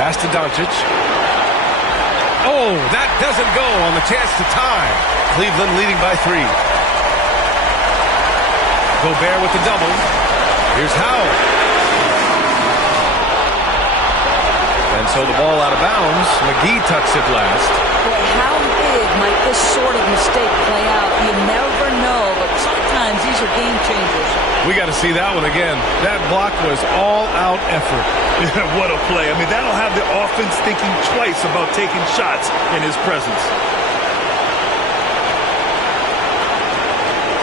Pass to Doncic. Oh, that doesn't go on the chance to tie. Cleveland leading by 3. Gobert with the double. Here's Howell. And so the ball out of bounds. McGee tucks it last. Boy, how big might this sort of mistake play out? You never know, but sometimes these are game changers. We got to see that one again. That block was all-out effort. What a play. I mean, that'll have the offense thinking twice about taking shots in his presence.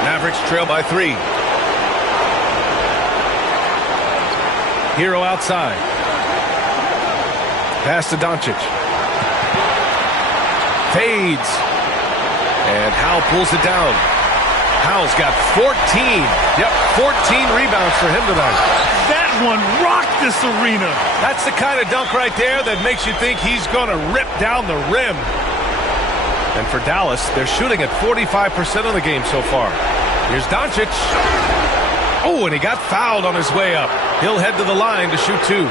Mavericks trail by 3. Hero outside. Pass to Doncic. Fades. And Howell pulls it down. Howell's got 14. Yep, 14 rebounds for him tonight. That one rocked this arena. That's the kind of dunk right there that makes you think he's going to rip down the rim. And for Dallas, they're shooting at 45% of the game so far. Here's Doncic. Oh, and he got fouled on his way up. He'll head to the line to shoot 2.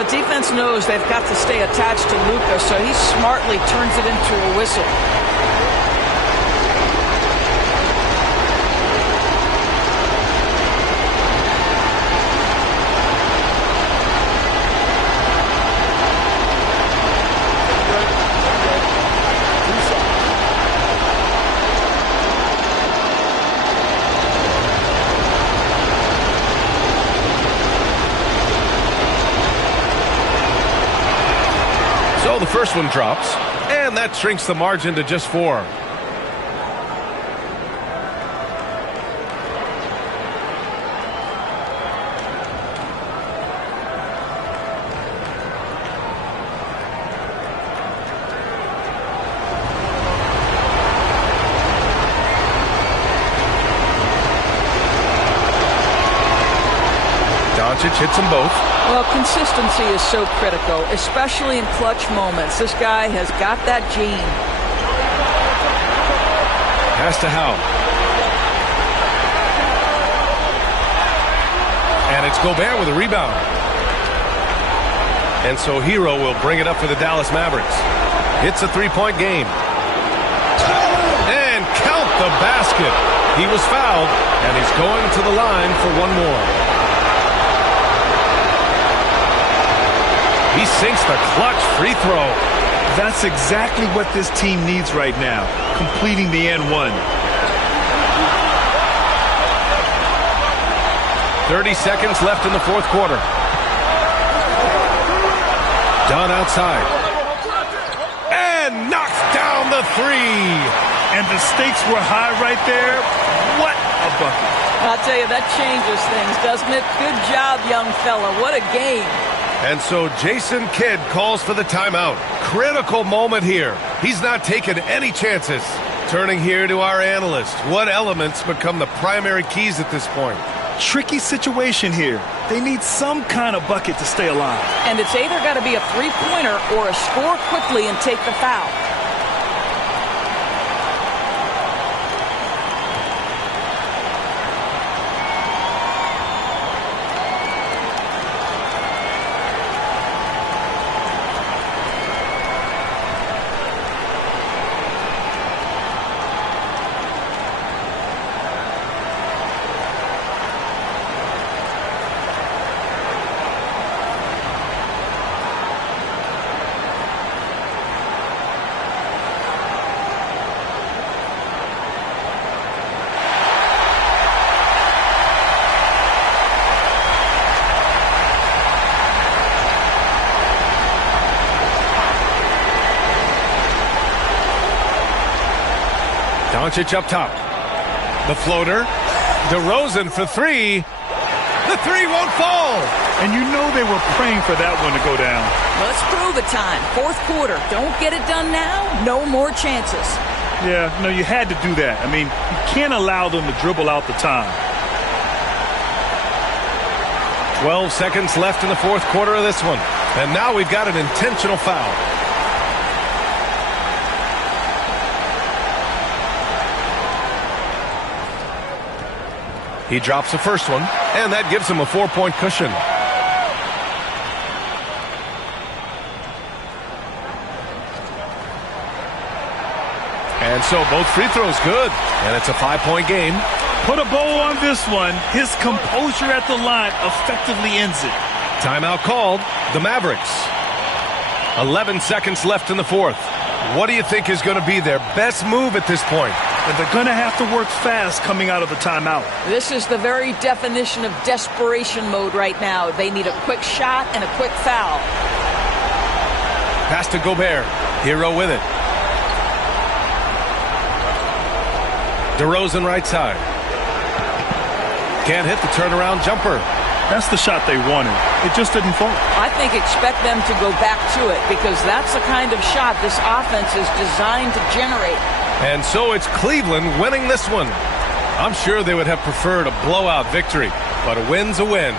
The defense knows they've got to stay attached to Luka, so he smartly turns it into a whistle. The first one drops, and that shrinks the margin to just 4. Doncic hits them both. Well, consistency is so critical, especially in clutch moments. This guy has got that gene. Pass to Howell. And it's Gobert with a rebound. And so Hero will bring it up for the Dallas Mavericks. It's a 3-point game. And count the basket. He was fouled, and he's going to the line for one more. He sinks the clutch free throw. That's exactly what this team needs right now, completing the N1. 30 seconds left in the fourth quarter. Dunn outside. And knocks down the 3. And the stakes were high right there. What a bucket. I'll tell you, that changes things, doesn't it? Good job, young fella. What a game. And so Jason Kidd calls for the timeout. Critical moment here. He's not taking any chances. Turning here to our analyst. What elements become the primary keys at this point? Tricky situation here. They need some kind of bucket to stay alive. And it's either got to be a three-pointer or a score quickly and take the foul. Doncic up top. The floater. DeRozan for 3. The 3 won't fall. And you know they were praying for that one to go down. Let's prove it time. Fourth quarter. Don't get it done now. No more chances. Yeah, no, you had to do that. I mean, you can't allow them to dribble out the time. 12 seconds left in the fourth quarter of this one. And now we've got an intentional foul. He drops the first one, and that gives him a 4-point cushion. And so both free throws good. And it's a 5-point game. Put a bow on this one. His composure at the line effectively ends it. Timeout called. The Mavericks. 11 seconds left in the fourth. What do you think is going to be their best move at this point? And they're going to have to work fast coming out of the timeout. This is the very definition of desperation mode right now. They need a quick shot and a quick foul. Pass to Gobert. Hero with it. DeRozan right side. Can't hit the turnaround jumper. That's the shot they wanted. It just didn't fall. I think expect them to go back to it because that's the kind of shot this offense is designed to generate. And so it's Cleveland winning this one. I'm sure they would have preferred a blowout victory, but a win's a win.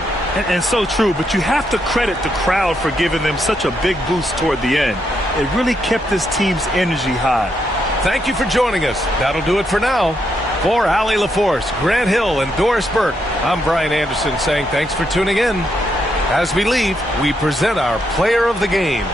And so true, but you have to credit the crowd for giving them such a big boost toward the end. It really kept this team's energy high. Thank you for joining us. That'll do it for now. For Allie LaForce, Grant Hill, and Doris Burke, I'm Brian Anderson saying thanks for tuning in. As we leave, we present our player of the game.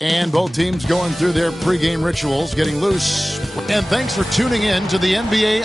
And both teams going through their pregame rituals, getting loose. And thanks for tuning in to the NBA.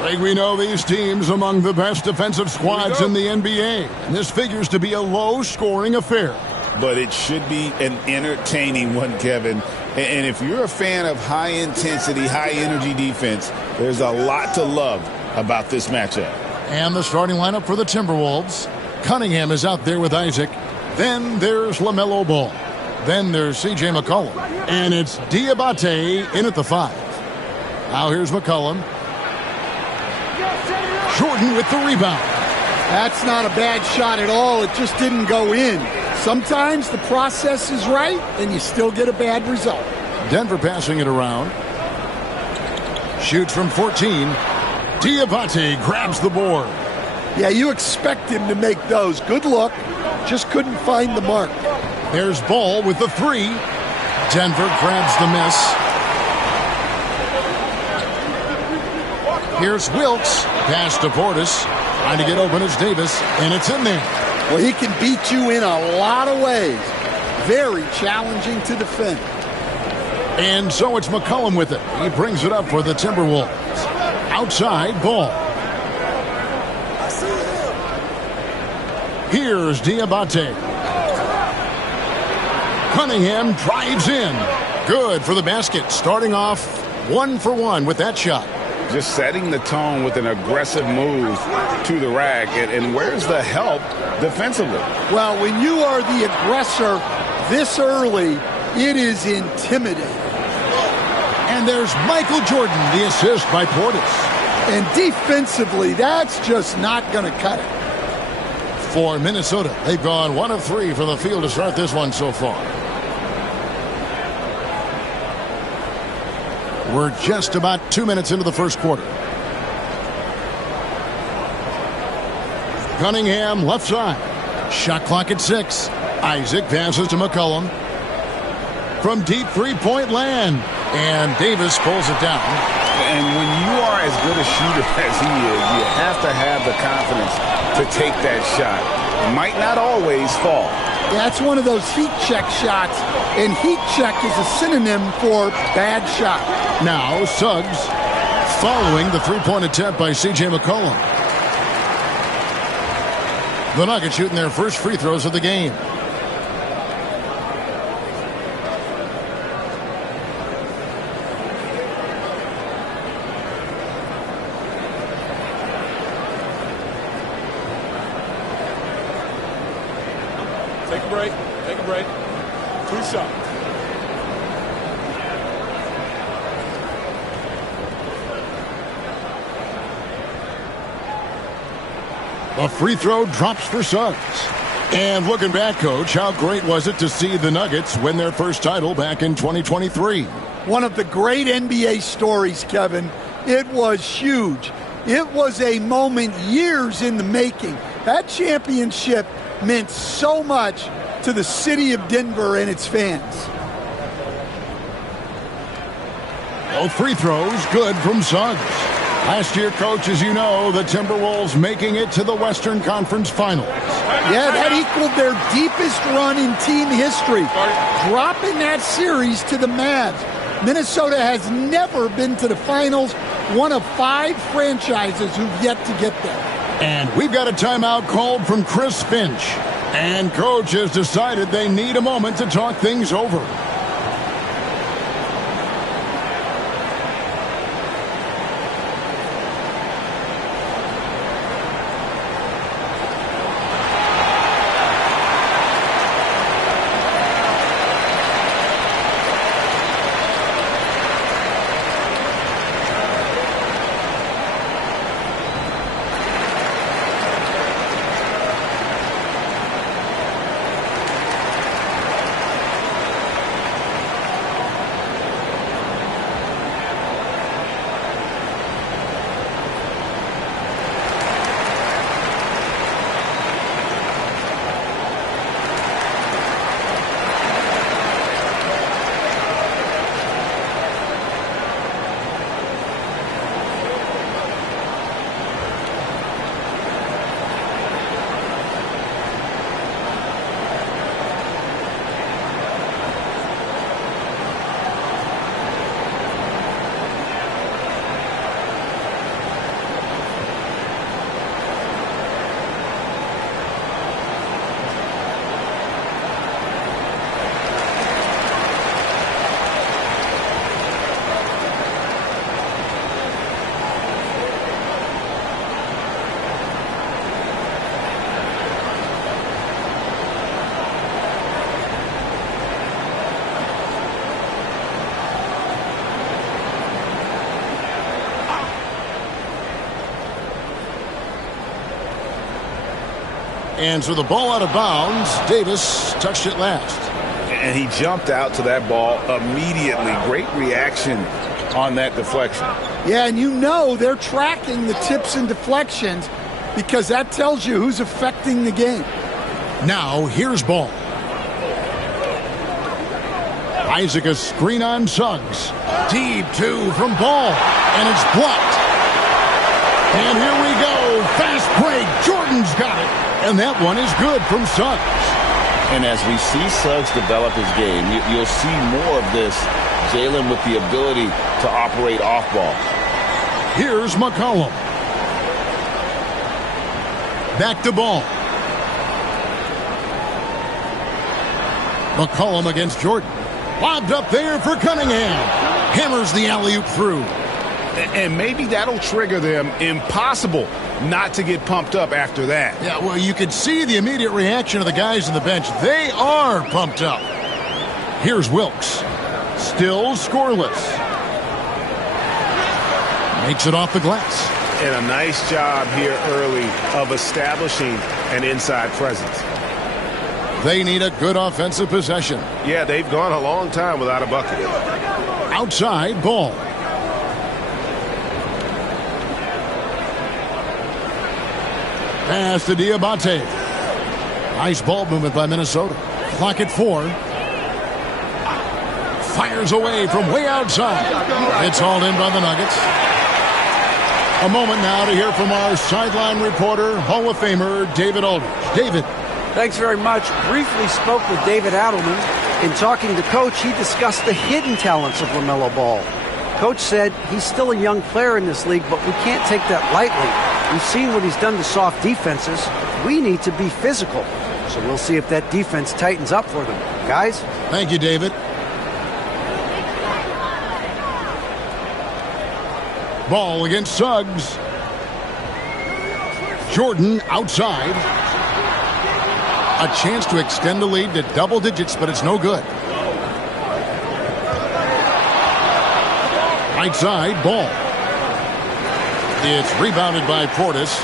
Like we know, these teams among the best defensive squads in the NBA. And this figures to be a low-scoring affair. But it should be an entertaining one, Kevin. And if you're a fan of high-intensity, high-energy defense, there's a lot to love about this matchup. And the starting lineup for the Timberwolves. Cunningham is out there with Isaac. Then there's LaMelo Ball. Then there's C.J. McCollum. And it's Diabate in at the 5. Now here's McCollum. Jordan with the rebound. That's not a bad shot at all. It just didn't go in. Sometimes the process is right, and you still get a bad result. Denver passing it around. Shoots from 14. Diabate grabs the board. Yeah, you expect him to make those. Good look. Just couldn't find the mark. There's Ball with the 3. Denver grabs the miss. Here's Wilkes. Pass to Portis. Trying to get open as Davis, and it's in there. Well, he can beat you in a lot of ways. Very challenging to defend. And so it's McCollum with it. He brings it up for the Timberwolves. Outside, Ball. Here's Diabate. Cunningham drives in. Good for the basket. Starting off 1 for 1 with that shot. Just setting the tone with an aggressive move to the rack. And where's the help defensively? Well, when you are the aggressor this early, it is intimidating. And there's Michael Jordan, the assist by Portis. And defensively, that's just not going to cut it. For Minnesota, they've gone 1 of 3 from the field to start this one so far. We're just about 2 minutes into the first quarter. Cunningham left side. Shot clock at 6. Isaac passes to McCollum. From deep three-point land. And Davis pulls it down. And when you are as good a shooter as he is, you have to have the confidence to take that shot. It might not always fall. That's one of those heat check shots, and heat check is a synonym for bad shot. Now Suggs following the three-point attempt by C.J. McCollum. The Nuggets shooting their first free throws of the game. Take a break. Take a break. 2 shots. A free throw drops for Suggs. And looking back, Coach, how great was it to see the Nuggets win their first title back in 2023? One of the great NBA stories, Kevin. It was huge. It was a moment years in the making. That championship meant so much to the city of Denver and its fans. Both free throws good from Suggs. Last year, Coach, as you know, the Timberwolves making it to the Western Conference Finals. Yeah, that equaled their deepest run in team history, dropping that series to the Mavs. Minnesota has never been to the finals, one of 5 franchises who've yet to get there. And we've got a timeout called from Chris Finch. And Coach has decided they need a moment to talk things over. And so the ball out of bounds. Davis touched it last. And he jumped out to that ball immediately. Great reaction on that deflection. Yeah, and you know they're tracking the tips and deflections because that tells you who's affecting the game. Now, here's Ball. Isaac a screen on Suggs. Deep 2 from Ball. And it's blocked. And here we go. Fast break. Jordan's got it. And that one is good from Suggs. And as we see Suggs develop his game, you'll see more of this. Jalen with the ability to operate off ball. Here's McCollum. Back to Ball. McCollum against Jordan. Lobbed up there for Cunningham. Hammers the alley-oop through. And maybe that'll trigger them. Impossible not to get pumped up after that. Yeah, well, you could see the immediate reaction of the guys on the bench. They are pumped up. Here's Wilkes. Still scoreless. Makes it off the glass. And a nice job here early of establishing an inside presence. They need a good offensive possession. Yeah, they've gone a long time without a bucket. Outside, Ball. Pass to Diabate. Nice ball movement by Minnesota. Clock at 4. Fires away from way outside. It's hauled in by the Nuggets. A moment now to hear from our sideline reporter, Hall of Famer David Aldridge. David. Thanks very much. Briefly spoke with David Adelman. In talking to Coach, he discussed the hidden talents of LaMelo Ball. Coach said he's still a young player in this league, but we can't take that lightly. We've seen what he's done to soft defenses. We need to be physical. So we'll see if that defense tightens up for them. Guys? Thank you, David. Ball against Suggs. Jordan outside. A chance to extend the lead to double digits, but it's no good. Right side, Ball. It's rebounded by Portis.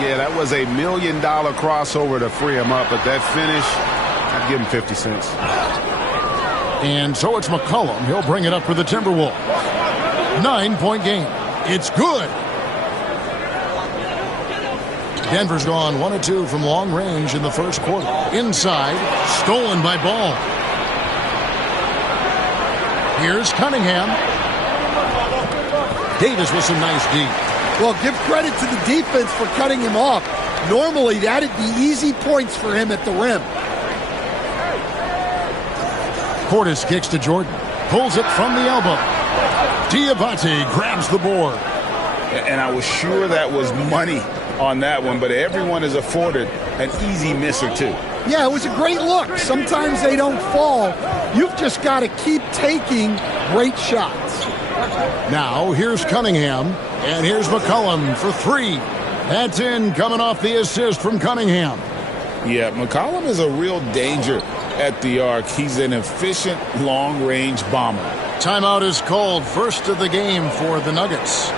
Yeah, that was $1 million crossover to free him up, but that finish, I'd give him 50 cents. And so it's McCollum. He'll bring it up for the Timberwolves. 9-point game. It's good. Denver's gone 1 of 2 from long range in the first quarter. Inside, stolen by Ball. Here's Cunningham. Davis with some nice D. Well, give credit to the defense for cutting him off. Normally, that'd be easy points for him at the rim. Portis kicks to Jordan. Pulls it from the elbow. Diabate grabs the board. And I was sure that was money on that one, but everyone is afforded an easy miss or two. Yeah, it was a great look. Sometimes they don't fall. You've just got to keep taking great shots. Now, here's Cunningham, and here's McCollum for three. That's in, coming off the assist from Cunningham. Yeah, McCollum is a real danger at the arc. He's an efficient long-range bomber. Timeout is called, first of the game for the Nuggets.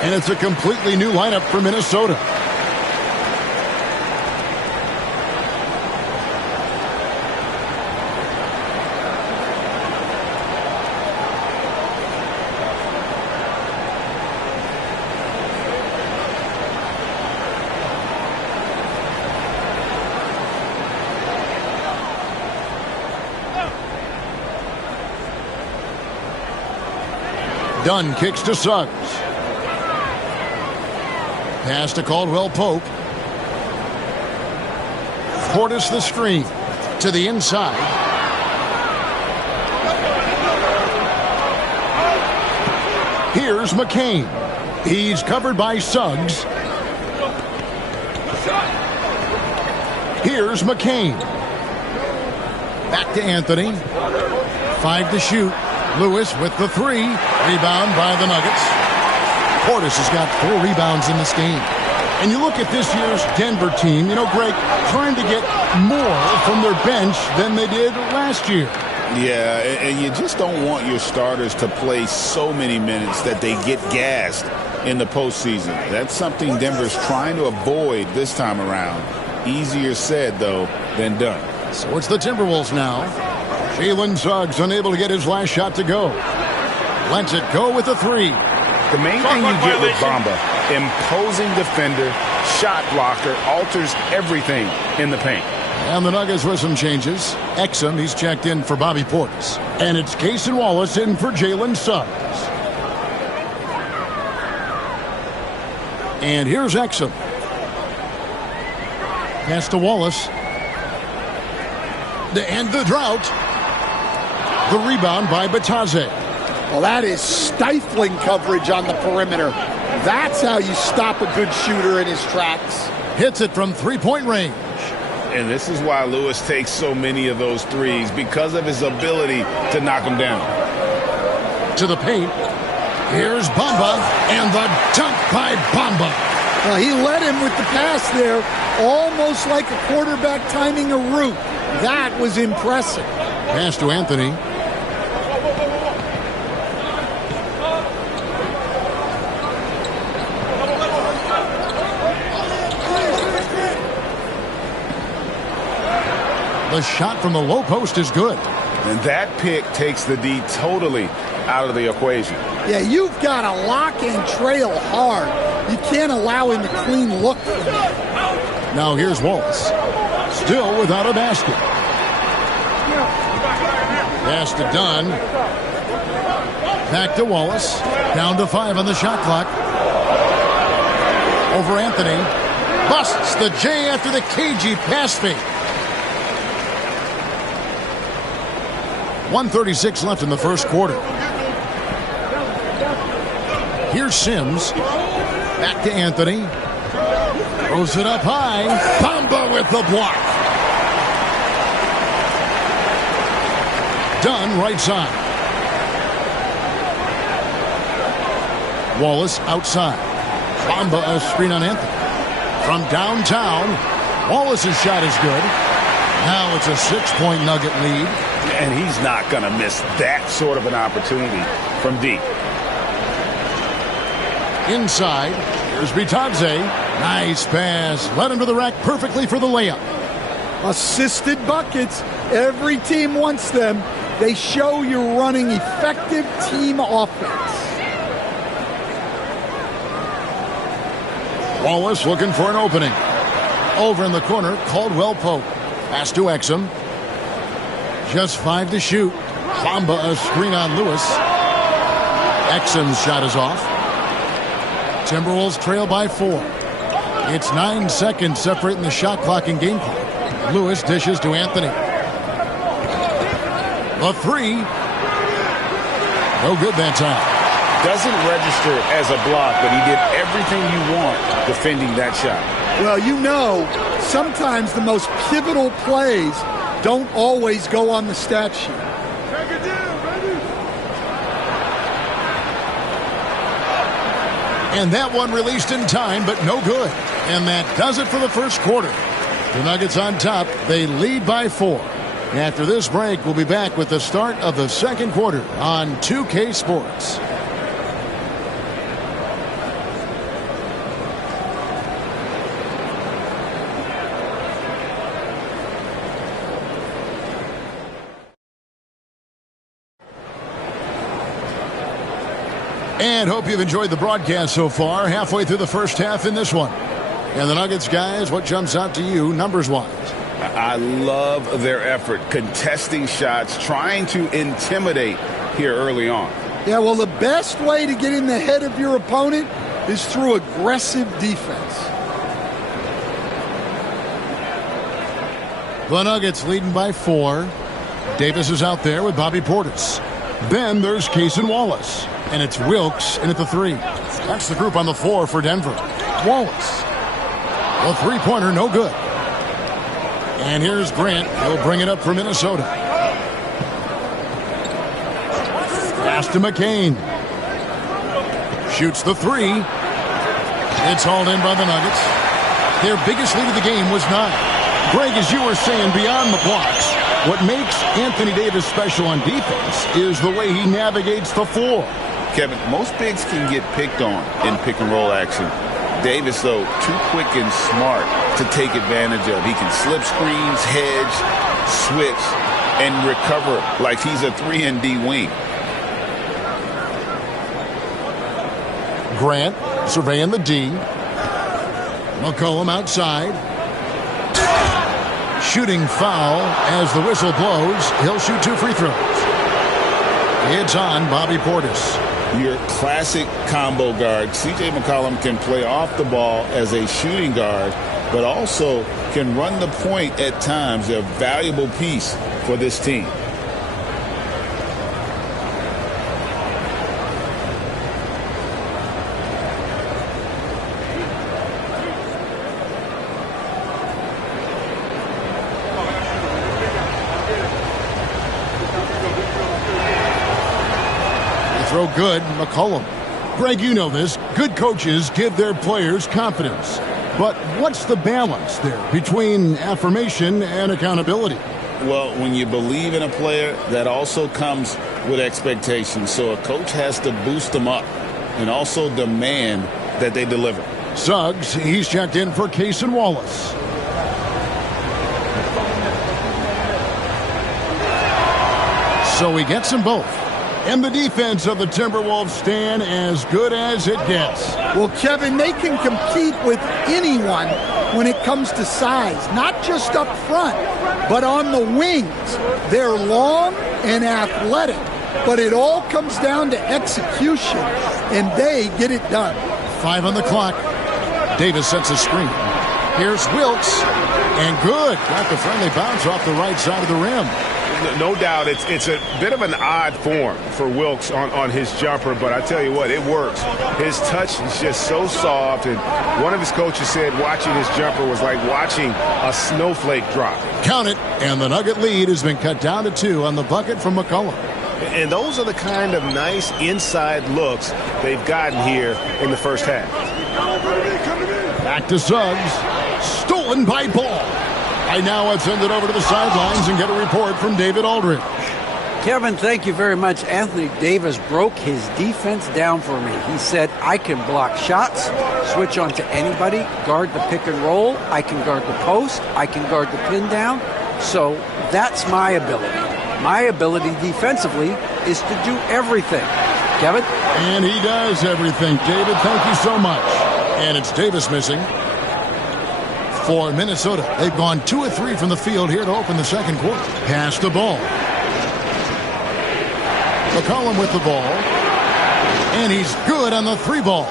And it's a completely new lineup for Minnesota. Dunn kicks to Suggs. Pass to Caldwell Pope. Portis the screen to the inside. Here's McCain. He's covered by Suggs. Here's McCain. Back to Anthony. 5 to shoot. Lewis with the 3. Rebound by the Nuggets. Portis has got 4 rebounds in this game. And you look at this year's Denver team, you know, Greg, trying to get more from their bench than they did last year. Yeah, and you just don't want your starters to play so many minutes that they get gassed in the postseason. That's something Denver's trying to avoid this time around. Easier said, though, than done. So it's the Timberwolves now. Jalen Suggs unable to get his last shot to go. Lets it go with a 3. The main thing you get with Bamba, imposing defender, shot blocker, alters everything in the paint. And the Nuggets with some changes. Exum, he's checked in for Bobby Portis. And it's Cason Wallace in for Jalen Suggs. And here's Exum. Pass to Wallace. To end the drought. The rebound by Batadze. Well, that is stifling coverage on the perimeter. That's how you stop a good shooter in his tracks. Hits it from three-point range. And this is why Lewis takes so many of those threes, because of his ability to knock them down. To the paint. Here's Bamba, and the dunk by Bamba. Well, he led him with the pass there, almost like a quarterback timing a route. That was impressive. Pass to Anthony. The shot from the low post is good. And that pick takes the D totally out of the equation. Yeah, you've got to lock and trail hard. You can't allow him a clean look from that. Now here's Wallace. Still without a basket. Pass to Dunn. Back to Wallace. Down to 5 on the shot clock. Over Anthony. Busts the J after the cagey pass fake. 1:36 left in the first quarter. Here's Sims. Back to Anthony. Throws it up high. Bamba with the block. Dunn right side. Wallace outside. Bamba a screen on Anthony. From downtown, Wallace's shot is good. Now it's a 6-point Nugget lead. And he's not going to miss that sort of an opportunity from deep. Inside, here's Bitadze. Nice pass. Led him to the rack perfectly for the layup. Assisted buckets. Every team wants them. They show you're running effective team offense. Wallace looking for an opening. Over in the corner, Caldwell Pope. Pass to Exum. Just 5 to shoot. Bamba a screen on Lewis. Exum's shot is off. Timberwolves trail by 4. It's 9 seconds separating the shot clock and game clock. Lewis dishes to Anthony. The 3. No good that time. Doesn't register as a block, but he did everything you want defending that shot. Well, you know, sometimes the most pivotal plays don't always go on the stat sheet. And that one released in time, but no good. And that does it for the first quarter. The Nuggets on top. They lead by 4. After this break, we'll be back with the start of the second quarter on 2K Sports. And hope you've enjoyed the broadcast so far. Halfway through the first half in this one. And the Nuggets, guys, what jumps out to you numbers-wise? I love their effort, contesting shots, trying to intimidate here early on. Yeah, well, the best way to get in the head of your opponent is through aggressive defense. The Nuggets leading by 4. Davis is out there with Bobby Portis. Then there's Cason Wallace. And it's Wilkes in at the 3. That's the group on the floor for Denver. Wallace. The three-pointer, no good. And here's Grant. He'll bring it up for Minnesota. Pass to McCain. Shoots the 3. It's hauled in by the Nuggets. Their biggest lead of the game was 9. Greg, as you were saying, beyond the blocks, what makes Anthony Davis special on defense is the way he navigates the floor. Kevin, most bigs can get picked on in pick-and-roll action. Davis, though, too quick and smart to take advantage of. He can slip screens, hedge, switch, and recover like he's a 3-and-D wing. Grant surveying the D. McCollum outside. Shooting foul as the whistle blows. He'll shoot 2 free throws. It's on Bobby Portis. Your classic combo guard. C.J. McCollum can play off the ball as a shooting guard, but also can run the point at times. A valuable piece for this team. Throw good, McCollum. Greg, you know this. Good coaches give their players confidence. But what's the balance there between affirmation and accountability? Well, when you believe in a player, that also comes with expectations. So a coach has to boost them up and also demand that they deliver. Suggs, he's checked in for Cason Wallace. So he gets them both. And the defense of the Timberwolves stand as good as it gets. Well, Kevin, they can compete with anyone when it comes to size, not just up front, but on the wings. They're long and athletic, but it all comes down to execution, and they get it done. 5 on the clock. Davis sets a screen. Here's Wilkes, and good. Got the friendly bounce off the right side of the rim. No doubt it's a bit of an odd form for Wilkes on his jumper, but I tell you what, it works. His touch is just so soft, and one of his coaches said watching his jumper was like watching a snowflake drop. Count it, and the Nugget lead has been cut down to 2 on the bucket from McCollum. And those are the kind of nice inside looks they've gotten here in the first half. Back to Suggs. Stolen by Ball. Right now, let's send it over to the sidelines and get a report from David Aldridge. Kevin, thank you very much. Anthony Davis broke his defense down for me. He said, I can block shots, switch on to anybody, guard the pick and roll, I can guard the post, I can guard the pin down. So that's my ability. My ability defensively is to do everything. Kevin? And he does everything. David, thank you so much. And it's Davis missing for Minnesota. They've gone 2 of 3 from the field here to open the second quarter. Pass the ball. McCollum with the ball. And he's good on the 3-ball.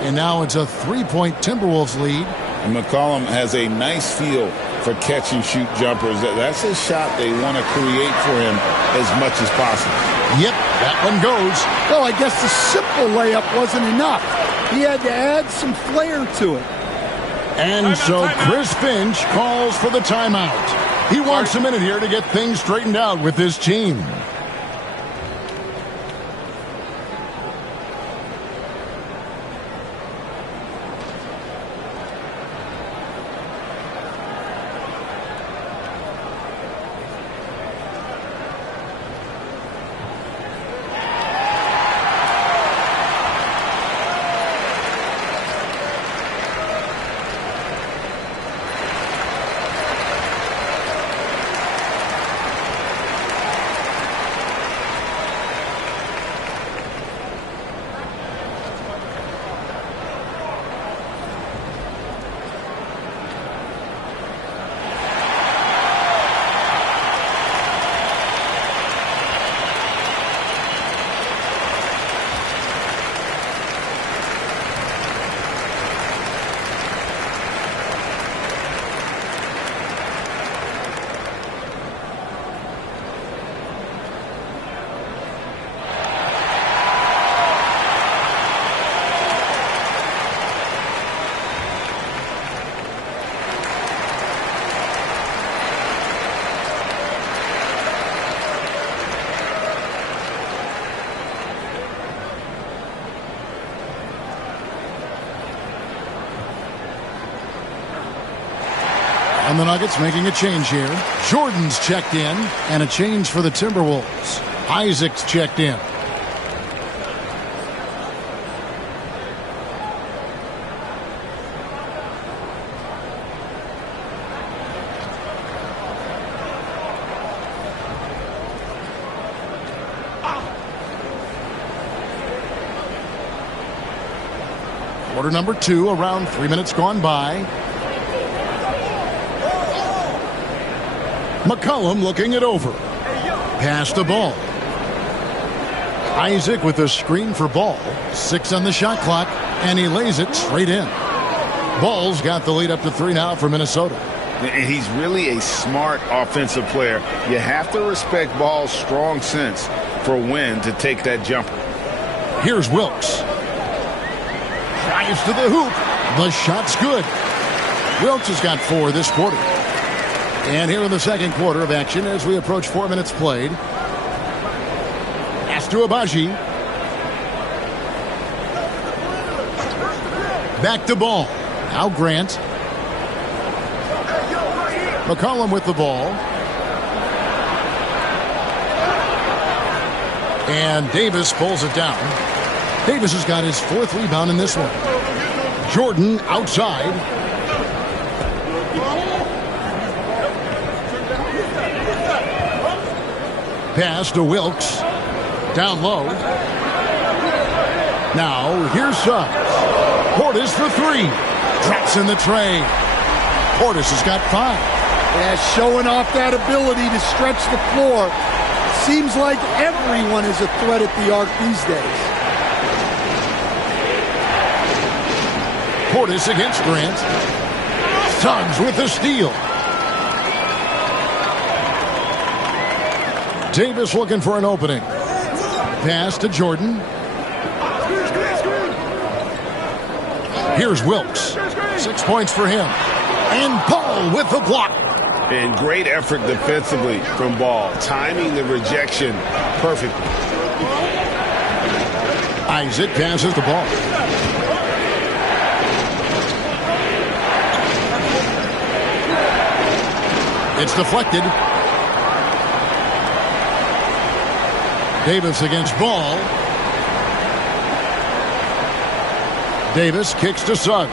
And now it's a 3-point Timberwolves lead. And McCollum has a nice feel for catch-and-shoot jumpers. That's a shot they want to create for him as much as possible. Yep, that one goes. Well, I guess the simple layup wasn't enough. He had to add some flair to it. And so Chris Finch calls for the timeout. He wants a minute here to get things straightened out with his team. And the Nuggets making a change here. Jordan's checked in, and a change for the Timberwolves. Isaac's checked in. Quarter number 2, around 3 minutes gone by. McCollum looking it over. Pass the ball. Isaac with a screen for Ball. 6 on the shot clock, and he lays it straight in. Ball's got the lead up to 3 now for Minnesota. And he's really a smart offensive player. You have to respect Ball's strong sense for when to take that jumper. Here's Wilkes. Drives to the hoop. The shot's good. Wilkes has got 4 this quarter. And here in the second quarter of action as we approach 4 minutes played. Pass to Agbaji. Back to Ball. Now Grant. McCollum with the ball. And Davis pulls it down. Davis has got his 4th rebound in this one. Jordan outside. Pass to Wilkes. Down low. Now, here's Suggs. Portis for 3. Drops in the tray. Portis has got 5. Yeah, showing off that ability to stretch the floor. Seems like everyone is a threat at the arc these days. Portis against Grant. Suggs with the steal. Davis looking for an opening. Pass to Jordan. Here's Wilkes. 6 points for him. And Paul with the block. And great effort defensively from Ball, timing the rejection perfectly. Isaac passes the ball. It's deflected. Davis against Ball. Davis kicks to Suggs.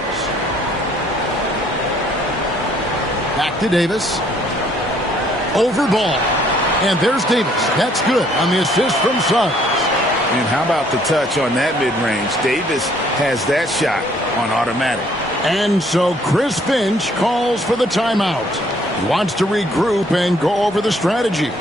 Back to Davis. Over Ball. And there's Davis. That's good on the assist from Suggs. And how about the touch on that mid-range? Davis has that shot on automatic. And so Chris Finch calls for the timeout. He wants to regroup and go over the strategy.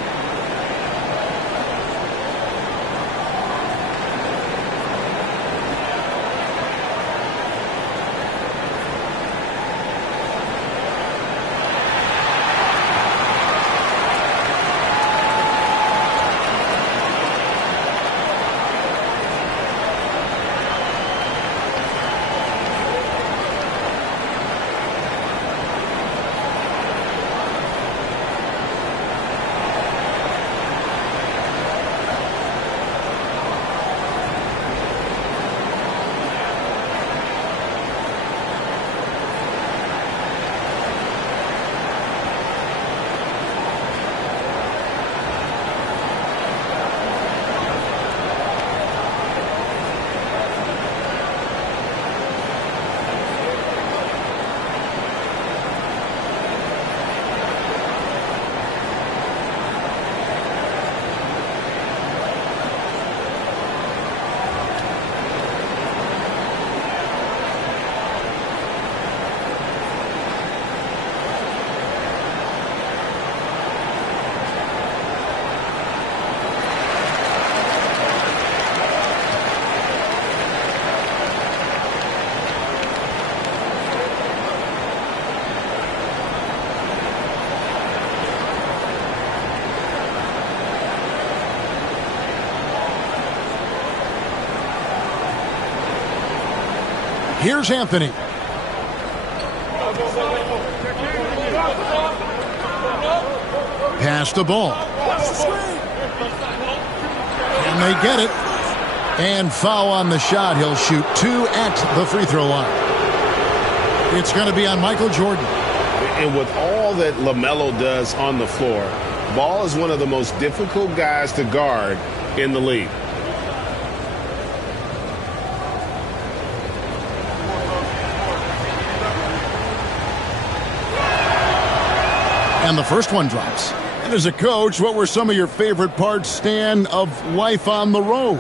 Here's Anthony. Pass the ball. And they get it. And foul on the shot. He'll shoot 2 at the free throw line. It's going to be on Michael Jordan. And with all that LaMelo does on the floor, Ball is one of the most difficult guys to guard in the league. And the first one drops. And as a coach, what were some of your favorite parts, Stan, of life on the road?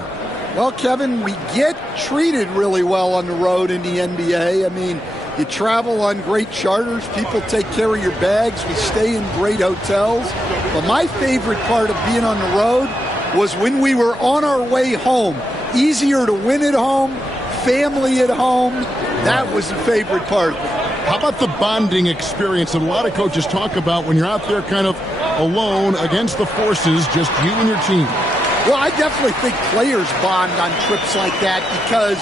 Well, Kevin, we get treated really well on the road in the NBA. I mean, you travel on great charters. People take care of your bags. We stay in great hotels. But my favorite part of being on the road was when we were on our way home. Easier to win at home, family at home. That was the favorite part. How about the bonding experience that a lot of coaches talk about when you're out there kind of alone against the forces, just you and your team? Well, I definitely think players bond on trips like that because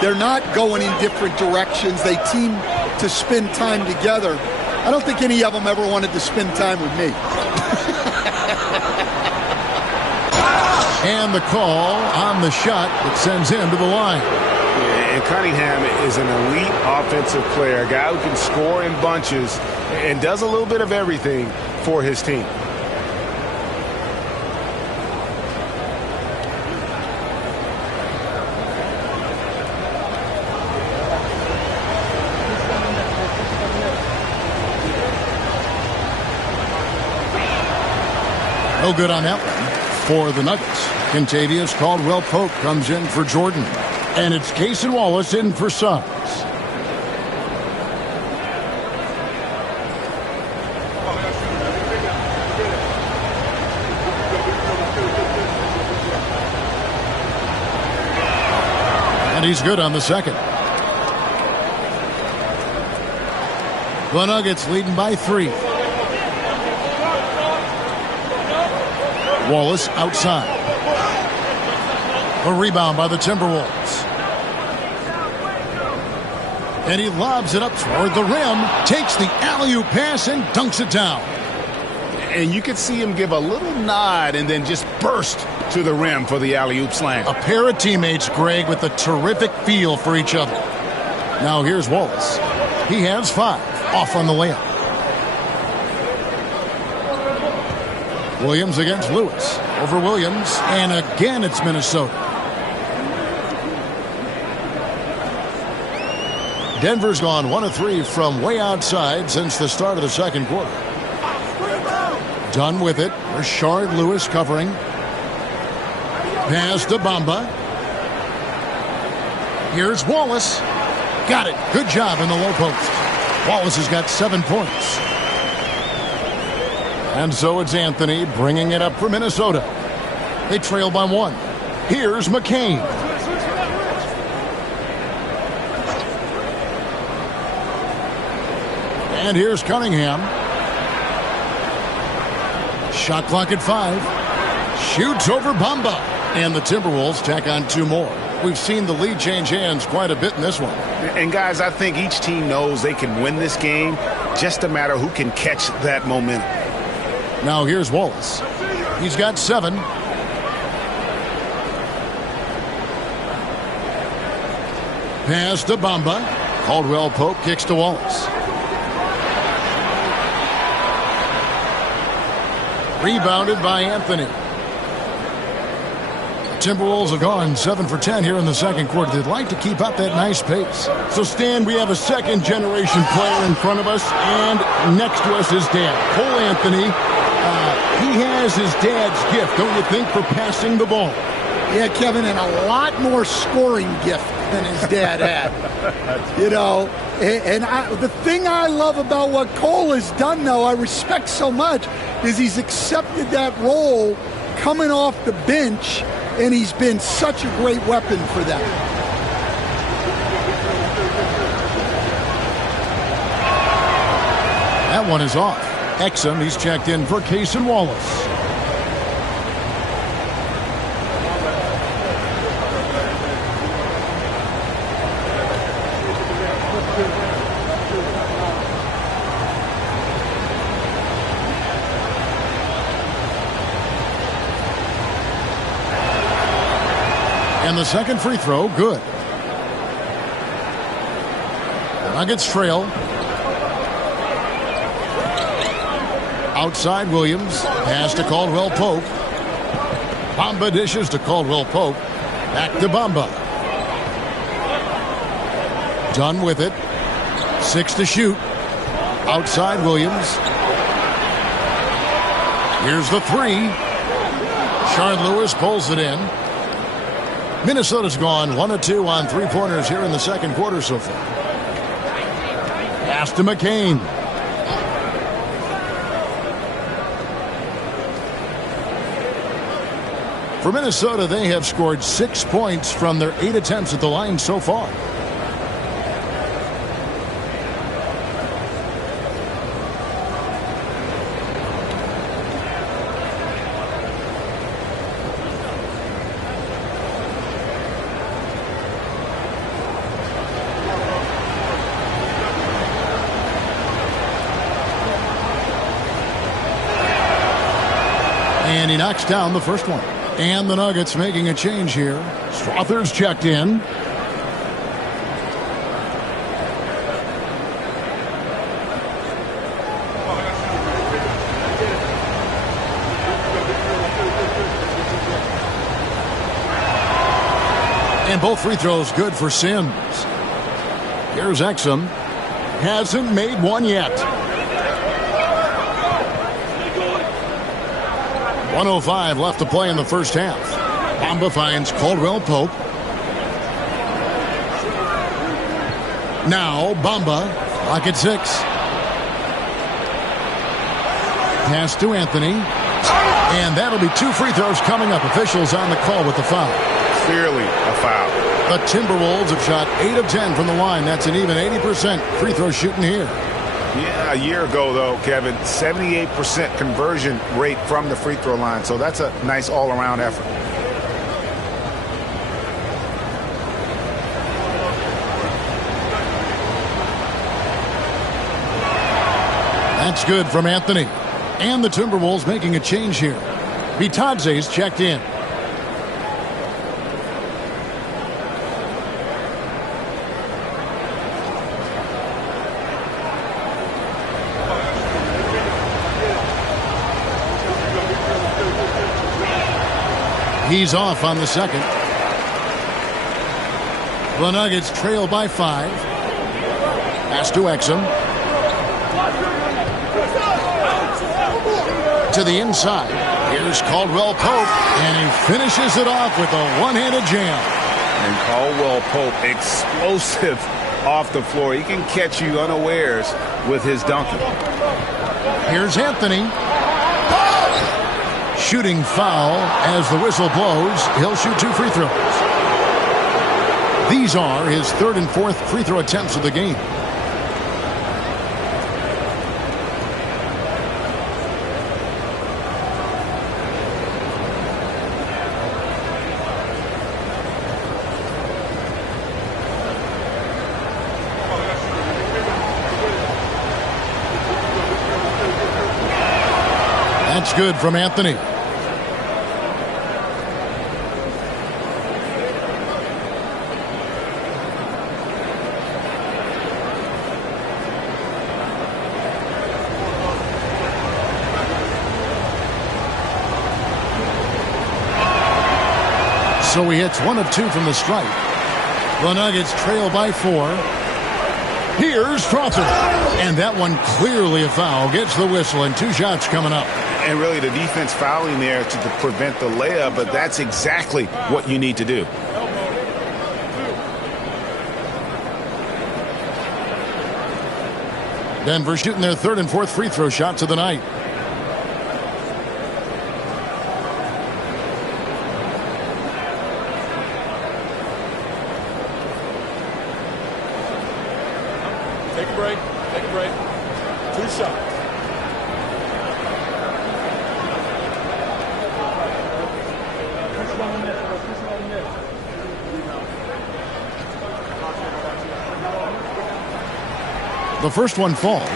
they're not going in different directions. They team to spend time together. I don't think any of them ever wanted to spend time with me. And the call on the shot that sends him to the line. And Cunningham is an elite offensive player, a guy who can score in bunches and does a little bit of everything for his team. No good on that one for the Nuggets. Kentavious Caldwell-Pope comes in for Jordan. And it's Cason Wallace in for Suggs. And he's good on the second. The Nuggets leading by 3. Wallace outside. A rebound by the Timberwolves. And he lobs it up toward the rim, takes the alley-oop pass and dunks it down. And you could see him give a little nod and then just burst to the rim for the alley-oop slam. A pair of teammates, Greg, with a terrific feel for each other. Now here's Wallace. He has 5 off on the layup. Williams against Lewis. Over Williams, and again it's Minnesota. Denver's gone 1 of 3 from way outside since the start of the second quarter. Done with it. Rashard Lewis covering. Pass to Bamba. Here's Wallace. Got it. Good job in the low post. Wallace has got 7 points. And so it's Anthony bringing it up for Minnesota. They trail by 1. Here's McCain. And here's Cunningham. Shot clock at 5. Shoots over Bamba. And the Timberwolves tack on 2 more. We've seen the lead change hands quite a bit in this one. And guys, I think each team knows they can win this game. Just a matter who can catch that momentum. Now here's Wallace. He's got 7. Pass to Bamba. Caldwell Pope kicks to Wallace. Rebounded by Anthony. Timberwolves have gone 7 for 10 here in the second quarter. They'd like to keep up that nice pace. So, Stan, we have a second-generation player in front of us, and next to us is Dad. Cole Anthony, he has his dad's gift, don't you think, for passing the ball? Yeah, Kevin, and a lot more scoring gift than his dad had. You know, and the thing I love about what Cole has done, though, I respect so much, is he's accepted that role coming off the bench, and he's been such a great weapon for them. That one is off. Exum, he's checked in for Cason Wallace. And the second free throw, good. The Nuggets trail. Outside Williams. Pass to Caldwell Pope. Bamba dishes to Caldwell Pope. Back to Bamba. Done with it. 6 to shoot. Outside Williams. Here's the 3. Rashard Lewis pulls it in. Minnesota's gone 1 of 2 on 3-pointers here in the second quarter so far. Pass to McCain. For Minnesota, they have scored 6 points from their 8 attempts at the line so far. And he knocks down the first one. And the Nuggets making a change here. Strother's checked in. And both free throws good for Sims. Here's Exum. Hasn't made one yet. 1:05 left to play in the first half. Bamba finds Caldwell Pope. Now Bamba, clock at 6. Pass to Anthony. And that'll be 2 free throws coming up. Officials on the call with the foul. Clearly a foul. The Timberwolves have shot 8 of 10 from the line. That's an even 80% free throw shooting here. Yeah, a year ago, though, Kevin, 78% conversion rate from the free throw line. So that's a nice all-around effort. That's good from Anthony. And the Timberwolves making a change here. Bitadze's checked in. He's off on the second. The Nuggets trail by 5. Pass to Exum. To the inside. Here's Caldwell Pope, and he finishes it off with a one-handed jam. And Caldwell Pope, explosive off the floor. He can catch you unawares with his dunking. Here's Anthony. Shooting foul as the whistle blows. He'll shoot 2 free throws. These are his 3rd and 4th free throw attempts of the game. That's good from Anthony. So he hits 1 of 2 from the stripe. The Nuggets trail by 4. Here's Strawson. And that one clearly a foul. Gets the whistle and 2 shots coming up. And really the defense fouling there to prevent the layup, but that's exactly what you need to do. Denver shooting their 3rd and 4th free throw shots of the night. Take a break. Take a break. 2 shots. The first one falls.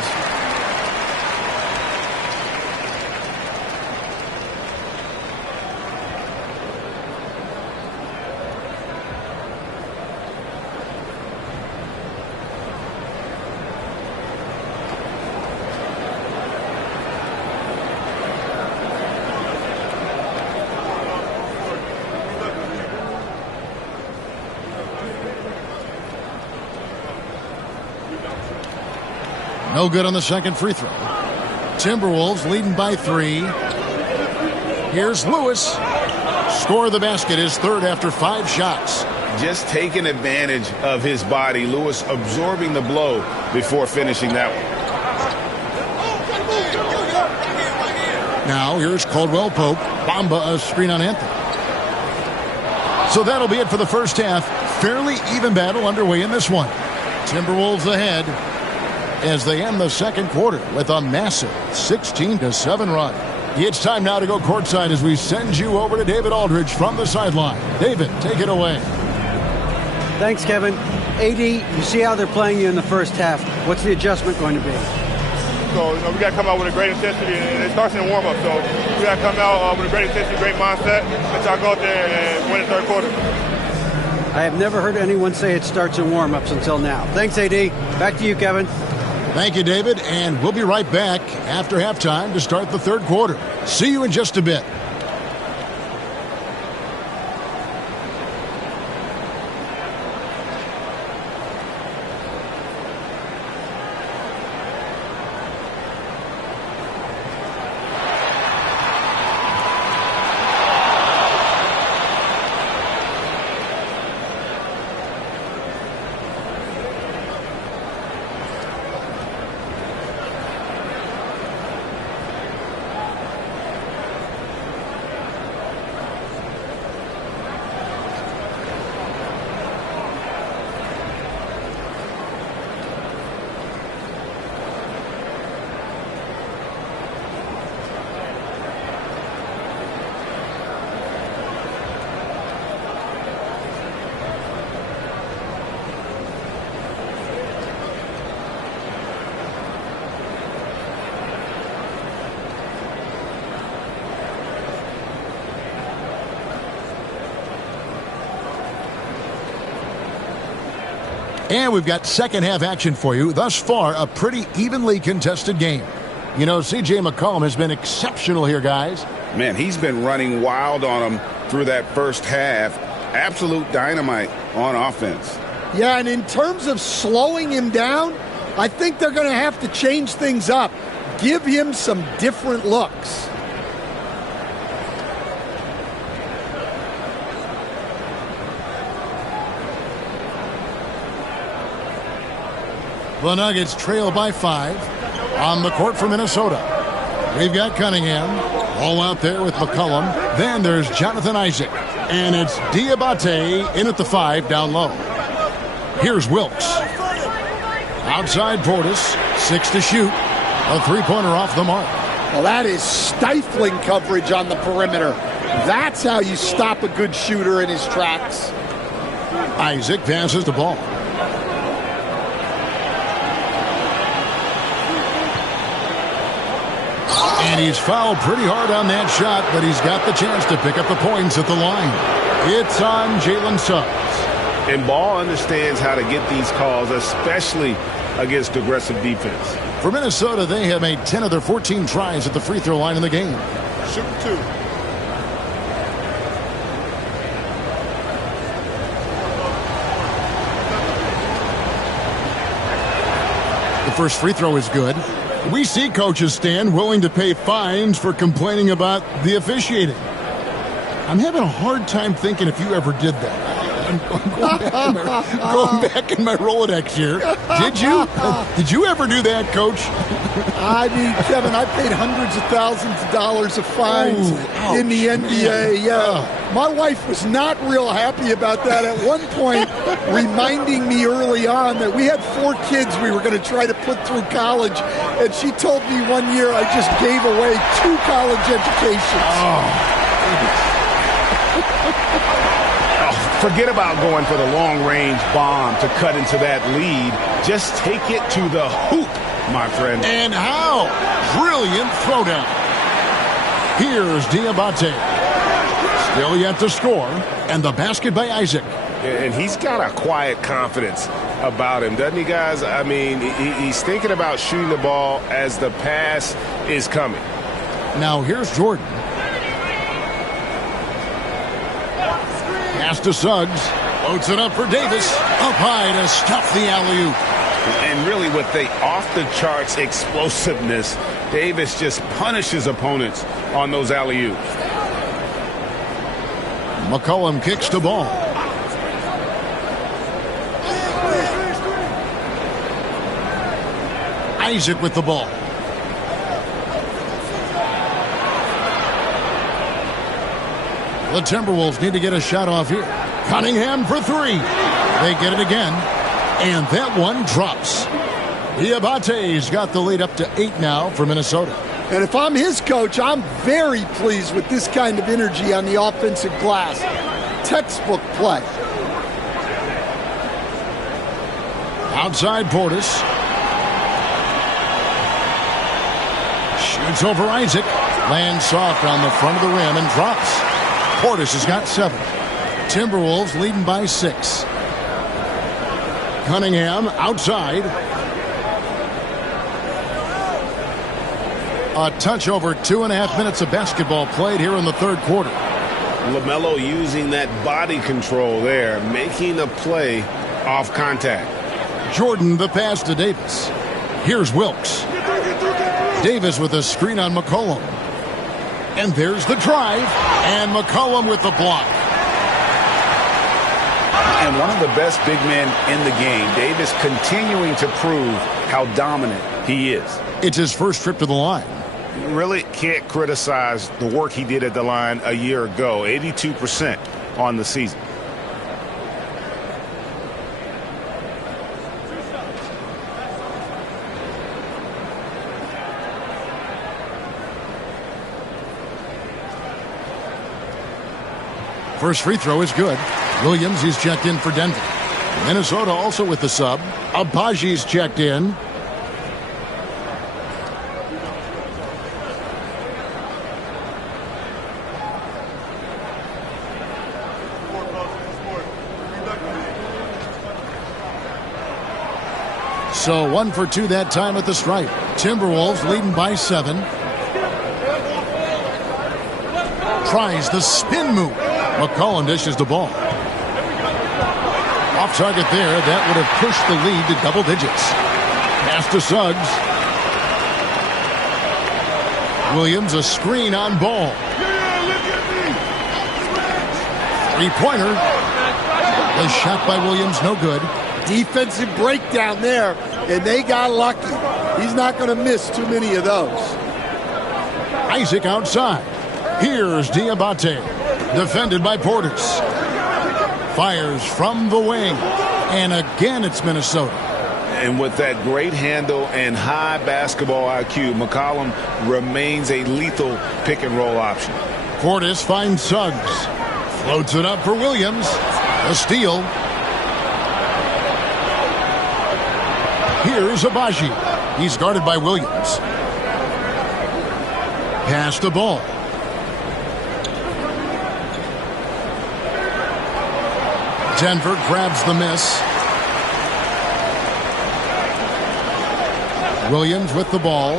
No good on the second free throw. Timberwolves leading by 3. Here's Lewis. Score the basket, his 3rd after 5 shots. Just taking advantage of his body. Lewis absorbing the blow before finishing that one. Now here's Caldwell Pope. Bamba a screen on Anthony. So that'll be it for the first half. Fairly even battle underway in this one. Timberwolves ahead as they end the second quarter with a massive 16-7 run. It's time now to go courtside as we send you over to David Aldridge from the sideline. David, take it away. Thanks, Kevin. AD, you see how they're playing you in the first half. What's the adjustment going to be? So, we got to come out with a great intensity, and it starts in the warm-up. So, we got to come out with a great intensity, great mindset, and try to go out there and win the third quarter. I have never heard anyone say it starts in warm-ups until now. Thanks, AD. Back to you, Kevin. Thank you, David, and we'll be right back after halftime to start the third quarter. See you in just a bit. And we've got second half action for you. Thus far, a pretty evenly contested game. You know, C.J. McCollum has been exceptional here, guys. Man, he's been running wild on them through that first half. Absolute dynamite on offense. Yeah, and in terms of slowing him down, I think they're going to have to change things up. Give him some different looks. The Nuggets trail by 5 on the court for Minnesota. We've got Cunningham all out there with McCollum. Then there's Jonathan Isaac. And it's Diabate in at the 5 down low. Here's Wilkes. Outside Portis. 6 to shoot. A three-pointer off the mark. Well, that is stifling coverage on the perimeter. That's how you stop a good shooter in his tracks. Isaac passes the ball. And he's fouled pretty hard on that shot, but he's got the chance to pick up the points at the line. It's on Jalen Suggs. And Ball understands how to get these calls, especially against aggressive defense. For Minnesota, they have made 10 of their 14 tries at the free throw line in the game. Shoot 2. The first free throw is good. We see coaches stand willing to pay fines for complaining about the officiating. I'm having a hard time thinking if you ever did that. I'm going back in my Rolodex here. Did you? Did you ever do that, Coach? I mean, Kevin, I paid hundreds of thousands of dollars of fines in the NBA. Yeah. My wife was not real happy about that at one point, reminding me early on that we had 4 kids we were going to try to put through college. And she told me one year I just gave away 2 college educations. Forget about going for the long-range bomb to cut into that lead. Just take it to the hoop, my friend. And how? Brilliant throwdown. Here's Diabate. Still yet to score. And the basket by Isaac. And he's got a quiet confidence about him, doesn't he, guys? I mean, he's thinking about shooting the ball as the pass is coming. Now here's Jordan. Pass to Suggs. Floats it up for Davis. Up high to stuff the alley-oop. And really with the off-the-charts explosiveness, Davis just punishes opponents on those alley-oops. McCollum kicks the ball. Isaac with the ball. The Timberwolves need to get a shot off here. Cunningham for 3. They get it again. And that one drops. Diabate's got the lead up to 8 now for Minnesota. And if I'm his coach, I'm very pleased with this kind of energy on the offensive glass. Textbook play. Outside Portis. Shoots over Isaac. Lands soft on the front of the rim and drops. Portis has got 7. Timberwolves leading by 6. Cunningham outside. A touch over 2.5 minutes of basketball played here in the third quarter. LaMelo using that body control there, making a play off contact. Jordan the pass to Davis. Here's Wilkes. Davis with a screen on McCollum. And there's the drive. And McCollum with the block. And one of the best big men in the game, Davis continuing to prove how dominant he is. It's his first trip to the line. Really can't criticize the work he did at the line a year ago. 82% on the season. First free throw is good. Williams, he's checked in for Denver. Minnesota also with the sub. Abaji's checked in. So 1 for 2 that time at the stripe. Timberwolves leading by 7. Tries the spin move. McCollum dishes the ball. Off target there. That would have pushed the lead to double digits. Pass to Suggs. Williams a screen on ball. Three-pointer. The shot by Williams no good. Defensive breakdown there, and they got lucky. He's not going to miss too many of those. Isaac outside. Here's Diabate. Defended by Portis. Fires from the wing. And again, it's Minnesota. And with that great handle and high basketball IQ, McCollum remains a lethal pick-and-roll option. Portis finds Suggs. Floats it up for Williams. A steal. Here's Abaji. He's guarded by Williams. Pass the ball. Denver grabs the miss. Williams with the ball.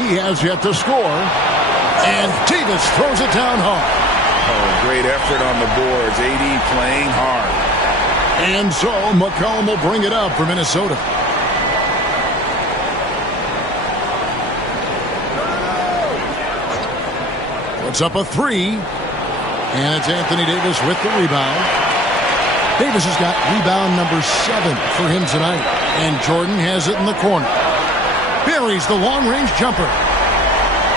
He has yet to score. And Davis throws it down hard. Oh, great effort on the boards. AD playing hard. And so McCollum will bring it up for Minnesota. Puts up a 3. And it's Anthony Davis with the rebound. Davis has got rebound number 7 for him tonight. And Jordan has it in the corner. Buries the long-range jumper.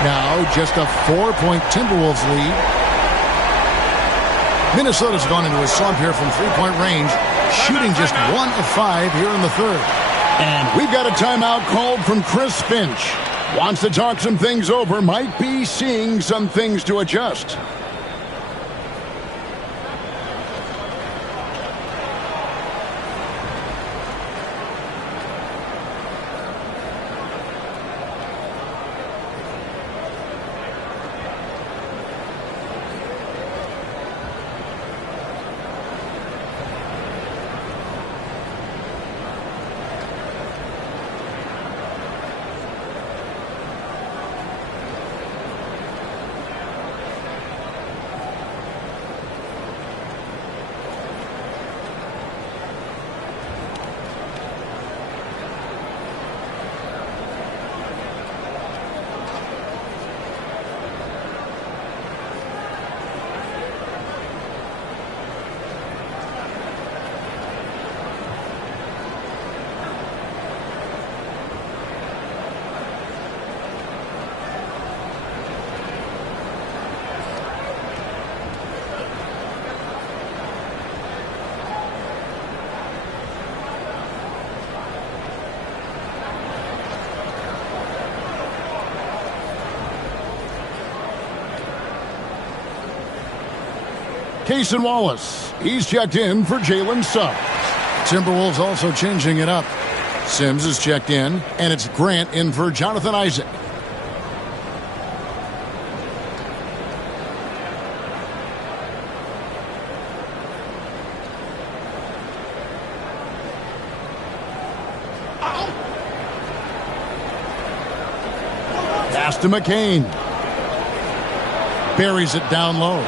Now just a 4-point Timberwolves lead. Minnesota's gone into a slump here from three-point range, shooting just 1 of 5 here in the third. And we've got a timeout called from Chris Finch. Wants to talk some things over, might be seeing some things to adjust. Cason Wallace, he's checked in for Jalen Suggs. Timberwolves also changing it up. Sims is checked in, and it's Grant in for Jonathan Isaac. Pass to McCain. Buries it down low.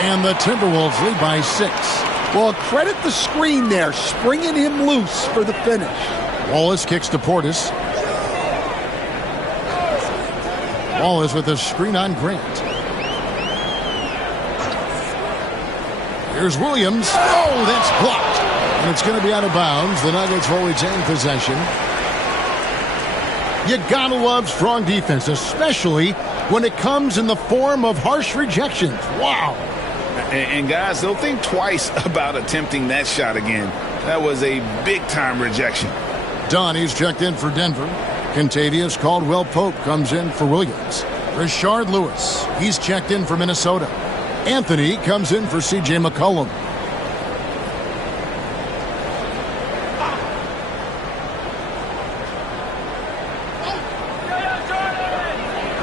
And the Timberwolves lead by 6. Well, credit the screen there, springing him loose for the finish. Wallace kicks to Portis. Wallace with a screen on Grant. Here's Williams. Oh, that's blocked. And it's going to be out of bounds. The Nuggets will retain possession. You gotta love strong defense, especially when it comes in the form of harsh rejections. Wow. And guys, they'll think twice about attempting that shot again. That was a big-time rejection. Donnie's checked in for Denver. Contavious Caldwell-Pope comes in for Williams. Rashard Lewis, he's checked in for Minnesota. Anthony comes in for C.J. McCollum.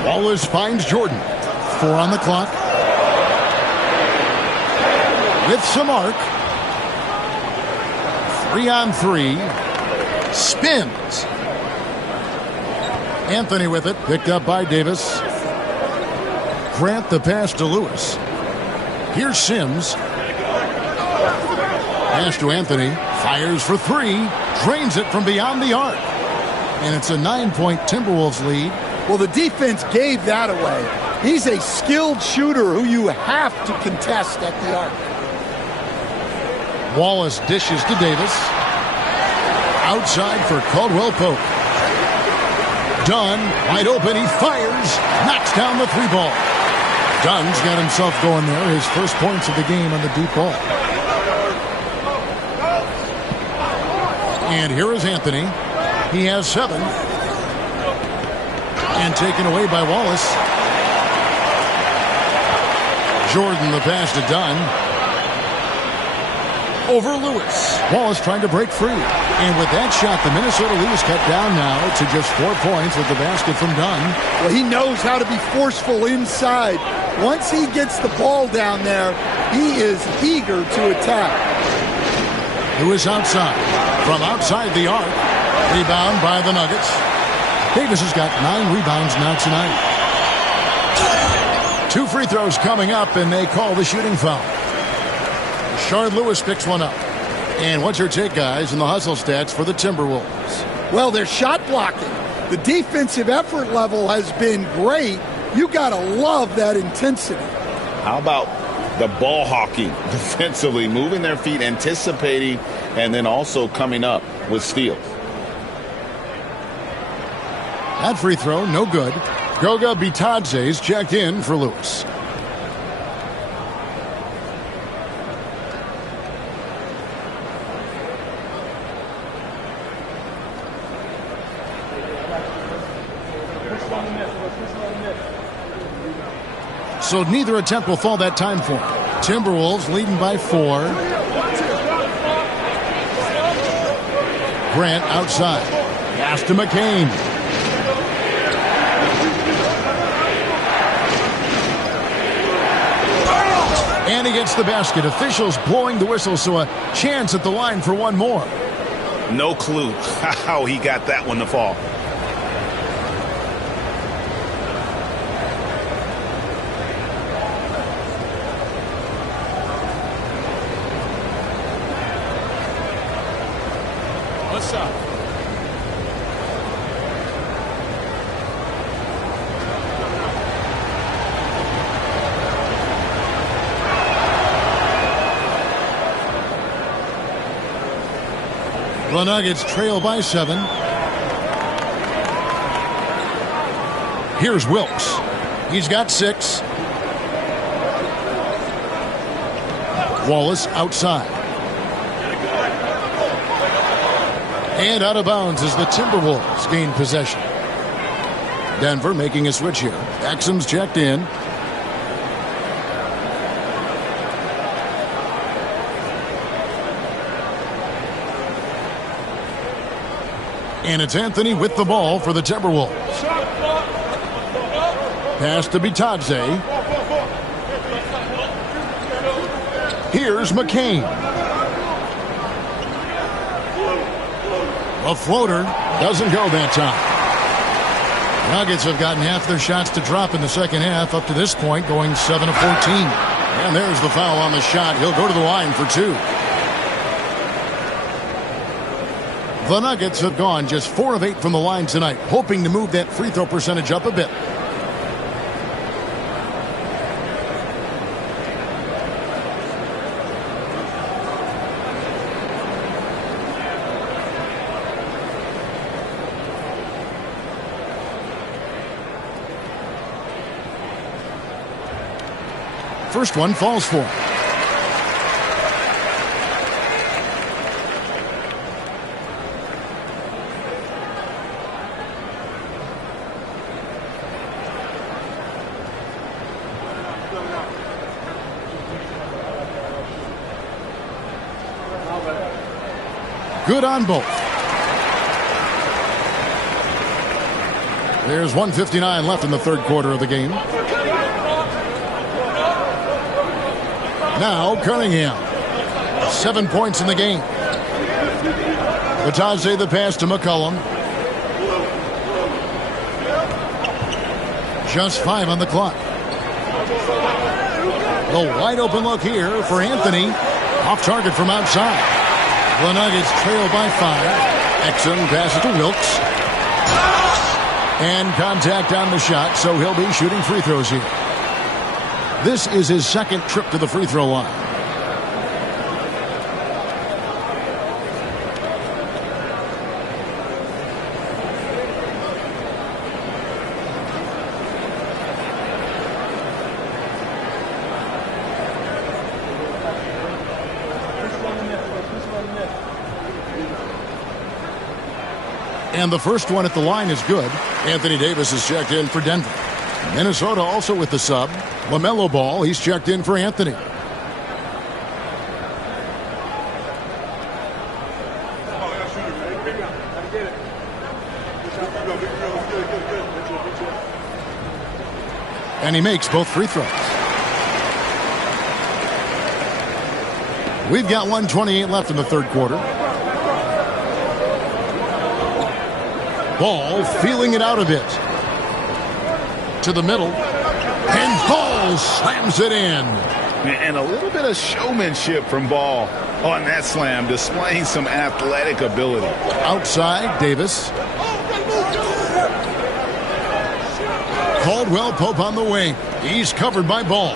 Wallace finds Jordan. 4 on the clock. With some arc. 3 on 3. Spins. Anthony with it. Picked up by Davis. Grant the pass to Lewis. Here's Sims. Pass to Anthony. Fires for three. Drains it from beyond the arc. And it's a 9-point Timberwolves lead. Well, the defense gave that away. He's a skilled shooter who you have to contest at the arc. Wallace dishes to Davis. Outside for Caldwell Pope. Dunn, wide open, he fires. Knocks down the three ball. Dunn's got himself going there. His first points of the game on the deep ball. And here is Anthony. He has 7. And taken away by Wallace. Jordan the pass to Dunn. Over Lewis. Wallace trying to break free. And with that shot, the Minnesota lead is cut down now to just 4 points with the basket from Dunn. Well, he knows how to be forceful inside. Once he gets the ball down there, he is eager to attack. Lewis outside. From outside the arc. Rebound by the Nuggets. Davis has got 9 rebounds now tonight. 2 free throws coming up, and they call the shooting foul. Rashard Lewis picks one up. And what's your take, guys, in the hustle stats for the Timberwolves? Well, they're shot blocking. The defensive effort level has been great. You got to love that intensity. How about the ball hawking defensively, moving their feet, anticipating, and then also coming up with steals? That free throw, no good. Goga Bitadze's checked in for Lewis. So neither attempt will fall that time for him. Timberwolves leading by 4. Grant outside. Pass to McCain. And he gets the basket. Officials blowing the whistle, so a chance at the line for one more. No clue how he got that one to fall. What's up? The Nuggets trail by 7. Here's Wilkes. He's got 6. Wallace outside. And out of bounds as the Timberwolves gain possession. Denver making a switch here. Exum's checked in. And it's Anthony with the ball for the Timberwolves. Pass to Bitadze. Here's McCain. A floater doesn't go that time. Nuggets have gotten half their shots to drop in the second half up to this point, going 7 of 14. And there's the foul on the shot. He'll go to the line for 2. The Nuggets have gone just 4 of 8 from the line tonight, hoping to move that free throw percentage up a bit. First one falls for him. Good on both. There's 1:59 left in the third quarter of the game. Now Cunningham. 7 points in the game. Batadze the pass to McCollum. Just 5 on the clock. The wide open look here for Anthony. Off target from outside. The Nuggets trail by 5. Exum passes to Wilkes. And contact on the shot, so he'll be shooting free throws here. This is his second trip to the free throw line. And the first one at the line is good. Anthony Davis is checked in for Denver. Minnesota also with the sub. LaMelo Ball, he's checked in for Anthony. And he makes both free throws. We've got 1:28 left in the third quarter. Ball feeling it out a bit. To the middle. And Ball slams it in. And a little bit of showmanship from Ball on that slam, displaying some athletic ability. Outside, Davis. Caldwell Pope on the wing. He's covered by Ball.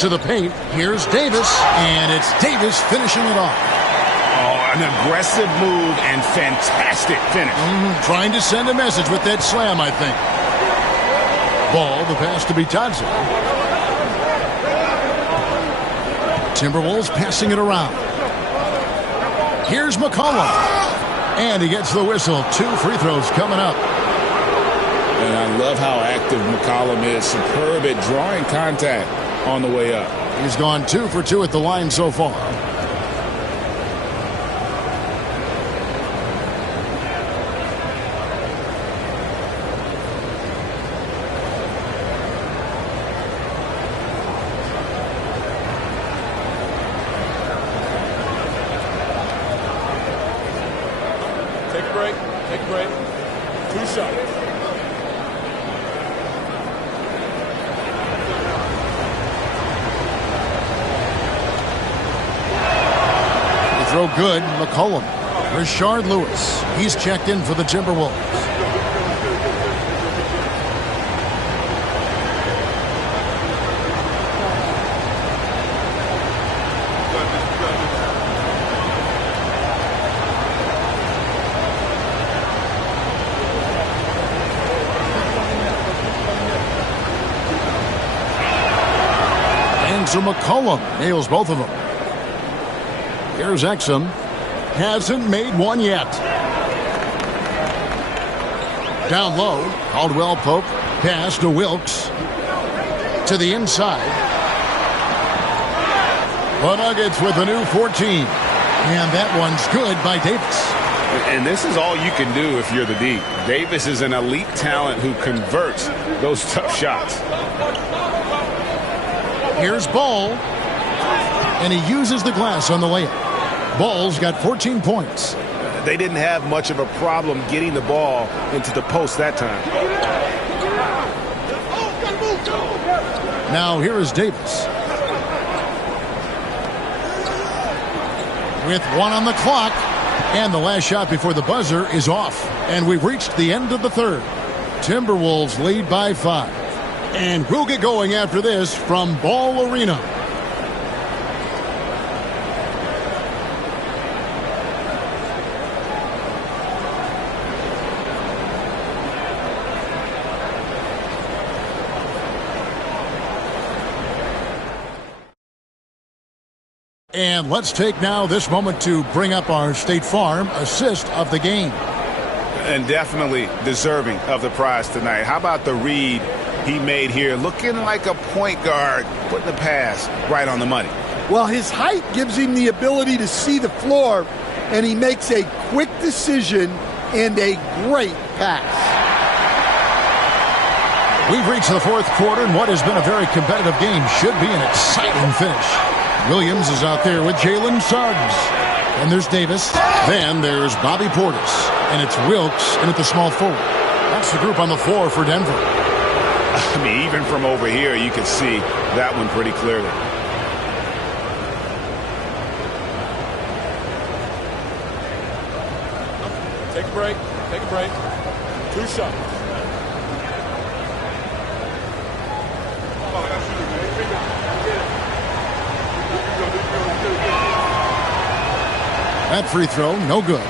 To the paint. Here's Davis. And it's Davis finishing it off. An aggressive move and fantastic finish. Trying to send a message with that slam, I think. Ball, the pass to Batadze. Timberwolves passing it around. Here's McCollum. And he gets the whistle. 2 free throws coming up. And I love how active McCollum is. Superb at drawing contact on the way up. He's gone 2 for 2 at the line so far. Take a break. 2 shots. The throw good. McCollum. Rashard Lewis. He's checked in for the Timberwolves. So McCollum nails both of them. Here's Exum. Hasn't made one yet. Down low. Caldwell Pope. Pass to Wilkes. To the inside. The Nuggets with a new 14. And that one's good by Davis. And this is all you can do if you're the D. Davis is an elite talent who converts those tough shots. Here's Ball, and he uses the glass on the layup. Ball's got 14 points. They didn't have much of a problem getting the ball into the post that time. Now here is Davis. With 1 on the clock, and the last shot before the buzzer is off. And we've reached the end of the third. Timberwolves lead by 5. And we'll get going after this from Ball Arena. And let's take now this moment to bring up our State Farm assist of the game. And definitely deserving of the prize tonight. How about the read he made here, looking like a point guard, putting the pass right on the money. Well, his height gives him the ability to see the floor, and he makes a quick decision and a great pass. We've reached the fourth quarter, and what has been a very competitive game should be an exciting finish. Williams is out there with Jalen Suggs. And there's Davis. Then there's Bobby Portis. And it's Wilkes in at the small forward. That's the group on the floor for Denver. I mean, even from over here, you can see that one pretty clearly. Take a break. Take a break. 2 shots. That free throw, no good.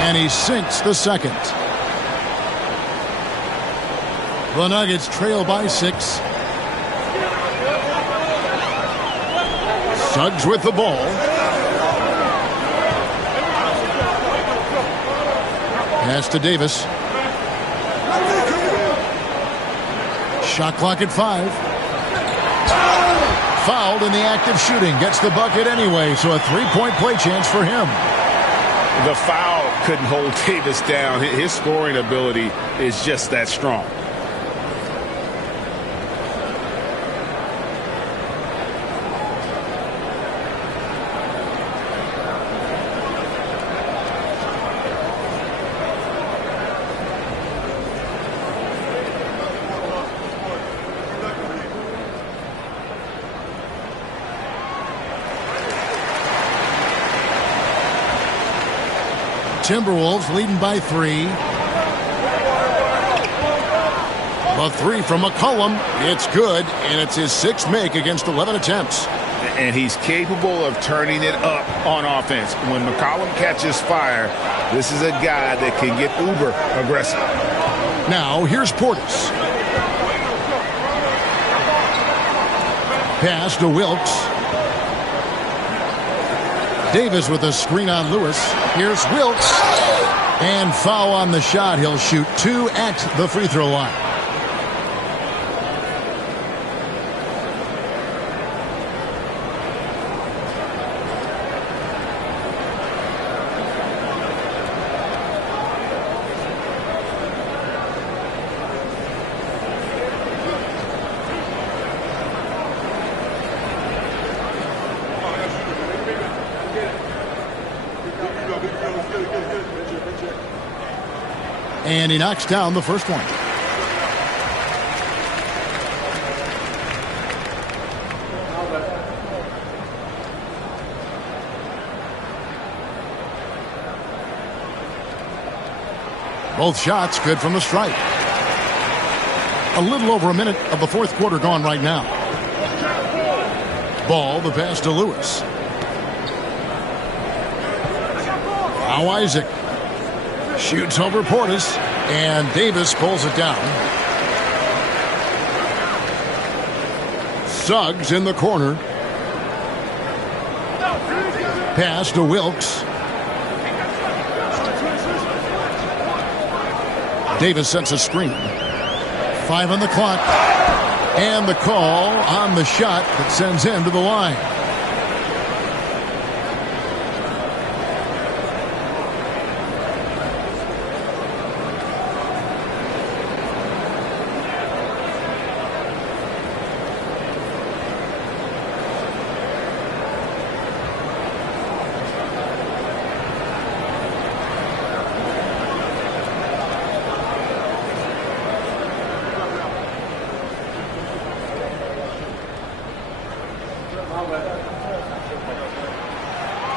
And he sinks the second. The Nuggets trail by 6. Suggs with the ball. Pass to Davis. Shot clock at 5. Fouled in the act of shooting. Gets the bucket anyway, so a 3-point play chance for him. The foul couldn't hold Davis down. His scoring ability is just that strong. Timberwolves leading by 3. A 3 from McCollum. It's good, and it's his 6th make against 11 attempts. And he's capable of turning it up on offense. When McCollum catches fire, this is a guy that can get uber aggressive. Now, here's Portis. Pass to Wilkes. Davis with a screen on Lewis. Here's Wilkes. And foul on the shot. He'll shoot 2 at the free throw line. And he knocks down the first one. Both shots good from the stripe. A little over a minute of the fourth quarter gone right now. Ball, the pass to Lewis. Now Isaac. Shoots over Portis, and Davis pulls it down. Suggs in the corner. Pass to Wilkes. Davis sets a screen. 5 on the clock. And the call on the shot that sends him to the line.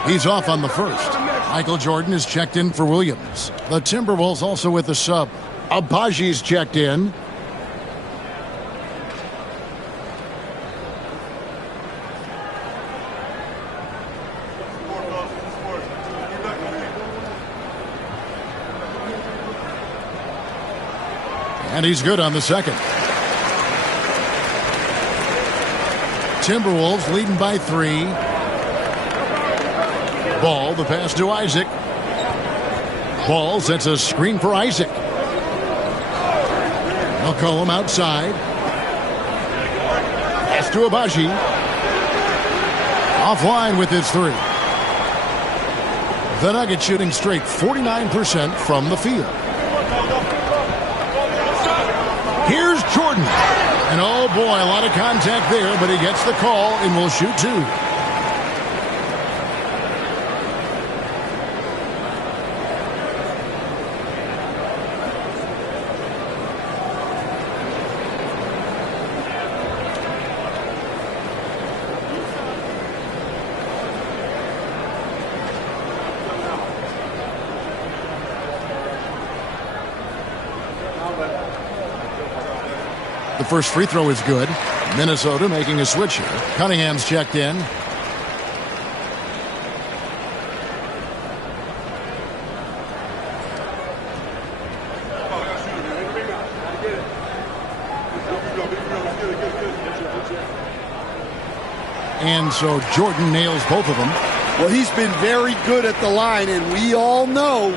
He's off on the first. Michael Jordan is checked in for Williams. The Timberwolves also with the sub. Abaji's checked in. And he's good on the second. Timberwolves leading by 3. Ball, the pass to Isaac. Ball sets a screen for Isaac. McCollum outside. Pass to Abaji. Offline with his three. The Nuggets shooting straight 49% from the field. Here's Jordan. And oh boy, a lot of contact there, but he gets the call and will shoot two. The first free throw is good. Minnesota making a switch here. Cunningham's checked in. And so Jordan nails both of them. Well, he's been very good at the line, and we all know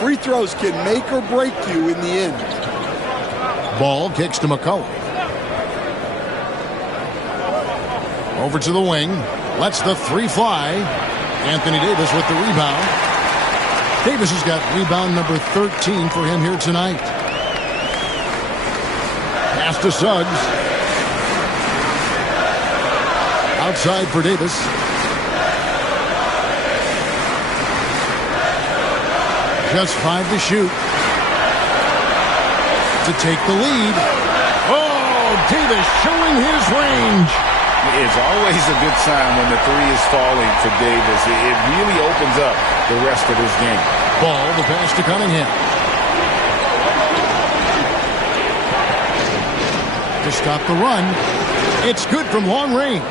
free throws can make or break you in the end. Ball kicks to McCullough. Over to the wing. Lets the three fly. Anthony Davis with the rebound. Davis has got rebound number 13 for him here tonight. Pass to Suggs. Outside for Davis. Just 5 to shoot. To take the lead. Oh, Davis showing his range. It's always a good sign when the three is falling for Davis. It really opens up the rest of his game. Ball, the pass to Cunningham. To stop the run. It's good from long range.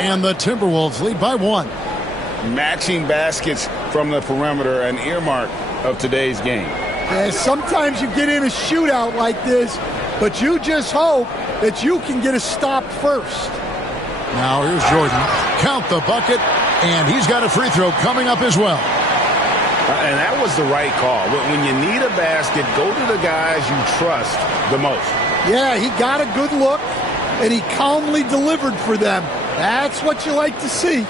And the Timberwolves lead by 1. Matching baskets from the perimeter, an earmark of today's game. Sometimes you get in a shootout like this, but you just hope that you can get a stop first. Now here's Jordan. Count the bucket, and he's got a free throw coming up as well. And that was the right call. When you need a basket, go to the guys you trust the most. Yeah, he got a good look, and he calmly delivered for them. That's what you like to see.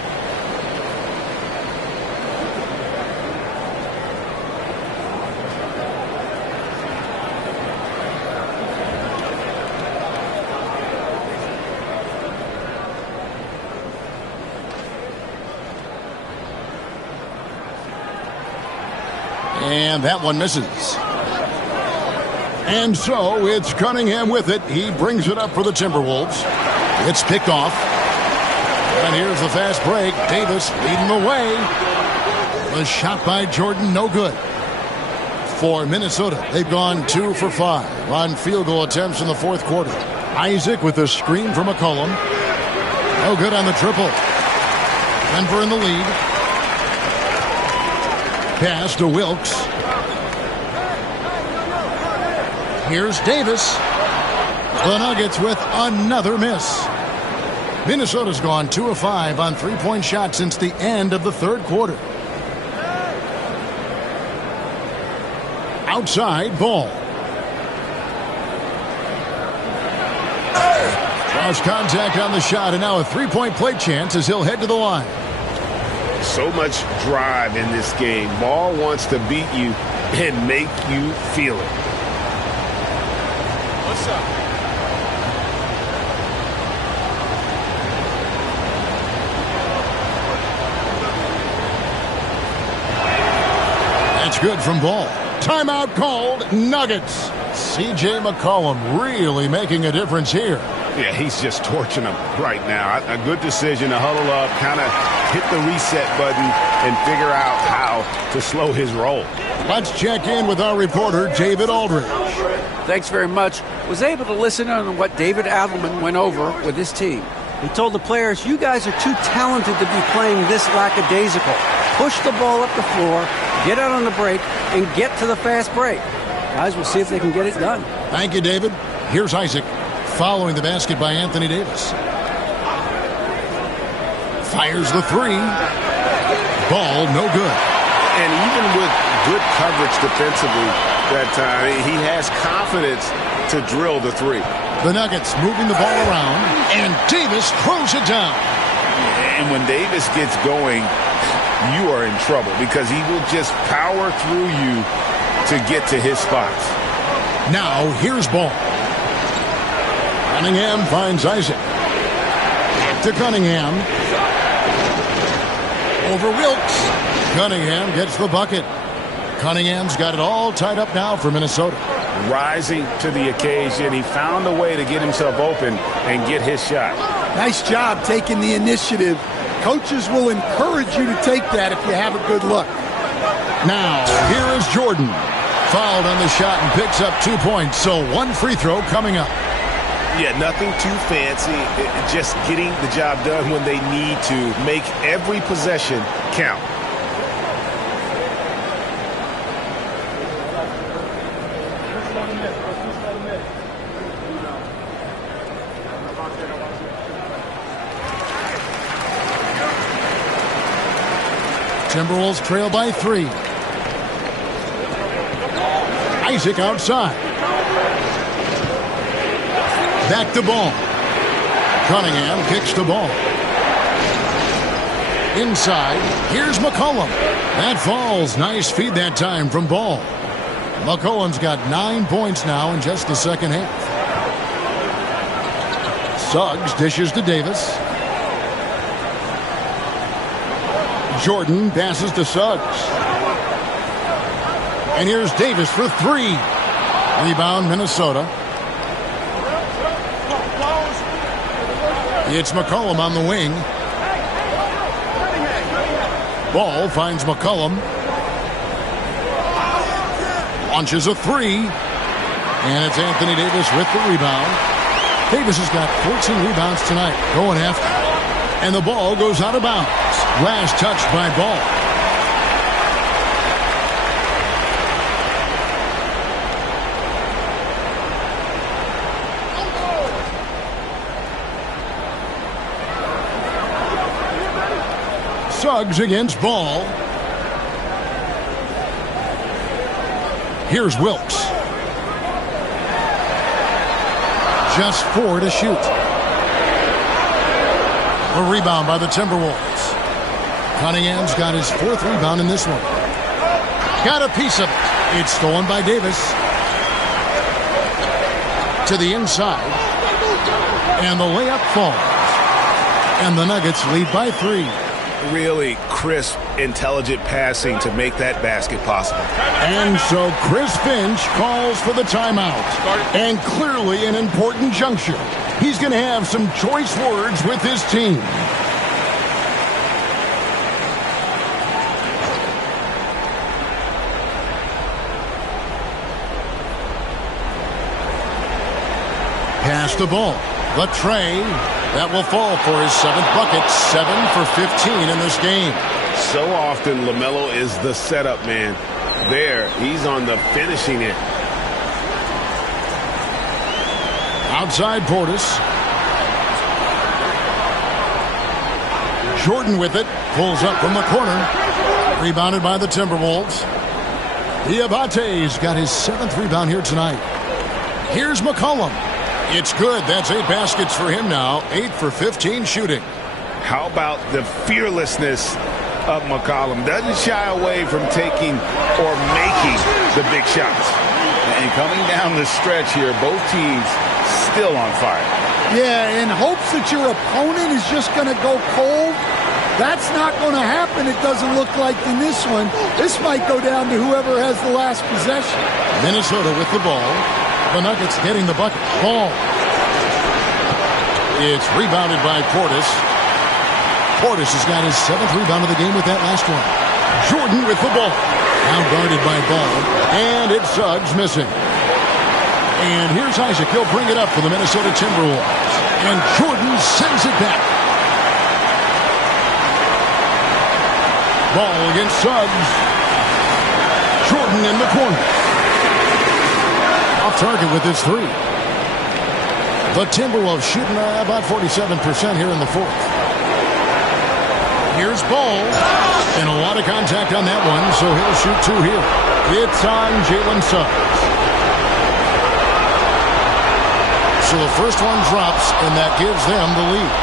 And that one misses. And so it's Cunningham with it. He brings it up for the Timberwolves. It's picked off. And here's the fast break. Davis leading the way. The shot by Jordan, no good. For Minnesota, they've gone 2 for 5 on field goal attempts in the fourth quarter. Isaac with a screen from McCollum. No good on the triple. Denver in the lead. Pass to Wilkes. Here's Davis. The Nuggets with another miss. Minnesota's gone 2 of 5 on three-point shots since the end of the third quarter. Outside ball. Cross contact on the shot, and now a three-point play chance as he'll head to the line. So much drive in this game. Ball wants to beat you and make you feel it. What's up? That's good from Ball. Timeout called. Nuggets. C.J. McCollum really making a difference here. Yeah, he's just torching them right now. A good decision to huddle up, kind of hit the reset button and figure out how to slow his roll. Let's check in with our reporter, David Aldridge. Thanks very much. Was able to listen on what David Adelman went over with his team. He told the players, you guys are too talented to be playing this lackadaisical. Push the ball up the floor, get out on the break, and get to the fast break. Guys, we'll see if they can get it done. Thank you, David. Here's Isaac. Following the basket by Anthony Davis. Fires the three. Ball no good. And even with good coverage defensively that time, he has confidence to drill the three. The Nuggets moving the ball around, and Davis throws it down. And when Davis gets going, you are in trouble because he will just power through you to get to his spots. Now, here's ball. Cunningham finds Isaac. To Cunningham. Over Wilkes. Cunningham gets the bucket. Cunningham's got it all tied up now for Minnesota. Rising to the occasion. He found a way to get himself open and get his shot. Nice job taking the initiative. Coaches will encourage you to take that if you have a good look. Now, here is Jordan. Fouled on the shot and picks up 2 points. So 1 free throw coming up. Yeah, nothing too fancy. Just getting the job done when they need to. Make every possession count. Timberwolves trail by 3. Isaac outside. Back to Ball. Cunningham kicks the ball. Inside, here's McCollum. That falls. Nice feed that time from Ball. McCollum's got 9 points now in just the second half. Suggs dishes to Davis. Jordan passes to Suggs. And here's Davis for 3. Rebound, Minnesota. It's McCollum on the wing. Ball finds McCollum. Launches a 3. And it's Anthony Davis with the rebound. Davis has got 14 rebounds tonight, going after. And the ball goes out of bounds. Last touch by Ball. Suggs against Ball. Here's Wilkes. Just 4 to shoot. A rebound by the Timberwolves. Cunningham's got his 4th rebound in this one. Got a piece of it. It's stolen by Davis. To the inside. And the layup falls. And the Nuggets lead by 3. Really crisp, intelligent passing to make that basket possible. And so Chris Finch calls for the timeout. And clearly an important juncture. He's going to have some choice words with his team. Pass the ball. The tray. That will fall for his 7th bucket. 7 for 15 in this game. So often LaMelo is the setup man. There, he's on the finishing end. Outside Portis. Jordan with it. Pulls up from the corner. Rebounded by the Timberwolves. Diabate's got his 7th rebound here tonight. Here's McCollum. It's good. That's 8 baskets for him now. 8 for 15 shooting. How about the fearlessness of McCollum? Doesn't shy away from taking or making the big shots. And coming down the stretch here, both teams still on fire. Yeah, in hopes that your opponent is just going to go cold. That's not going to happen, it doesn't look like in this one. This might go down to whoever has the last possession. Minnesota with the ball. The Nuggets getting the bucket. Ball. It's rebounded by Portis. Portis has got his 7th rebound of the game with that last one. Jordan with the ball. Now guarded by Ball. And it's Suggs missing. And here's Isaac. He'll bring it up for the Minnesota Timberwolves. And Jordan sends it back. Ball against Suggs. Jordan in the corner. Off target with his 3. The Timberwolves shooting about 47% here in the 4th. Here's Ball. And a lot of contact on that one, so he'll shoot 2 here. It's on Jalen Suggs. So the first one drops, and that gives them the lead.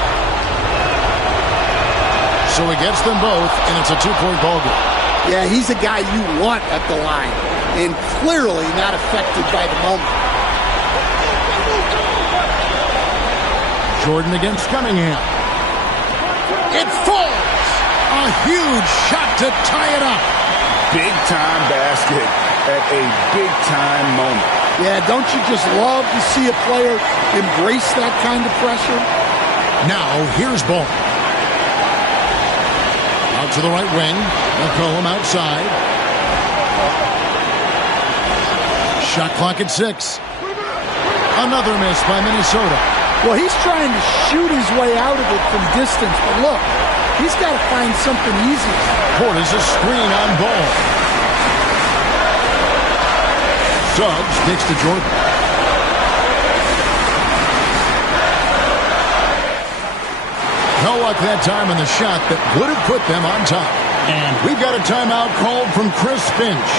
So he gets them both, and it's a two-point ball game. Yeah, he's a guy you want at the line, and clearly not affected by the moment. Jordan against Cunningham. It falls! A huge shot to tie it up. Big-time basket at a big-time moment. Yeah, don't you just love to see a player embrace that kind of pressure? Now, here's Ball. Out to the right wing. McCollum outside. Shot clock at 6. Another miss by Minnesota. Well, he's trying to shoot his way out of it from distance, but look, he's got to find something easy. Portis a screen on Ball. Suggs kicks to Jordan. No luck that time on the shot that would have put them on top. And we've got a timeout called from Chris Finch.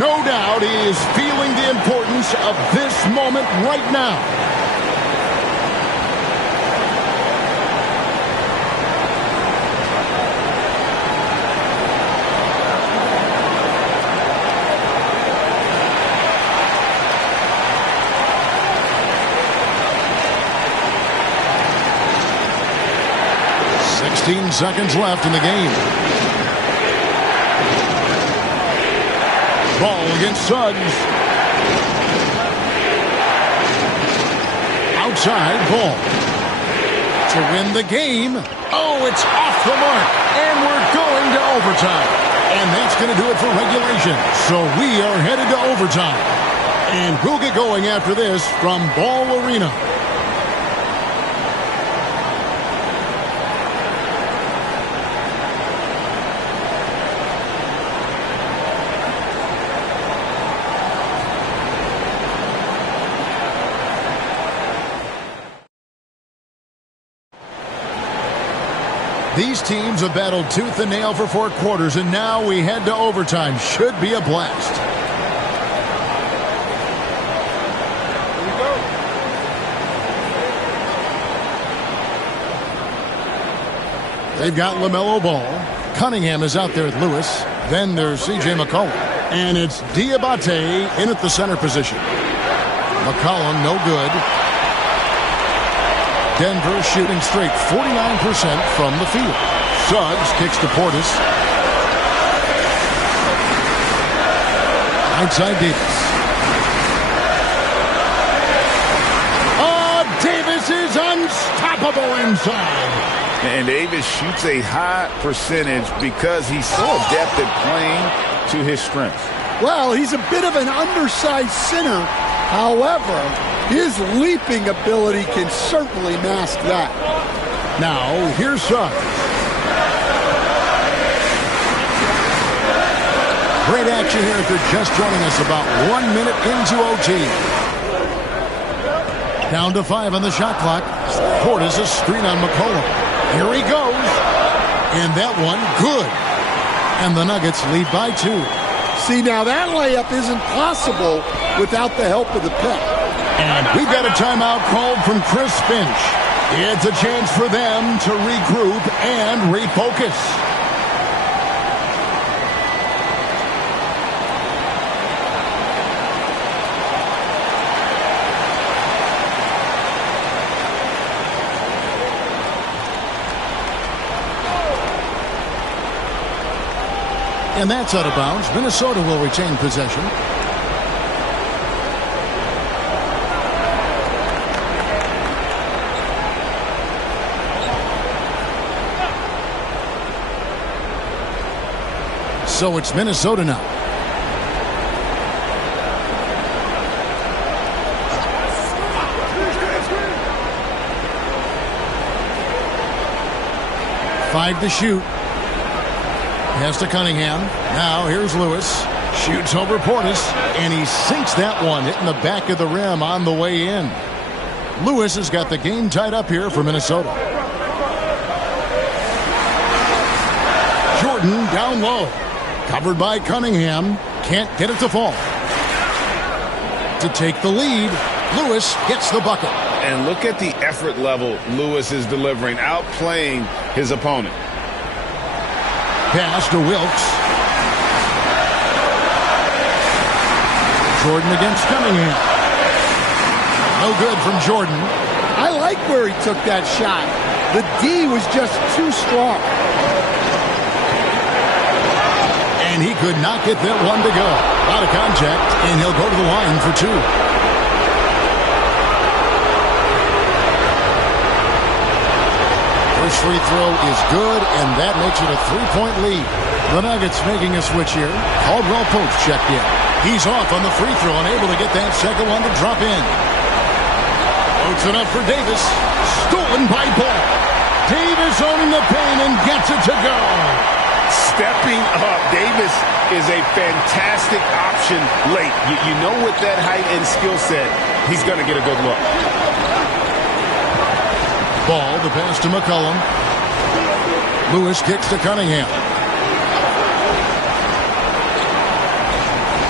No doubt he is feeling the importance of this moment right now. Seconds left in the game. Ball against Suggs. Outside Ball. To win the game. Oh, it's off the mark. And we're going to overtime. And that's going to do it for regulation. So we are headed to overtime. And we'll get going after this from Ball Arena. These teams have battled tooth and nail for 4 quarters, and now we head to overtime. Should be a blast. Here we go. They've got LaMelo Ball. Cunningham is out there with Lewis. Then there's C.J. McCollum. And it's Diabate in at the center position. McCollum, no good. Denver shooting straight 49% from the field. Suggs kicks to Portis. Outside Davis. Oh, Davis is unstoppable inside. And Davis shoots a high percentage because he's so adept at playing to his strengths. Well, he's a bit of an undersized center. However, his leaping ability can certainly mask that. Now, here's Suggs. Great action here if you're just joining us about 1 minute into OT. Down to 5 on the shot clock. Portis a screen on McCollum. Here he goes. And that one, good. And the Nuggets lead by 2. See, now that layup isn't possible without the help of the pick. And we've got a timeout called from Chris Finch. It's a chance for them to regroup and refocus. And that's out of bounds. Minnesota will retain possession. So it's Minnesota now. Five to shoot. Pass to Cunningham. Now here's Lewis. Shoots over Portis. And he sinks that one, hitting the back of the rim on the way in. Lewis has got the game tied up here for Minnesota. Jordan down low. Covered by Cunningham. Can't get it to fall. To take the lead, Lewis gets the bucket. And look at the effort level Lewis is delivering, outplaying his opponent. pass to Wilkes. Jordan against Cunningham. No good from Jordan. I like where he took that shot. The D was just too strong. And he could not get that one to go. Out of contact, and he'll go to the line for two. First free throw is good, and that makes it a three-point lead. The Nuggets making a switch here. Caldwell Pope checked in. He's off on the free throw, unable to get that second one to drop in. Puts it up for Davis. Stolen by Ball. Davis owning the paint and gets it to go. Stepping up. Davis is a fantastic option late. You know, with that height and skill set, he's going to get a good look. Ball, the pass to McCollum. Lewis kicks to Cunningham.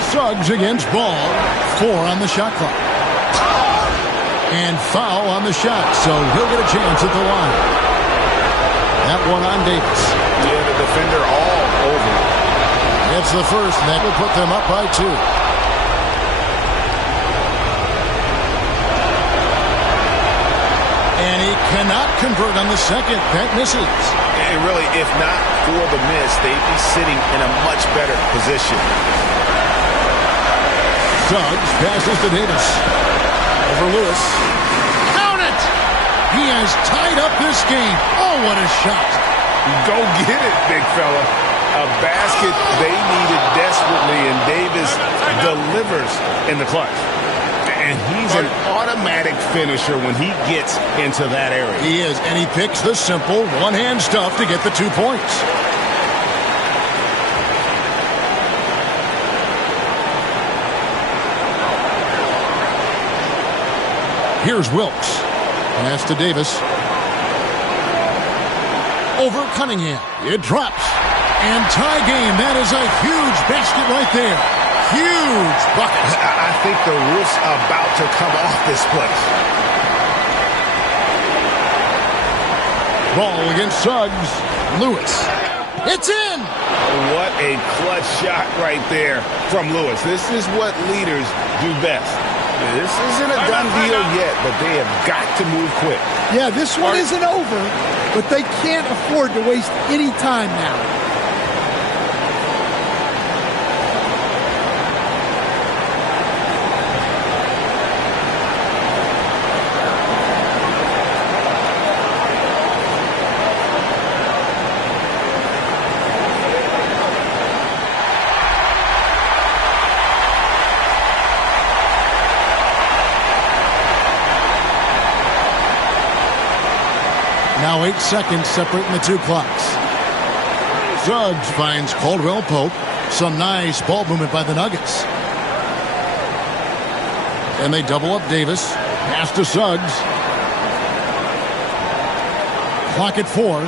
Suggs against Ball. 4 on the shot clock. And foul on the shot, so he'll get a chance at the line. That one on Davis. Yeah, the defender all over. It's the first, and that will put them up by 2. And he cannot convert on the second. That misses. And really, if not for the miss, they'd be sitting in a much better position. Suggs passes to Davis. Over Lewis. Count it! He has tied up this game. Oh, what a shot. Go get it, big fella. A basket they needed desperately, and Davis delivers in the clutch. And he's an automatic finisher when he gets into that area. He is, and he picks the simple one-hand stuff to get the 2 points. Here's Wilkes. Pass to Davis. Over Cunningham. It drops. And tie game. That is a huge basket right there. Huge bucket. I think the roof's about to come off this place. Ball against Suggs. Lewis. It's in. What a clutch shot right there from Lewis. This is what leaders do best. This isn't a done deal yet, but they have got to move quick. Yeah, this one isn't over, but they can't afford to waste any time now. Now 8 seconds separating the 2 clocks. Suggs finds Caldwell Pope. Some nice ball movement by the Nuggets. And they double up Davis. Pass to Suggs. Clock at 4.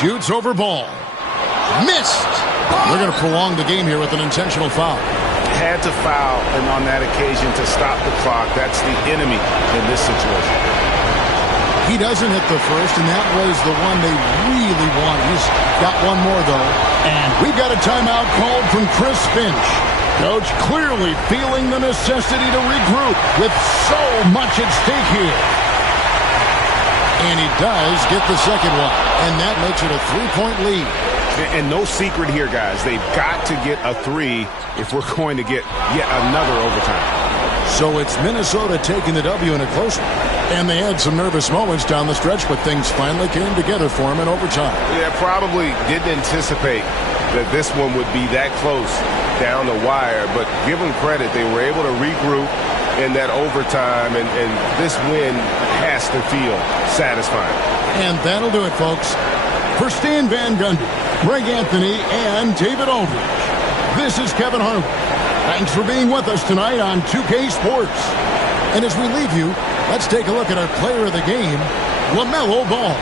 Shoots over Ball. Missed. They're going to prolong the game here with an intentional foul. Had to foul, and on that occasion to stop the clock. That's the enemy in this situation. He doesn't hit the first, and that was the one they really want. He's got one more, though. And we've got a timeout called from Chris Finch. Coach clearly feeling the necessity to regroup with so much at stake here. And he does get the second one, and that makes it a 3-point lead. And no secret here, guys. They've got to get a 3 if we're going to get yet another overtime. So it's Minnesota taking the W in a close one. And they had some nervous moments down the stretch, but things finally came together for them in overtime. Yeah, probably didn't anticipate that this one would be that close down the wire, but give them credit. They were able to regroup in that overtime, and this win has to feel satisfying. And that'll do it, folks. For Stan Van Gundy, Greg Anthony, and David Aldridge, this is Kevin Harlan. Thanks for being with us tonight on 2K Sports. And as we leave you, let's take a look at our player of the game, LaMelo Ball.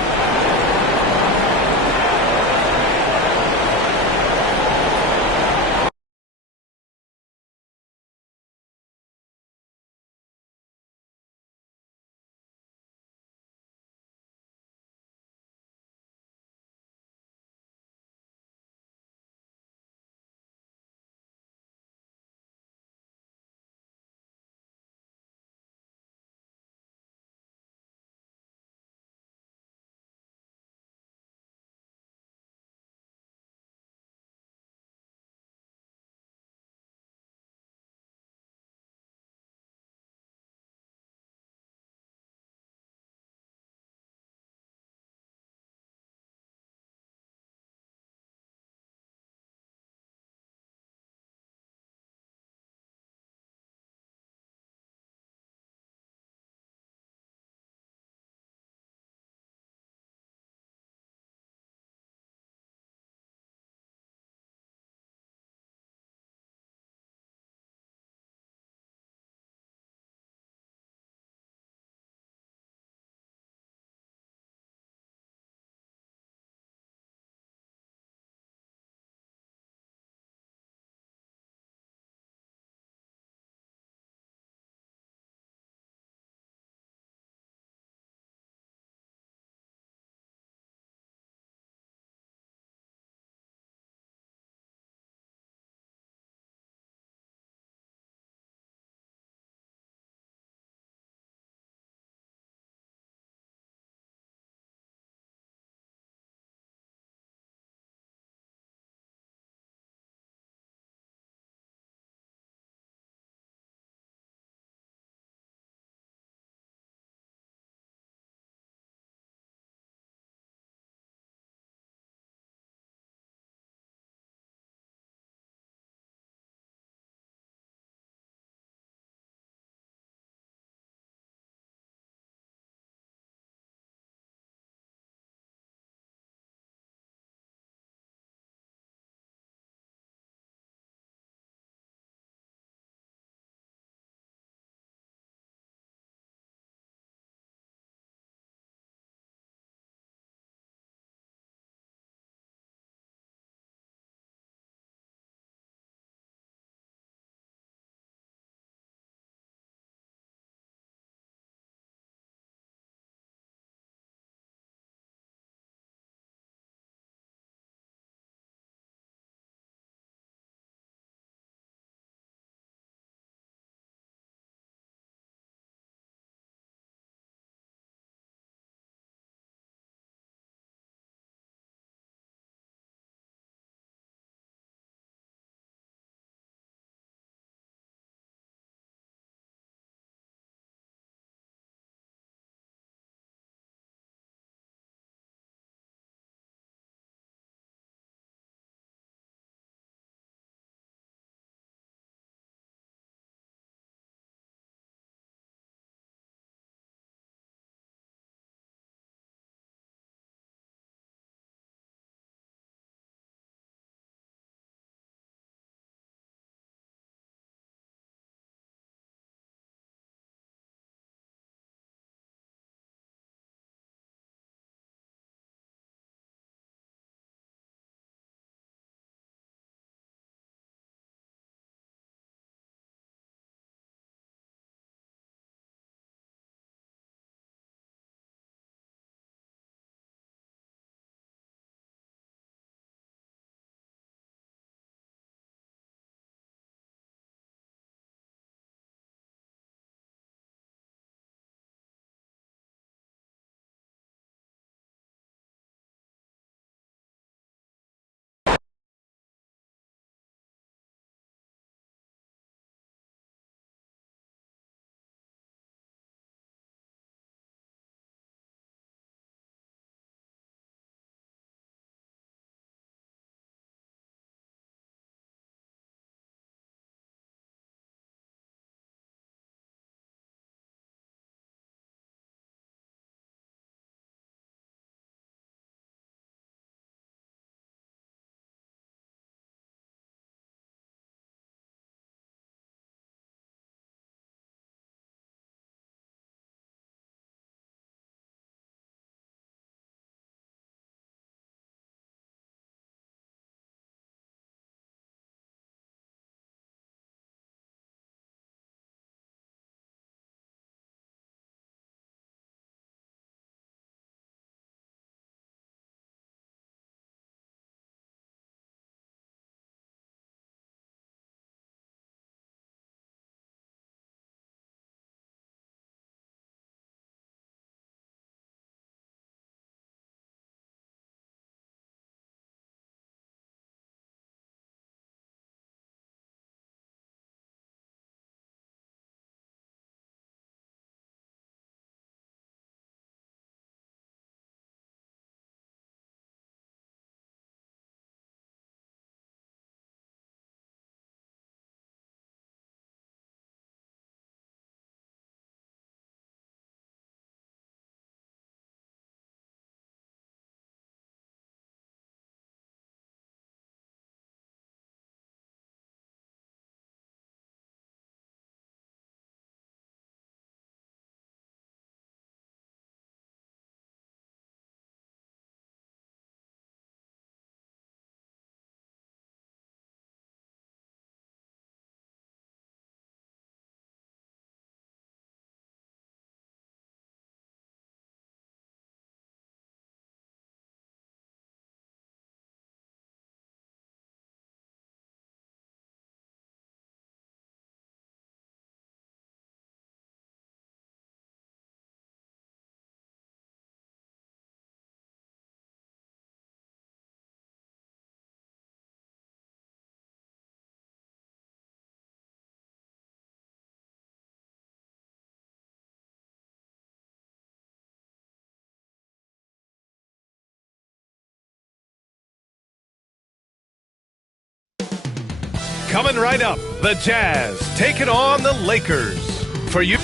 Coming right up, the Jazz taking on the Lakers. For you,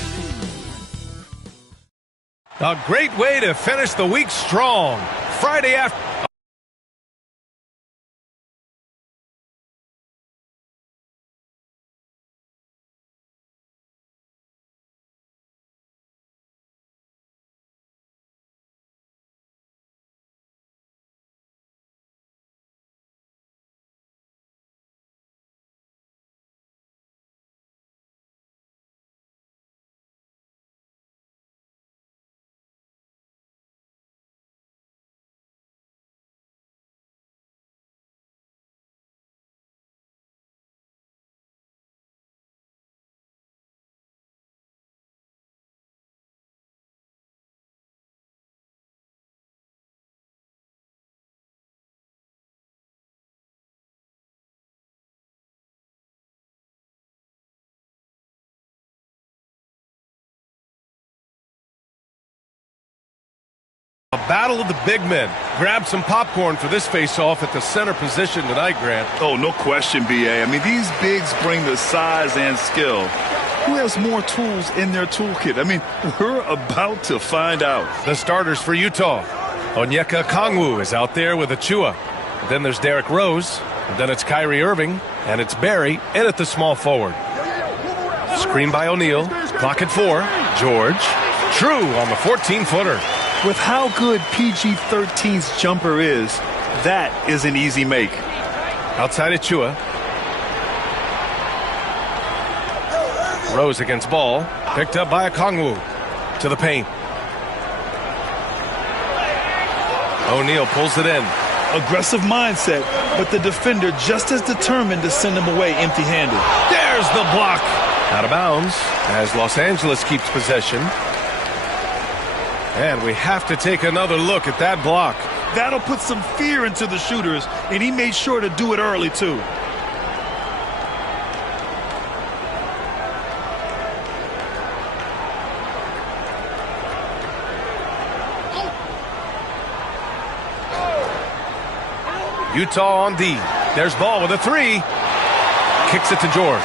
a great way to finish the week strong. Friday after. A battle of the big men. Grab some popcorn for this face-off at the center position tonight, Grant. Oh, no question, B.A. I mean, these bigs bring the size and skill. Who has more tools in their toolkit? I mean, we're about to find out. The starters for Utah. Onyeka Okongwu is out there with Achua. Then there's Derrick Rose. And then it's Kyrie Irving. And it's Barry in at the small forward. Screen by O'Neal. Clock at 4. George. True on the 14-footer. With how good PG-13's jumper is, that is an easy make. Outside Achua. Rose against ball. Picked up by Okongwu. To the paint. O'Neal pulls it in. Aggressive mindset, but the defender just as determined to send him away empty-handed. There's the block. Out of bounds as Los Angeles keeps possession. And we have to take another look at that block. That'll put some fear into the shooters, and he made sure to do it early, too. Utah on D. There's ball with a 3. Kicks it to George.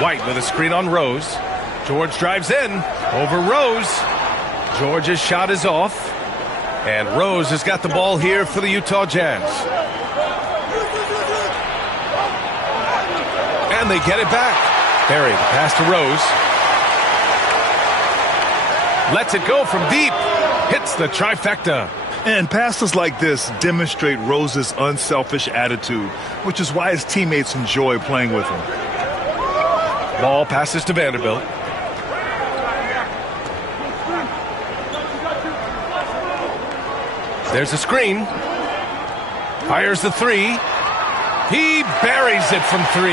White with a screen on Rose. George drives in. Over Rose. George's shot is off. And Rose has got the ball here for the Utah Jazz. And they get it back. Barry, the pass to Rose. Lets it go from deep. Hits the trifecta. And passes like this demonstrate Rose's unselfish attitude, which is why his teammates enjoy playing with him. Ball passes to Vanderbilt. There's a screen. Fires the 3. He buries it from 3.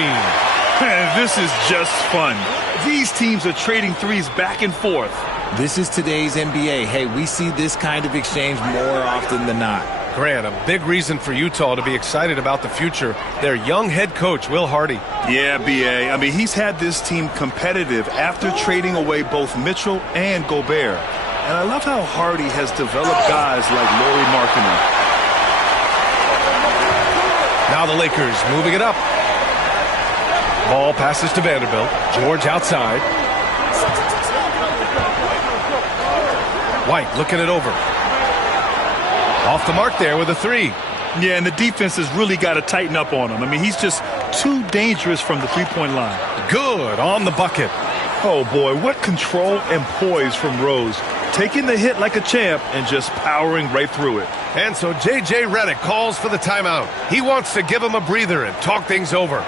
And this is just fun. These teams are trading threes back and forth. This is today's NBA. Hey, we see this kind of exchange more often than not. Grant, a big reason for Utah to be excited about the future. Their young head coach, Will Hardy. Yeah, B.A. I mean, he's had this team competitive after trading away both Mitchell and Gobert. And I love how Hardy has developed guys like Lauri Markkanen. Now the Lakers moving it up. Ball passes to Vanderbilt. George outside. White looking it over. Off the mark there with a 3. Yeah, and the defense has really got to tighten up on him. I mean, he's just too dangerous from the three-point line. Good on the bucket. Oh, boy, what control and poise from Rose. Taking the hit like a champ and just powering right through it. And so J.J. Redick calls for the timeout. He wants to give him a breather and talk things over.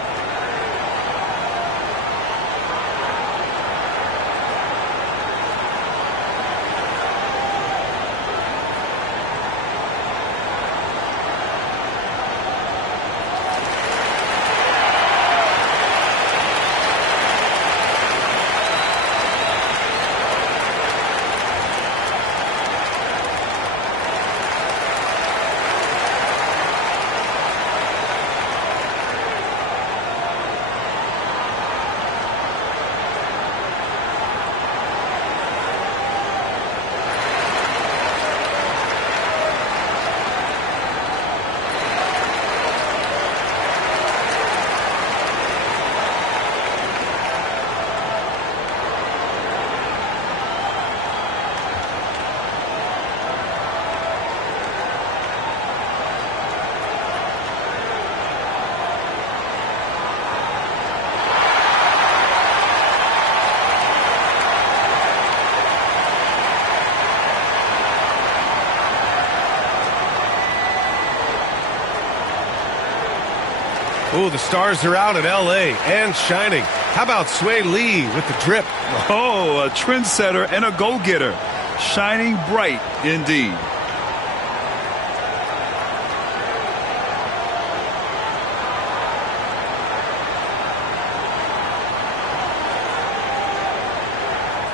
Ooh, the stars are out in L.A. and shining. How about Sway Lee with the drip? Oh, a trendsetter and a go-getter. Shining bright indeed.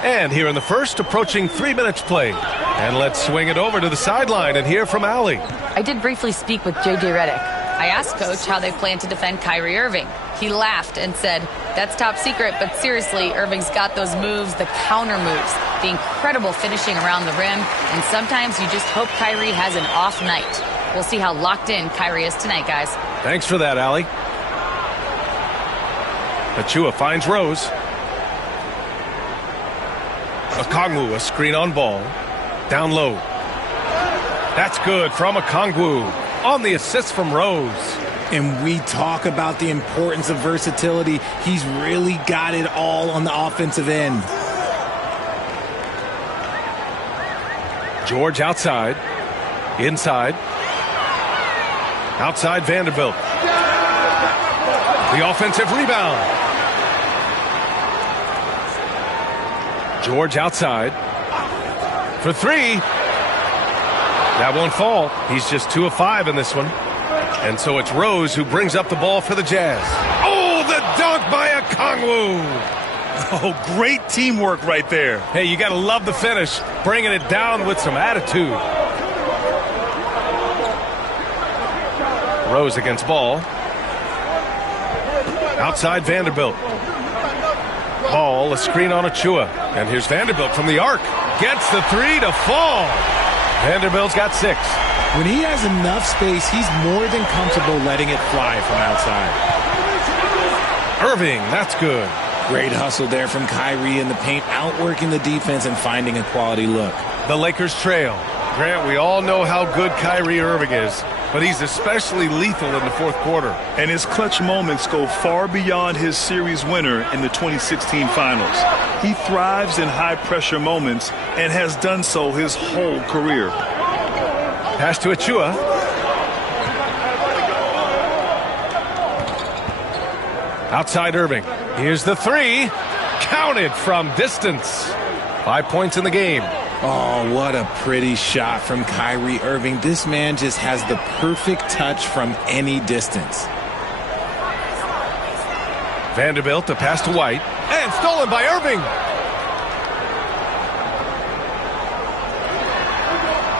And here in the first, approaching 3 minutes played. And let's swing it over to the sideline and hear from Allie. I did briefly speak with J.J. Redick. I asked Coach how they plan to defend Kyrie Irving. He laughed and said, "That's top secret, but seriously, Irving's got those moves, the counter moves, the incredible finishing around the rim, and sometimes you just hope Kyrie has an off night." We'll see how locked in Kyrie is tonight, guys. Thanks for that, Allie. Achua finds Rose. Okongwu, a screen on ball. Down low. That's good from Okongwu. On the assist from Rose. And we talk about the importance of versatility. He's really got it all on the offensive end. George outside. Inside. Outside Vanderbilt. The offensive rebound. George outside. For three. That won't fall. He's just 2 of 5 in this one. And so it's Rose who brings up the ball for the Jazz. Oh, the dunk by Okongwu. Oh, great teamwork right there. Hey, you got to love the finish. Bringing it down with some attitude. Rose against ball. Outside Vanderbilt. Ball, a screen on Achua. And here's Vanderbilt from the arc. Gets the 3 to fall. Vanderbilt's got 6. When he has enough space, he's more than comfortable letting it fly from outside. Irving, that's good. Great hustle there from Kyrie in the paint, outworking the defense and finding a quality look. The Lakers trail. Grant, we all know how good Kyrie Irving is, but he's especially lethal in the fourth quarter. And his clutch moments go far beyond his series winner in the 2016 finals. He thrives in high-pressure moments and has done so his whole career. Pass to Achua. Outside Irving. Here's the 3. Counted from distance. 5 points in the game. Oh, what a pretty shot from Kyrie Irving. This man just has the perfect touch from any distance. Vanderbilt, a pass to White. And stolen by Irving.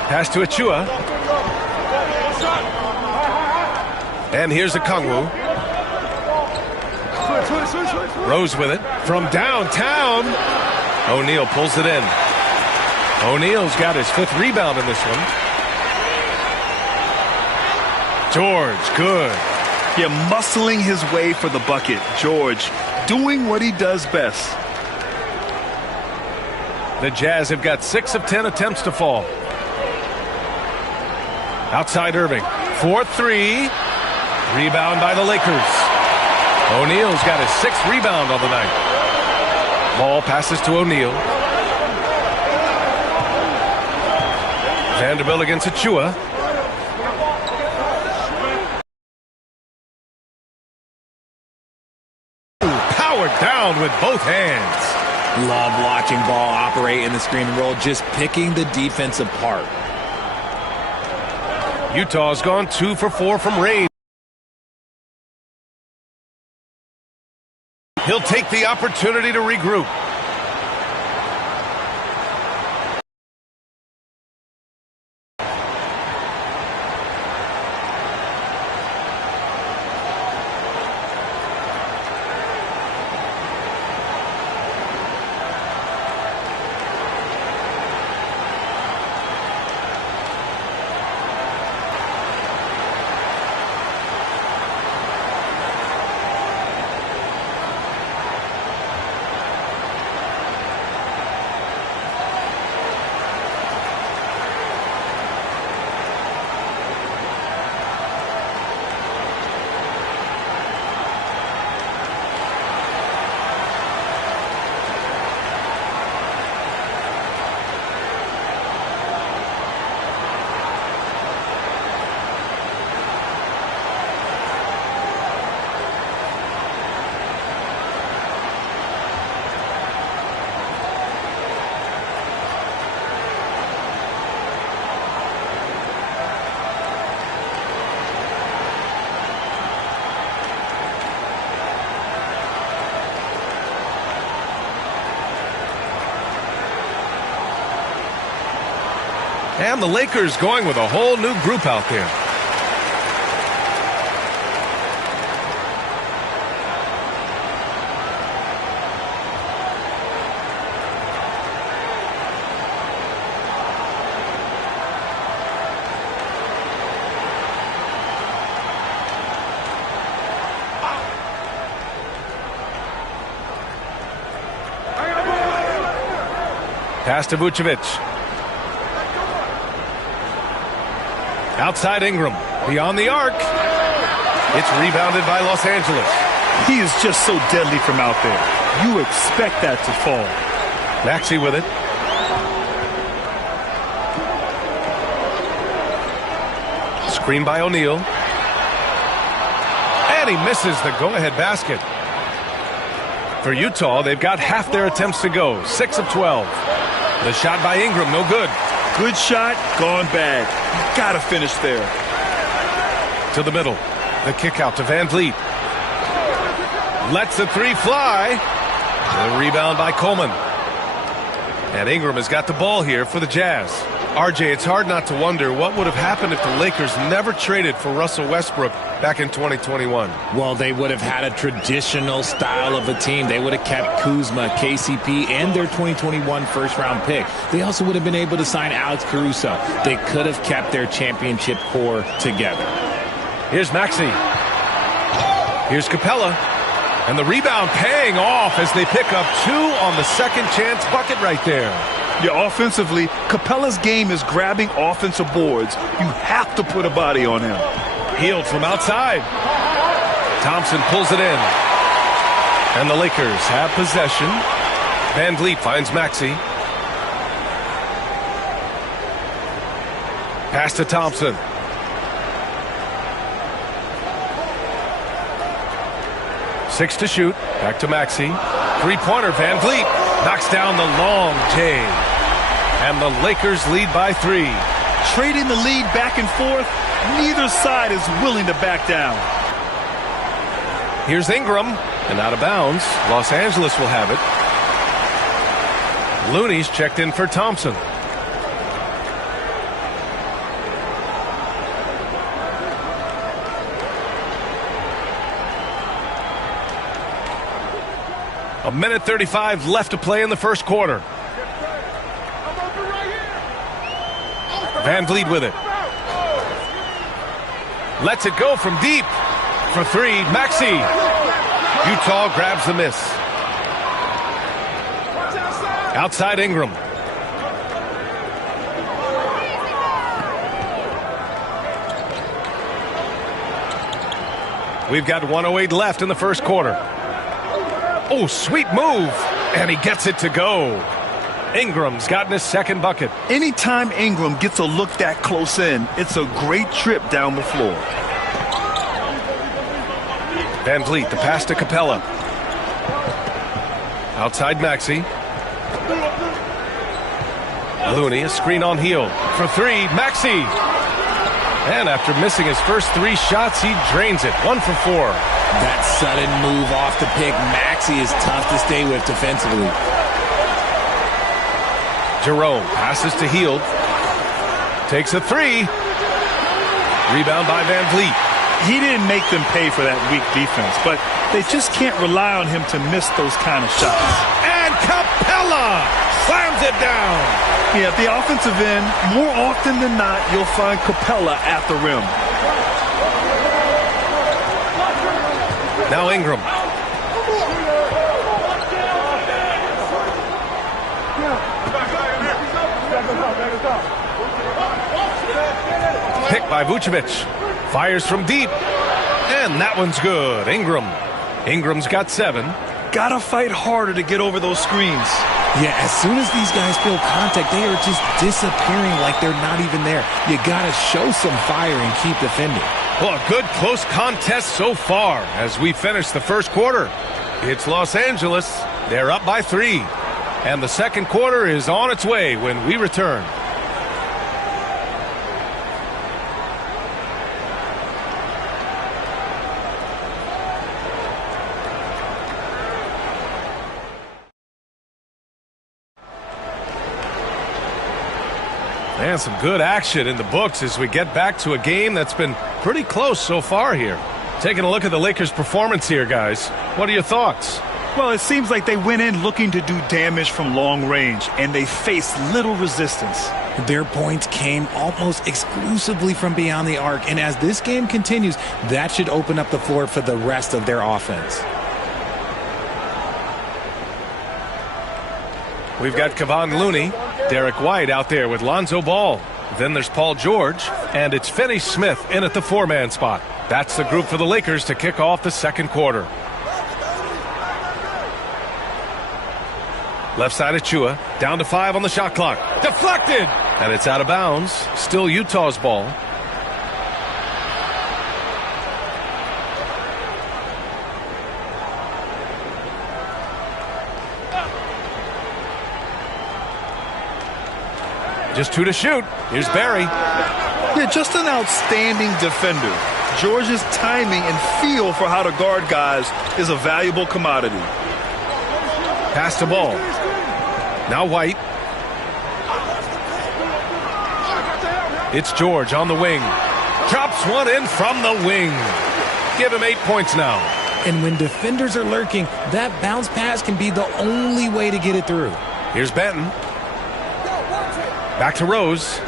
Pass to Achua. And here's Okongwu. Rose with it. From downtown. O'Neal pulls it in. O'Neal's got his 5th rebound in this one. George, good. Yeah, muscling his way for the bucket. George doing what he does best. The Jazz have got 6 of 10 attempts to fall. Outside Irving. 4-3. Rebound by the Lakers. O'Neal's got his 6th rebound on the night. Ball passes to O'Neal. Vanderbilt against Achua. Powered down with both hands. Love watching ball operate in the screen and roll, just picking the defense apart. Utah's gone 2 for 4 from range. He'll take the opportunity to regroup. And the Lakers going with a whole new group out there. Pass to Vucevic. Outside Ingram. Beyond the arc. It's rebounded by Los Angeles. He is just so deadly from out there. You expect that to fall. Maxey with it. Screen by O'Neal. And he misses the go-ahead basket. For Utah, they've got half their attempts to go. 6 of 12. The shot by Ingram, no good. Good shot, gone bad. You gotta finish there. To the middle. The kick out to Van Vliet. Lets the three fly. The rebound by Coleman. And Ingram has got the ball here for the Jazz. RJ, it's hard not to wonder what would have happened if the Lakers never traded for Russell Westbrook back in 2021. Well, they would have had a traditional style of a team. They would have kept Kuzma, KCP, and their 2021 first-round pick. They also would have been able to sign Alex Caruso. They could have kept their championship core together. Here's Maxey. Here's Capella. And the rebound paying off as they pick up 2 on the second chance bucket right there. Yeah, offensively, Capella's game is grabbing offensive boards. You have to put a body on him. Healed from outside. Thompson pulls it in. And the Lakers have possession. Van Vliet finds Maxey. Pass to Thompson. Six to shoot. Back to Maxey. Three-pointer. Van Vliet knocks down the long J. And the Lakers lead by 3. Trading the lead back and forth, neither side is willing to back down. Here's Ingram, and out of bounds. Los Angeles will have it. Looney's checked in for Thompson. A minute 35 left to play in the first quarter. Van Vliet with it. Lets it go from deep. For 3, Maxey. Utah grabs the miss. Outside Ingram. We've got 1:08 left in the first quarter. Oh, sweet move. And he gets it to go. Ingram's gotten his second bucket. Anytime Ingram gets a look that close in, it's a great trip down the floor. Van Vliet, the pass to Capella. Outside Maxey. Looney, a screen on Hield. For 3, Maxey. And after missing his first 3 shots, he drains it. 1 for 4. That sudden move off the pick, Maxey is tough to stay with defensively. Jerome passes to Hield. Takes a 3. Rebound by Van Vliet. He didn't make them pay for that weak defense, but they just can't rely on him to miss those kind of shots. And Capella slams it down. Yeah, at the offensive end, more often than not, you'll find Capella at the rim. Now Ingram. Picked by Vucevic. Fires from deep. And that one's good. Ingram's got 7. Gotta fight harder to get over those screens. Yeah, as soon as these guys feel contact, they are just disappearing like they're not even there. You gotta show some fire and keep defending. Well, a good close contest so far as we finish the first quarter. It's Los Angeles. They're up by 3. And the second quarter is on its way when we return. And some good action in the books as we get back to a game that's been pretty close so far here. Taking a look at the Lakers' performance here, guys. What are your thoughts? Well, it seems like they went in looking to do damage from long range, and they faced little resistance. Their points came almost exclusively from beyond the arc, and as this game continues, that should open up the floor for the rest of their offense. We've got Kevon Looney, Derek White out there with Lonzo Ball. Then there's Paul George, and it's Finney Smith in at the 4-man spot. That's the group for the Lakers to kick off the second quarter. Left side of Chua, down to 5 on the shot clock. Deflected! And it's out of bounds. Still Utah's ball. Just 2 to shoot. Here's Barry. Yeah, just an outstanding defender. George's timing and feel for how to guard guys is a valuable commodity. Pass the ball. Now White. It's George on the wing. Drops one in from the wing. Give him 8 points now. And when defenders are lurking, that bounce pass can be the only way to get it through. Here's Benton. Back to Rose.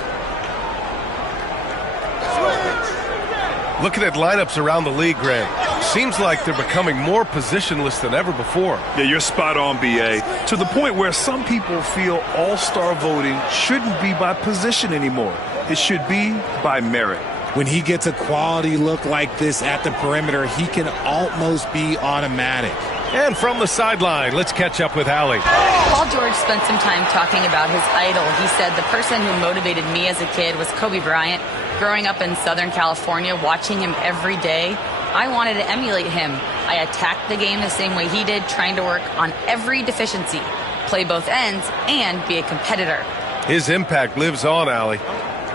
Looking at lineups around the league, Grant, seems like they're becoming more positionless than ever before. Yeah, you're spot on, B.A. To the point where some people feel all-star voting shouldn't be by position anymore. It should be by merit. When he gets a quality look like this at the perimeter, he can almost be automatic. And from the sideline, let's catch up with Allie. Paul George spent some time talking about his idol. He said, the person who motivated me as a kid was Kobe Bryant. Growing up in Southern California, watching him every day, I wanted to emulate him. I attacked the game the same way he did, trying to work on every deficiency, play both ends, and be a competitor. His impact lives on, Allie.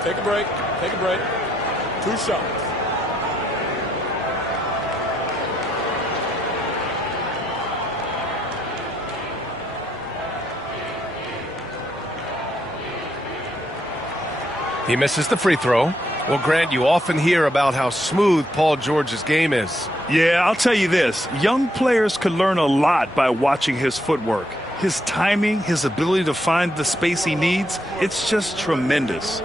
Take a break. Take a break. 2 shots. He misses the free throw. Well, Grant, you often hear about how smooth Paul George's game is. Yeah, I'll tell you this. Young players could learn a lot by watching his footwork. His timing, his ability to find the space he needs, it's just tremendous.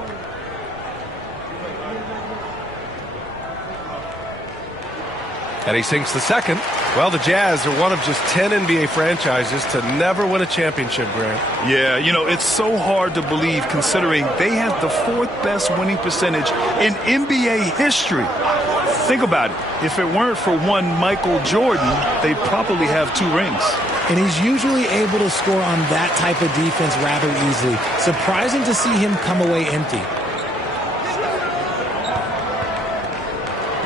And he sinks the second. Well, the Jazz are one of just 10 NBA franchises to never win a championship, Grant. Yeah, you know, it's so hard to believe considering they had the 4th best winning percentage in NBA history. Think about it. If it weren't for one Michael Jordan, they'd probably have 2 rings. And he's usually able to score on that type of defense rather easily. Surprising to see him come away empty.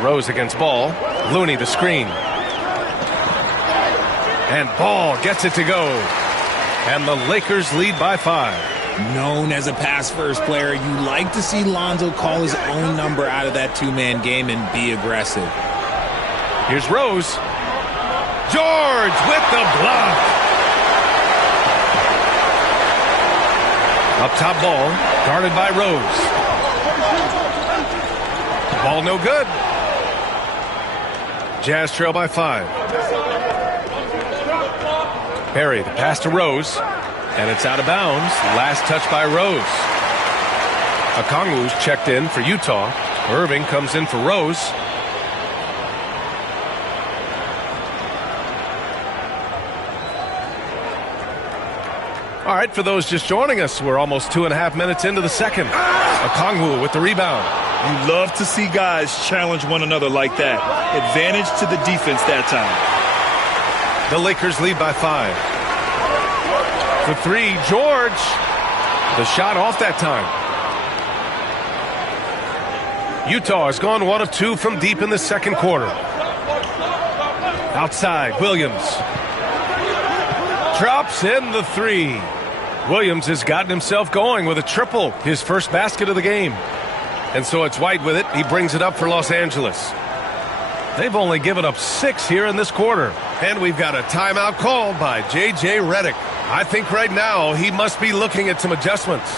Rose against Ball. Looney the screen. And Ball gets it to go. And the Lakers lead by 5. Known as a pass-first player, you like to see Lonzo call his own number out of that 2-man game and be aggressive. Here's Rose. George with the block. Up top Ball, guarded by Rose. Ball no good. Jazz trail by 5. Barry, the pass to Rose, and it's out of bounds. Last touch by Rose. Okongwu's checked in for Utah. Irving comes in for Rose. All right, for those just joining us, we're almost 2.5 minutes into the second. Okongwu with the rebound. You love to see guys challenge one another like that. Advantage to the defense that time. The Lakers lead by 5. For 3, George. The shot off that time. Utah has gone 1 of 2 from deep in the second quarter. Outside, Williams. Drops in the 3. Williams has gotten himself going with a triple, his first basket of the game. And so it's White with it. He brings it up for Los Angeles. They've only given up 6 here in this quarter. And we've got a timeout called by J.J. Redick. I think right now he must be looking at some adjustments.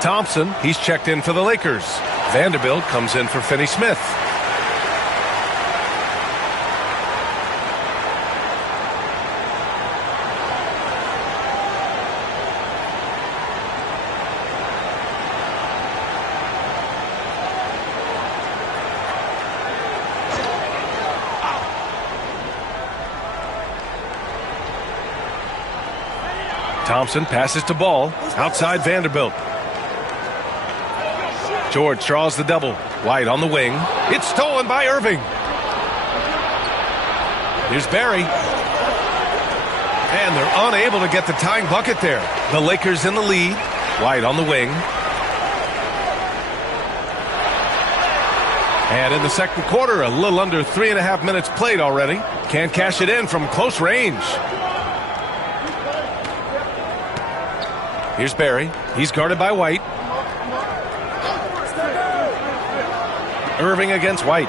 Thompson, he's checked in for the Lakers. Vanderbilt comes in for Finney Smith. Thompson passes to Ball outside Vanderbilt. George draws the double. White on the wing. It's stolen by Irving. Here's Barry. And they're unable to get the tying bucket there. The Lakers in the lead. White on the wing. And in the second quarter, a little under 3.5 minutes played already. Can't cash it in from close range. Here's Barry. He's guarded by White. Irving against White.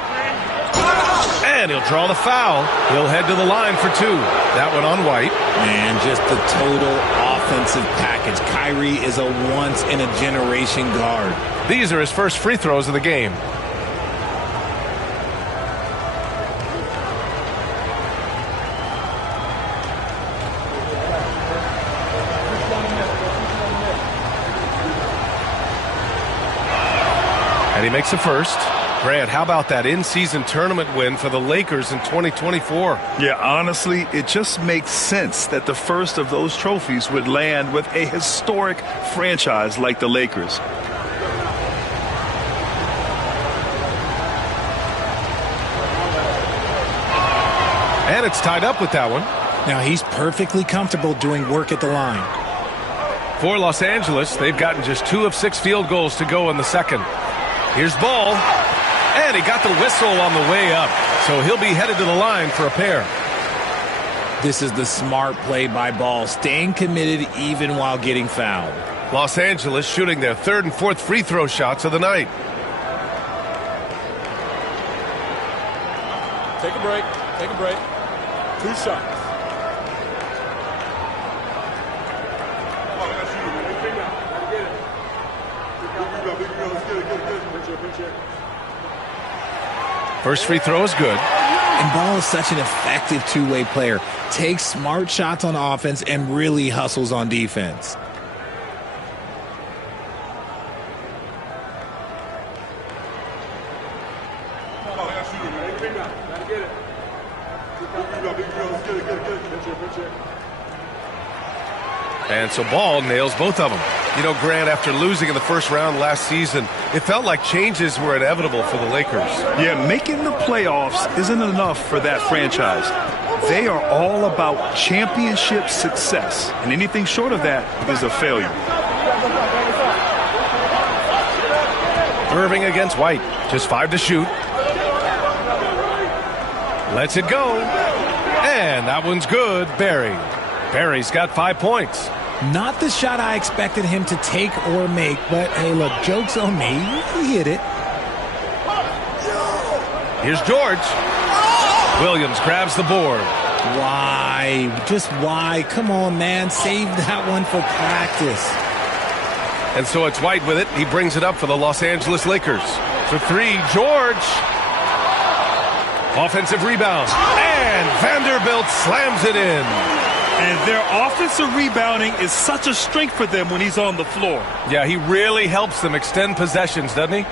And he'll draw the foul. He'll head to the line for two. That one on White. Man, just the total offensive package. Kyrie is a once-in-a-generation guard. These are his first free throws of the game. And he makes the first. Grant, how about that in-season tournament win for the Lakers in 2024? Yeah, honestly, it just makes sense that the first of those trophies would land with a historic franchise like the Lakers. And it's tied up with that one. Now he's perfectly comfortable doing work at the line. For Los Angeles, they've gotten just 2 of 6 field goals to go in the second. Here's Ball. And he got the whistle on the way up. So he'll be headed to the line for a pair. This is the smart play by Ball, staying committed even while getting fouled. Los Angeles shooting their 3rd and 4th free throw shots of the night. Take a break. Take a break. 2 shots. First free throw is good. And Ball is such an effective two-way player. Takes smart shots on offense and really hustles on defense. And so Ball nails both of them. You know, Grant, after losing in the first round last season, it felt like changes were inevitable for the Lakers. Yeah, making the playoffs isn't enough for that franchise. They are all about championship success, and anything short of that is a failure. Irving against White. Just 5 to shoot. Lets it go. And that one's good. Barry. Barry's got 5 points. Not the shot I expected him to take or make, but hey, look, joke's on me. He hit it. Here's George. Williams grabs the board. Why? Just why? Come on, man. Save that one for practice. And so it's White with it. He brings it up for the Los Angeles Lakers. For 3, George. Offensive rebound. And Vanderbilt slams it in. And their offensive rebounding is such a strength for them when he's on the floor. Yeah, he really helps them extend possessions, doesn't he?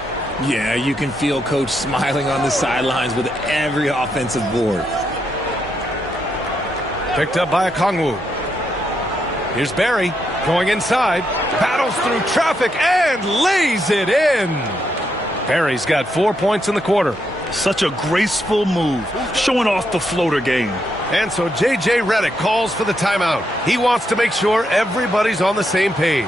Yeah, you can feel Coach smiling on the sidelines with every offensive board. Picked up by Okongwu. Here's Barry going inside. Battles through traffic and lays it in. Barry's got 4 points in the quarter. Such a graceful move, showing off the floater game. And so J.J. Redick calls for the timeout. He wants to make sure everybody's on the same page.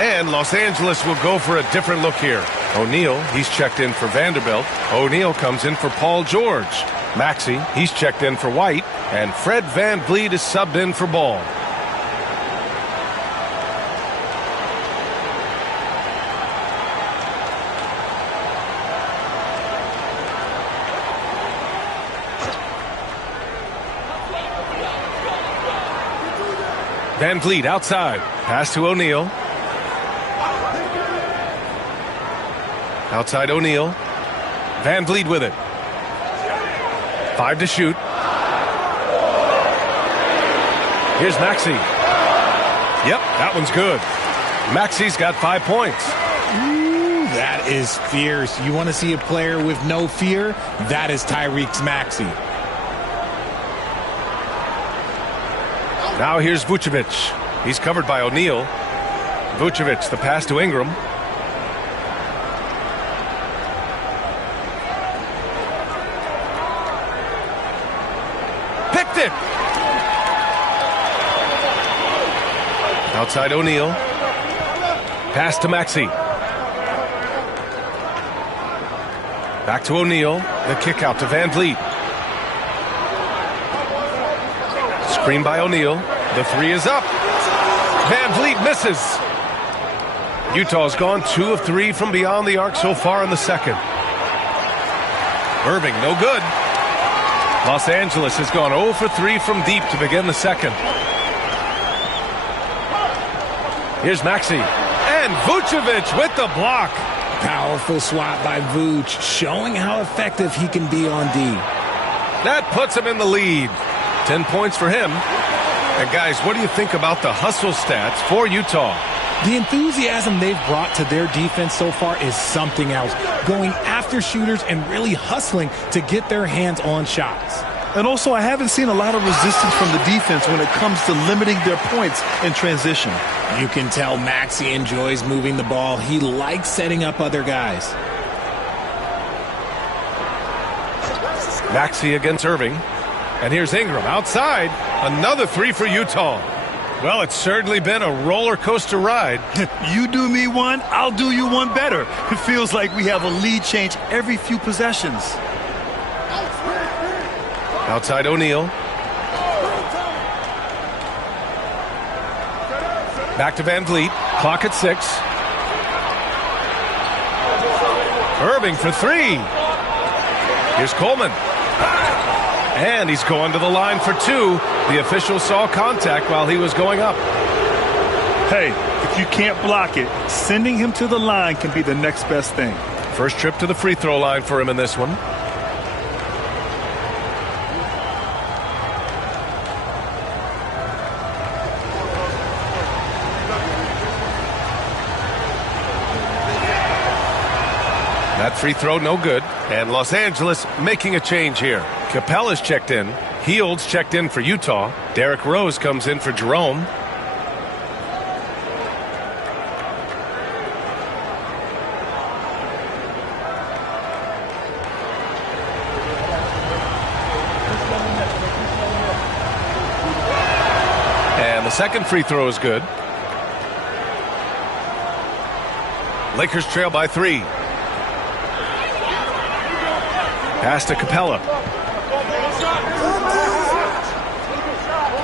And Los Angeles will go for a different look here. O'Neal, he's checked in for Vanderbilt. O'Neal comes in for Paul George. Maxey, he's checked in for White. And Fred VanVleet is subbed in for Ball. VanVleet outside. Pass to O'Neal. Outside O'Neal. VanVleet with it. 5 to shoot. Here's Maxey. Yep, that one's good. Maxey's got 5 points. Ooh, that is fierce. You want to see a player with no fear? That is Tyrese Maxey. Now here's Vucevic. He's covered by O'Neal. Vucevic, the pass to Ingram. Picked it! Outside O'Neal. Pass to Maxey. Back to O'Neal. The kick out to VanVleet. Screen by O'Neal. The 3 is up. VanVleet misses. Utah's gone 2 of 3 from beyond the arc so far in the second. Irving, no good. Los Angeles has gone 0 for 3 from deep to begin the second. Here's Maxey. And Vucevic with the block. Powerful swat by Vuce, showing how effective he can be on D. That puts him in the lead. 10 points for him. And guys, what do you think about the hustle stats for Utah? The enthusiasm they've brought to their defense so far is something else. Going after shooters and really hustling to get their hands on shots. And also, I haven't seen a lot of resistance from the defense when it comes to limiting their points in transition. You can tell Maxey enjoys moving the ball. He likes setting up other guys. Maxey against Irving. And here's Ingram outside. Another 3 for Utah. Well, it's certainly been a roller coaster ride. You do me one, I'll do you one better. It feels like we have a lead change every few possessions. Outside O'Neal. Back to VanVleet. Clock at 6. Irving for 3. Here's Coleman. And he's going to the line for 2. The official saw contact while he was going up. Hey, if you can't block it, sending him to the line can be the next best thing. First trip to the free throw line for him in this one. That free throw no good. And Los Angeles making a change here. Capella's checked in. Heald's checked in for Utah. Derrick Rose comes in for Jerome. And the second free throw is good. Lakers trail by 3. Pass to Capella.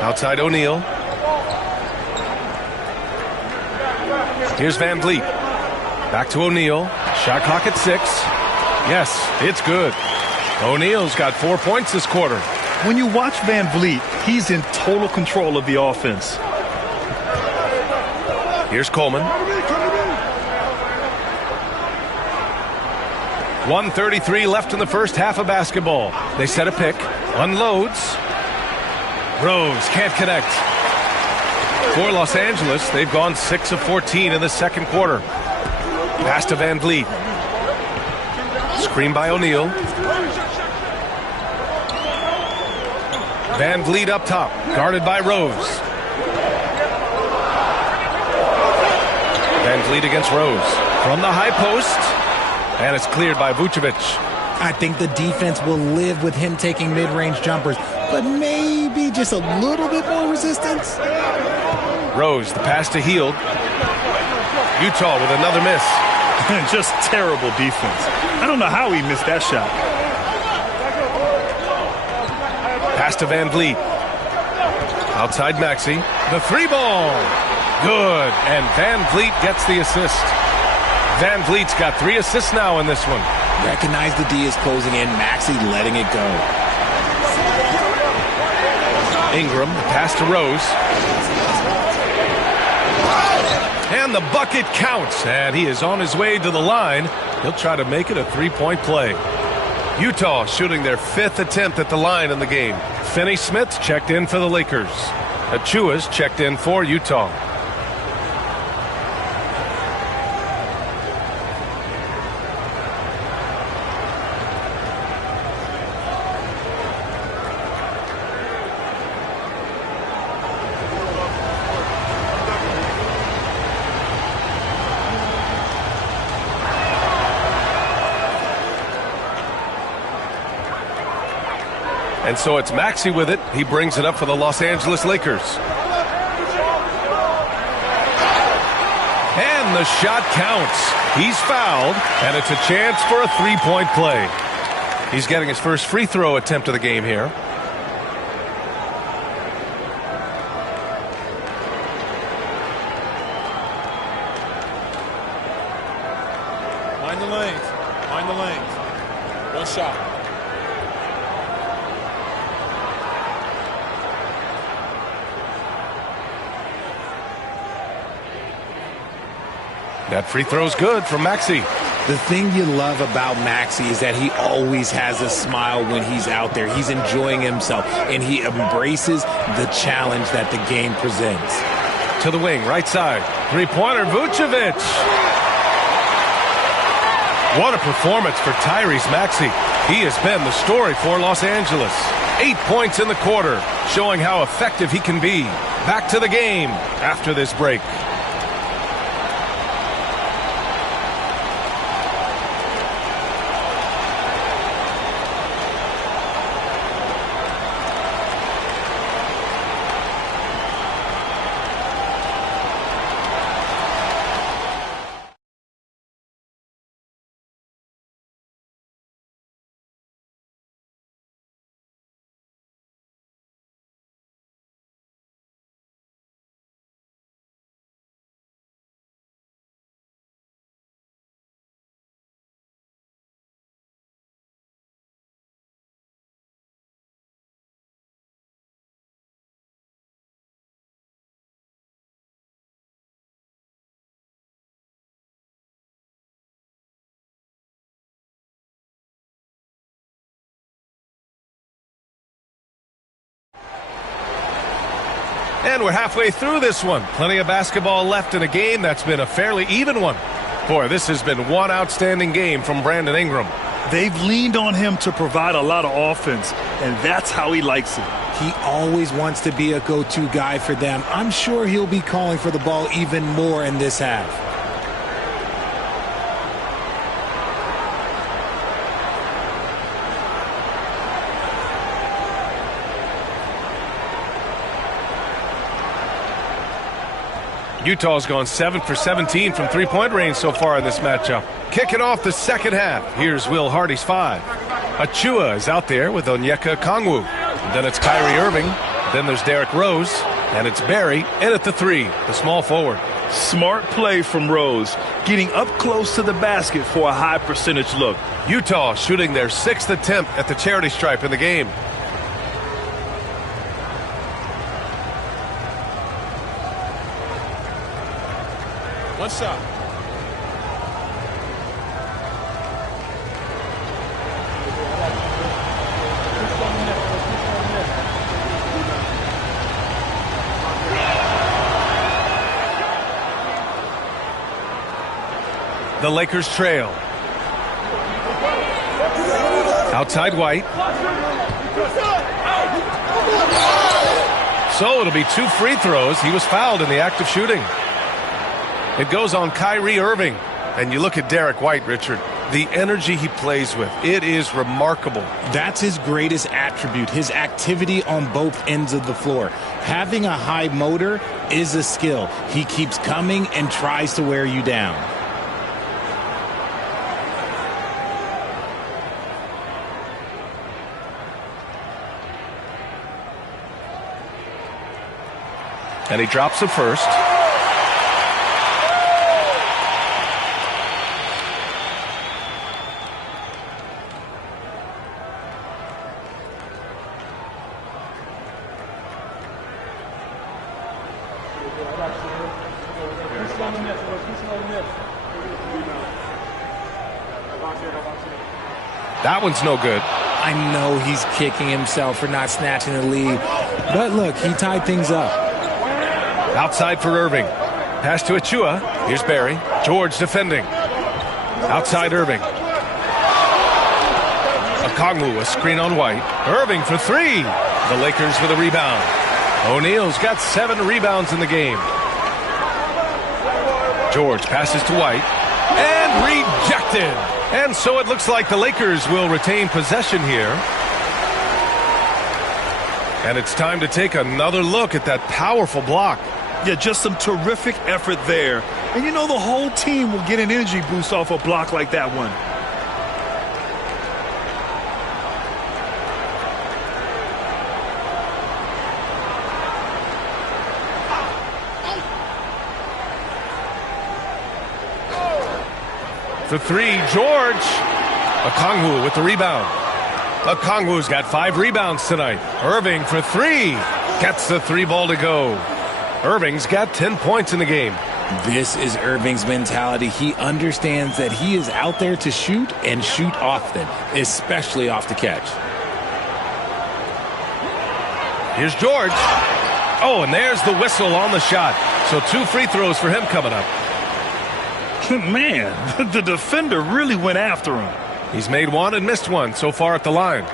Outside O'Neal. Here's VanVleet. Back to O'Neal. Shot clock at 6. Yes, it's good. O'Neal's got 4 points this quarter. When you watch VanVleet, he's in total control of the offense. Here's Coleman. 1:33 left in the first half of basketball. They set a pick. Unloads. Rose can't connect. For Los Angeles, they've gone 6 of 14 in the second quarter. Pass to VanVleet. Screen by O'Neal. VanVleet up top, guarded by Rose. VanVleet against Rose. From the high post. And it's cleared by Vucevic. I think the defense will live with him taking mid-range jumpers, but maybe just a little bit more resistance. Rose, the pass to Hield. Utah with another miss. Just terrible defense. I don't know how he missed that shot. Pass to Van Vliet. Outside Maxey. The 3-ball. Good. And Van Vliet gets the assist. Van Vliet's got 3 assists now in this one. Recognize the D is closing in. Maxey letting it go. Ingram, pass to Rose. And the bucket counts. And he is on his way to the line. He'll try to make it a 3-point play. Utah shooting their 5th attempt at the line in the game. Finney-Smith checked in for the Lakers. Achua's checked in for Utah. And so it's Maxey with it. He brings it up for the Los Angeles Lakers. And the shot counts. He's fouled, and it's a chance for a 3-point play. He's getting his first free throw attempt of the game here. Mind the lanes. Mind the lanes. One shot. That free throw's good from Maxey. The thing you love about Maxey is that he always has a smile when he's out there. He's enjoying himself, and he embraces the challenge that the game presents. To the wing, right side. 3-pointer, Vucevic. What a performance for Tyrese Maxey. He has been the story for Los Angeles. 8 points in the quarter, showing how effective he can be. Back to the game after this break. And we're halfway through this one. Plenty of basketball left in a game that's been a fairly even one. Boy, this has been one outstanding game from Brandon Ingram. They've leaned on him to provide a lot of offense, and that's how he likes it. He always wants to be a go-to guy for them. I'm sure he'll be calling for the ball even more in this half. Utah's gone 7 for 17 from 3-point range so far in this matchup. Kicking off the second half. Here's Will Hardy's 5. Achua is out there with Onyeka Kongwu. Then it's Kyrie Irving. Then there's Derrick Rose. And it's Barry in at the 3, the small forward. Smart play from Rose, getting up close to the basket for a high percentage look. Utah shooting their 6th attempt at the charity stripe in the game. One shot. The Lakers trail. Outside White. So it'll be 2 free throws. He was fouled in the act of shooting. It goes on Kyrie Irving. And you look at Derrick White, Richard. the energy he plays with. It is remarkable. That's his greatest attribute, his activity on both ends of the floor. Having a high motor is a skill. He keeps coming and tries to wear you down. And he drops it first. That one's no good. I know he's kicking himself for not snatching the lead. But look, he tied things up. Outside for Irving. Pass to Achua. Here's Barry. George defending. Outside Irving. Okongwu, a screen on White. Irving for three. The Lakers with a rebound. O'Neal's got 7 rebounds in the game. George passes to White. And rejected. And so it looks like the Lakers will retain possession here. And it's time to take another look at that powerful block. Yeah, just some terrific effort there. And you know the whole team will get an energy boost off a block like that one. For three, George. Okongwu with the rebound. Okongwu's got 5 rebounds tonight. Irving for three. Gets the 3 ball to go. Irving's got 10 points in the game. This is Irving's mentality. He understands that he is out there to shoot and shoot often, especially off the catch. Here's George. Oh, and there's the whistle on the shot. So 2 free throws for him coming up. Man, the defender really went after him. He's made 1 and missed 1 so far at the line.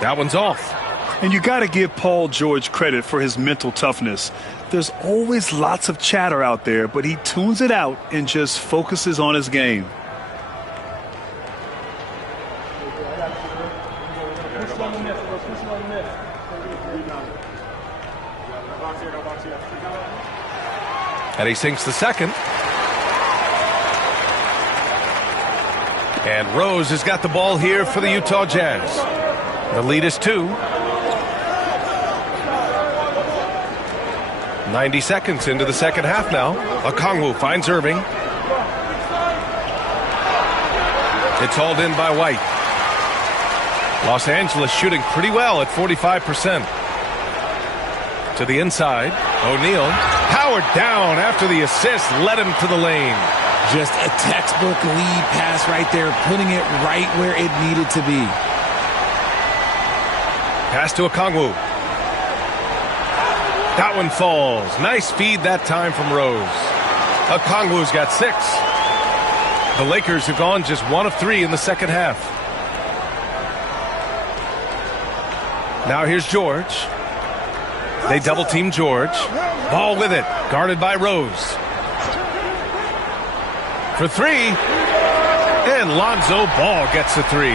That one's off. And you got to give Paul George credit for his mental toughness. There's always lots of chatter out there, but he tunes it out and just focuses on his game. And he sinks the second. And Rose has got the ball here for the Utah Jazz. The lead is 2. 90 seconds into the second half now. Okongwu finds Irving. It's hauled in by White. Los Angeles shooting pretty well at 45%. To the inside. O'Neal. Powered down after the assist. Led him to the lane. Just a textbook lead pass right there, putting it right where it needed to be. Pass to Okongwu. That one falls. Nice feed that time from Rose. Okongwu's got 6. The Lakers have gone just 1 of 3 in the second half. Now here's George. They double team George. Ball with it. Guarded by Rose. For 3. And Lonzo Ball gets the 3.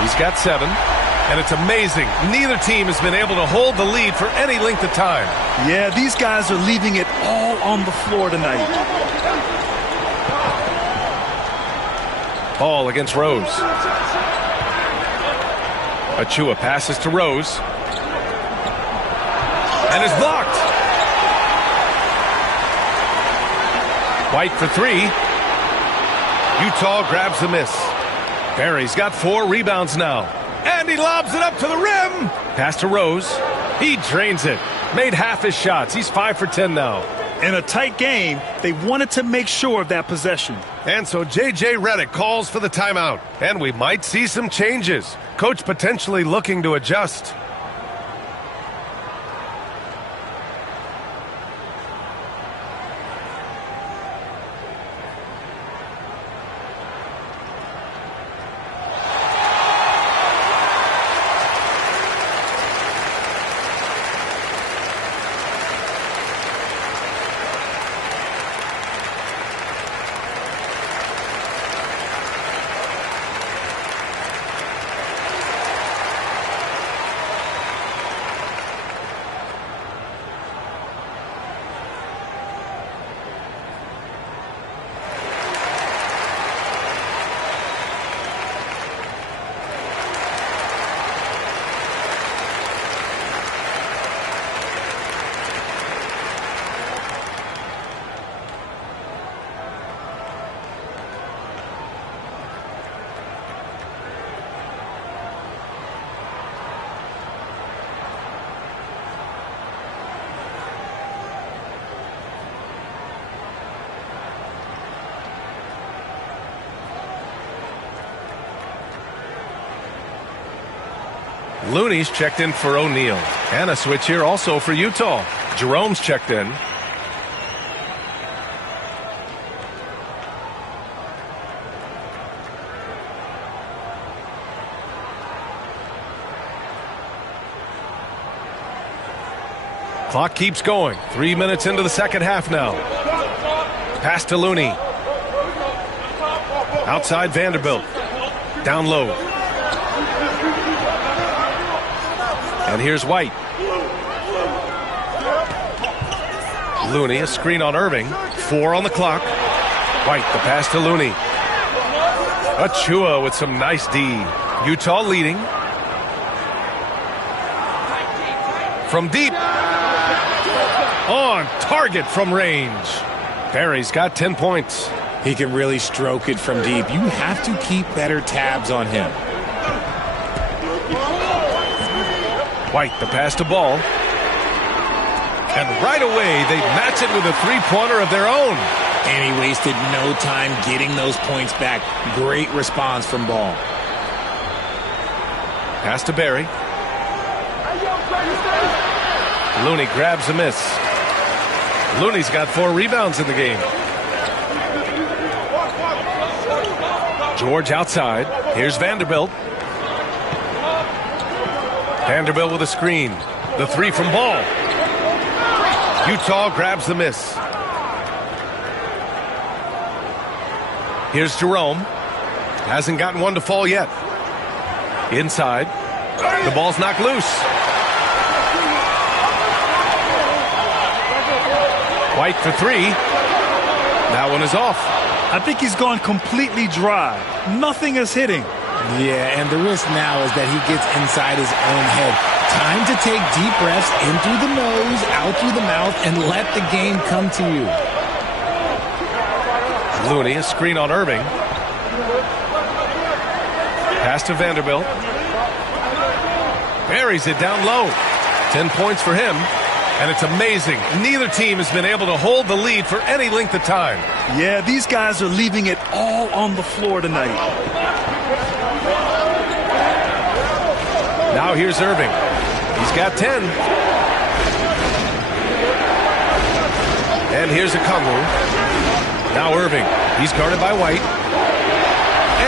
He's got 7. And it's amazing. Neither team has been able to hold the lead for any length of time. Yeah, these guys are leaving it all on the floor tonight. Ball against Rose. Achua passes to Rose. And is blocked. White for 3. Utah grabs the miss. Barry's got 4 rebounds now. And he lobs it up to the rim. Pass to Rose. He drains it. Made half his shots. He's 5 for 10 now. In a tight game, they wanted to make sure of that possession. And so J.J. Redick calls for the timeout. And we might see some changes. Coach potentially looking to adjust. Looney's checked in for O'Neal. And a switch here also for Utah. Jerome's checked in. Clock keeps going. 3 minutes into the second half now. Pass to Looney. Outside Vanderbilt. Down low. And here's White. Looney, a screen on Irving. 4 on the clock. White, the pass to Looney. Achua with some nice D. Utah leading. From deep. On target from range. Barry's got 10 points. He can really stroke it from deep. You have to keep better tabs on him. White, the pass to Ball. And right away, they match it with a three-pointer of their own. And he wasted no time getting those points back. Great response from Ball. Pass to Barry. Looney grabs a miss. Looney's got 4 rebounds in the game. George outside. Here's Vanderbilt. Vanderbilt with a screen. The 3 from Ball. Utah grabs the miss. Here's Jerome. Hasn't gotten one to fall yet. Inside. The ball's knocked loose. White for 3. That one is off. I think he's gone completely dry. Nothing is hitting. Yeah, and the risk now is that he gets inside his own head. Time to take deep breaths in through the nose, out through the mouth, and let the game come to you. Looney, a screen on Irving. Pass to Vanderbilt. Buries it down low. 10 points for him. And it's amazing. Neither team has been able to hold the lead for any length of time. Yeah, these guys are leaving it all on the floor tonight. Now here's Irving. He's got 10. And here's Okongwu. Now Irving. He's guarded by White.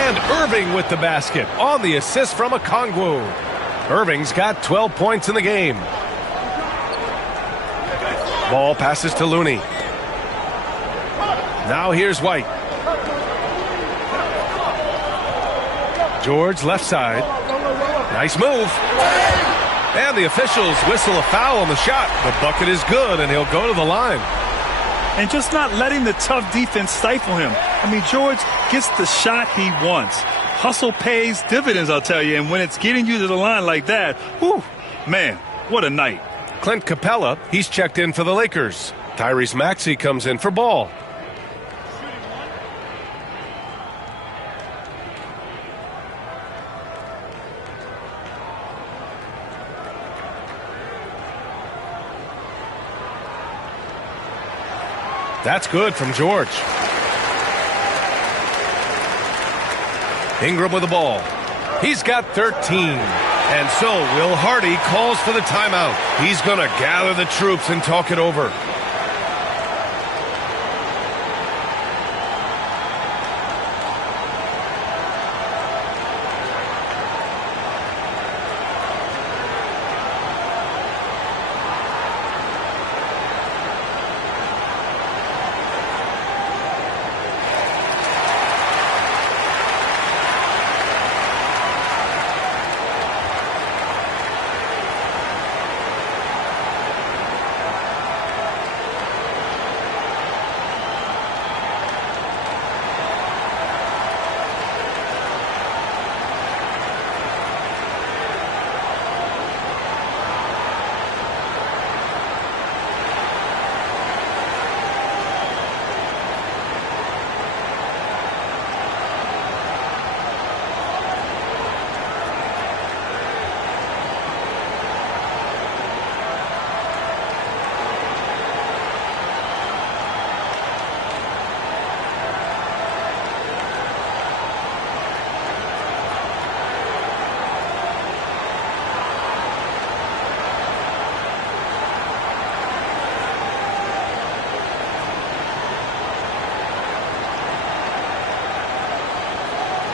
And Irving with the basket on the assist from Okongwu. Irving's got 12 points in the game. Ball passes to Looney. Now here's White. George left side. Nice move. And the officials whistle a foul on the shot. The bucket is good, and he'll go to the line. And just not letting the tough defense stifle him. I mean, George gets the shot he wants. Hustle pays dividends, I'll tell you. And when it's getting you to the line like that, whew, man, what a night. Clint Capella, he's checked in for the Lakers. Tyrese Maxey comes in for Ball. That's good from George. Ingram with the ball. He's got 13. And so Will Hardy calls for the timeout. He's going to gather the troops and talk it over.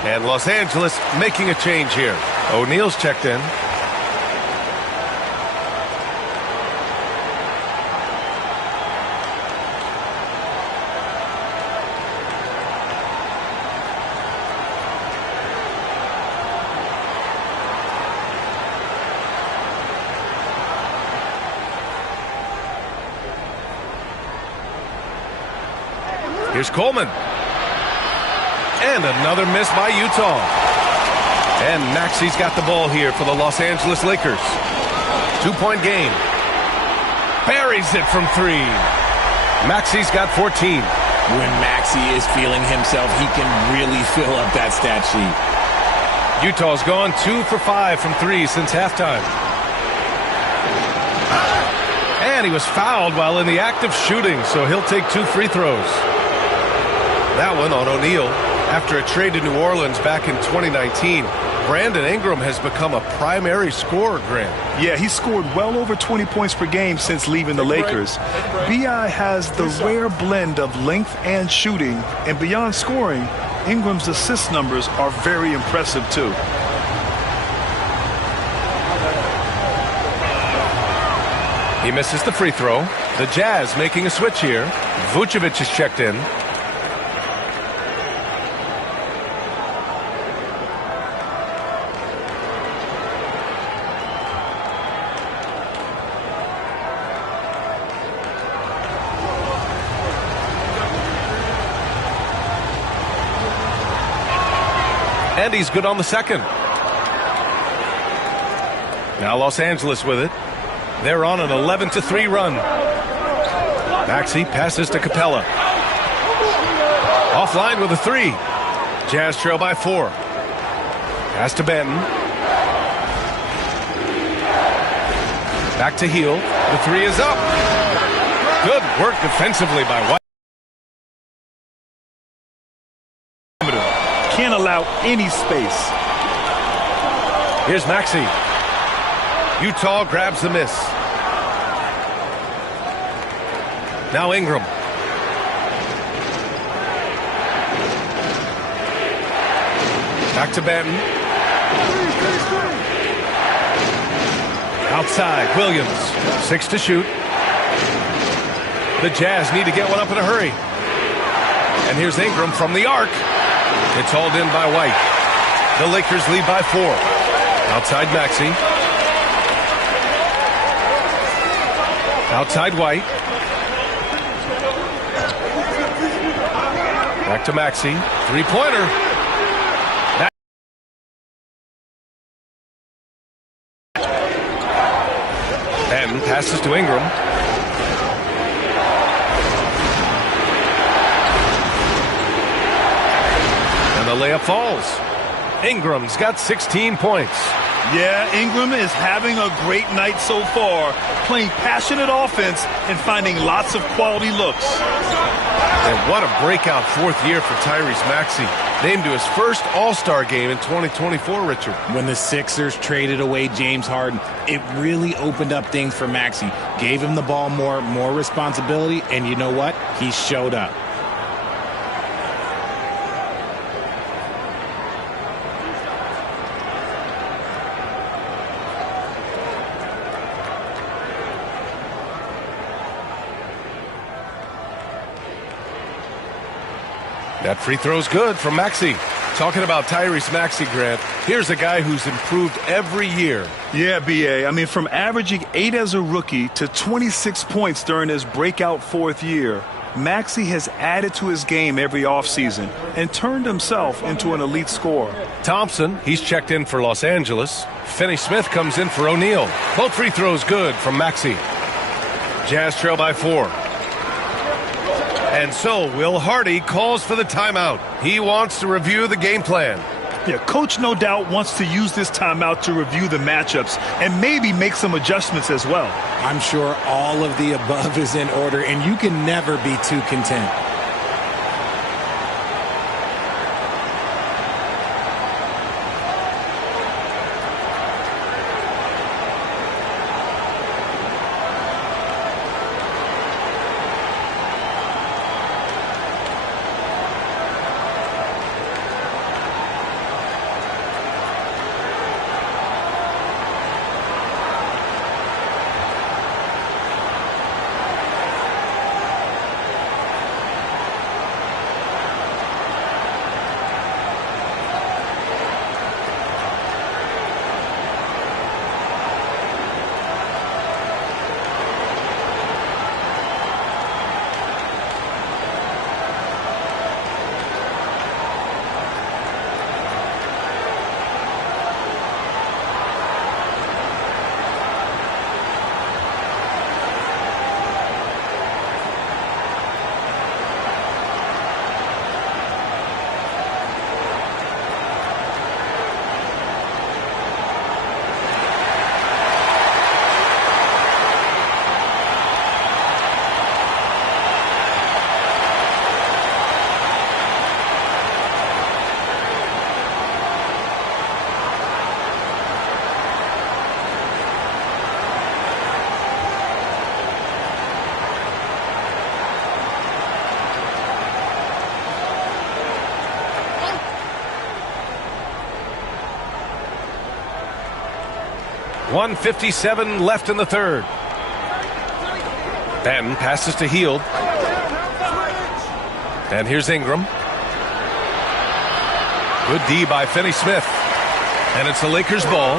And Los Angeles making a change here. O'Neal's checked in. Here's Coleman. And another miss by Utah. And Maxey's got the ball here for the Los Angeles Lakers. 2-point game. Buries it from 3. Maxey's got 14. When Maxey is feeling himself, he can really fill up that stat sheet. Utah's gone 2 for 5 from 3 since halftime. And he was fouled while in the act of shooting, so he'll take 2 free throws. That one on O'Neal. After a trade to New Orleans back in 2019, Brandon Ingram has become a primary scorer, Grant. Yeah, he scored well over 20 points per game since leaving the Lakers. B.I. has the rare blend of length and shooting, and beyond scoring, Ingram's assist numbers are very impressive, too. He misses the free throw. The Jazz making a switch here. Vucevic is checked in. And he's good on the second. Now Los Angeles with it. They're on an 11-3 run. Maxey passes to Capella. Offline with a 3. Jazz trail by 4. Pass to Benton. Back to Hield. The 3 is up. Good work defensively by White. Can't allow any space. Here's Maxey. Utah grabs the miss. Now Ingram. Back to Benton. Outside, Williams. 6 to shoot. The Jazz need to get one up in a hurry. And here's Ingram from the arc. It's hauled in by White. The Lakers lead by 4. Outside Maxey. Outside White. Back to Maxey. 3-pointer. Benton passes to Ingram. And the layup falls. Ingram's got 16 points. Yeah, Ingram is having a great night so far, playing passionate offense and finding lots of quality looks. And what a breakout 4th year for Tyrese Maxey. Named to his first All-Star game in 2024, Richard. When the Sixers traded away James Harden, it really opened up things for Maxey. Gave him the ball more responsibility, and you know what? He showed up. That free throw's good from Maxey. Talking about Tyrese Maxey, Grant, here's a guy who's improved every year. Yeah, B.A. I mean, from averaging 8 as a rookie to 26 points during his breakout 4th year, Maxey has added to his game every offseason and turned himself into an elite scorer. Thompson, he's checked in for Los Angeles. Finney-Smith comes in for O'Neal. Both free throws good from Maxey. Jazz trail by 4. And so Will Hardy calls for the timeout. He wants to review the game plan. Yeah, Coach no doubt wants to use this timeout to review the matchups and maybe make some adjustments as well. I'm sure all of the above is in order, and you can never be too content. 1:57 left in the third. Ben passes to Hield. And here's Ingram. Good D by Finney-Smith. And it's the Lakers' ball.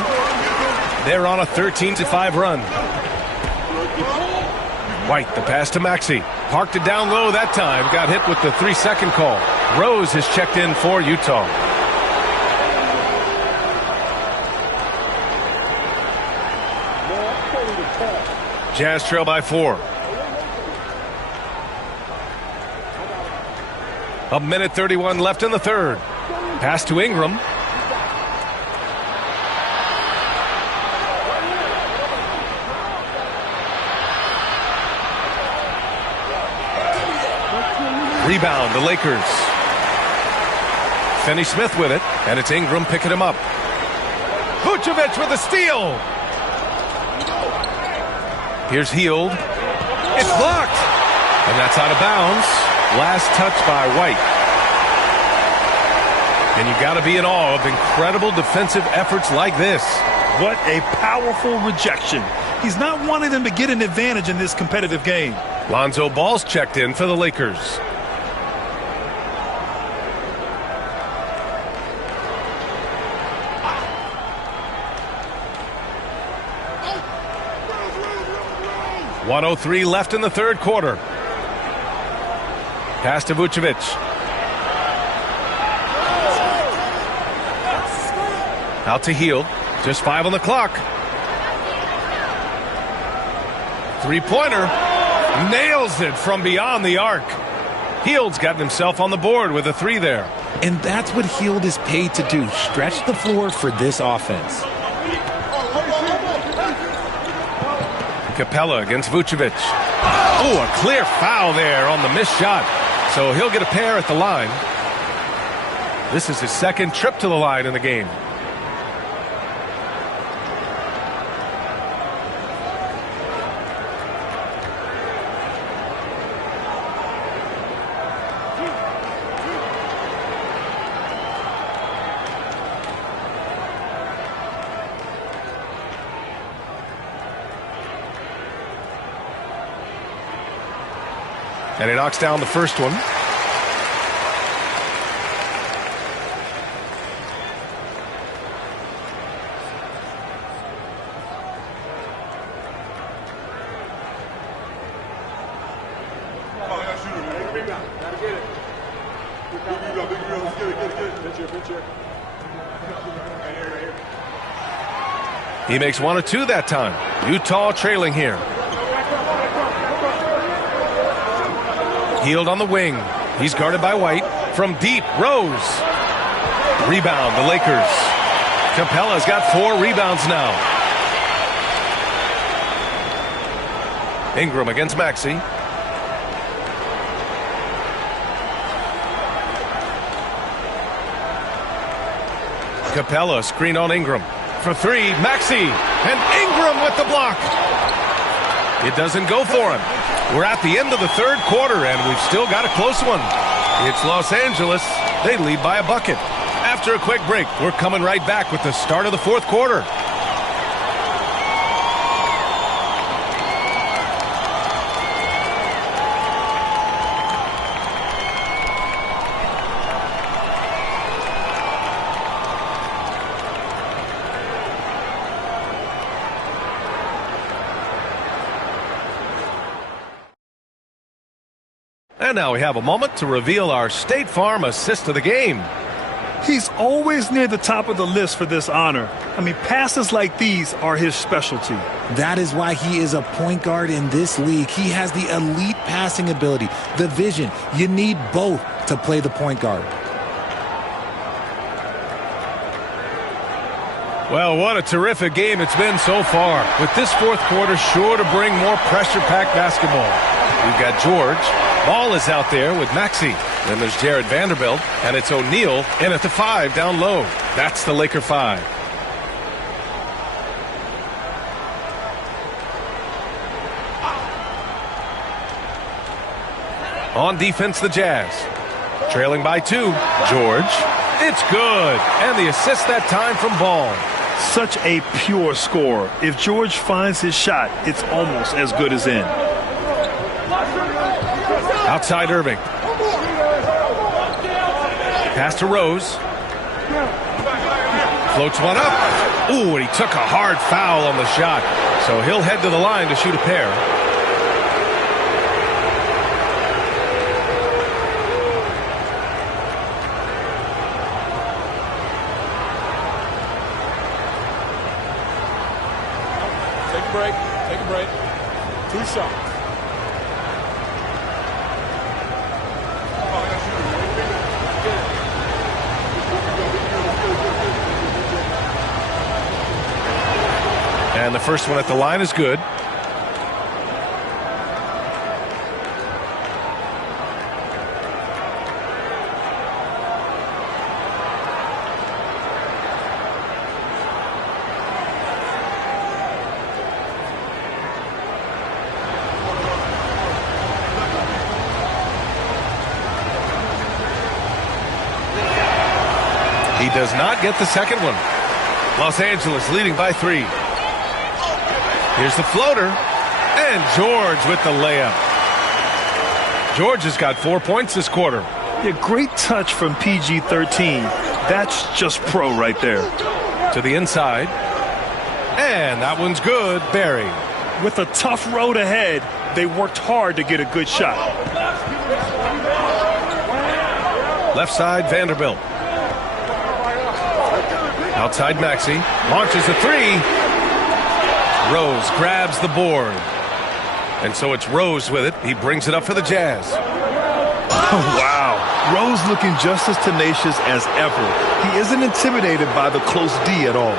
They're on a 13-5 run. White, the pass to Maxey. Parked it down low that time. Got hit with the 3-second call. Rose has checked in for Utah. Jazz trail by 4. A minute 31 left in the third. Pass to Ingram. Rebound, the Lakers. Finney-Smith with it, and it's Ingram picking him up. Vucevic with a steal. Here's Hield. It's blocked. And that's out of bounds. Last touch by White. And you got to be in awe of incredible defensive efforts like this. What a powerful rejection. He's not wanting them to get an advantage in this competitive game. Lonzo Ball's checked in for the Lakers. .103 left in the third quarter. Pass to Vucevic. Out to Hield. Just 5 on the clock. Three-pointer. Nails it from beyond the arc. Hield's gotten himself on the board with a 3 there. And that's what Hield is paid to do. Stretch the floor for this offense. Capella against Vucevic. Oh, a clear foul there on the missed shot. So he'll get a pair at the line. This is his second trip to the line in the game. And he knocks down the first one. He makes 1 of 2 that time. Utah trailing here. Hield on the wing. He's guarded by White. From deep, Rose. Rebound, the Lakers. Capella's got 4 rebounds now. Ingram against Maxey. Capella screen on Ingram. For 3, Maxey. And Ingram with the block. It doesn't go for him. We're at the end of the third quarter, and we've still got a close one. It's Los Angeles. They lead by a bucket. After a quick break, we're coming right back with the start of the fourth quarter. And now we have a moment to reveal our State Farm assist of the game. He's always near the top of the list for this honor. I mean, passes like these are his specialty. That is why he is a point guard in this league. He has the elite passing ability, the vision. You need both to play the point guard. Well, what a terrific game it's been so far. With this fourth quarter sure to bring more pressure-packed basketball. We've got George. Ball is out there with Maxey. Then there's Jared Vanderbilt, and it's O'Neal in at the 5 down low. That's the Laker 5. On defense, the Jazz. Trailing by 2. George. It's good. And the assist that time from Ball. Such a pure scorer. If George finds his shot, it's almost as good as in. Outside Irving. Pass to Rose. Floats one up. Ooh, and he took a hard foul on the shot. So he'll head to the line to shoot a pair. Take a break. Take a break. 2 shots. And the first one at the line is good. He does not get the second one. Los Angeles leading by 3. Here's the floater, and George with the layup. George has got 4 points this quarter. Yeah, great touch from PG-13. That's just pro right there. To the inside, and that one's good. Barry. With a tough road ahead, they worked hard to get a good shot. Left side, Vanderbilt. Outside, Maxey launches a 3. Rose grabs the board. And so it's Rose with it. He brings it up for the Jazz. Oh, wow. Rose looking just as tenacious as ever. He isn't intimidated by the close D at all.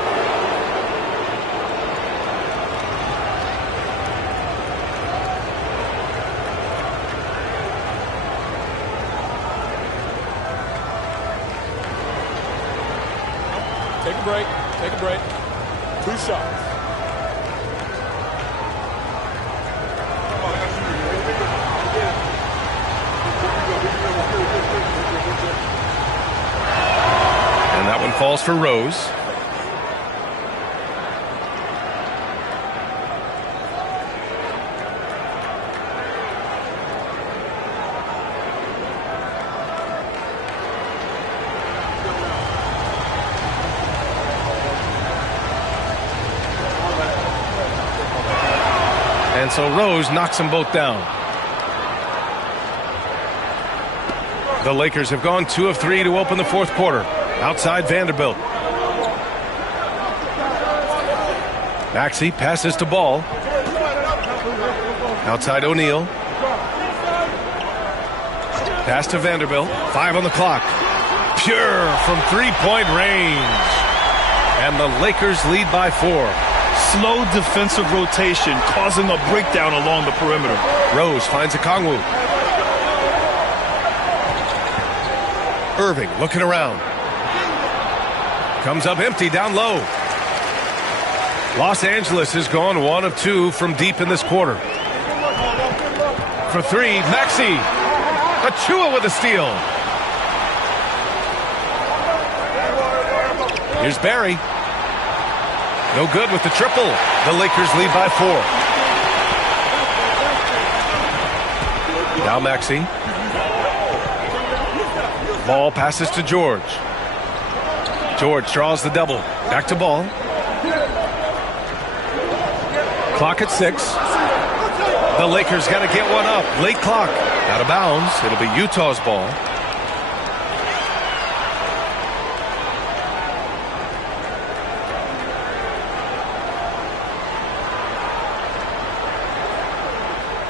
Take a break. Take a break. 2 shots. And that one falls for Rose. And so Rose knocks them both down. The Lakers have gone 2 of 3 to open the fourth quarter. Outside Vanderbilt. Maxey passes to Ball. Outside O'Neal. Pass to Vanderbilt. 5 on the clock. Pure from 3-point range. And the Lakers lead by 4. Slow defensive rotation causing a breakdown along the perimeter. Rose finds a Okongwu. Irving looking around. Comes up empty down low. Los Angeles has gone 1 of 2 from deep in this quarter. For 3, Maxey. Achua with a steal. Here's Barry. No good with the triple. The Lakers lead by 4. Now Maxey. Ball passes to George. George draws the double. Back to Ball. Clock at 6. The Lakers got to get one up. Late clock. Out of bounds. It'll be Utah's ball.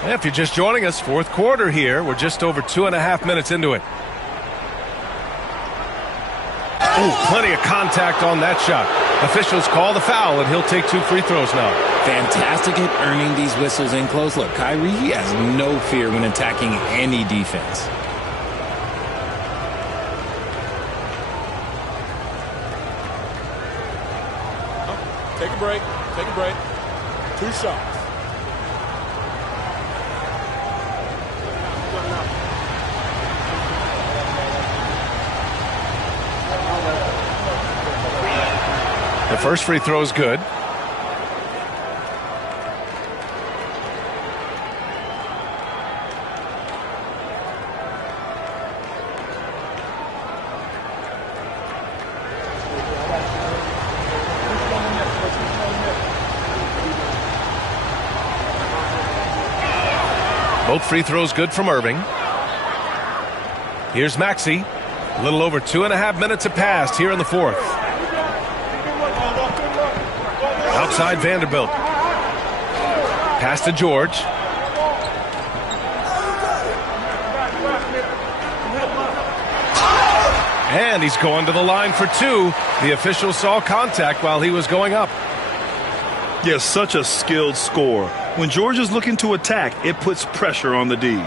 If you're just joining us, fourth quarter here. We're just over 2.5 minutes into it. Oh, plenty of contact on that shot. Officials call the foul, and he'll take 2 free throws now. Fantastic at earning these whistles in close. Look, Kyrie, he has no fear when attacking any defense. Take a break. Take a break. 2 shots. The first free throw is good. Both free throws good from Irving. Here's Maxey. A little over 2.5 minutes have passed here in the fourth. Outside Vanderbilt. Pass to George. And he's going to the line for two. The official saw contact while he was going up. Yes, such a skilled scorer. When George is looking to attack, it puts pressure on the D.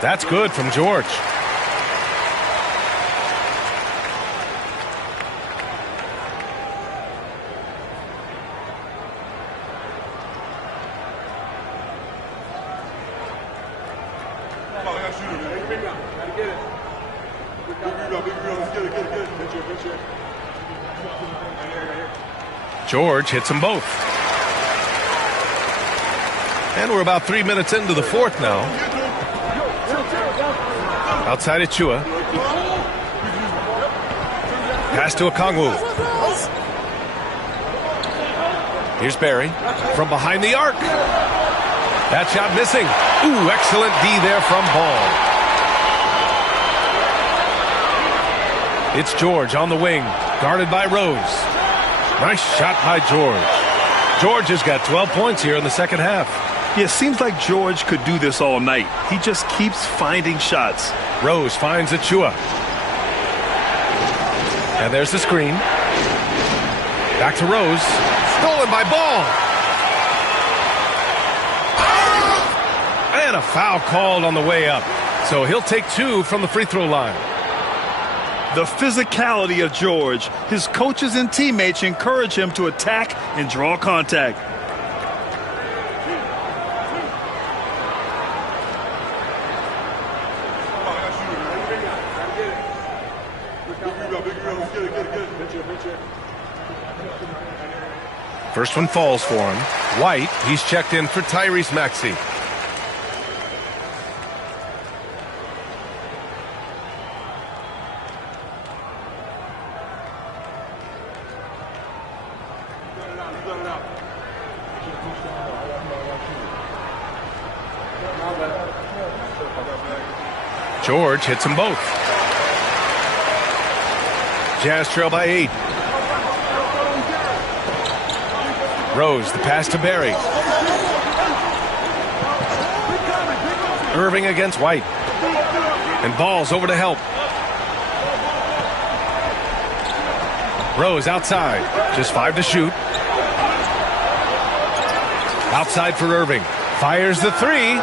That's good from George. George hits them both. And we're about 3 minutes into the fourth now. Outside Achua. Pass to Okongwu. Here's Barry from behind the arc. That shot missing. Ooh, excellent D there from Ball. It's George on the wing, guarded by Rose. Nice shot by George. George has got 12 points here in the second half. Yeah, it seems like George could do this all night. He just keeps finding shots. Rose finds Achua. And there's the screen. Back to Rose. Stolen by Ball. And a foul called on the way up. So he'll take two from the free throw line. The physicality of George. His coaches and teammates encourage him to attack and draw contact. First one falls for him. White, he's checked in for Tyrese Maxey. George hits them both. Jazz trail by 8. Rose, the pass to Barry. Irving against White. And Ball's over to help. Rose outside. Just 5 to shoot. Outside for Irving. Fires the 3.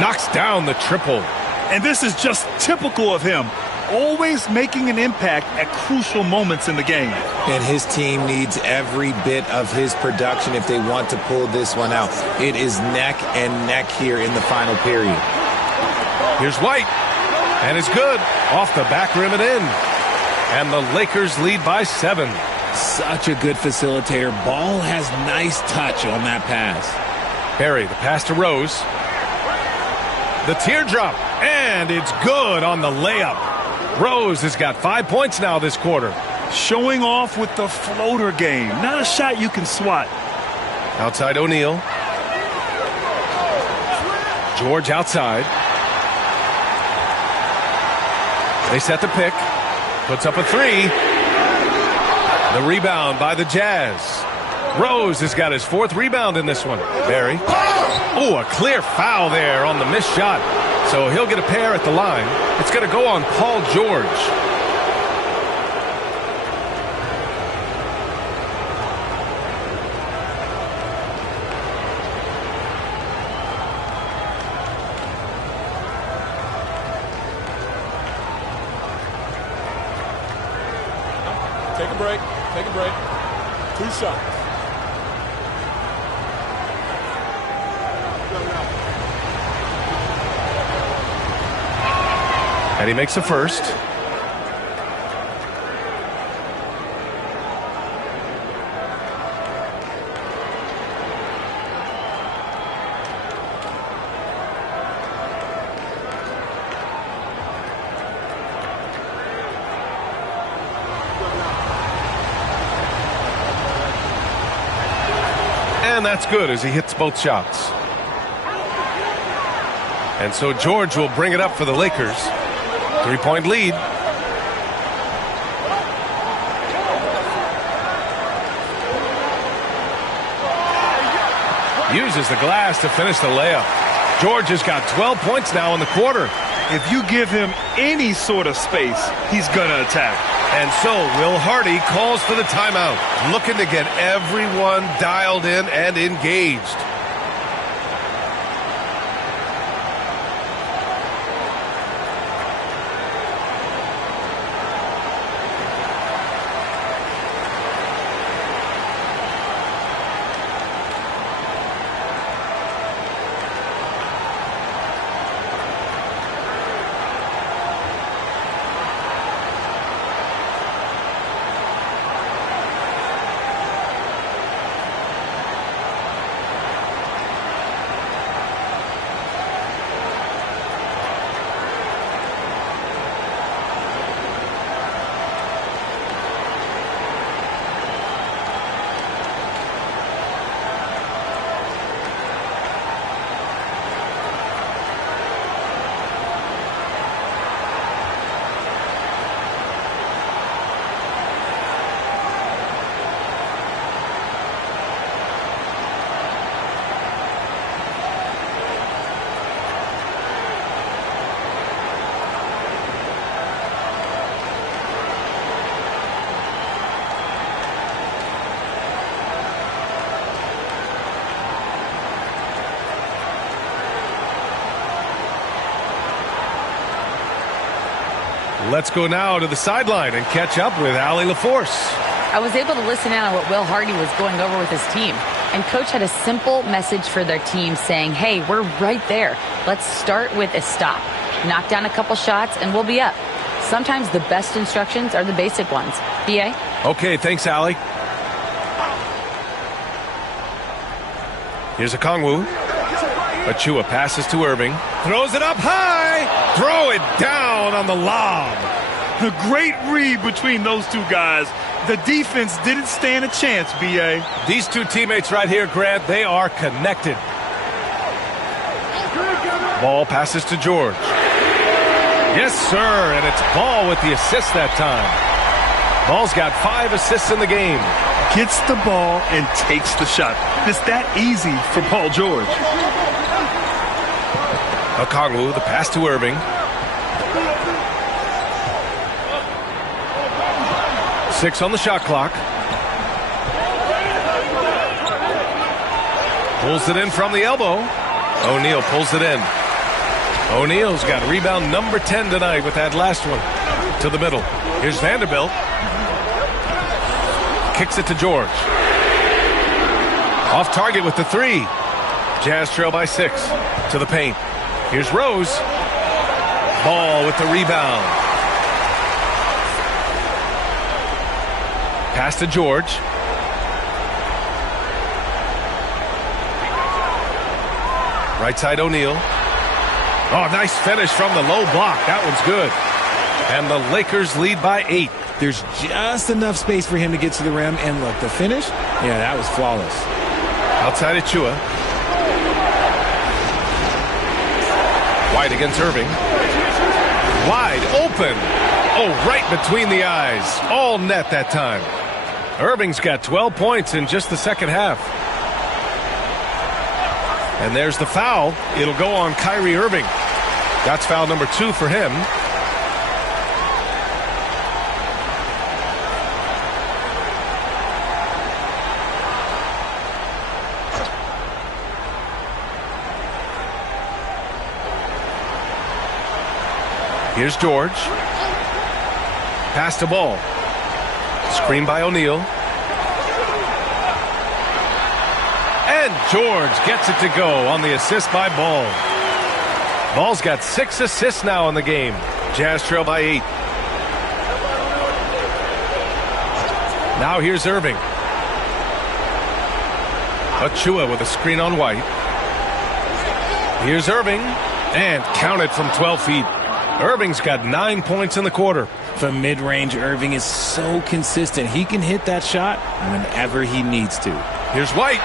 Knocks down the triple. And this is just typical of him. Always making an impact at crucial moments in the game. And his team needs every bit of his production if they want to pull this one out. It is neck and neck here in the final period. Here's White. And it's good. Off the back rim and in. And the Lakers lead by 7. Such a good facilitator. Ball has nice touch on that pass. Barry, the pass to Rose. The teardrop. And it's good on the layup. Rose has got 5 points now this quarter. Showing off with the floater game. Not a shot you can swat. Outside O'Neal. George outside. They set the pick. Puts up a 3. The rebound by the Jazz. Rose has got his 4th rebound in this one. Barry. Oh, a clear foul there on the missed shot. So he'll get a pair at the line. It's going to go on Paul George. break. Take a break. 2 shots. And he makes a first. And that's good as he hits both shots. And so George will bring it up for the Lakers. 3-point lead. Uses the glass to finish the layup. George has got 12 points now in the quarter. If you give him any sort of space, he's going to attack. And so Will Hardy calls for the timeout, looking to get everyone dialed in and engaged. Let's go now to the sideline and catch up with Allie LaForce. I was able to listen in on what Will Hardy was going over with his team. And Coach had a simple message for their team saying, hey, we're right there. Let's start with a stop. Knock down a couple shots and we'll be up. Sometimes the best instructions are the basic ones. B.A.? Okay, thanks, Allie. Here's a Kongwu. Achua passes to Irving. Throws it up high. Throw it down on the lob. A great read between those two guys. The defense didn't stand a chance, B.A. These two teammates right here, Grant, they are connected. Ball passes to George. Yes, sir, and it's Ball with the assist that time. Ball's got 5 assists in the game. Gets the ball and takes the shot. It's that easy for Paul George. Okongwu, the pass to Irving. Six on the shot clock. Pulls it in from the elbow. O'Neal pulls it in. O'Neal's got rebound number 10 tonight with that last one. To the middle. Here's Vanderbilt. Kicks it to George. Off target with the 3. Jazz trail by 6. To the paint. Here's Rose. Ball with the rebound. Pass to George. Right side O'Neal. Oh, nice finish from the low block. That one's good. And the Lakers lead by 8. There's just enough space for him to get to the rim. And look, the finish, yeah, that was flawless. Outside Achua. White against Irving. Wide open. Oh, right between the eyes. All net that time. Irving's got 12 points in just the second half. And there's the foul. It'll go on Kyrie Irving. That's foul number 2 for him. Here's George. Pass to Ball. Screen by O'Neal. And George gets it to go on the assist by Ball. Ball's got 6 assists now in the game. Jazz trail by 8. Now here's Irving. Achua with a screen on White. Here's Irving. And counted from 12 feet. Irving's got 9 points in the quarter. From mid-range, Irving is so consistent. He can hit that shot whenever he needs to. Here's White.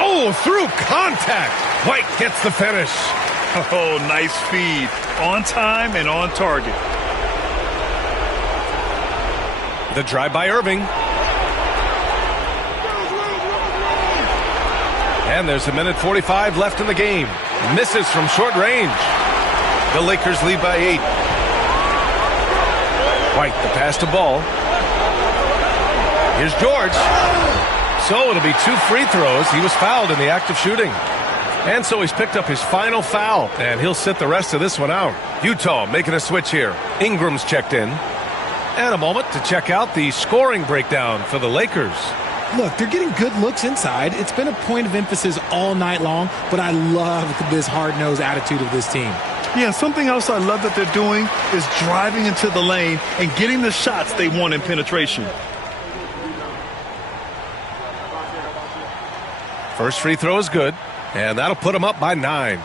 Oh, through contact. White gets the finish. Oh, nice feed. On time and on target. The drive by Irving. And there's 1:45 left in the game. Misses from short range. The Lakers lead by 8. White, the pass to Ball. Here's George. So it'll be 2 free throws. He was fouled in the act of shooting. And so he's picked up his final foul, and he'll sit the rest of this one out. Utah making a switch here. Ingram's checked in. And a moment to check out the scoring breakdown for the Lakers. Look, they're getting good looks inside. It's been a point of emphasis all night long, but I love this hard-nosed attitude of this team. Yeah, something else I love that they're doing is driving into the lane and getting the shots they want in penetration. First free throw is good, and that'll put them up by 9.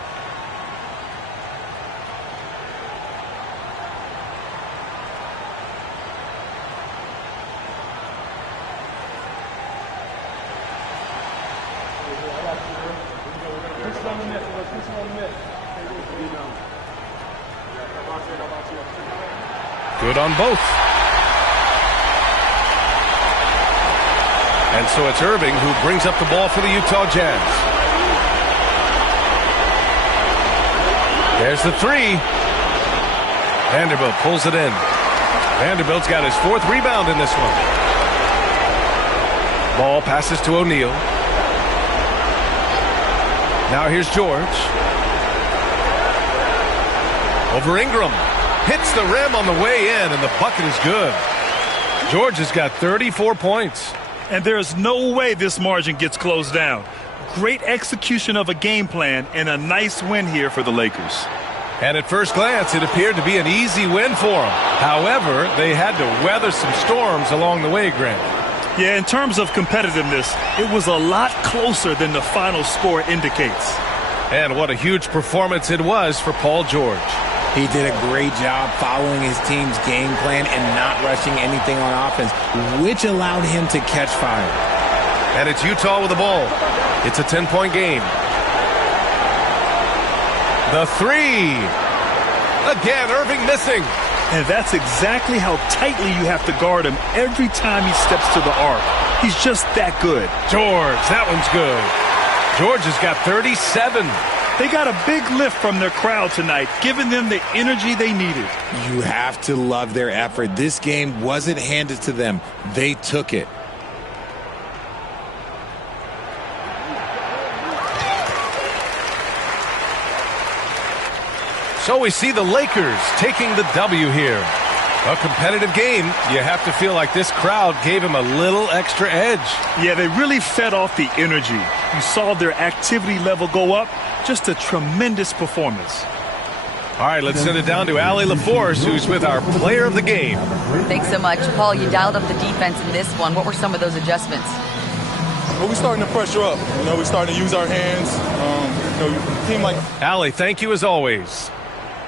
Good on both. And so it's Irving who brings up the ball for the Utah Jazz. There's the 3. Vanderbilt pulls it in. Vanderbilt's got his 4th rebound in this one. Ball passes to O'Neal. Now here's George. Over Ingram. Hits the rim on the way in, and the bucket is good. George has got 34 points. And there's no way this margin gets closed down. Great execution of a game plan and a nice win here for the Lakers. And at first glance, it appeared to be an easy win for them. However, they had to weather some storms along the way, Grant. Yeah, in terms of competitiveness, it was a lot closer than the final score indicates. And what a huge performance it was for Paul George. He did a great job following his team's game plan and not rushing anything on offense, which allowed him to catch fire. And it's Utah with the ball. It's a 10-point game. The 3. Again, Irving missing. And that's exactly how tightly you have to guard him every time he steps to the arc. He's just that good. George, that one's good. George has got 37. They got a big lift from their crowd tonight, giving them the energy they needed. You have to love their effort. This game wasn't handed to them. They took it. So we see the Lakers taking the W here. A competitive game. You have to feel like this crowd gave him a little extra edge. Yeah, they really fed off the energy. You saw their activity level go up. Just a tremendous performance. All right, let's send it down to Allie LaForce, who's with our player of the game. Thanks so much. Paul, you dialed up the defense in this one. What were some of those adjustments? Well, we're starting to pressure up. We're starting to use our hands. Team like Allie, thank you as always.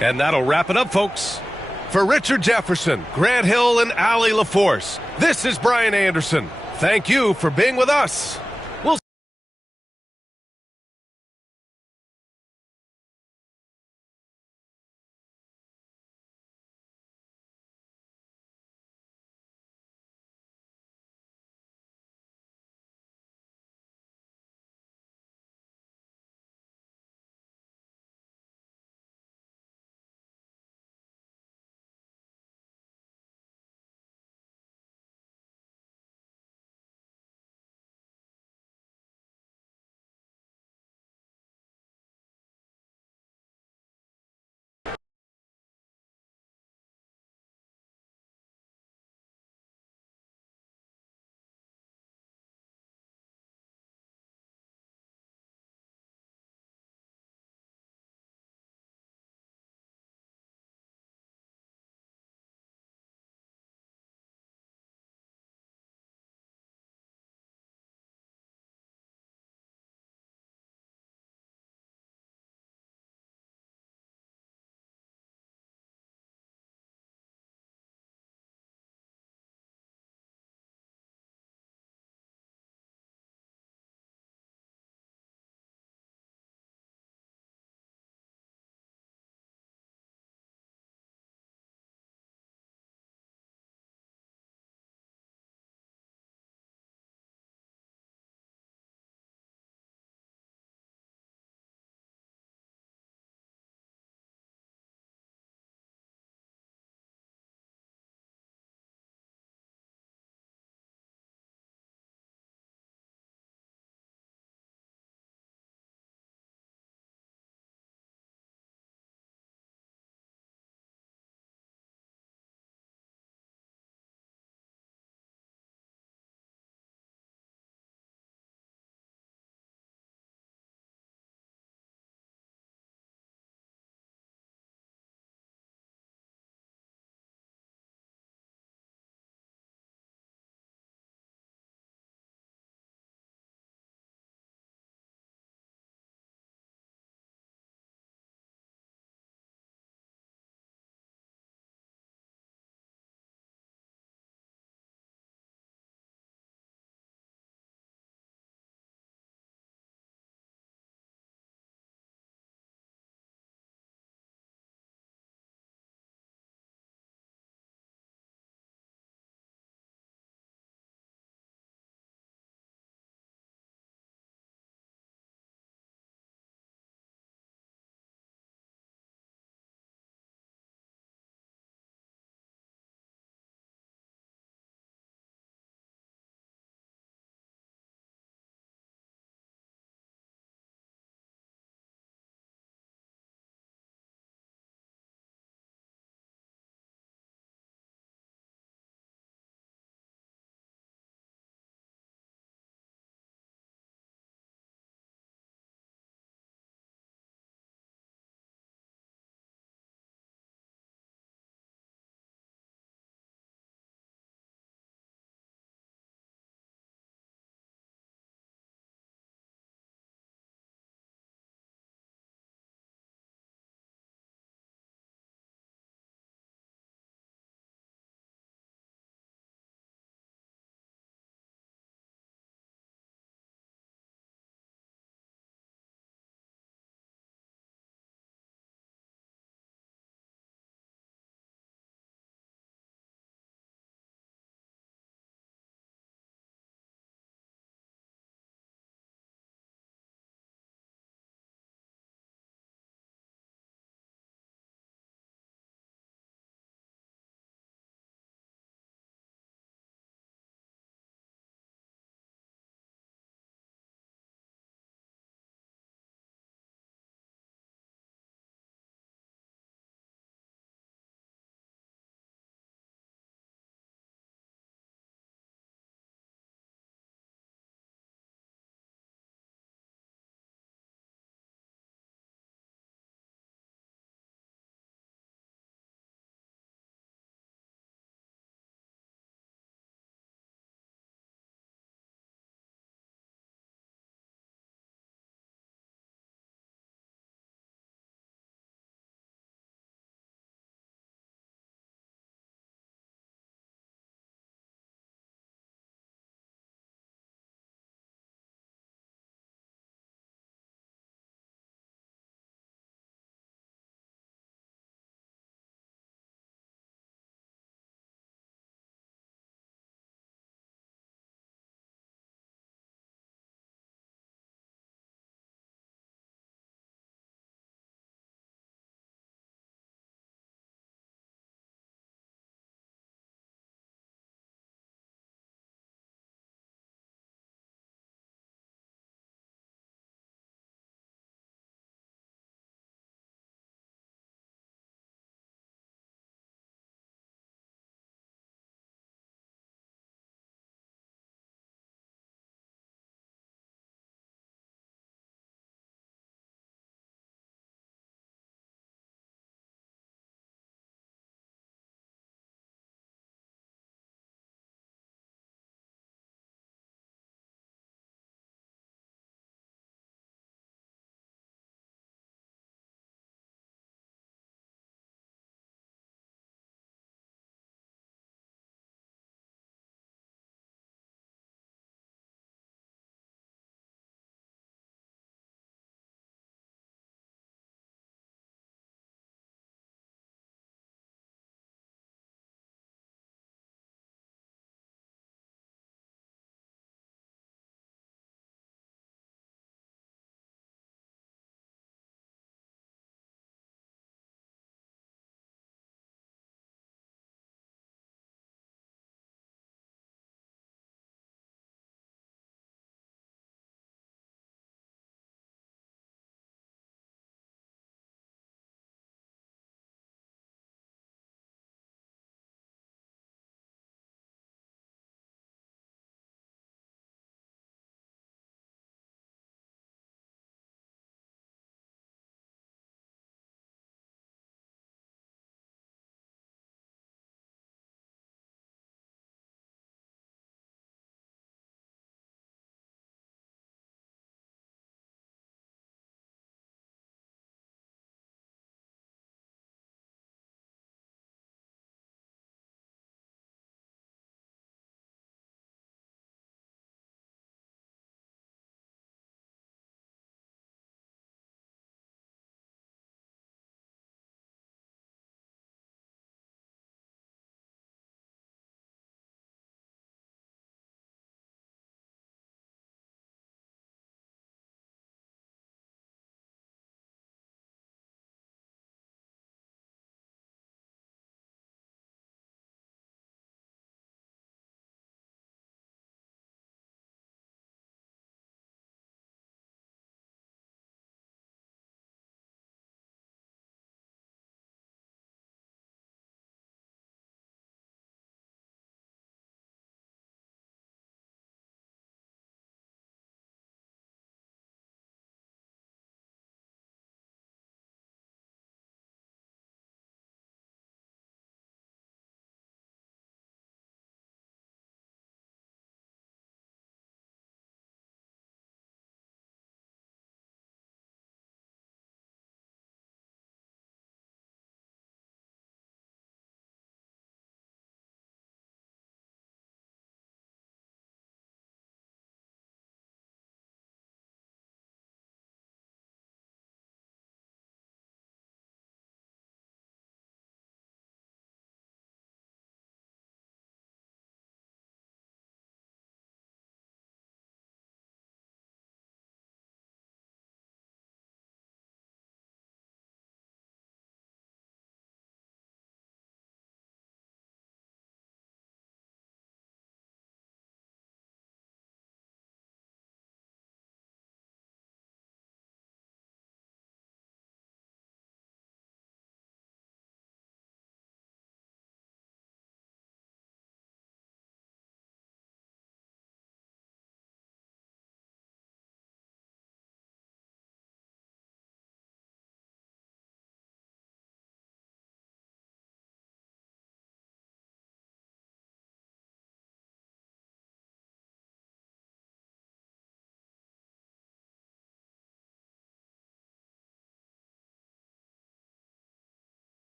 And that'll wrap it up, folks. For Richard Jefferson, Grant Hill, and Allie LaForce, this is Brian Anderson. Thank you for being with us.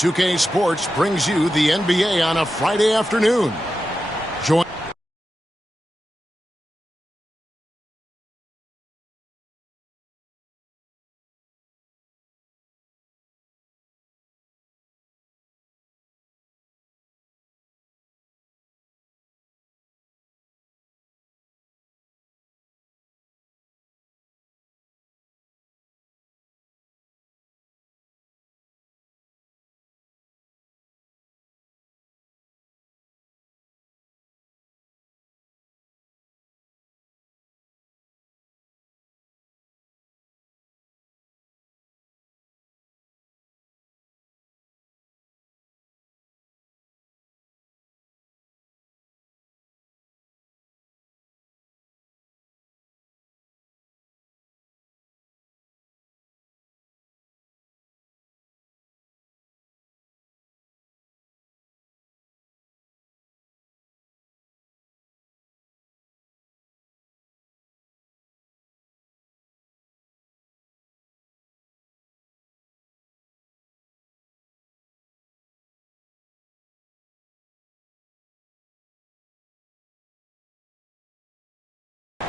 2K Sports brings you the NBA on a Friday afternoon. Join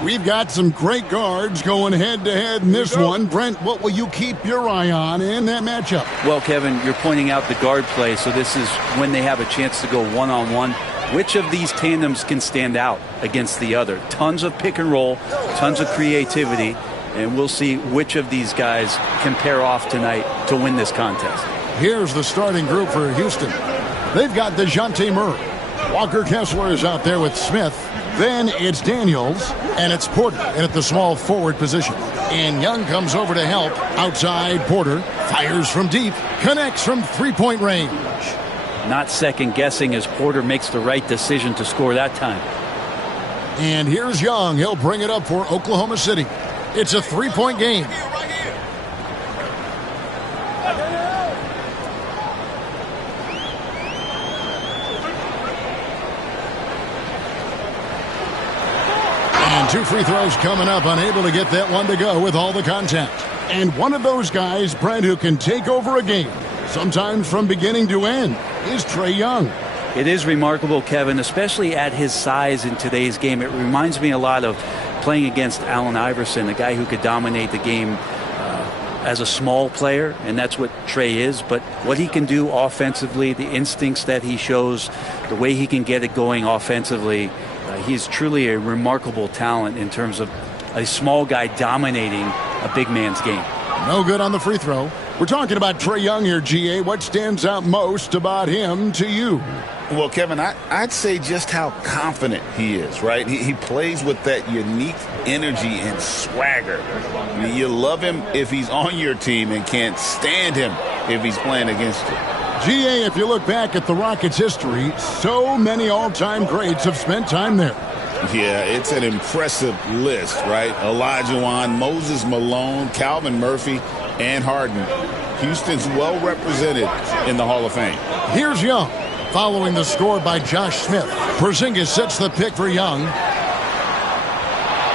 We've got some great guards going head-to-head in this one. Brent, what will you keep your eye on in that matchup? Well, Kevin, you're pointing out the guard play, so this is when they have a chance to go one-on-one. Which of these tandems can stand out against the other? Tons of pick and roll, tons of creativity, and we'll see which of these guys can pair off tonight to win this contest. Here's the starting group for Houston. They've got DeJounte Murray. Walker Kessler is out there with Smith. Then it's Daniels, and it's Porter in at the small forward position. And Young comes over to help. Outside, Porter fires from deep, connects from three-point range. Not second-guessing as Porter makes the right decision to score that time. And here's Young. He'll bring it up for Oklahoma City. It's a three-point game. Two free throws coming up, unable to get that one to go with all the contact. And one of those guys, Brent, who can take over a game, sometimes from beginning to end, is Trae Young. It is remarkable, Kevin, especially at his size in today's game. It reminds me a lot of playing against Allen Iverson, a guy who could dominate the game as a small player, and that's what Trae is. But what he can do offensively, the instincts that he shows, the way he can get it going offensively, he's truly a remarkable talent in terms of a small guy dominating a big man's game. No good on the free throw. We're talking about Trae Young here, GA. What stands out most about him to you? Well, Kevin, I'd say just how confident he is, right? He plays with that unique energy and swagger. I mean, you love him if he's on your team and can't stand him if he's playing against you. GA, if you look back at the Rockets' history, so many all-time greats have spent time there. Yeah, it's an impressive list, right? Olajuwon, Moses Malone, Calvin Murphy, and Harden. Houston's well represented in the Hall of Fame. Here's Young, following the score by Josh Smith. Porzingis sets the pick for Young.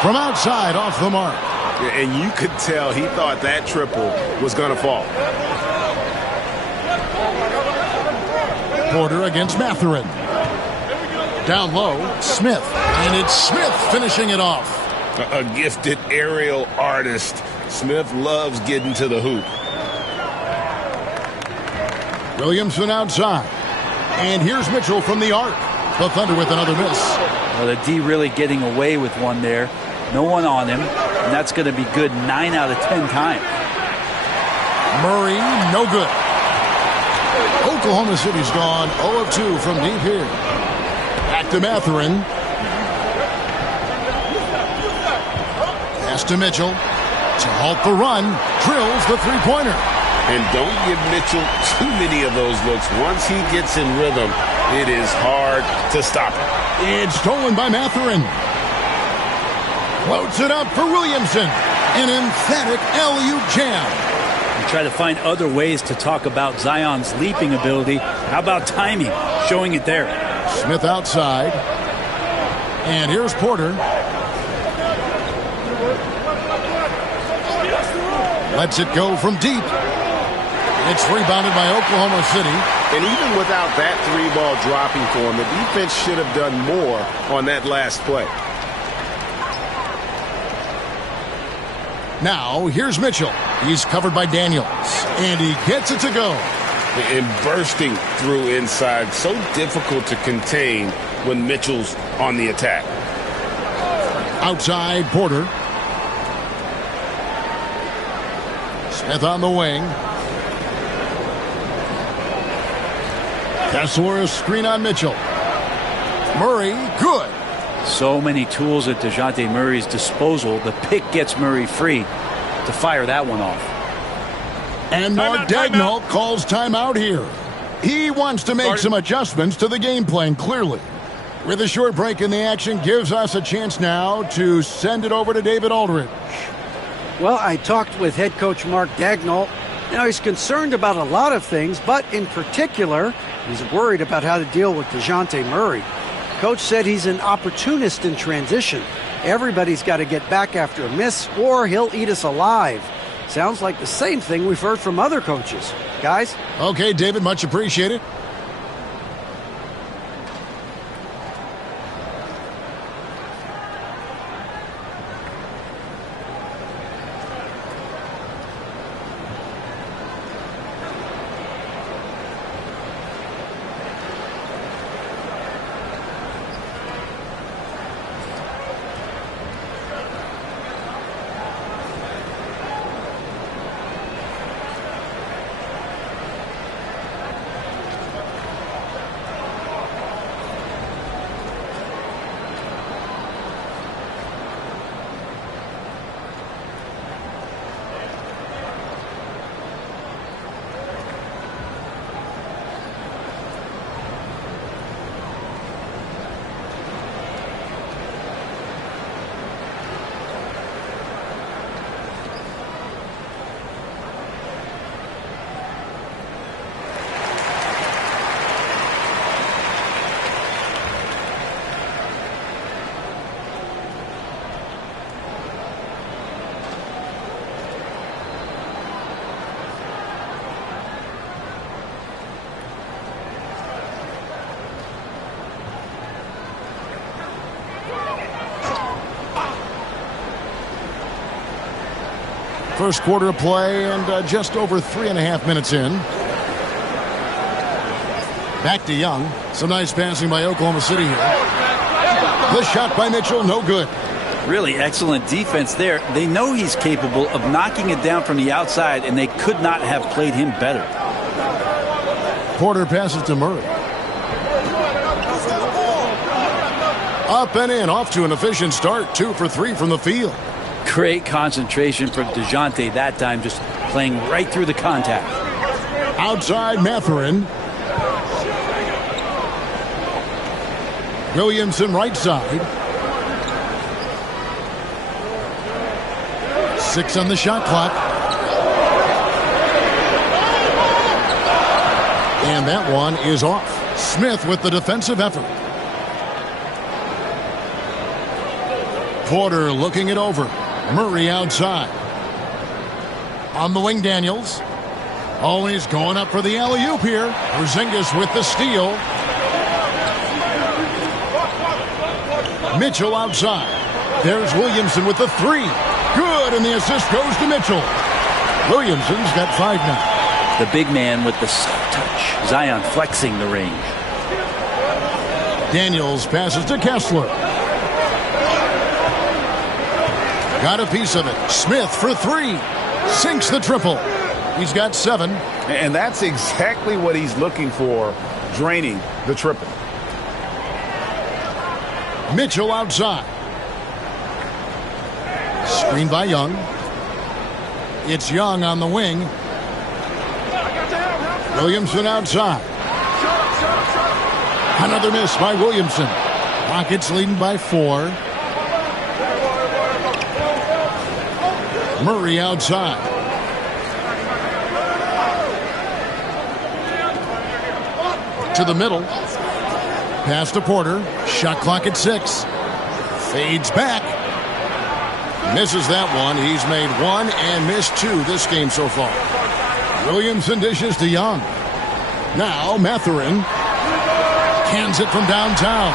From outside, off the mark. And you could tell he thought that triple was going to fall. Porter against Mathurin. Down low, Smith. And it's Smith finishing it off. A gifted aerial artist. Smith loves getting to the hoop. Williamson outside. And here's Mitchell from the arc. The Thunder with another miss. Well, the D really getting away with one there. No one on him. And that's going to be good 9 out of 10 times. Murray, no good. Oklahoma City's gone 0 of 2 from deep here. Back to Mathurin. Pass to Mitchell. To halt the run. Drills the three-pointer. And don't give Mitchell too many of those looks. Once he gets in rhythm, it is hard to stop him. It's stolen by Mathurin. Floats it up for Williamson. An emphatic alley-oop jam. You try to find other ways to talk about Zion's leaping ability. How about timing? Showing it there. Smith outside. And here's Porter. Lets it go from deep. It's rebounded by Oklahoma City. And even without that 3-ball dropping for him, the defense should have done more on that last play. Now, here's Mitchell. He's covered by Daniels. And he gets it to go. And bursting through inside. So difficult to contain when Mitchell's on the attack. Outside, Porter. Smith on the wing. Kessler, a screen on Mitchell. Murray, good. So many tools at DeJounte Murray's disposal. The pick gets Murray free to fire that one off. And Mark Daigneault calls timeout here. He wants to make some adjustments to the game plan, clearly. With a short break in the action, gives us a chance now to send it over to David Aldridge. Well, I talked with head coach Mark Daigneault. Now, he's concerned about a lot of things, but in particular, he's worried about how to deal with DeJounte Murray. Coach said he's an opportunist in transition. Everybody's got to get back after a miss, or he'll eat us alive. Sounds like the same thing we've heard from other coaches. Guys? Okay, David, much appreciated. First quarter of play and just over 3.5 minutes in. Back to Young. Some nice passing by Oklahoma City here. The shot by Mitchell, no good. Really excellent defense there. They know he's capable of knocking it down from the outside, and they could not have played him better. Porter passes to Murray. Up and in, off to an efficient start. 2 for 3 from the field. Great concentration from DeJounte that time, just playing right through the contact. Outside Mathurin. Williamson right side. 6 on the shot clock. And that one is off. Smith with the defensive effort. Porter looking it over. Murray outside. On the wing, Daniels. Always going up for the alley-oop here. Porzingis with the steal. Mitchell outside. There's Williamson with the 3. Good, and the assist goes to Mitchell. Williamson's got 5 now. The big man with the soft touch. Zion flexing the range. Daniels passes to Kessler. Got a piece of it. Smith for 3. Sinks the triple. He's got 7. And that's exactly what he's looking for, draining the triple. Mitchell outside. Screen by Young. It's Young on the wing. Williamson outside. Another miss by Williamson. Rockets leading by 4. Murray outside. To the middle. Pass to Porter. Shot clock at 6. Fades back. Misses that one. He's made 1 and missed 2 this game so far. Williamson dishes to Young. Now Mathurin cans it from downtown.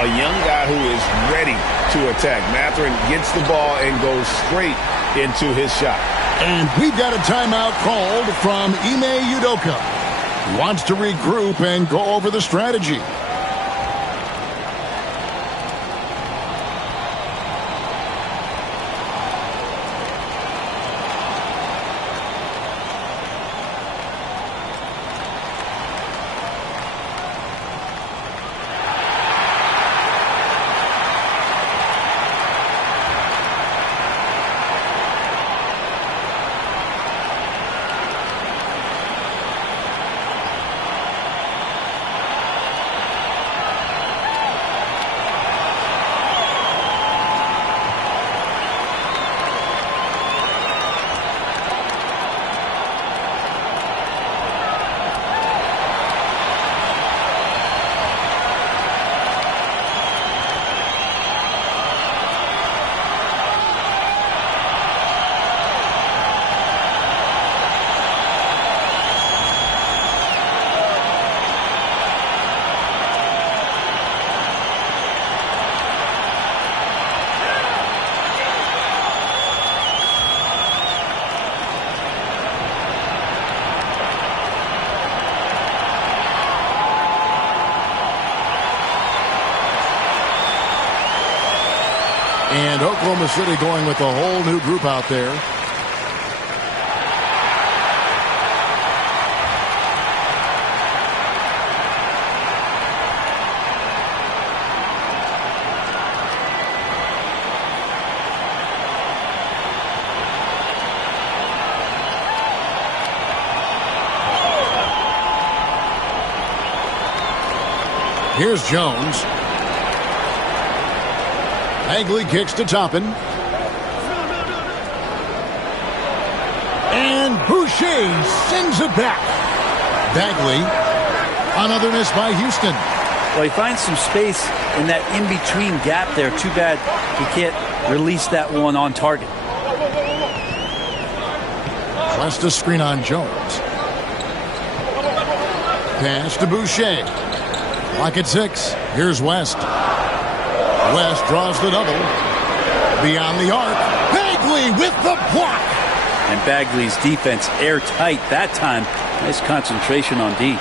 A young guy who is ready to attack. Mathurin gets the ball and goes straight into his shot. And we've got a timeout called from Ime Udoka. He wants to regroup and go over the strategy. And Oklahoma City going with a whole new group out there. Here's Jones. Bagley kicks to Toppin. And Boucher sends it back. Bagley, another miss by Houston. Well, he finds some space in that in-between gap there. Too bad he can't release that one on target. Cuesta screen on Jones. Pass to Boucher. Lock at 6. Here's West. West draws the double. Beyond the arc. Bagley with the block. And Bagley's defense airtight that time. Nice concentration on D.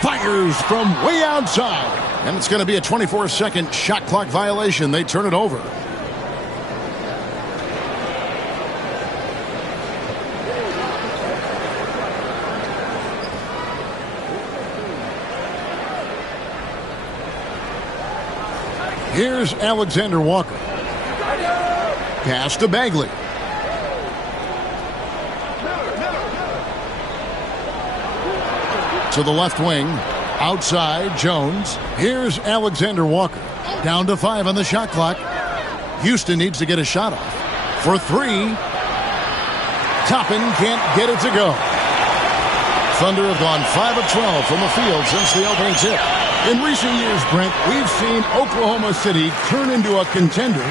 Fires from way outside. And it's going to be a 24-second shot clock violation. They turn it over. Here's Alexander Walker. Pass to Bagley. To the left wing. Outside, Jones. Here's Alexander Walker. Down to 5 on the shot clock. Houston needs to get a shot off. For 3. Toppin can't get it to go. Thunder have gone 5 of 12 from the field since the opening tip. In recent years, Brent, we've seen Oklahoma City turn into a contender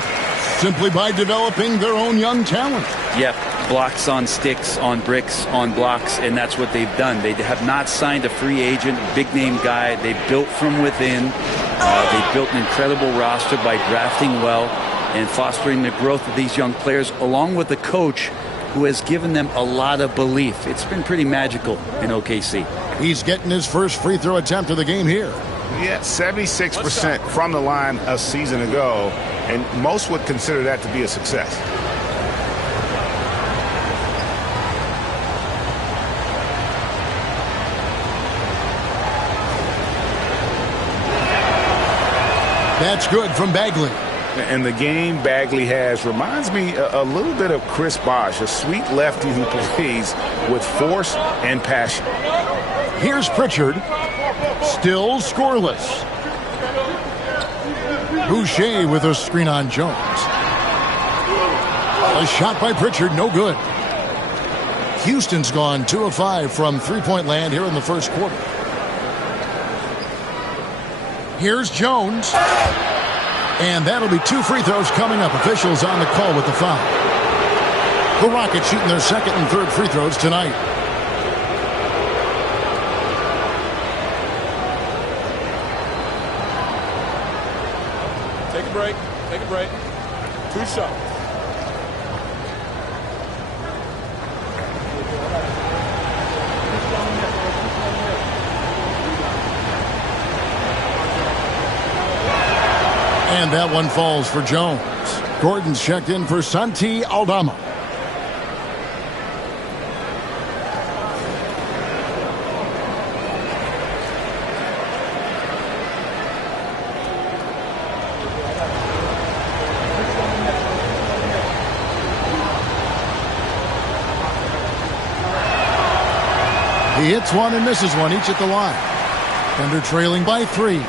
simply by developing their own young talent. Yep, blocks on sticks, on bricks, on blocks, and that's what they've done. They have not signed a free agent, big-name guy. They built from within. They built an incredible roster by drafting well and fostering the growth of these young players, along with the coach who has given them a lot of belief. It's been pretty magical in OKC. He's getting his first free throw attempt of the game here. Yeah, 76% from the line a season ago, and most would consider that to be a success. That's good from Bagley. And the game Bagley has reminds me a little bit of Chris Bosh, a sweet lefty who plays with force and passion. Here's Pritchard. Still scoreless. Boucher with a screen on Jones. A shot by Pritchard, no good. Houston's gone 2 of 5 from three-point land here in the first quarter. Here's Jones. And that'll be 2 free throws coming up. Officials on the call with the foul. The Rockets shooting their second and third free throws tonight. Take a break. Take a break. 2 shots. And that one falls for Jones. Gordon's checked in for Santi Aldama. He hits one and misses one, each at the line. Thunder trailing by 3.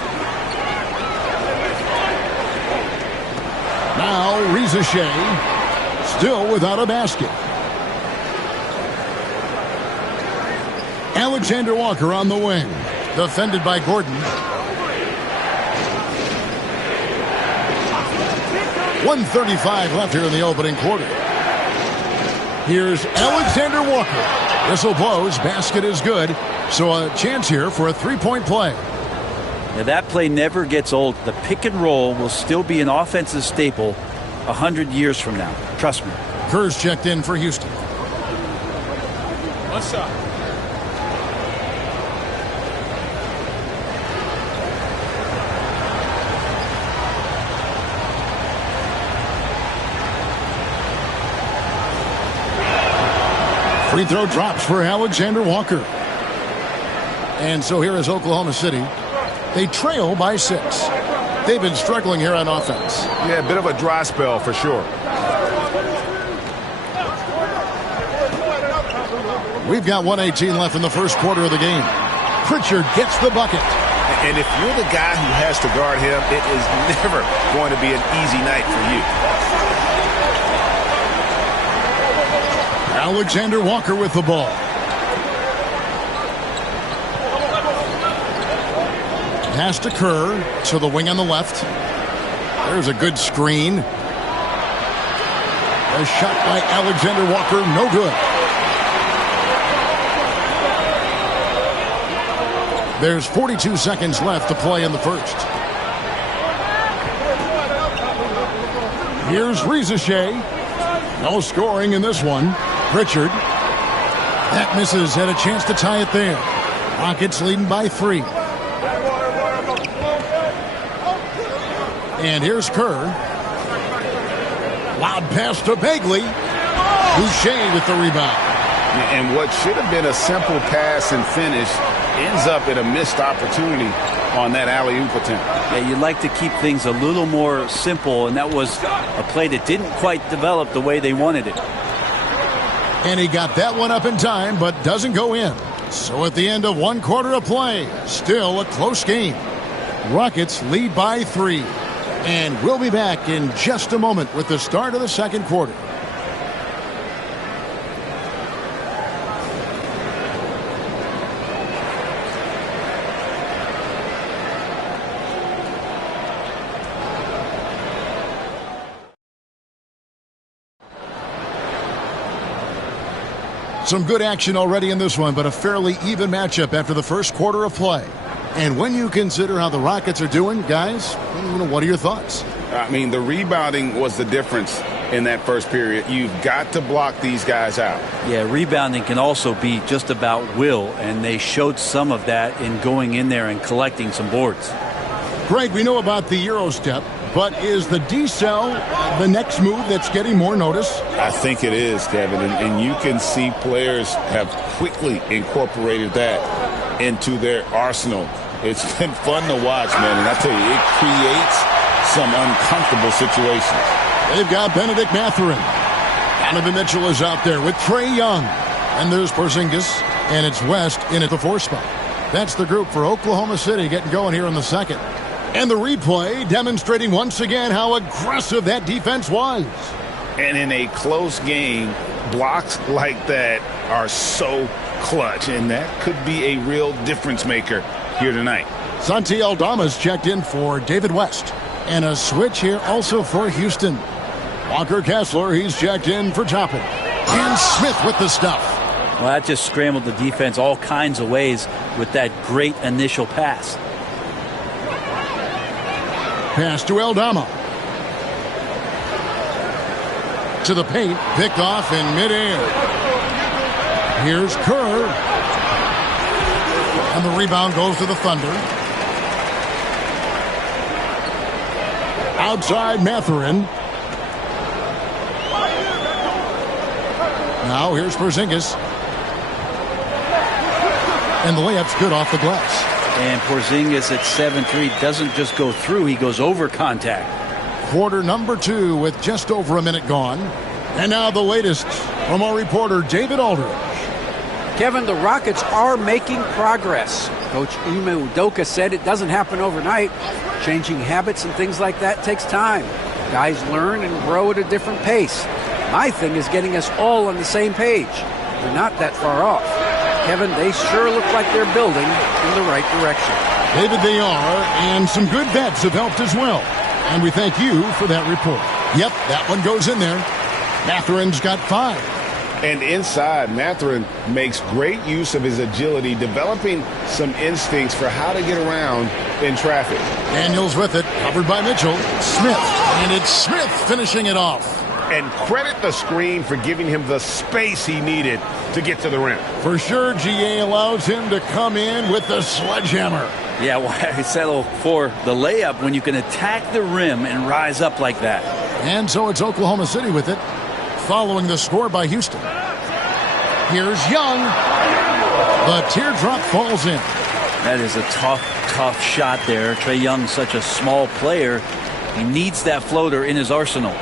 Now Reza Shea still without a basket. Alexander Walker on the wing, defended by Gordon. 1:35 left here in the opening quarter. Here's Alexander Walker. Whistle blows, basket is good, so a chance here for a 3-point play. Now that play never gets old. The pick and roll will still be an offensive staple 100 years from now. Trust me. Kerr's checked in for Houston. 1 shot. Free throw drops for Alexander Walker. And so here is Oklahoma City. They trail by 6. They've been struggling here on offense. Yeah, a bit of a dry spell for sure. We've got 1:18 left in the first quarter of the game. Pritchard gets the bucket. And if you're the guy who has to guard him, it is never going to be an easy night for you. Alexander Walker with the ball. Pass to Kerr to the wing on the left. There's a good screen. A shot by Alexander Walker, no good. There's 42 seconds left to play in the first. Here's Reza Shea. No scoring in this one. Pritchard. That misses, had a chance to tie it there. Rockets leading by 3. And here's Kerr. Loud pass to Bagley. Boucher with the rebound. And what should have been a simple pass and finish ends up in a missed opportunity on that alley-oop attempt. Yeah, you'd like to keep things a little more simple, and that was a play that didn't quite develop the way they wanted it. And he got that one up in time, but doesn't go in. So at the end of 1 quarter of play, still a close game. Rockets lead by 3. And we'll be back in just a moment with the start of the second quarter. Some good action already in this one, but a fairly even matchup after the first quarter of play. And when you consider how the Rockets are doing, guys, what are your thoughts? I mean, the rebounding was the difference in that first period. You've got to block these guys out. Yeah, rebounding can also be just about will, and they showed some of that in going in there and collecting some boards. Greg, we know about the Euro step, but is the decel the next move that's getting more notice? I think it is, Kevin, and you can see players have quickly incorporated that into their arsenal. It's been fun to watch, man, and I tell you, it creates some uncomfortable situations. They've got Benedict Mathurin. Donovan Mitchell is out there with Trae Young. And there's Porzingis, and it's West in at the 4 spot. That's the group for Oklahoma City getting going here in the second. And the replay demonstrating once again how aggressive that defense was. And in a close game, blocks like that are so clutch, and that could be a real difference maker here tonight. Santi Aldama's checked in for David West. And a switch here also for Houston. Walker Kessler, he's checked in for Toppin. And Smith with the stuff. Well, that just scrambled the defense all kinds of ways with that great initial pass. Pass to Aldama. To the paint, picked off in midair. Here's Kerr. And the rebound goes to the Thunder. Outside Mathurin. Now here's Porzingis. And the layup's good off the glass. And Porzingis at 7-3 doesn't just go through, he goes over contact. Quarter number 2 with just over a minute gone. And now the latest from our reporter David Aldridge. Kevin, the Rockets are making progress. Coach Ime Udoka said it doesn't happen overnight. Changing habits and things like that takes time. Guys learn and grow at a different pace. My thing is getting us all on the same page. We're not that far off. Kevin, they sure look like they're building in the right direction. David, they are, and some good bets have helped as well. And we thank you for that report. Yep, that one goes in there. Mathurin's got 5. And inside, Mathurin makes great use of his agility, developing some instincts for how to get around in traffic. Daniels with it, covered by Mitchell. Smith, and it's Smith finishing it off. And credit the screen for giving him the space he needed to get to the rim. For sure, GA allows him to come in with the sledgehammer. Yeah, why settle for the layup when you can attack the rim and rise up like that? And so it's Oklahoma City with it, following the score by Houston. Here's Young. The teardrop falls in. That is a tough shot there. Trae Young's such a small player. He needs that floater in his arsenal.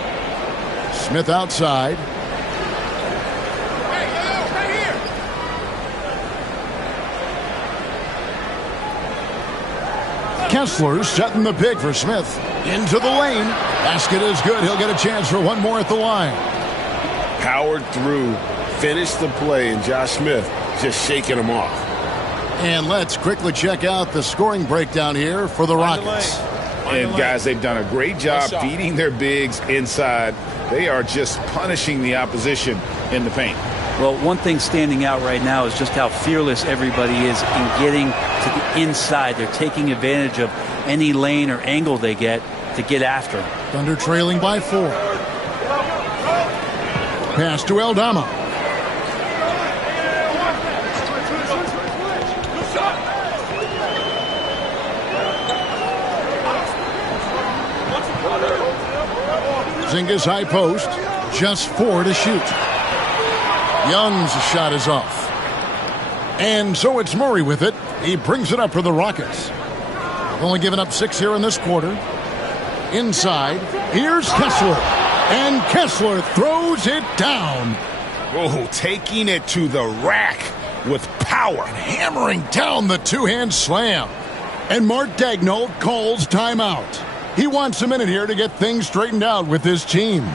Smith outside. Kessler setting the pick for Smith. Into the lane. Basket is good. He'll get a chance for one more at the line. Powered through, finished the play, and Josh Smith just shaking him off. And let's quickly check out the scoring breakdown here for the Rockets. And guys, they've done a great job feeding their bigs inside. They are just punishing the opposition in the paint. Well, one thing standing out right now is just how fearless everybody is in getting to the inside. They're taking advantage of any lane or angle they get to get after. Thunder trailing by 4. Pass to Aldama. Porzingis high post. Just 4 to shoot. Young's shot is off. And so it's Murray with it. He brings it up for the Rockets. Only given up 6 here in this quarter. Inside, here's Kessler. And Kessler throws it down. Oh, taking it to the rack with power. And hammering down the two-hand slam. And Mark Daigneault calls timeout. He wants a minute here to get things straightened out with his team.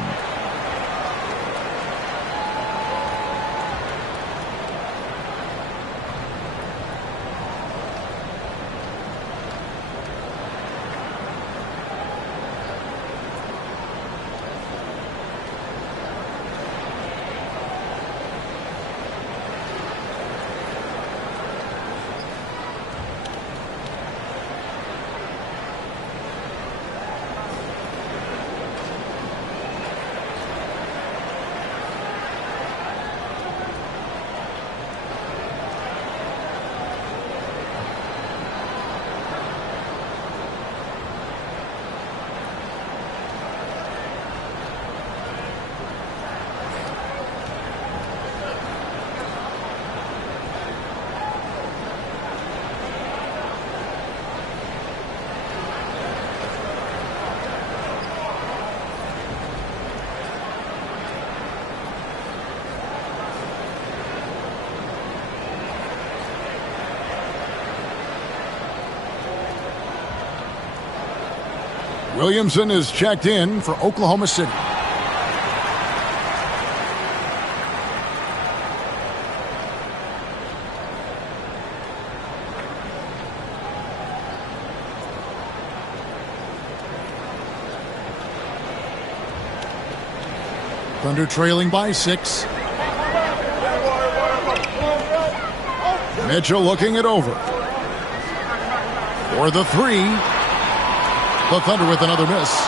Williamson is checked in for Oklahoma City. Thunder trailing by 6. Mitchell looking it over. For the 3. The Thunder with another miss.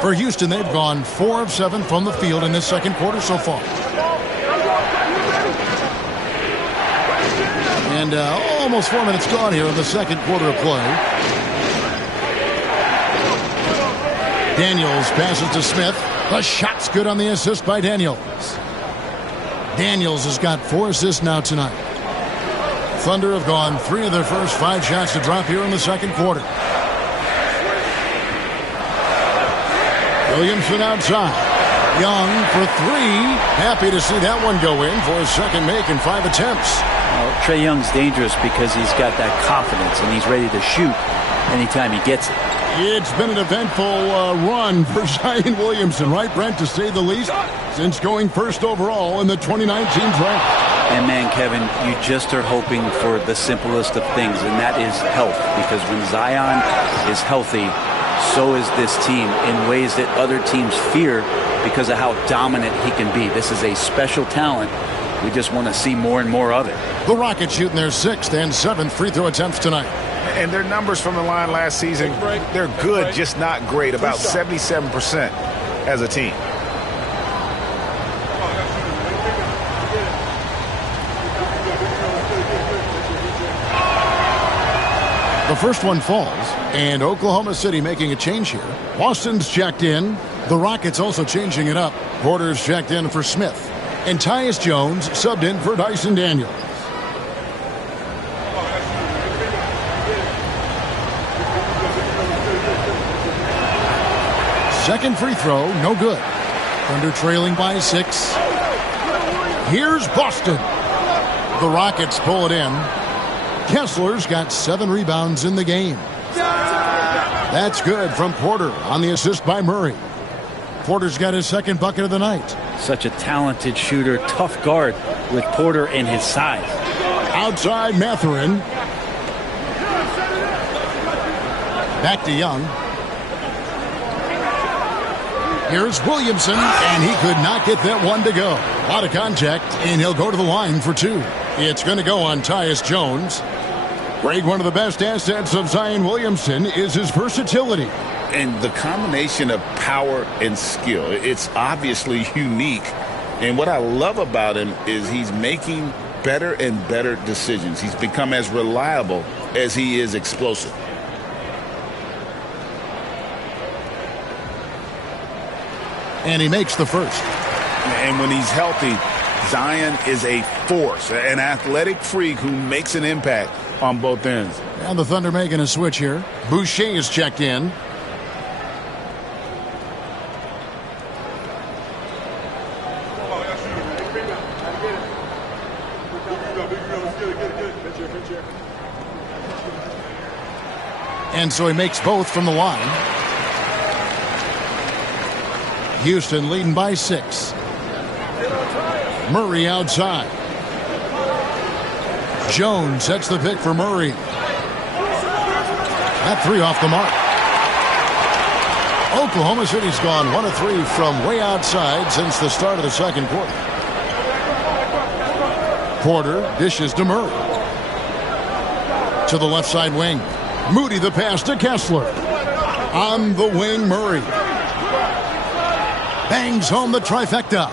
For Houston, they've gone 4 of 7 from the field in this second quarter so far. And almost 4 minutes gone here in the second quarter of play. Daniels passes to Smith. The shot's good on the assist by Daniels. Daniels has got 4 assists now tonight. Thunder have gone 3 of their first 5 shots to drop here in the second quarter. Williamson outside. Young for 3. Happy to see that one go in for his second make in 5 attempts. Well, Trae Young's dangerous because he's got that confidence and he's ready to shoot anytime he gets it. It's been an eventful run for Zion Williamson, right, Brent, to say the least, since going first overall in the 2019 draft. And man, Kevin, you just are hoping for the simplest of things, and that is health. Because when Zion is healthy, so is this team in ways that other teams fear because of how dominant he can be. This is a special talent. We just want to see more and more of it. The Rockets shooting their 6th and 7th free throw attempts tonight. And their numbers from the line last season, they're good, just not great. About 77% as a team. The first one falls, and Oklahoma City making a change here. Boston's checked in. The Rockets also changing it up. Porter's checked in for Smith. And Tyus Jones subbed in for Dyson Daniels. Second free throw, no good. Thunder trailing by 6. Here's Boston. The Rockets pull it in. Kessler's got 7 rebounds in the game. That's good from Porter on the assist by Murray. Porter's got his second bucket of the night. Such a talented shooter, tough guard with Porter and his size. Outside Mathurin. Back to Young. Here's Williamson, and he could not get that one to go. A lot of contact, and he'll go to the line for 2. It's going to go on Tyus Jones. Greg, one of the best assets of Zion Williamson is his versatility. And the combination of power and skill, it's obviously unique. And what I love about him is he's making better and better decisions. He's become as reliable as he is explosive. And he makes the first. And when he's healthy, Zion is a force, an athletic freak who makes an impact on both ends. And the Thunder making a switch here. Boucher is checked in. And so he makes both from the line. Houston leading by 6. Murray outside. Jones sets the pick for Murray. That 3 off the mark. Oklahoma City's gone 1 of 3 from way outside since the start of the second quarter. Porter dishes to Murray. To the left side wing. Moody the pass to Kessler. On the wing, Murray. Bangs home the trifecta.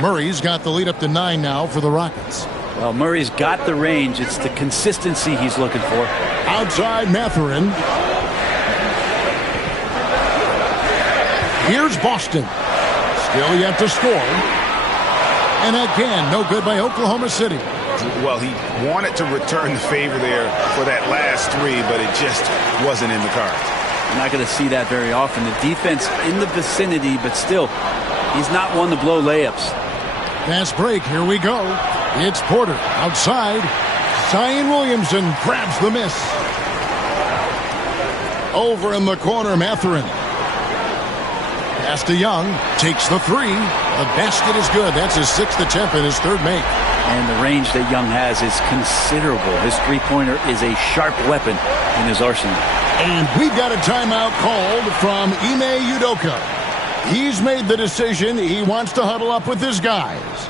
Murray's got the lead up to 9 now for the Rockets. Well, Murray's got the range. It's the consistency he's looking for. Outside Mathurin. Here's Boston. Still yet to score. And again, no good by Oklahoma City. Well, he wanted to return the favor there for that last 3, but it just wasn't in the cards. You're not going to see that very often. The defense in the vicinity, but still, he's not one to blow layups. Fast break. Here we go. It's Porter outside. Zion Williamson grabs the miss. Over in the corner, Mathurin. Pass to Young. Takes the 3. The basket is good. That's his 6th attempt and his 3rd make. And the range that Young has is considerable. His 3-pointer is a sharp weapon in his arsenal. And we've got a timeout called from Ime Udoka. He's made the decision. He wants to huddle up with his guys.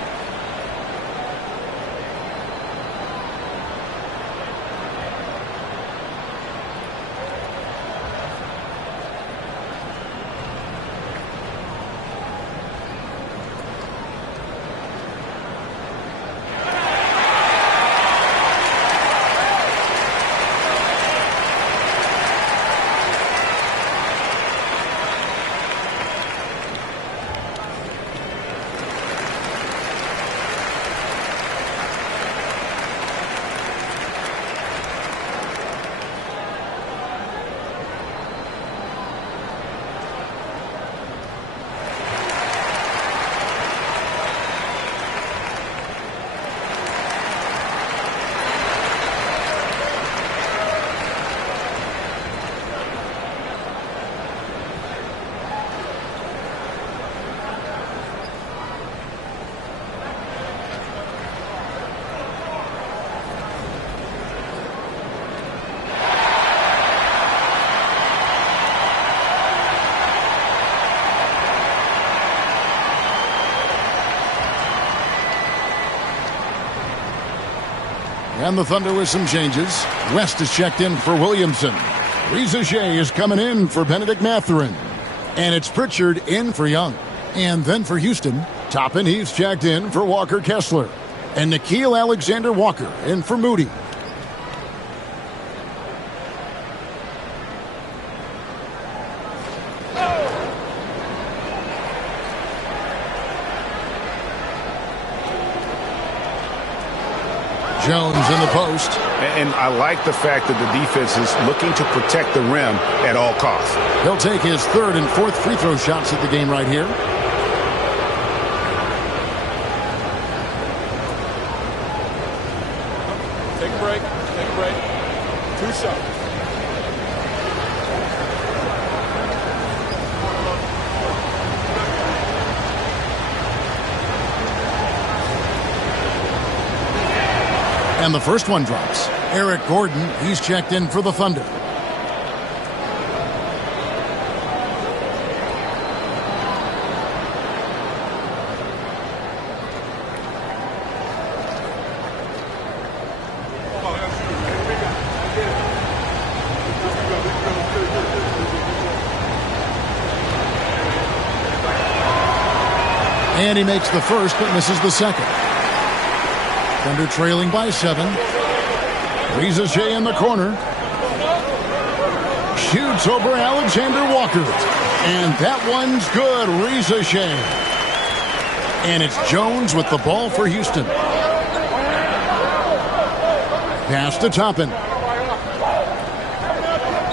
And the Thunder with some changes. West is checked in for Williamson. Reza Shea is coming in for Benedict Mathurin. And it's Pritchard in for Young. And then for Houston, Toppin, he's checked in for Walker Kessler. And Nickeil Alexander-Walker in for Moody. Jones in the post. And I like the fact that the defense is looking to protect the rim at all costs. He'll take his third and fourth free throw shots at the game right here. Take a break. Take a break. 2 shots. And the first one drops. Eric Gordon, he's checked in for the Thunder. And he makes the first but misses the second. Thunder trailing by 7. Reza Shea in the corner. Shoots over Alexander Walker. And that one's good, Reza Shea. And it's Jones with the ball for Houston. Pass to Toppin.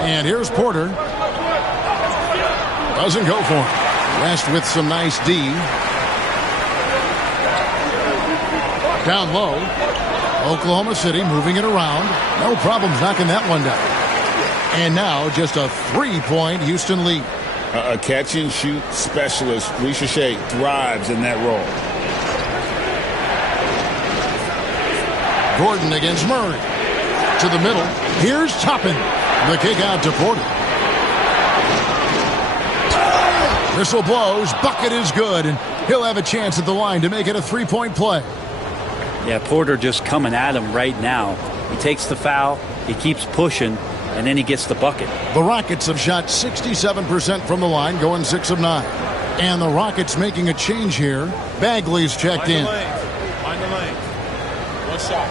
And here's Porter. Doesn't go for him. West with some nice D. Down low. Oklahoma City moving it around. No problems knocking that one down. And now just a 3-point Houston lead. A catch-and-shoot specialist, Reza Shea, thrives in that role. Gordon against Murray. To the middle. Here's Toppin. The kick out to Porter. Whistle blows. Bucket is good. And he'll have a chance at the line to make it a 3-point play. Yeah, Porter just coming at him right now. He takes the foul, he keeps pushing, and then he gets the bucket. The Rockets have shot 67% from the line, going 6 of 9. And the Rockets making a change here. Bagley's checked in. Find the lane. 1 shot.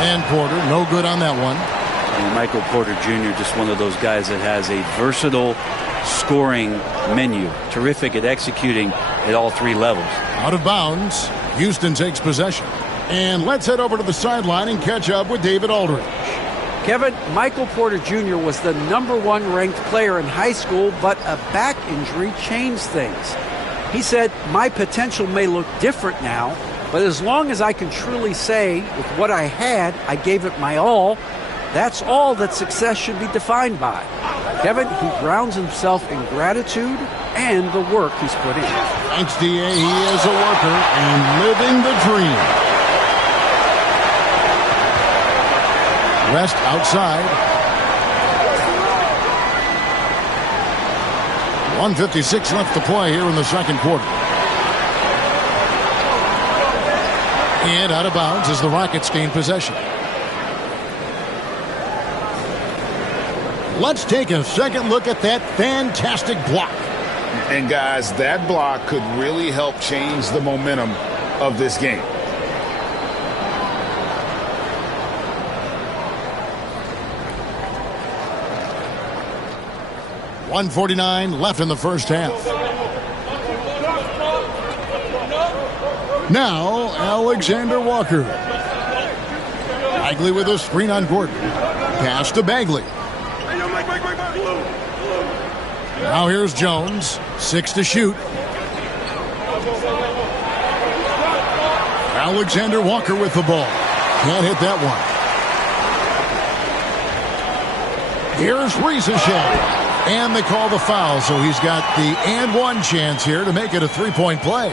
And Porter, no good on that one. And Michael Porter Jr., just one of those guys that has a versatile scoring menu. Terrific at executing at all 3 levels. Out of bounds. Houston takes possession. And let's head over to the sideline and catch up with David Aldridge. Kevin, Michael Porter Jr. was the #1 ranked player in high school, but a back injury changed things. He said, "My potential may look different now, but as long as I can truly say with what I had, I gave it my all, that's all that success should be defined by." Kevin, he grounds himself in gratitude and the work he's put in. Thanks, D.A. He is a worker and living the dream. Rest outside. 1:56 left to play here in the second quarter. And out of bounds as the Rockets gain possession. Let's take a second look at that fantastic block. And guys, that block could really help change the momentum of this game. .149 left in the first half. Now, Alexander Walker. Bagley with a screen on Gordon. Pass to Bagley. Now here's Jones. 6 to shoot. Alexander Walker with the ball. Can't hit that one. Here's Risacher. And they call the foul, so he's got the and one chance here to make it a three-point play.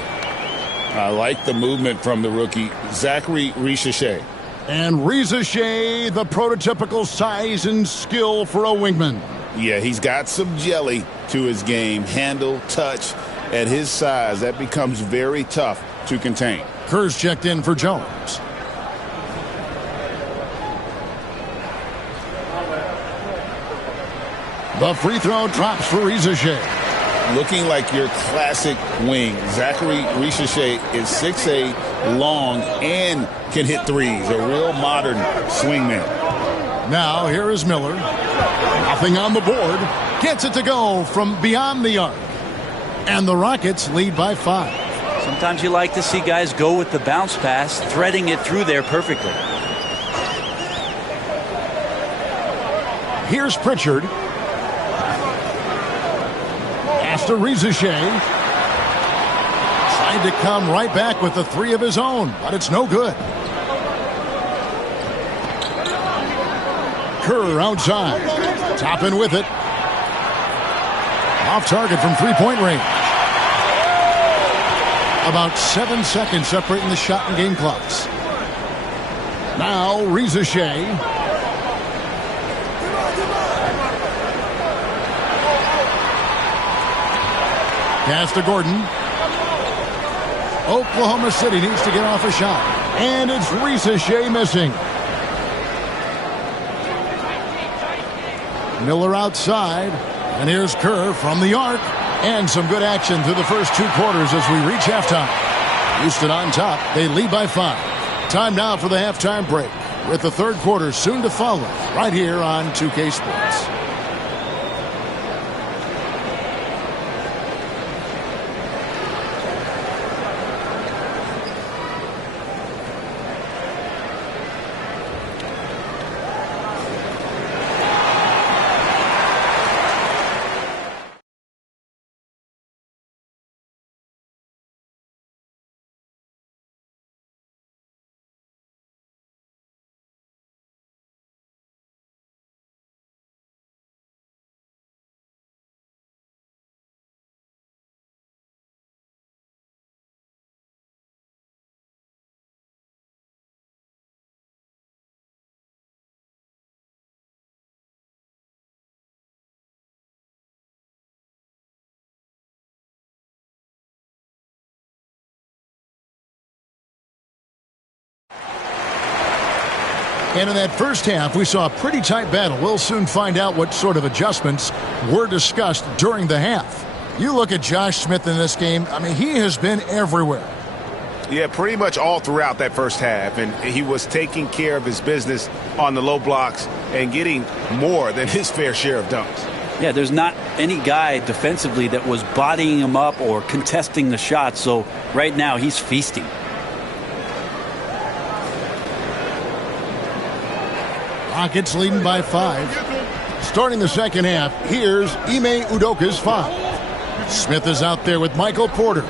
I like the movement from the rookie, Zachary Risacher. And Risacher, the prototypical size and skill for a wingman. Yeah, he's got some jelly to his game. Handle, touch. At his size, that becomes very tough to contain. Kerr's checked in for Jones. The free throw drops for Risacher. Looking like your classic wing. Zachary Risacher is 6'8", long, and can hit threes. A real modern swingman. Now here is Miller. Nothing on the board. Gets it to go from beyond the arc. And the Rockets lead by 5. Sometimes you like to see guys go with the bounce pass, threading it through there perfectly. Here's Pritchard. To Risacher. Tried to come right back with the three of his own, but it's no good. Kerr outside. Toppin with it. Off target from three-point range. About 7 seconds separating the shot and game clocks. Now Risacher. Pass to Gordon. Oklahoma City needs to get off a shot. And it's Risacher missing. Miller outside. And here's Kerr from the arc. And some good action through the first 2 quarters as we reach halftime. Houston on top. They lead by 5. Time now for the halftime break, with the third quarter soon to follow right here on 2K Sports. And in that first half, we saw a pretty tight battle. We'll soon find out what sort of adjustments were discussed during the half. You look at Josh Smith in this game, I mean, he has been everywhere. Yeah, pretty much all throughout that first half. And he was taking care of his business on the low blocks and getting more than his fair share of dunks. Yeah, there's not any guy defensively that was bodying him up or contesting the shot. So right now, he's feasting. Rockets leading by 5. Starting the second half, here's Ime Udoka's foul. Smith is out there with Michael Porter.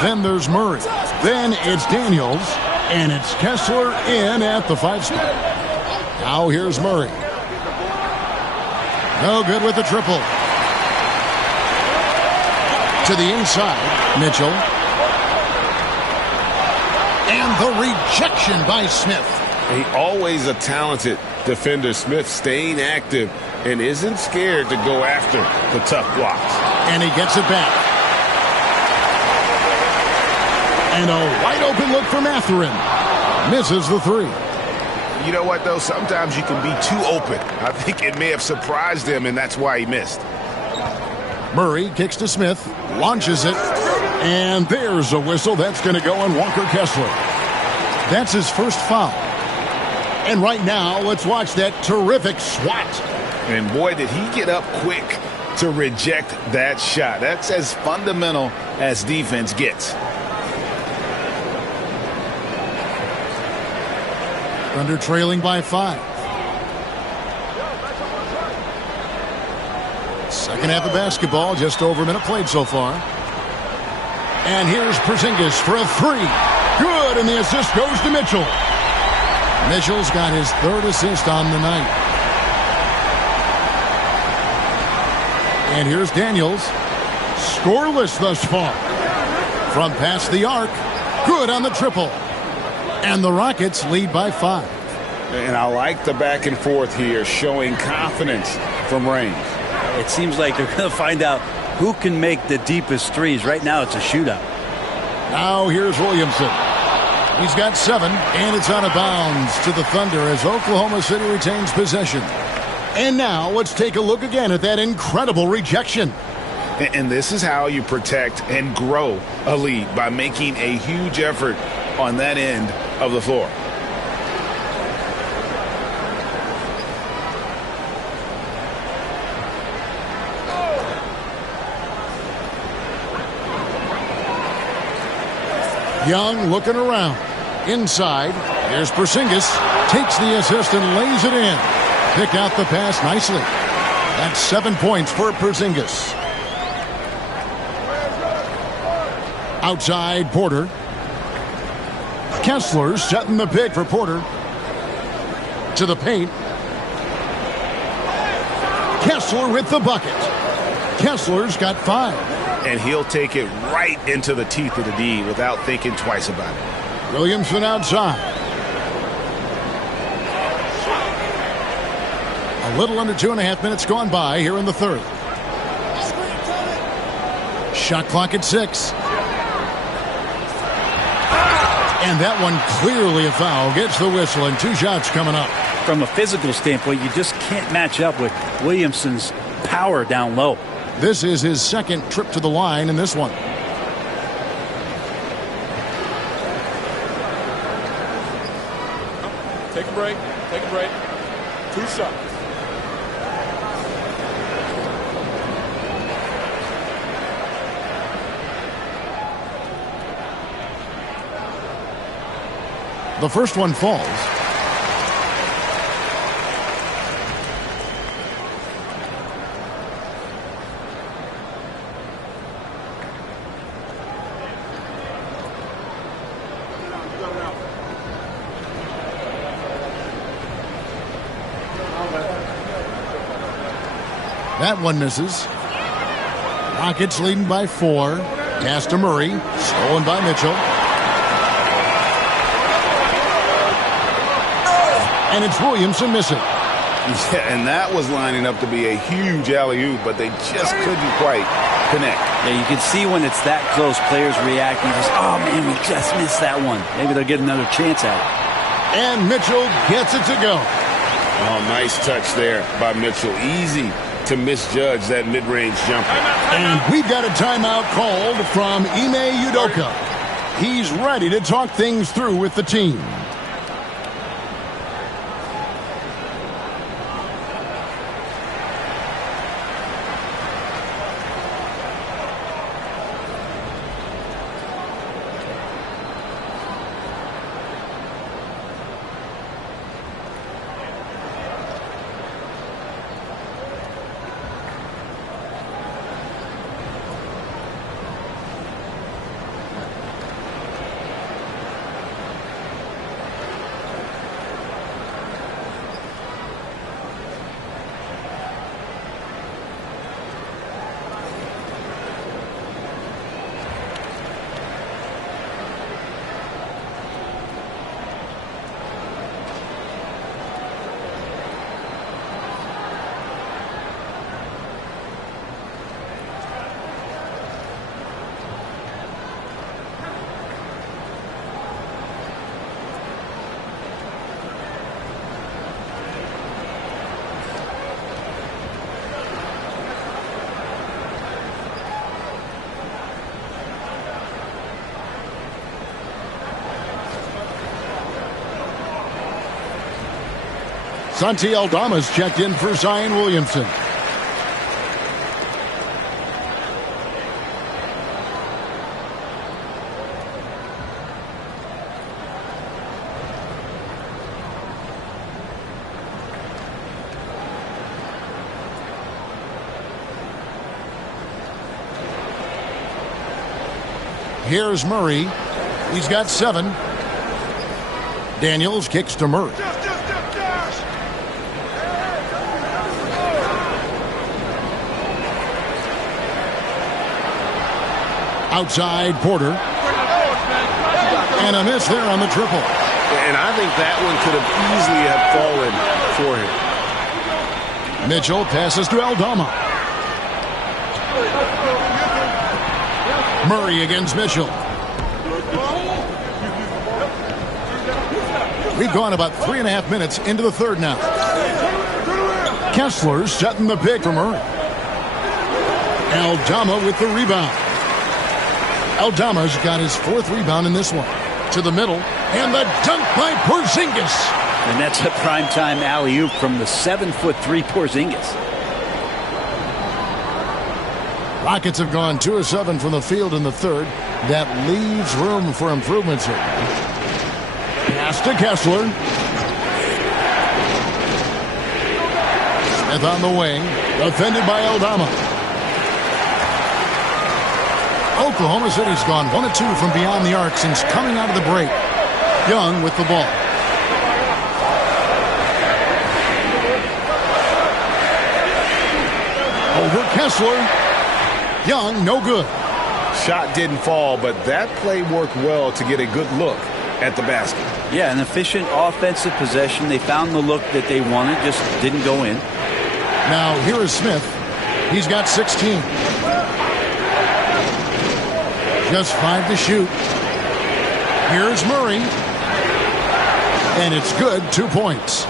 Then there's Murray. Then it's Daniels. And it's Kessler in at the 5 spot. Now here's Murray. No good with the triple. To the inside, Mitchell. And the rejection by Smith. He always a talented defender Smith staying active and isn't scared to go after the tough blocks. And he gets it back. And a wide open look for Mathurin. Misses the three. You know what, though? Sometimes you can be too open. I think it may have surprised him, and that's why he missed. Murray kicks to Smith, launches it, and there's a whistle. That's going to go on Walker Kessler. That's his first foul. And right now, let's watch that terrific swat. And boy, did he get up quick to reject that shot. That's as fundamental as defense gets. Thunder trailing by 5. Second half of basketball, just over a minute played so far. And here's Porzingis for a three. Good, and the assist goes to Mitchell. Mitchell's got his third assist on the night. And here's Daniels. Scoreless thus far. From past the arc. Good on the triple. And the Rockets lead by 5. And I like the back and forth here, showing confidence from Reigns. It seems like they're going to find out who can make the deepest threes. Right now, it's a shootout. Now here's Williamson. He's got 7, and it's out of bounds to the Thunder as Oklahoma City retains possession. And now let's take a look again at that incredible rejection. And this is how you protect and grow a lead, by making a huge effort on that end of the floor. Young looking around. Inside, here's Porzingis. Takes the assist and lays it in. Picked out the pass nicely. That's 7 points for Porzingis. Outside, Porter. Kessler setting the pick for Porter. To the paint. Kessler with the bucket. Kessler's got 5. And he'll take it right into the teeth of the D without thinking twice about it. Williamson outside. A little under 2.5 minutes gone by here in the third. Shot clock at 6. And that one clearly a foul. Gets the whistle, and 2 shots coming up. From a physical standpoint, you just can't match up with Williamson's power down low. This is his second trip to the line in this one. Take a break. Take a break. 2 shots. The first one falls. That one misses. Rockets leading by 4. Pass to Murray. Stolen by Mitchell. And it's Williamson missing. Yeah, and that was lining up to be a huge alley-oop, but they just couldn't quite connect. Yeah, you can see when it's that close, players reacting. Just, oh, man, we just missed that one. Maybe they'll get another chance at it. And Mitchell gets it to go. Oh, nice touch there by Mitchell. Easy to misjudge that mid-range jumper. And we've got a timeout called from Ime Udoka. He's ready to talk things through with the team. Santi Aldama's checked in for Zion Williamson. Here's Murray. He's got 7. Daniels kicks to Murray. Outside Porter. And a miss there on the triple. And I think that one could have easily have fallen for him. Mitchell passes to Aldama. Murray against Mitchell. We've gone about 3.5 minutes into the third now. Kessler setting the pick for Murray. Aldama with the rebound. Aldama's got his 4th rebound in this one. To the middle, and the dunk by Porzingis. And that's a primetime alley-oop from the 7'3" Porzingis. Rockets have gone 2 of 7 from the field in the third. That leaves room for improvements here. Pass to Kessler. Smith on the wing. Defended by Aldama. Oklahoma City's gone 1 of 2 from beyond the arc since coming out of the break. Young with the ball. Over Kessler. Young, no good. Shot didn't fall, but that play worked well to get a good look at the basket. Yeah, an efficient offensive possession. They found the look that they wanted, just didn't go in. Now, here is Smith. He's got 16. Just 5 to shoot. Here's Murray. And it's good, 2 points.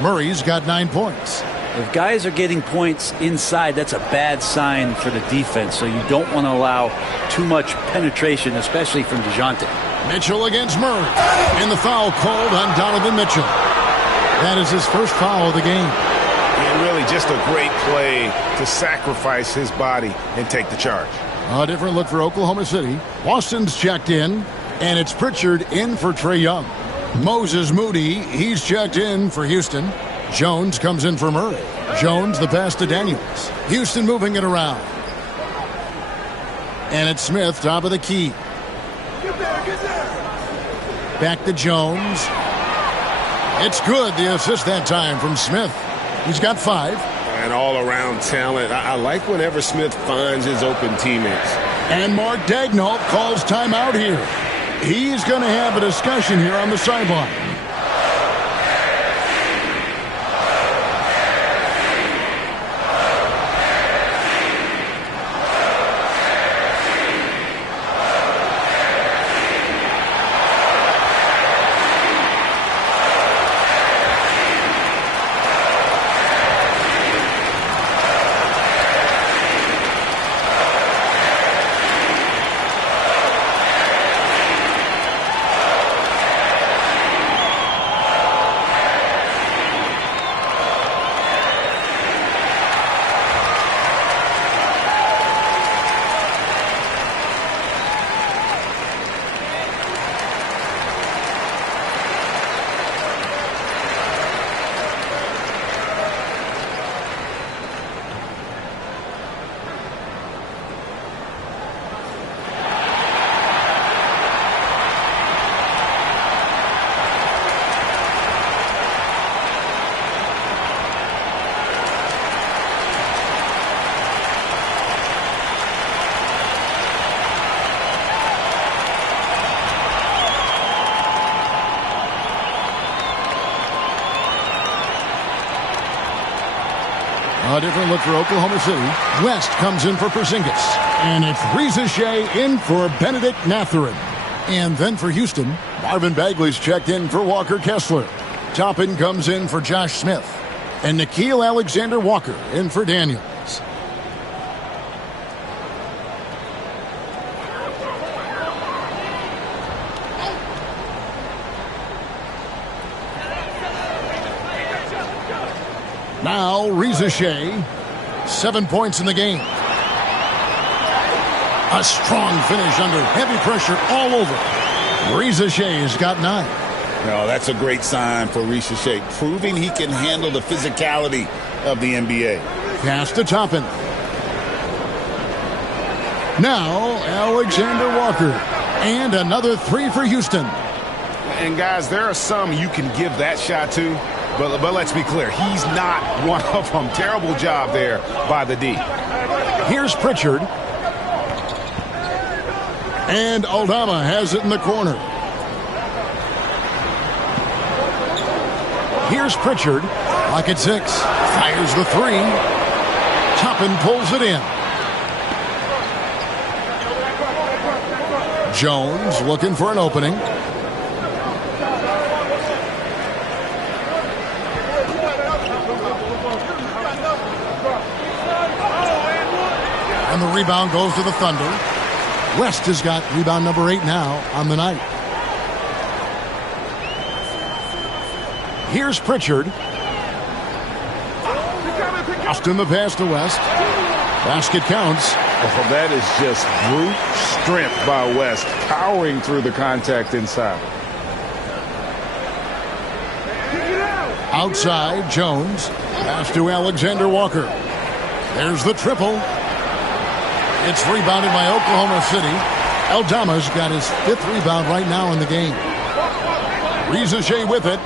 Murray's got 9 points. If guys are getting points inside, that's a bad sign for the defense, so you don't want to allow too much penetration, especially from DeJounte. Mitchell against Murray. And the foul called on Donovan Mitchell. That is his first foul of the game. And really just a great play to sacrifice his body and take the charge. A different look for Oklahoma City. Boston's checked in, and it's Pritchard in for Trae Young. Moses Moody, he's checked in for Houston. Jones comes in for Murray. Jones, the pass to Daniels. Houston moving it around. And it's Smith, top of the key. Back to Jones. It's good, the assist that time from Smith. He's got 5. And all-around talent. I like whenever Smith finds his open teammates. And Mark Daigneault calls timeout here. He's going to have a discussion here on the sideline. A different look for Oklahoma City. West comes in for Porzingis. And it's Reza Shea in for Benedict Mathurin. And then for Houston, Marvin Bagley's checked in for Walker Kessler. Toppin comes in for Josh Smith. And Nickeil Alexander-Walker in for Daniels. Now Reza Shea, 7 points in the game. A strong finish under heavy pressure all over. Reza Shea's got 9. No, that's a great sign for Reza Shea, proving he can handle the physicality of the NBA. Pass to Toppin. Now Alexander Walker. And another 3 for Houston. And guys, there are some you can give that shot to, but let's be clear, he's not one of them. Terrible job there by the D. Here's Pritchard. And Aldama has it in the corner. Here's Pritchard. Lock at 6. Fires the 3. Toppin pulls it in. Jones looking for an opening. And the rebound goes to the Thunder. West has got rebound number 8 now on the night. Here's Pritchard. Austin the pass to West. Basket counts. Oh, that is just brute strength by West, powering through the contact inside. Outside, Jones. Pass to Alexander Walker. There's the triple. It's rebounded by Oklahoma City. Aldama's got his 5th rebound right now in the game. Reza Shea with it.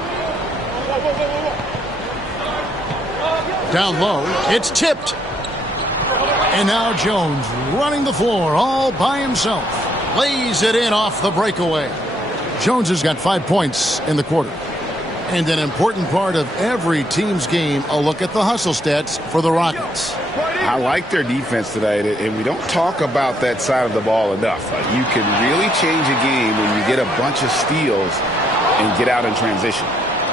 Down low. It's tipped. And now Jones running the floor all by himself. Lays it in off the breakaway. Jones has got 5 points in the quarter. And an important part of every team's game, a look at the hustle stats for the Rockets. I like their defense tonight, and we don't talk about that side of the ball enough. You can really change a game when you get a bunch of steals and get out in transition.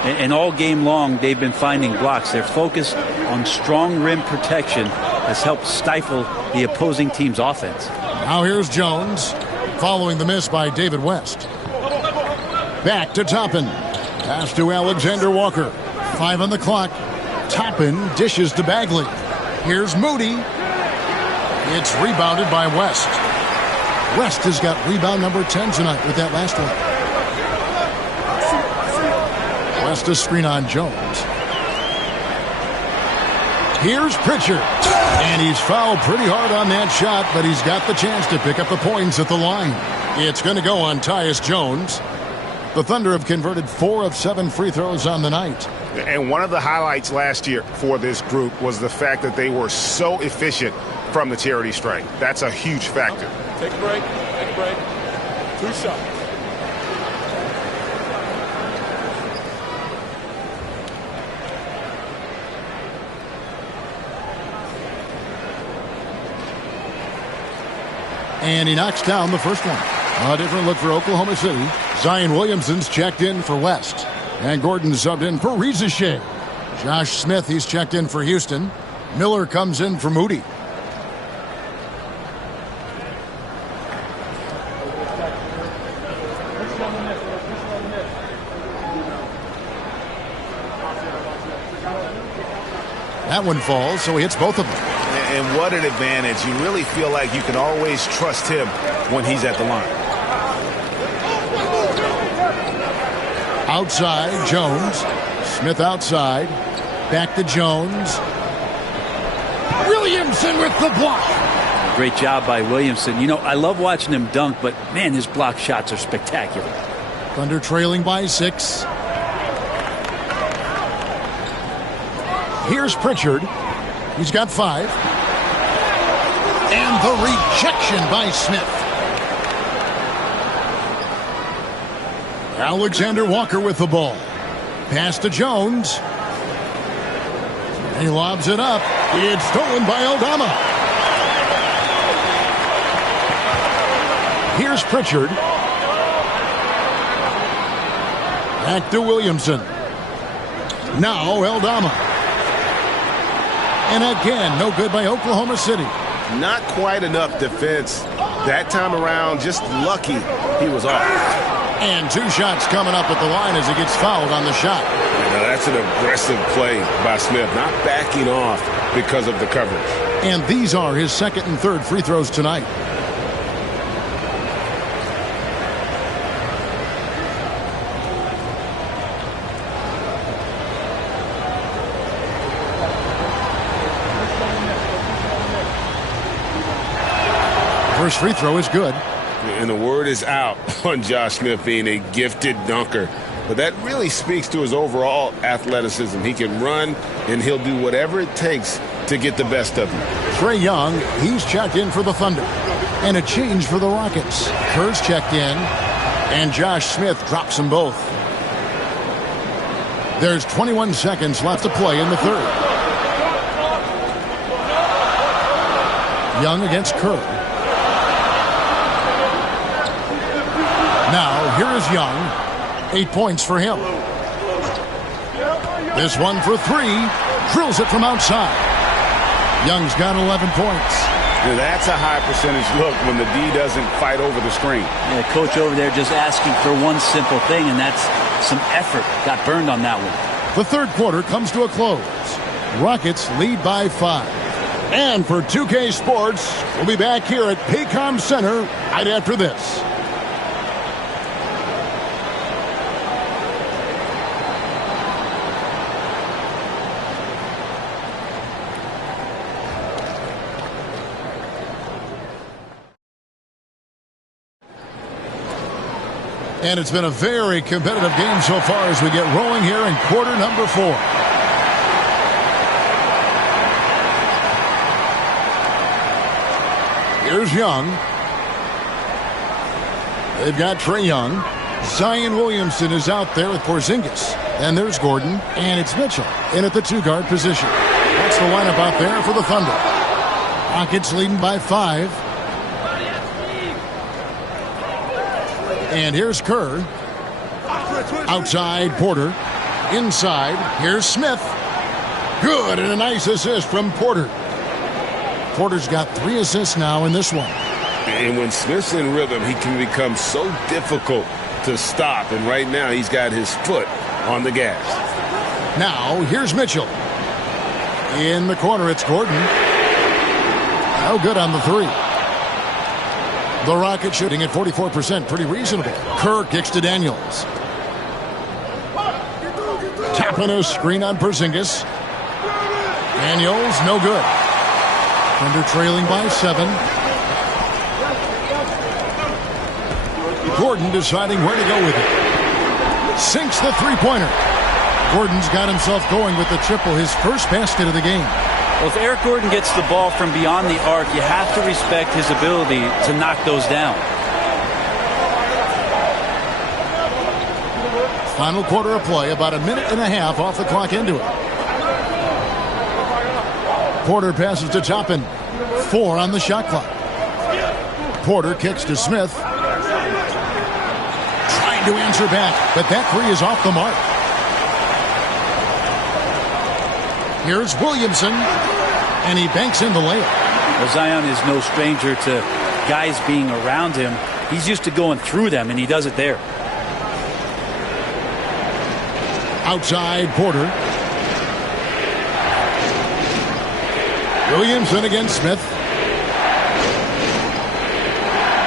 And all game long, they've been finding blocks. Their focus on strong rim protection has helped stifle the opposing team's offense. Now here's Jones, following the miss by David West. Back to Toppin. Pass to Alexander Walker. 5 on the clock. Toppin dishes to Bagley. Here's Moody. It's rebounded by West. West has got rebound number 10 tonight with that last one. West a screen on Jones. Here's Pritchard. And he's fouled pretty hard on that shot, but he's got the chance to pick up the points at the line. It's going to go on Tyus Jones. The Thunder have converted 4 of 7 free throws on the night. And one of the highlights last year for this group was the fact that they were so efficient from the charity stripe. That's a huge factor. Take a break. Take a break. 2 shots. And he knocks down the first one. A different look for Oklahoma City. Zion Williamson's checked in for West. And Gordon subbed in for Reza Shea. Josh Smith, he's checked in for Houston. Miller comes in for Moody. That one falls, so he hits both of them. And what an advantage. You really feel like you can always trust him when he's at the line. Outside, Jones. Smith outside. Back to Jones. Williamson with the block. Great job by Williamson. You know, I love watching him dunk, but, man, his block shots are spectacular. Thunder trailing by 6. Here's Pritchard. He's got 5. And the rejection by Smith. Alexander Walker with the ball. Pass to Jones. He lobs it up. It's stolen by Aldama. Here's Pritchard. Back to Williamson. Now Aldama. And again, no good by Oklahoma City. Not quite enough defense that time around. Just lucky he was off. And 2 shots coming up at the line as he gets fouled on the shot. Now that's an aggressive play by Smith, not backing off because of the coverage. And these are his second and third free throws tonight. First free throw is good. And the word is out on Josh Smith being a gifted dunker. But that really speaks to his overall athleticism. He can run, and he'll do whatever it takes to get the best of him. Trae Young, he's checked in for the Thunder. And a change for the Rockets. Kerr's checked in, and Josh Smith drops them both. There's 21 seconds left to play in the third. Young against Kerr. Now, here is Young. 8 points for him. This one for three. Drills it from outside. Young's got 11 points. Now that's a high percentage look when the D doesn't fight over the screen. Yeah, the coach over there just asking for one simple thing, and that's some effort. Got burned on that one. The third quarter comes to a close. Rockets lead by 5. And for 2K Sports, we'll be back here at Paycom Center right after this. And it's been a very competitive game so far as we get rolling here in quarter number 4. Here's Young. They've got Trae Young. Zion Williamson is out there with Porzingis. And there's Gordon. And it's Mitchell in at the 2-guard position. That's the lineup out there for the Thunder. Rockets leading by 5. And here's Kerr. Outside, Porter. Inside, here's Smith. Good, and a nice assist from Porter. Porter's got 3 assists now in this one. And when Smith's in rhythm, he can become so difficult to stop. And right now, he's got his foot on the gas. Now, here's Mitchell. In the corner, it's Gordon. No good on the 3. The Rockets shooting at 44%, pretty reasonable. Kerr kicks to Daniels. Tapping a screen on Porzingis. Daniels, no good. Thunder trailing by 7. Gordon deciding where to go with it. Sinks the three-pointer. Gordon's got himself going with the triple, his first basket of the game. Well, if Eric Gordon gets the ball from beyond the arc, you have to respect his ability to knock those down. Final quarter of play, about a minute and a half off the clock into it. Porter passes to Toppin. 4 on the shot clock. Porter kicks to Smith. Trying to answer back, but that 3 is off the mark. Here's Williamson, and he banks in the layup. Well, Zion is no stranger to guys being around him. He's used to going through them, and he does it there. Outside, Porter. Williamson against Smith.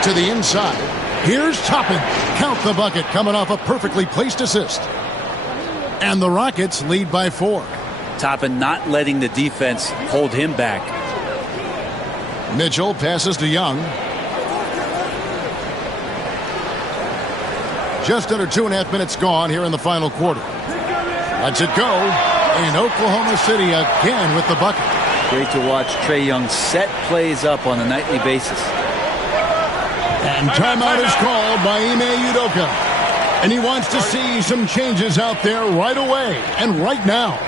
To the inside. Here's Toppin. Count the bucket, coming off a perfectly placed assist. And the Rockets lead by 4. Toppin not letting the defense hold him back. Mitchell passes to Young. Just under 2.5 minutes gone here in the final quarter. Lets it go in Oklahoma City again with the bucket. Great to watch Trae Young set plays up on a nightly basis. And timeout is called by Ime Udoka. And he wants to see some changes out there right away and right now.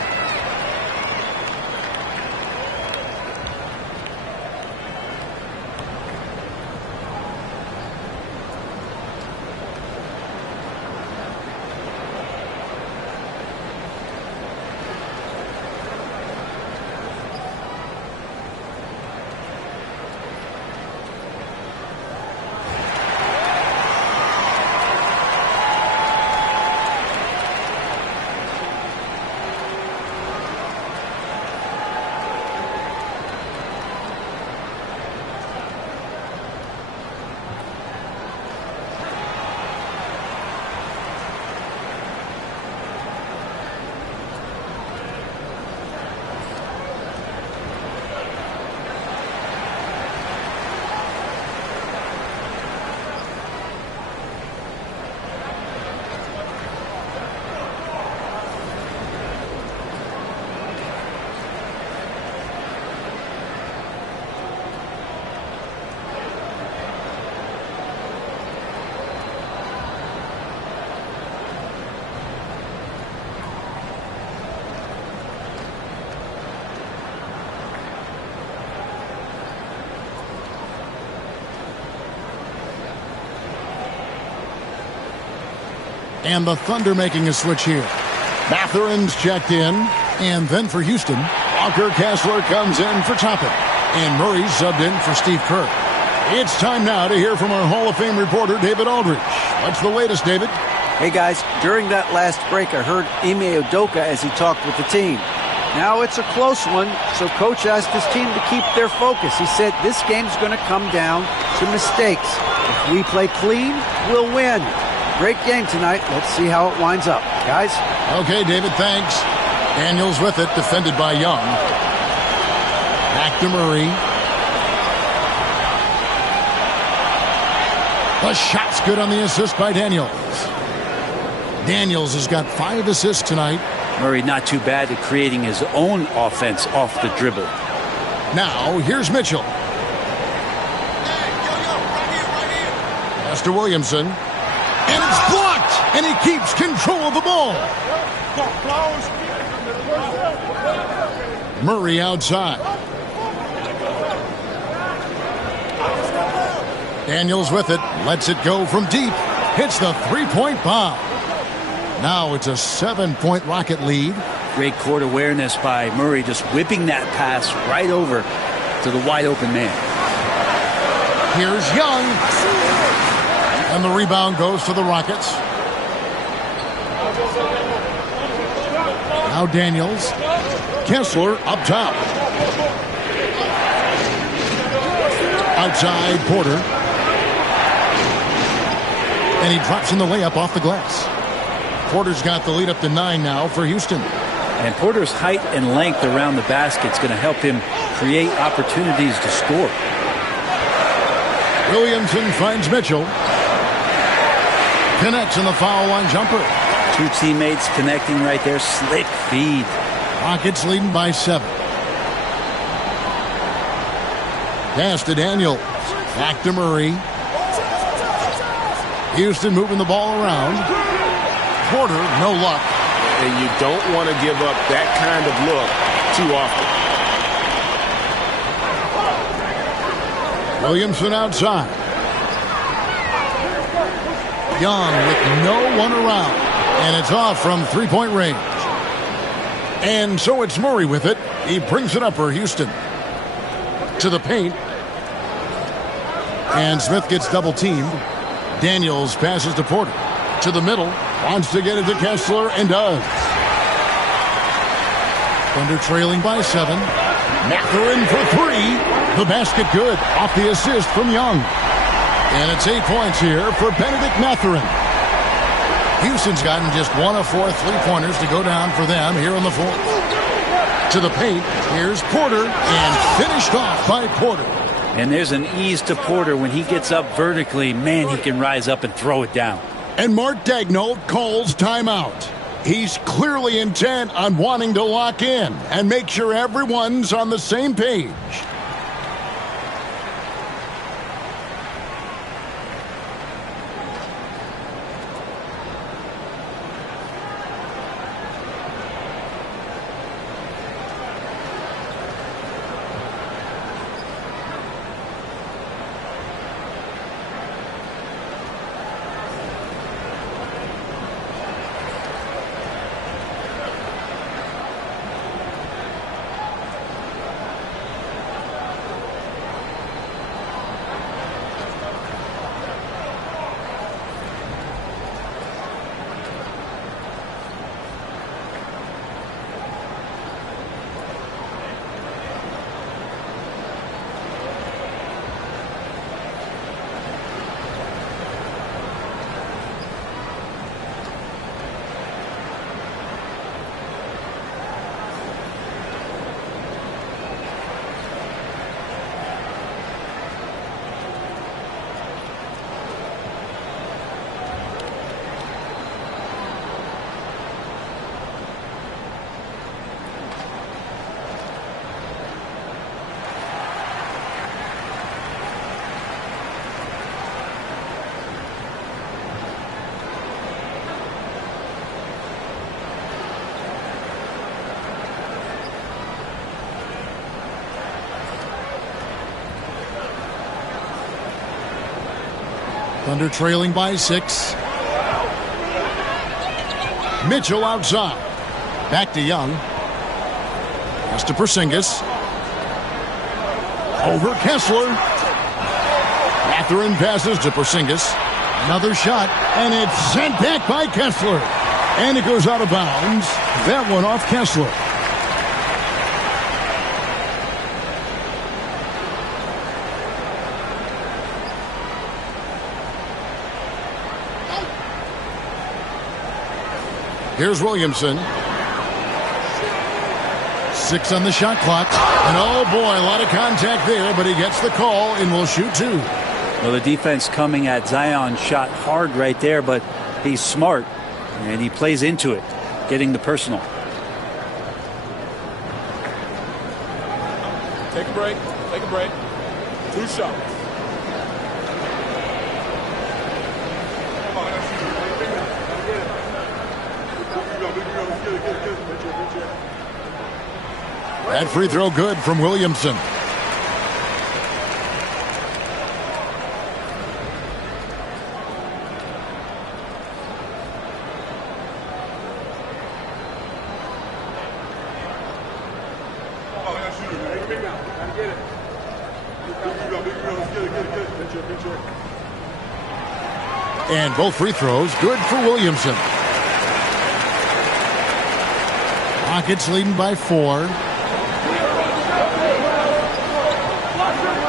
And the Thunder making a switch here. Mathurin's checked in. And then for Houston, Walker Kessler comes in for Toppin. And Murray's subbed in for Steve Kerr. It's time now to hear from our Hall of Fame reporter, David Aldridge. What's the latest, David? Hey, guys, during that last break, I heard Ime Udoka as he talked with the team. Now it's a close one, so Coach asked his team to keep their focus. He said this game's going to come down to mistakes. If we play clean, we'll win. Great game tonight. Let's see how it winds up. Guys? Okay, David, thanks. Daniels with it, defended by Young. Back to Murray. The shot's good on the assist by Daniels. Daniels has got 5 assists tonight. Murray not too bad at creating his own offense off the dribble. Now, here's Mitchell. Pass to Williamson. And it's blocked! And he keeps control of the ball. Murray outside. Daniels with it. Lets it go from deep. Hits the three-point bomb. Now it's a 7-point Rocket lead. Great court awareness by Murray, just whipping that pass right over to the wide-open man. Here's Young. And the rebound goes to the Rockets. Now Daniels. Kessler up top. Outside Porter. And he drops in the layup off the glass. Porter's got the lead up to 9 now for Houston. And Porter's height and length around the basket is going to help him create opportunities to score. Williamson finds Mitchell. Connects in the foul line jumper. 2 teammates connecting right there. Slick feed. Rockets leading by 7. Pass to Daniels. Back to Murray. Houston moving the ball around. Porter, no luck. And you don't want to give up that kind of look too often. Williamson outside. Young with no one around. And it's off from three-point range. And so it's Murray with it. He brings it up for Houston. To the paint. And Smith gets double-teamed. Daniels passes to Porter. To the middle. Wants to get it to Kessler and does. Thunder trailing by 7. Mathurin for 3. The basket good. Off the assist from Young. And it's 8 points here for Benedict Mathurin. Houston's gotten just 1 of 4 3-pointers to go down for them here in the 4th. To the paint. Here's Porter. And finished off by Porter. And there's an ease to Porter when he gets up vertically. Man, he can rise up and throw it down. And Mark Daigneault calls timeout. He's clearly intent on wanting to lock in and make sure everyone's on the same page. Thunder trailing by 6. Mitchell outside. Back to Young. Pass to Porzingis. Over Kessler. Mathurin passes to Porzingis. Another shot, and it's sent back by Kessler. And it goes out of bounds. That one off Kessler. Here's Williamson. 6 on the shot clock. And oh boy, a lot of contact there, but he gets the call and will shoot 2. Well, the defense coming at Zion shot hard right there, but he's smart and he plays into it, getting the personal. Take a break. Take a break. 2 shots. That free throw good from Williamson. And both free throws good for Williamson. Rockets leading by 4.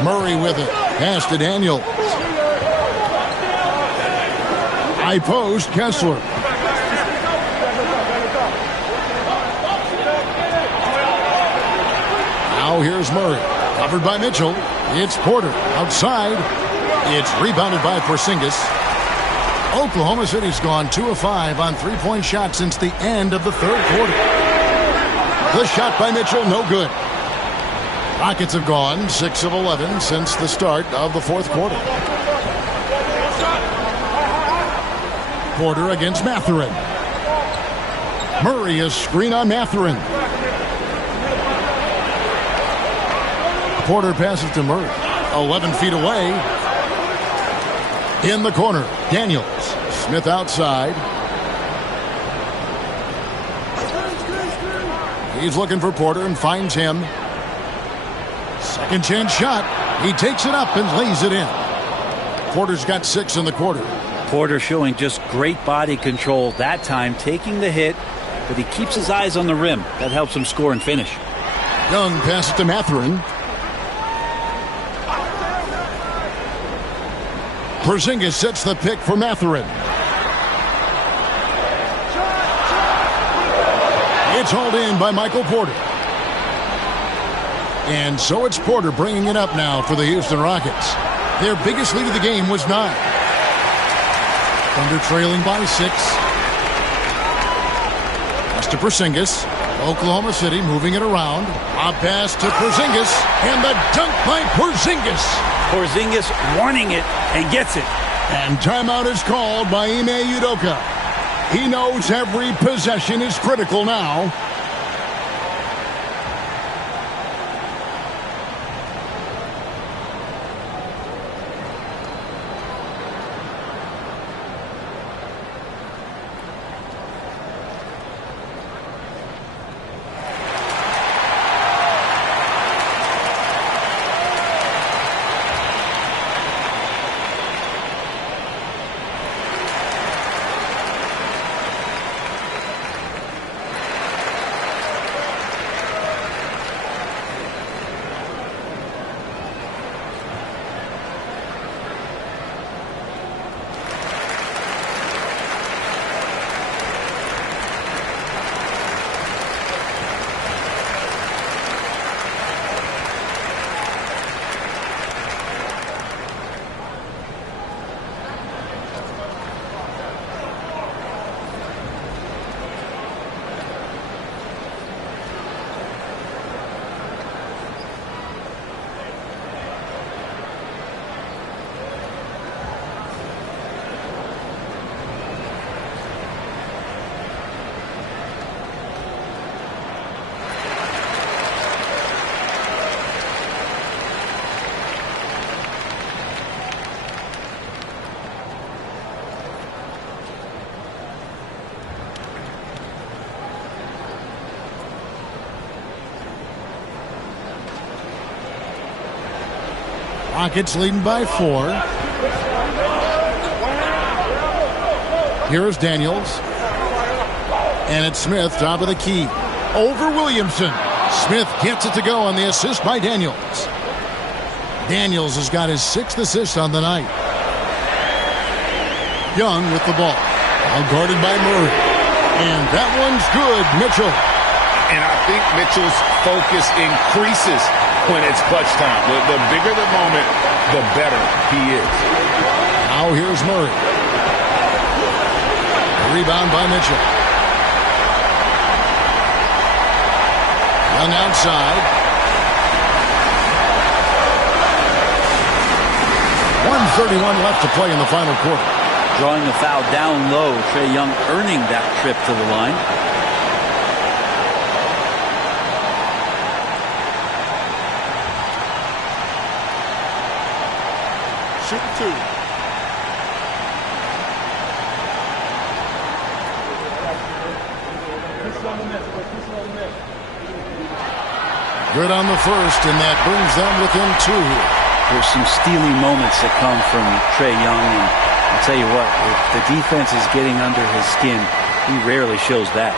Murray with it. Pass to Daniels. High post, Kessler. Now here's Murray. Covered by Mitchell. It's Porter. Outside. It's rebounded by Porzingis. Oklahoma City's gone 2 of 5 on three-point shots since the end of the third quarter. The shot by Mitchell, no good. Rockets have gone 6 of 11 since the start of the fourth quarter. Porter against Mathurin. Murray is screen on Mathurin. Porter passes to Murray. 11 feet away. In the corner, Daniels. Smith outside. He's looking for Porter and finds him. Second chance shot. He takes it up and lays it in. Porter's got 6 in the quarter. Porter showing just great body control that time, taking the hit, but he keeps his eyes on the rim. That helps him score and finish. Young passes to Mathurin. Porzingis sets the pick for Mathurin. It's hauled in by Michael Porter. And so it's Porter bringing it up now for the Houston Rockets. Their biggest lead of the game was 9. Thunder trailing by 6. Pass to Porzingis. Oklahoma City moving it around. A pass to Porzingis. And the dunk by Porzingis. Porzingis wanting it and gets it. And timeout is called by Ime Udoka. He knows every possession is critical now. Rockets leading by 4. Here's Daniels. And it's Smith, top of the key. Over Williamson. Smith gets it to go on the assist by Daniels. Daniels has got his 6th assist on the night. Young with the ball. All guarded by Murray. And that one's good, Mitchell. And I think Mitchell's focus increases when it's clutch time. The bigger the moment, the better he is. Now here's Murray. Rebound by Mitchell. Young outside. 1:31 left to play in the final quarter. Drawing the foul down low. Trae Young earning that trip to the line. Shooting 2. Good on the first, and that brings them within 2 here. There's some steely moments that come from Trae Young, and I'll tell you what, if the defense is getting under his skin, he rarely shows that.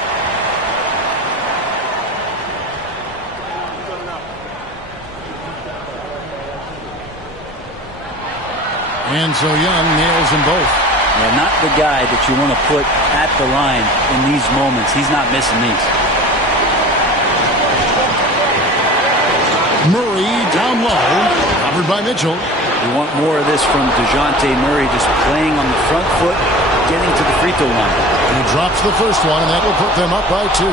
And so Young nails them both. Yeah, not the guy that you want to put at the line in these moments. He's not missing these. Murray down low, covered by Mitchell. You want more of this from DeJounte Murray, just playing on the front foot, getting to the free throw line. And he drops the first one, and that will put them up by 2.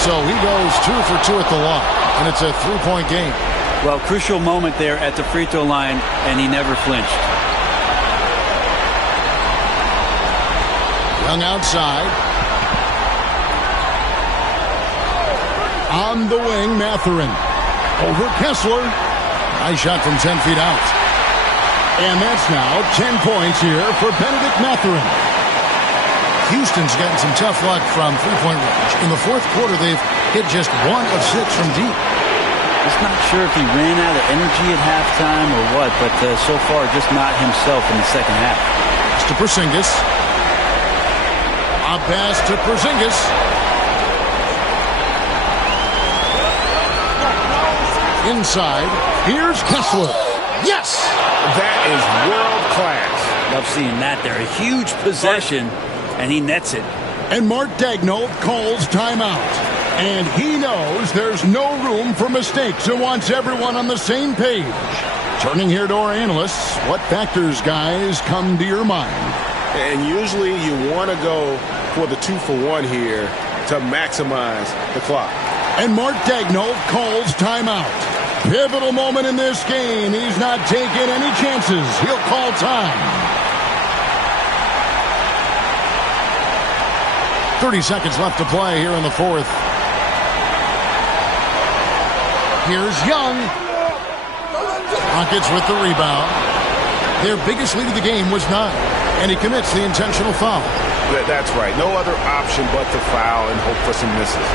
So he goes 2 for 2 at the line, and it's a 3-point game. Well, crucial moment there at the free throw line, and he never flinched. Young outside. On the wing, Mathurin. Over Kessler. Nice shot from 10 feet out. And that's now 10 points here for Benedict Mathurin. Houston's gotten some tough luck from three-point range. In the fourth quarter, they've hit just 1 of 6 from deep. Just not sure if he ran out of energy at halftime or what, but so far just not himself in the second half. It's to Porzingis. A pass to Porzingis. Inside, here's Kessler. Yes! That is world class. Love seeing that there. A huge possession, and he nets it. And Mark Daigneault calls timeout. And he knows there's no room for mistakes and wants everyone on the same page. Turning here to our analysts, what factors, guys, come to your mind? And usually you want to go for the 2-for-1 here to maximize the clock. And Mark Daigneault calls timeout. Pivotal moment in this game. He's not taking any chances. He'll call time. 30 seconds left to play here in the fourth. Here's Young. Rockets with the rebound. Their biggest lead of the game was 9, and he commits the intentional foul. That's right. No other option but to foul and hope for some misses.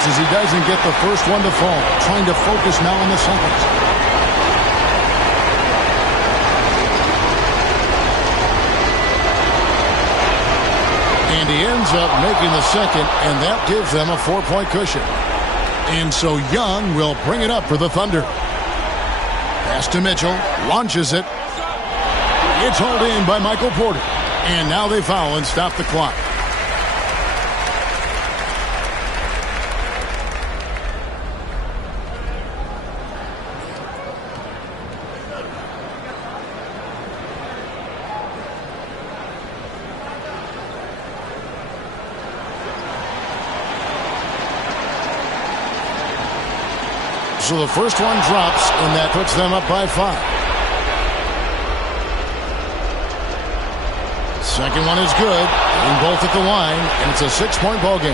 As he doesn't get the first one to fall. Trying to focus now on the second. And he ends up making the second, and that gives them a 4-point cushion. And so Young will bring it up for the Thunder. Pass to Mitchell. Launches it. It's hauled in by Michael Porter. And now they foul and stop the clock. So the first one drops, and that puts them up by 5. Second one is good. Getting both at the line, and it's a 6-point ball game.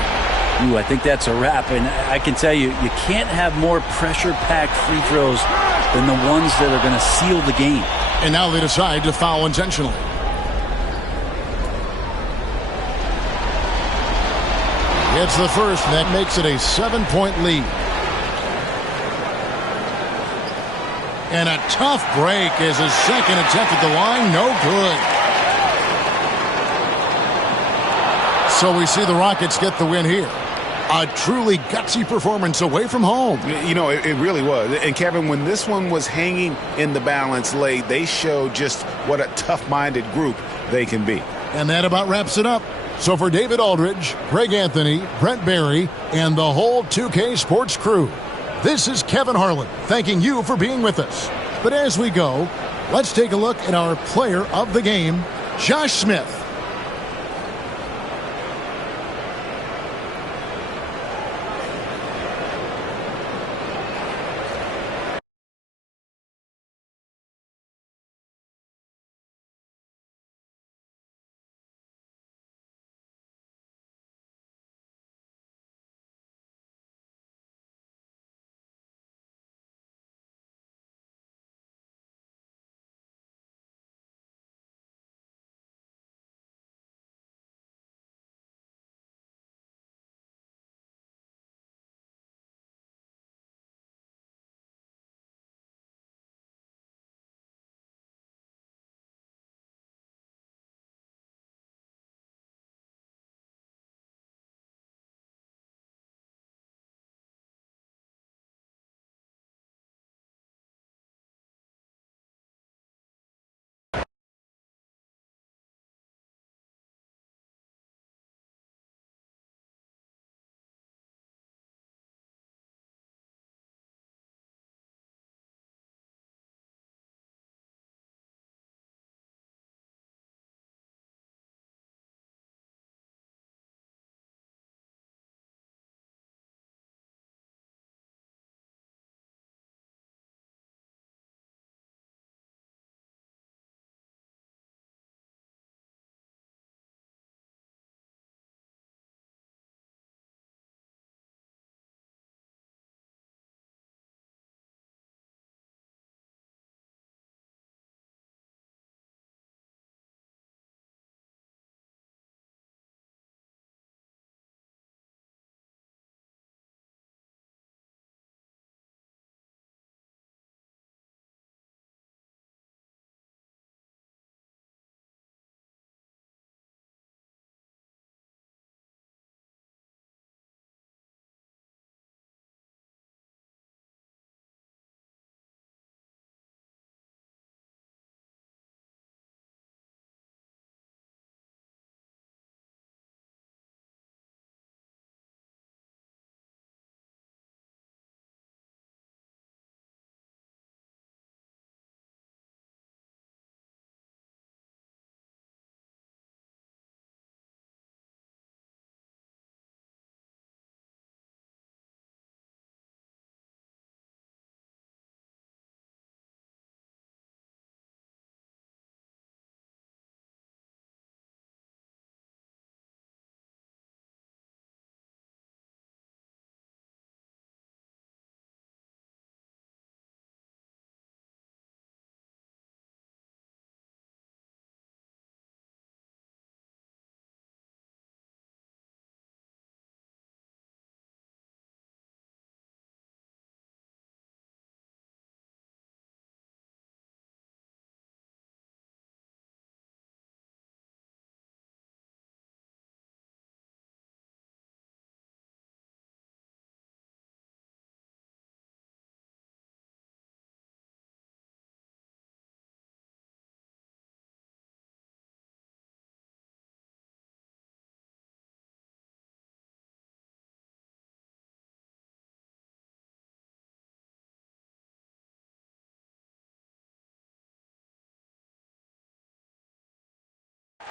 Ooh, I think that's a wrap. And I can tell you, you can't have more pressure-packed free throws than the ones that are going to seal the game. And now they decide to foul intentionally. It's the first, and that makes it a 7-point lead. And a tough break is his second attempt at the line. No good. So we see the Rockets get the win here. A truly gutsy performance away from home. You know, it really was. And, Kevin, when this one was hanging in the balance late, they showed just what a tough-minded group they can be. And that about wraps it up. So for David Aldridge, Greg Anthony, Brent Barry, and the whole 2K Sports crew, this is Kevin Harlan thanking you for being with us. But as we go, let's take a look at our player of the game, Josh Smith.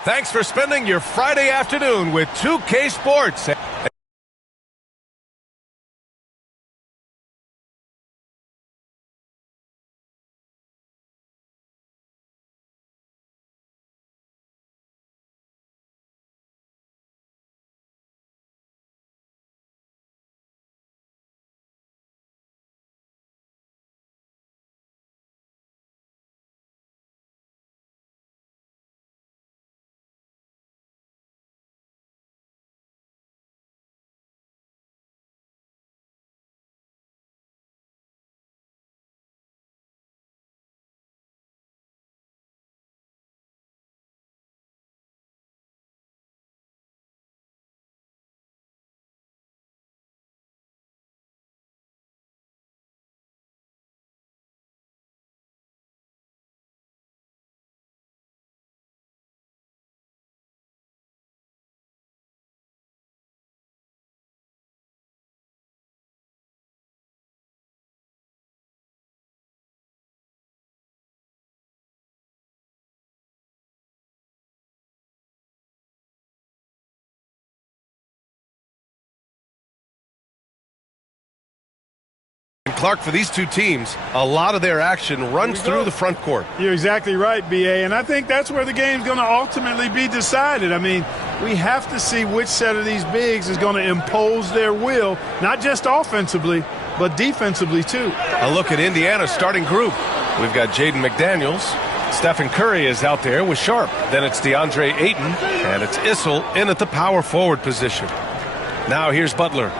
Thanks for spending your Friday afternoon with 2K Sports. Clark, for these two teams, a lot of their action runs through the front court. You're exactly right, B.A., and I think that's where the game's going to ultimately be decided. I mean, we have to see which set of these bigs is going to impose their will, not just offensively, but defensively, too. A look at Indiana's starting group. We've got Jaden McDaniels. Stephen Curry is out there with Sharp. Then it's DeAndre Ayton, and it's Issel in at the power forward position. Now here's Butler.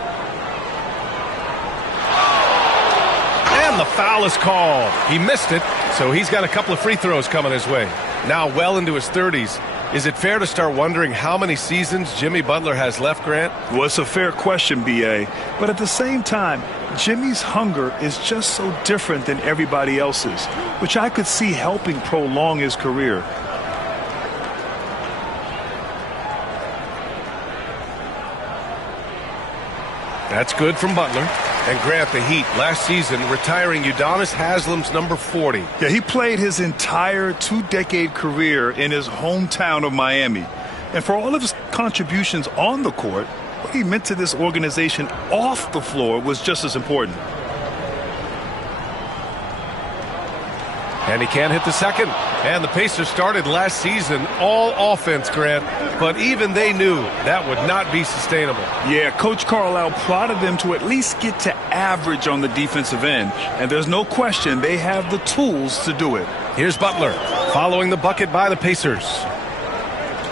And the foul is called. He missed it, so he's got a couple of free throws coming his way. Now well into his 30s. Is it fair to start wondering how many seasons Jimmy Butler has left, Grant? Well, it's a fair question, B.A., but at the same time, Jimmy's hunger is just so different than everybody else's, which I could see helping prolong his career. That's good from Butler. And Grant, the Heat, last season, retiring Udonis Haslem's number 40. Yeah, he played his entire two-decade career in his hometown of Miami. And for all of his contributions on the court, what he meant to this organization off the floor was just as important. And he can't hit the second. And the Pacers started last season all offense, Grant. But even they knew that would not be sustainable. Yeah, Coach Carlisle prodded them to at least get to average on the defensive end. And there's no question they have the tools to do it. Here's Butler following the bucket by the Pacers.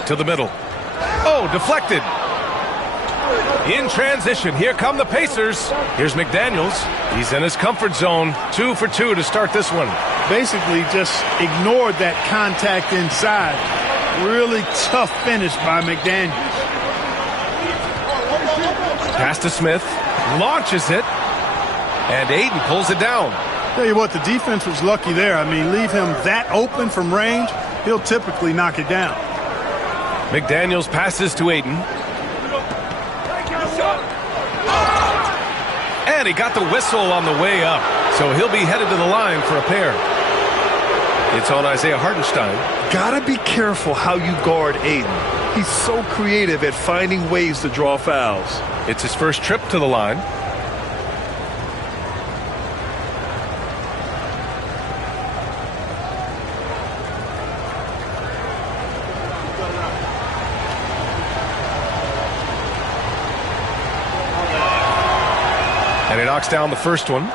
To the middle. Oh, deflected. In transition, here come the Pacers. Here's McDaniels. He's in his comfort zone. 2 for 2 to start this one. Basically just ignored that contact inside. Really tough finish by McDaniels. Pass to Smith. Launches it. And Ayton pulls it down. Tell you what, the defense was lucky there. I mean, leave him that open from range, he'll typically knock it down. McDaniels passes to Ayton. And he got the whistle on the way up. So he'll be headed to the line for a pair. It's on Isaiah Hartenstein. Gotta be careful how you guard Ayton. He's so creative at finding ways to draw fouls. It's his first trip to the line. And he knocks down the first one.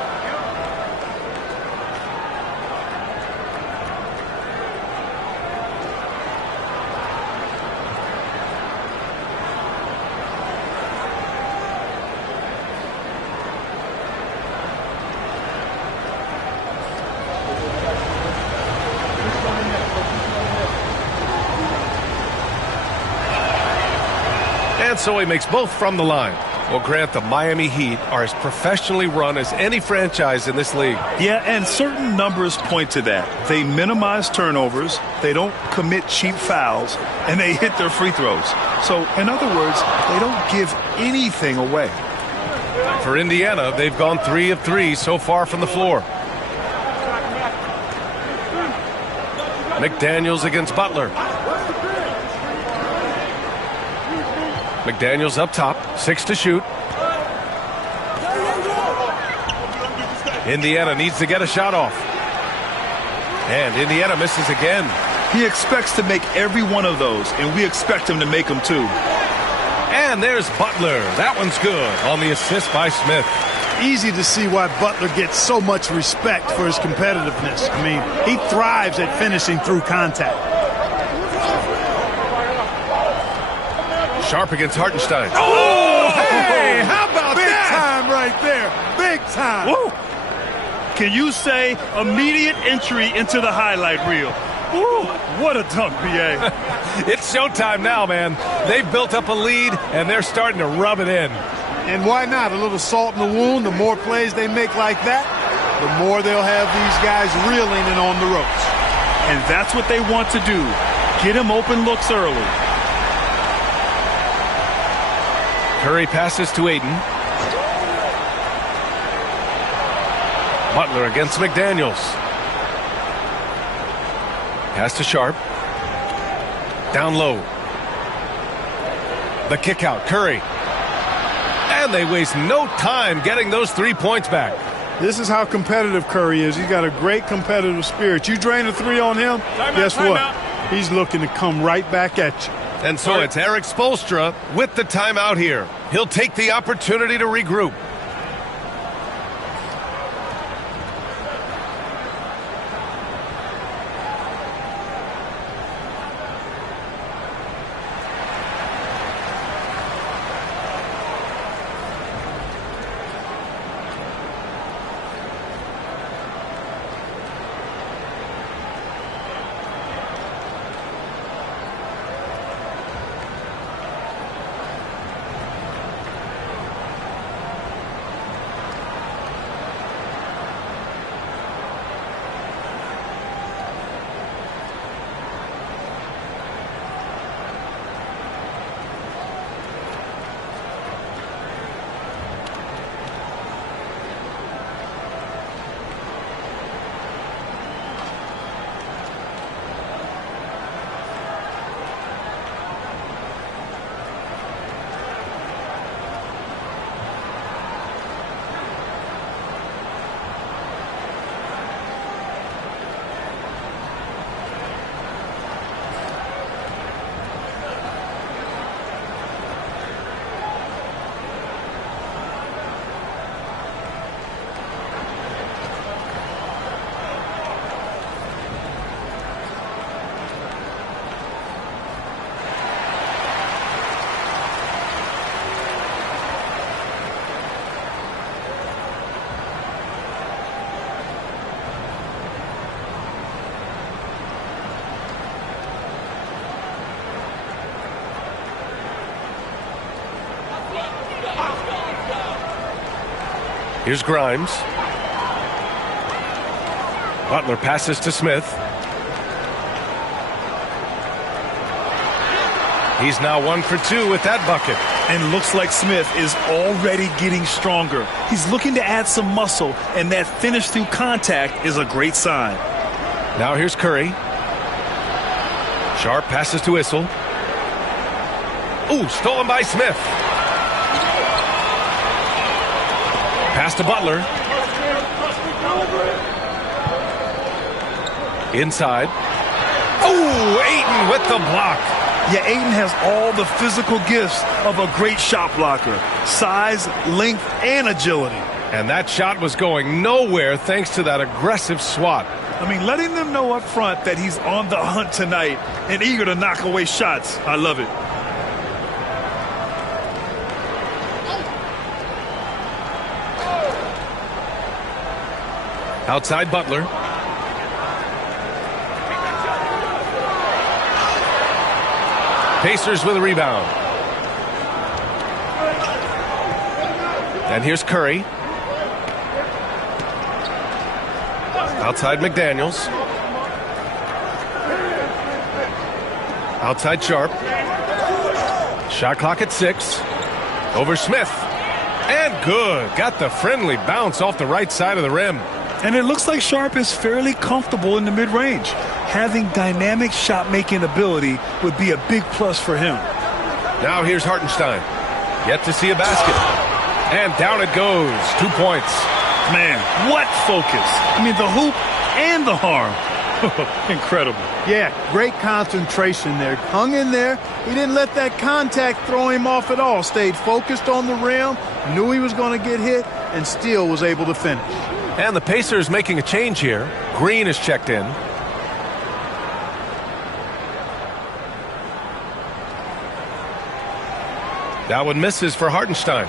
And so he makes both from the line. Well, Grant, the Miami Heat are as professionally run as any franchise in this league. Yeah, and certain numbers point to that. They minimize turnovers, they don't commit cheap fouls, and they hit their free throws. So, in other words, they don't give anything away. For Indiana, they've gone 3 of 3 so far from the floor. McDaniels against Butler. McDaniels up top, 6 to shoot. Indiana needs to get a shot off. And Indiana misses again. He expects to make every one of those, and we expect him to make them too. And there's Butler. That one's good on the assist by Smith. Easy to see why Butler gets so much respect for his competitiveness. I mean, he thrives at finishing through contact. Sharp against Hartenstein. Oh, hey, how about that? Big time right there. Big time. Woo. Can you say immediate entry into the highlight reel? Woo, what a dunk, B.A. It's showtime now, man. They've built up a lead, and they're starting to rub it in. And why not? A little salt in the wound. The more plays they make like that, the more they'll have these guys reeling and on the ropes. And that's what they want to do. Get him open looks early. Curry passes to Ayton. Butler against McDaniels. Pass to Sharp. Down low. The kick out. Curry. And they waste no time getting those 3 points back. This is how competitive Curry is. He's got a great competitive spirit. You drain a three on him, guess what? He's looking to come right back at you. And so it's Erik Spoelstra with the timeout here. He'll take the opportunity to regroup. Here's Grimes. Butler passes to Smith. He's now 1 for 2 with that bucket. And looks like Smith is already getting stronger. He's looking to add some muscle, and that finish through contact is a great sign. Now here's Curry. Sharp passes to Issel. Ooh, stolen by Smith. Pass to Butler. Inside. Oh, Ayton with the block. Yeah, Ayton has all the physical gifts of a great shot blocker. Size, length, and agility. And that shot was going nowhere thanks to that aggressive swat. I mean, letting them know up front that he's on the hunt tonight and eager to knock away shots. I love it. Outside Butler. Pacers with a rebound. And here's Curry. Outside McDaniels. Outside Sharp. Shot clock at 6. Over Smith. And good. Got the friendly bounce off the right side of the rim. And it looks like Sharp is fairly comfortable in the mid-range. Having dynamic shot-making ability would be a big plus for him. Now here's Hartenstein. Yet to see a basket. And down it goes. 2 points. Man, what focus. I mean, the hoop and the harm. Incredible. Yeah, great concentration there. Hung in there. He didn't let that contact throw him off at all. Stayed focused on the rim, knew he was going to get hit, and still was able to finish. And the Pacers making a change here. Green is checked in. That one misses for Hartenstein.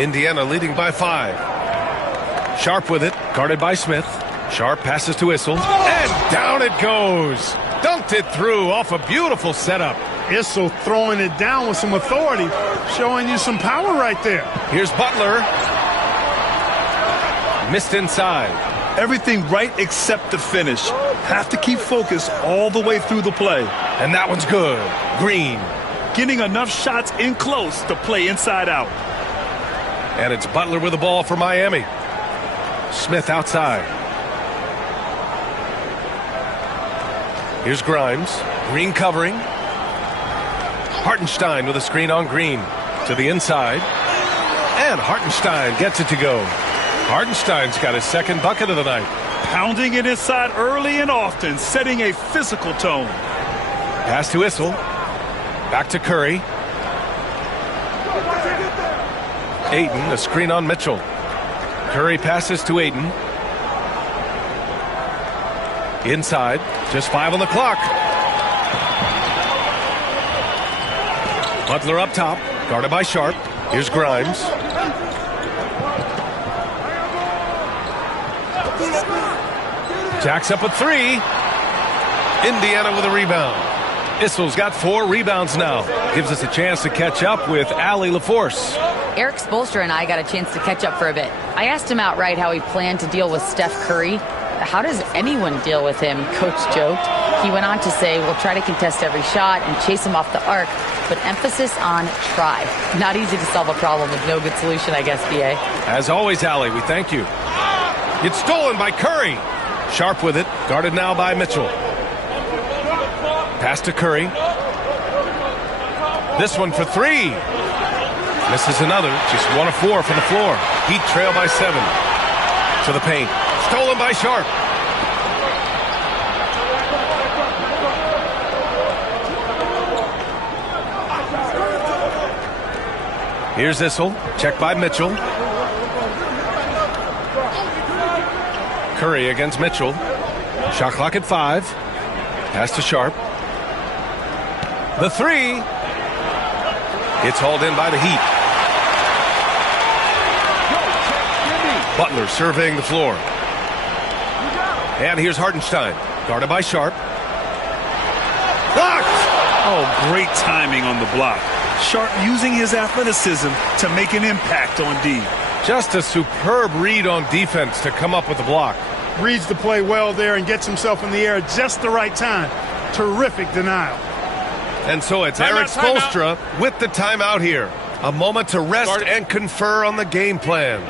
Indiana leading by 5. Sharp with it, guarded by Smith. Sharp passes to Issel, and down it goes. Dunked it through off a beautiful setup. Issel throwing it down with some authority, showing you some power right there. Here's Butler. Missed inside. Everything right except the finish. Have to keep focus all the way through the play. And that one's good. Green. Getting enough shots in close to play inside out. And it's Butler with the ball for Miami. Smith outside. Here's Grimes. Green covering. Hartenstein with a screen on Green. To the inside. And Hartenstein gets it to go. Hardenstein's got his second bucket of the night. Pounding it inside early and often, setting a physical tone. Pass to Issel. Back to Curry. Ayton, a screen on Mitchell. Curry passes to Ayton. Inside, just 5 on the clock. Butler up top, guarded by Sharp. Here's Grimes. Jacks up a 3. Indiana with a rebound. Issel's got 4 rebounds now. Gives us a chance to catch up with Allie LaForce. Eric Spoelstra and I got a chance to catch up for a bit. I asked him outright how he planned to deal with Steph Curry. How does anyone deal with him? Coach joked. He went on to say, we'll try to contest every shot and chase him off the arc, but emphasis on try. Not easy to solve a problem with no good solution, I guess, B.A. As always, Allie, we thank you. It's stolen by Curry. Sharp with it, guarded now by Mitchell. Pass to Curry. This one for 3. Misses another, just 1 of 4 from the floor. Heat trail by 7. To the paint. Stolen by Sharp. Here's Issel. Checked by Mitchell. Curry against Mitchell. Shot clock at 5. Pass to Sharp. The 3. It's hauled in by the Heat. Butler surveying the floor. And here's Hardenstein. Guarded by Sharp. Blocked! Oh, great timing on the block. Sharp using his athleticism to make an impact on D. Just a superb read on defense to come up with the block. Reads the play well there and gets himself in the air at just the right time. Terrific denial. And so it's Eric Spoelstra with the timeout here. A moment to rest and confer on the game plan.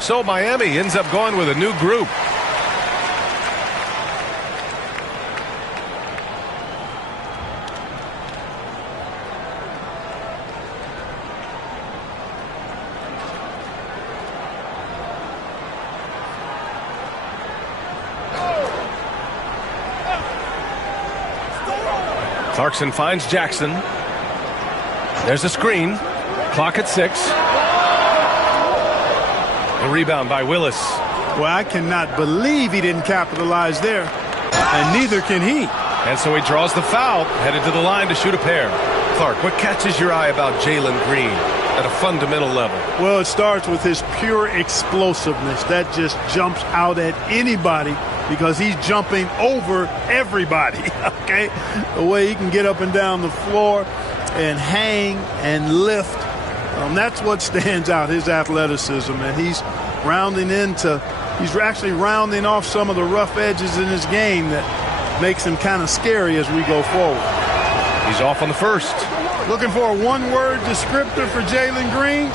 So Miami ends up going with a new group. Clarkson finds Jackson. There's a screen. Clock at 6. A rebound by Willis. Well, I cannot believe he didn't capitalize there. And neither can he. And so he draws the foul, headed to the line to shoot a pair. Clark, what catches your eye about Jalen Green at a fundamental level? Well, it starts with his pure explosiveness. That just jumps out at anybody because he's jumping over everybody, okay? The way he can get up and down the floor and hang and lift. That's what stands out, his athleticism, and he's actually rounding off some of the rough edges in his game that makes him kind of scary as we go forward. He's off on the first. Looking for a one-word descriptor for Jalen Green.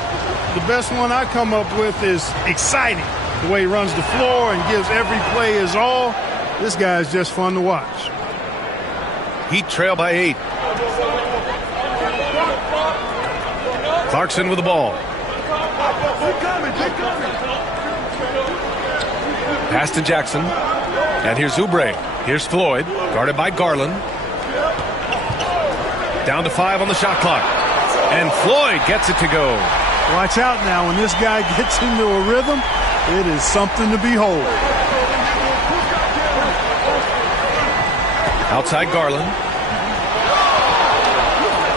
The best one I come up with is exciting. The way he runs the floor and gives every play his all. This guy is just fun to watch. Heat trail by 8. Clarkson with the ball. Pass to Jackson. And here's Oubre. Here's Floyd, guarded by Garland. Down to 5 on the shot clock. And Floyd gets it to go. Watch out now. When this guy gets into a rhythm, it is something to behold. Outside Garland.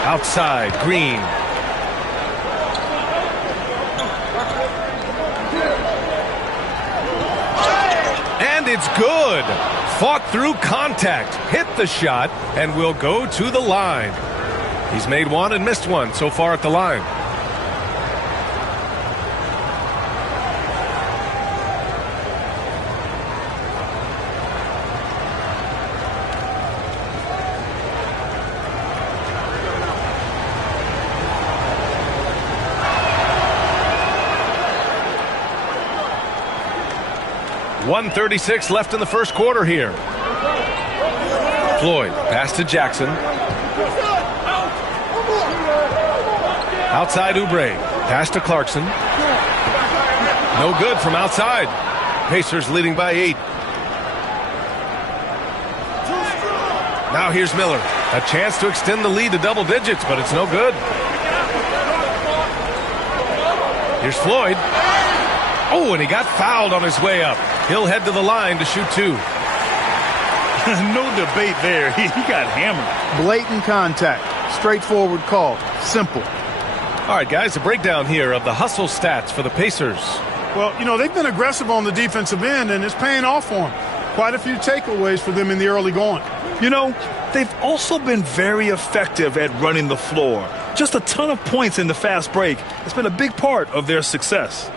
Outside Green. And it's good. Fought through contact, hit the shot, and will go to the line. He's made one and missed one so far at the line. .136 left in the first quarter here. Floyd, pass to Jackson. Outside Oubre, pass to Clarkson. No good from outside. Pacers leading by 8. Now here's Miller. A chance to extend the lead to double digits, but it's no good. Here's Floyd. Oh, and he got fouled on his way up. He'll head to the line to shoot 2. No debate there. He got hammered. Blatant contact. Straightforward call. Simple. All right, guys, a breakdown here of the hustle stats for the Pacers. Well, you know, they've been aggressive on the defensive end, and it's paying off for them. Quite a few takeaways for them in the early going. You know, they've also been very effective at running the floor. Just a ton of points in the fast break. It's been a big part of their success.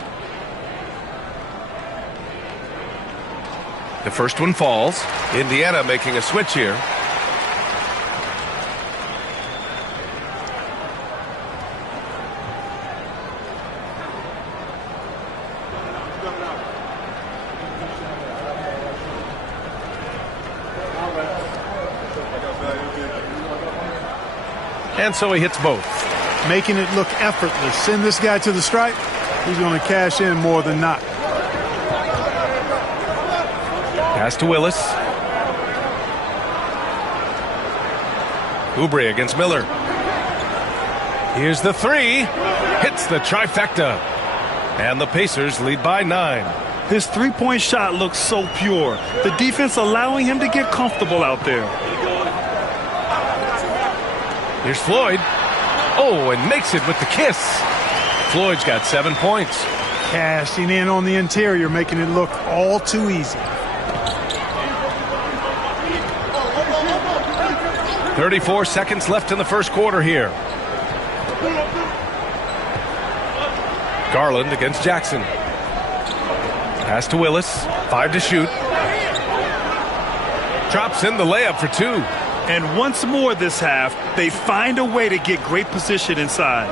The first one falls. Indiana making a switch here. And so he hits both. Making it look effortless. Send this guy to the stripe. He's going to cash in more than not. Pass to Willis. Oubre against Miller. Here's the 3. Hits the trifecta. And the Pacers lead by 9. His three-point shot looks so pure. The defense allowing him to get comfortable out there. Here's Floyd. Oh, and makes it with the kiss. Floyd's got 7 points. Cashing in on the interior, making it look all too easy. 34 seconds left in the first quarter here. Garland against Jackson. Pass to Willis. 5 to shoot. Drops in the layup for 2. And once more this half, they find a way to get great position inside.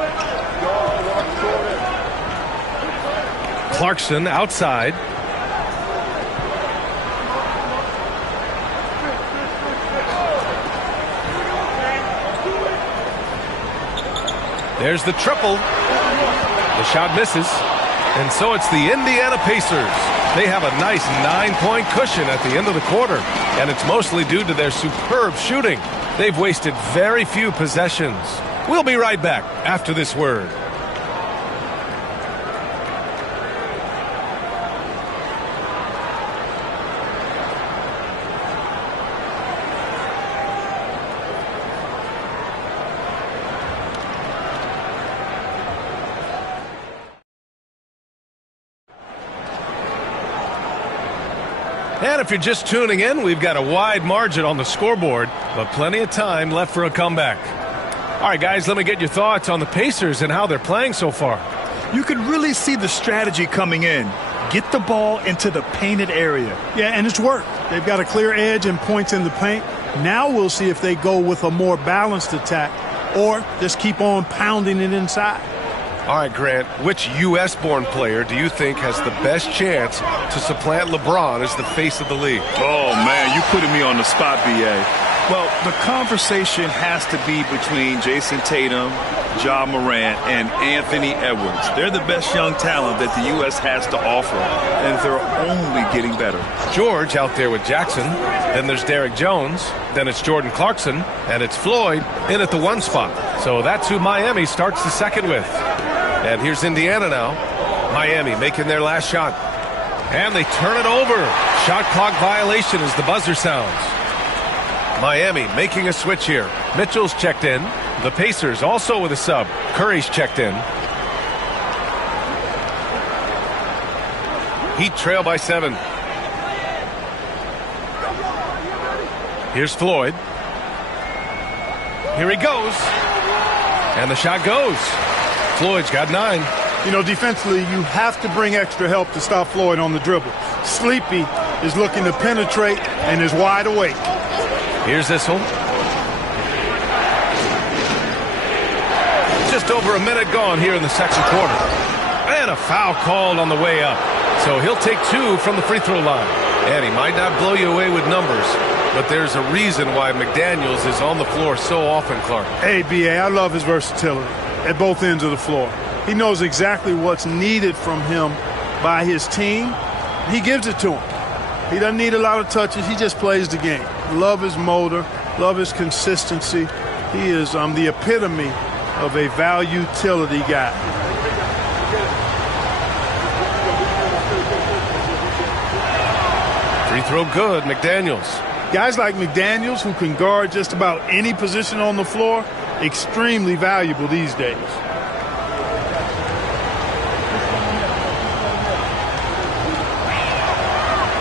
Clarkson outside. There's the triple. The shot misses. And so it's the Indiana Pacers. They have a nice 9-point cushion at the end of the quarter. And it's mostly due to their superb shooting. They've wasted very few possessions. We'll be right back after this word. And if you're just tuning in, we've got a wide margin on the scoreboard, but plenty of time left for a comeback. All right, guys, let me get your thoughts on the Pacers and how they're playing so far. You can really see the strategy coming in. Get the ball into the painted area. Yeah, and it's worked. They've got a clear edge and points in the paint. Now we'll see if they go with a more balanced attack or just keep on pounding it inside. All right, Grant, which U.S.-born player do you think has the best chance to supplant LeBron as the face of the league? Oh, man, you putting me on the spot, B.A. Well, the conversation has to be between Jason Tatum, Ja Morant, and Anthony Edwards. They're the best young talent that the U.S. has to offer, and they're only getting better. George out there with Jackson. Then there's Derek Jones. Then it's Jordan Clarkson. And it's Floyd in at the 1 spot. So that's who Miami starts the second with. And here's Indiana now. Miami making their last shot. And they turn it over. Shot clock violation as the buzzer sounds. Miami making a switch here. Mitchell's checked in. The Pacers also with a sub. Curry's checked in. Heat trail by 7. Here's Floyd. Here he goes. And the shot goes. Floyd's got 9. You know, defensively, you have to bring extra help to stop Floyd on the dribble. Sleepy is looking to penetrate and is wide awake. Here's Issel. Just over a minute gone here in the second quarter. And a foul called on the way up. So he'll take 2 from the free throw line. And he might not blow you away with numbers, but there's a reason why McDaniels is on the floor so often, Clark. Hey, B.A., I love his versatility at both ends of the floor. He knows exactly what's needed from him by his team. He gives it to him. He doesn't need a lot of touches. He just plays the game. Love his motor. Love his consistency. He is the epitome of a value-utility guy. Free throw good, McDaniels. Guys like McDaniels, who can guard just about any position on the floor, extremely valuable these days.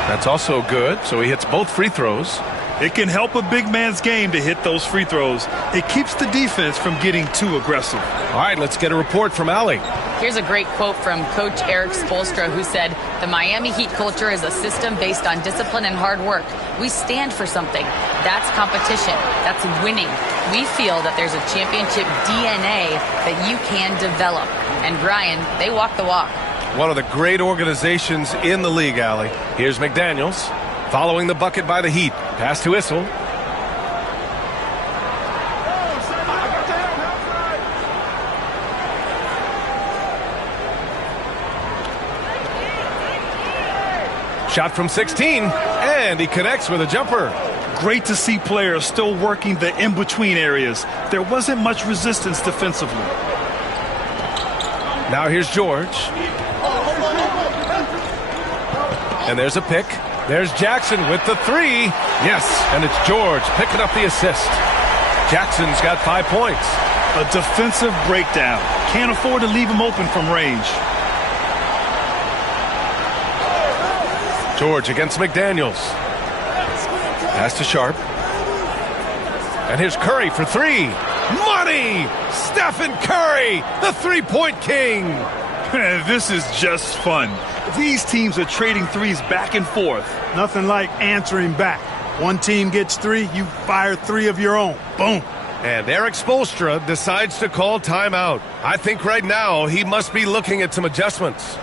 That's also good, so he hits both free throws. It can help a big man's game to hit those free throws. It keeps the defense from getting too aggressive. All right, let's get a report from Allie. Here's a great quote from Coach Eric Spoelstra, who said, "The Miami Heat culture is a system based on discipline and hard work. We stand for something. That's competition. That's winning. We feel that there's a championship DNA that you can develop." And Brian, they walk the walk. One of the great organizations in the league, Allie. Here's McDaniels following the bucket by the Heat. Pass to Issel. Shot from 16, and he connects with a jumper. Great to see players still working the in-between areas. There wasn't much resistance defensively. Now here's George. And there's a pick. There's Jackson with the 3. Yes, and it's George picking up the assist. Jackson's got 5 points. A defensive breakdown. Can't afford to leave him open from range. George against McDaniels. Pass to Sharp. And here's Curry for 3. Money! Stephen Curry, the three-point king. This is just fun. These teams are trading threes back and forth. Nothing like answering back. One team gets 3, you fire 3 of your own. Boom. And Eric Spoelstra decides to call timeout. I think right now he must be looking at some adjustments.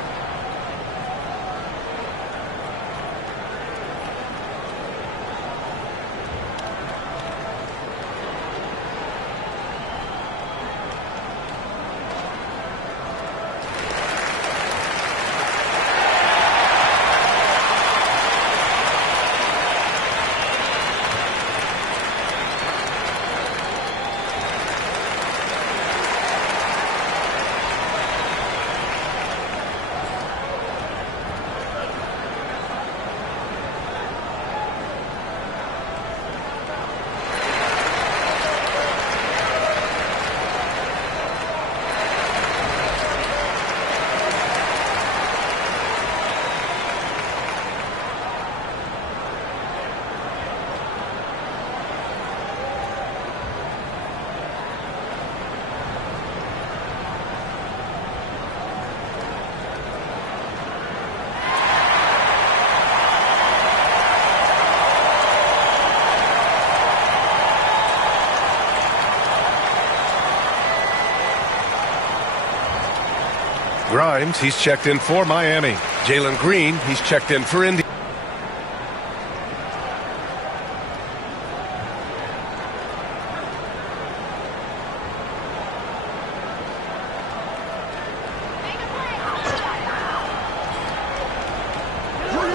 Grimes, he's checked in for Miami. Jalen Green, he's checked in for Indy.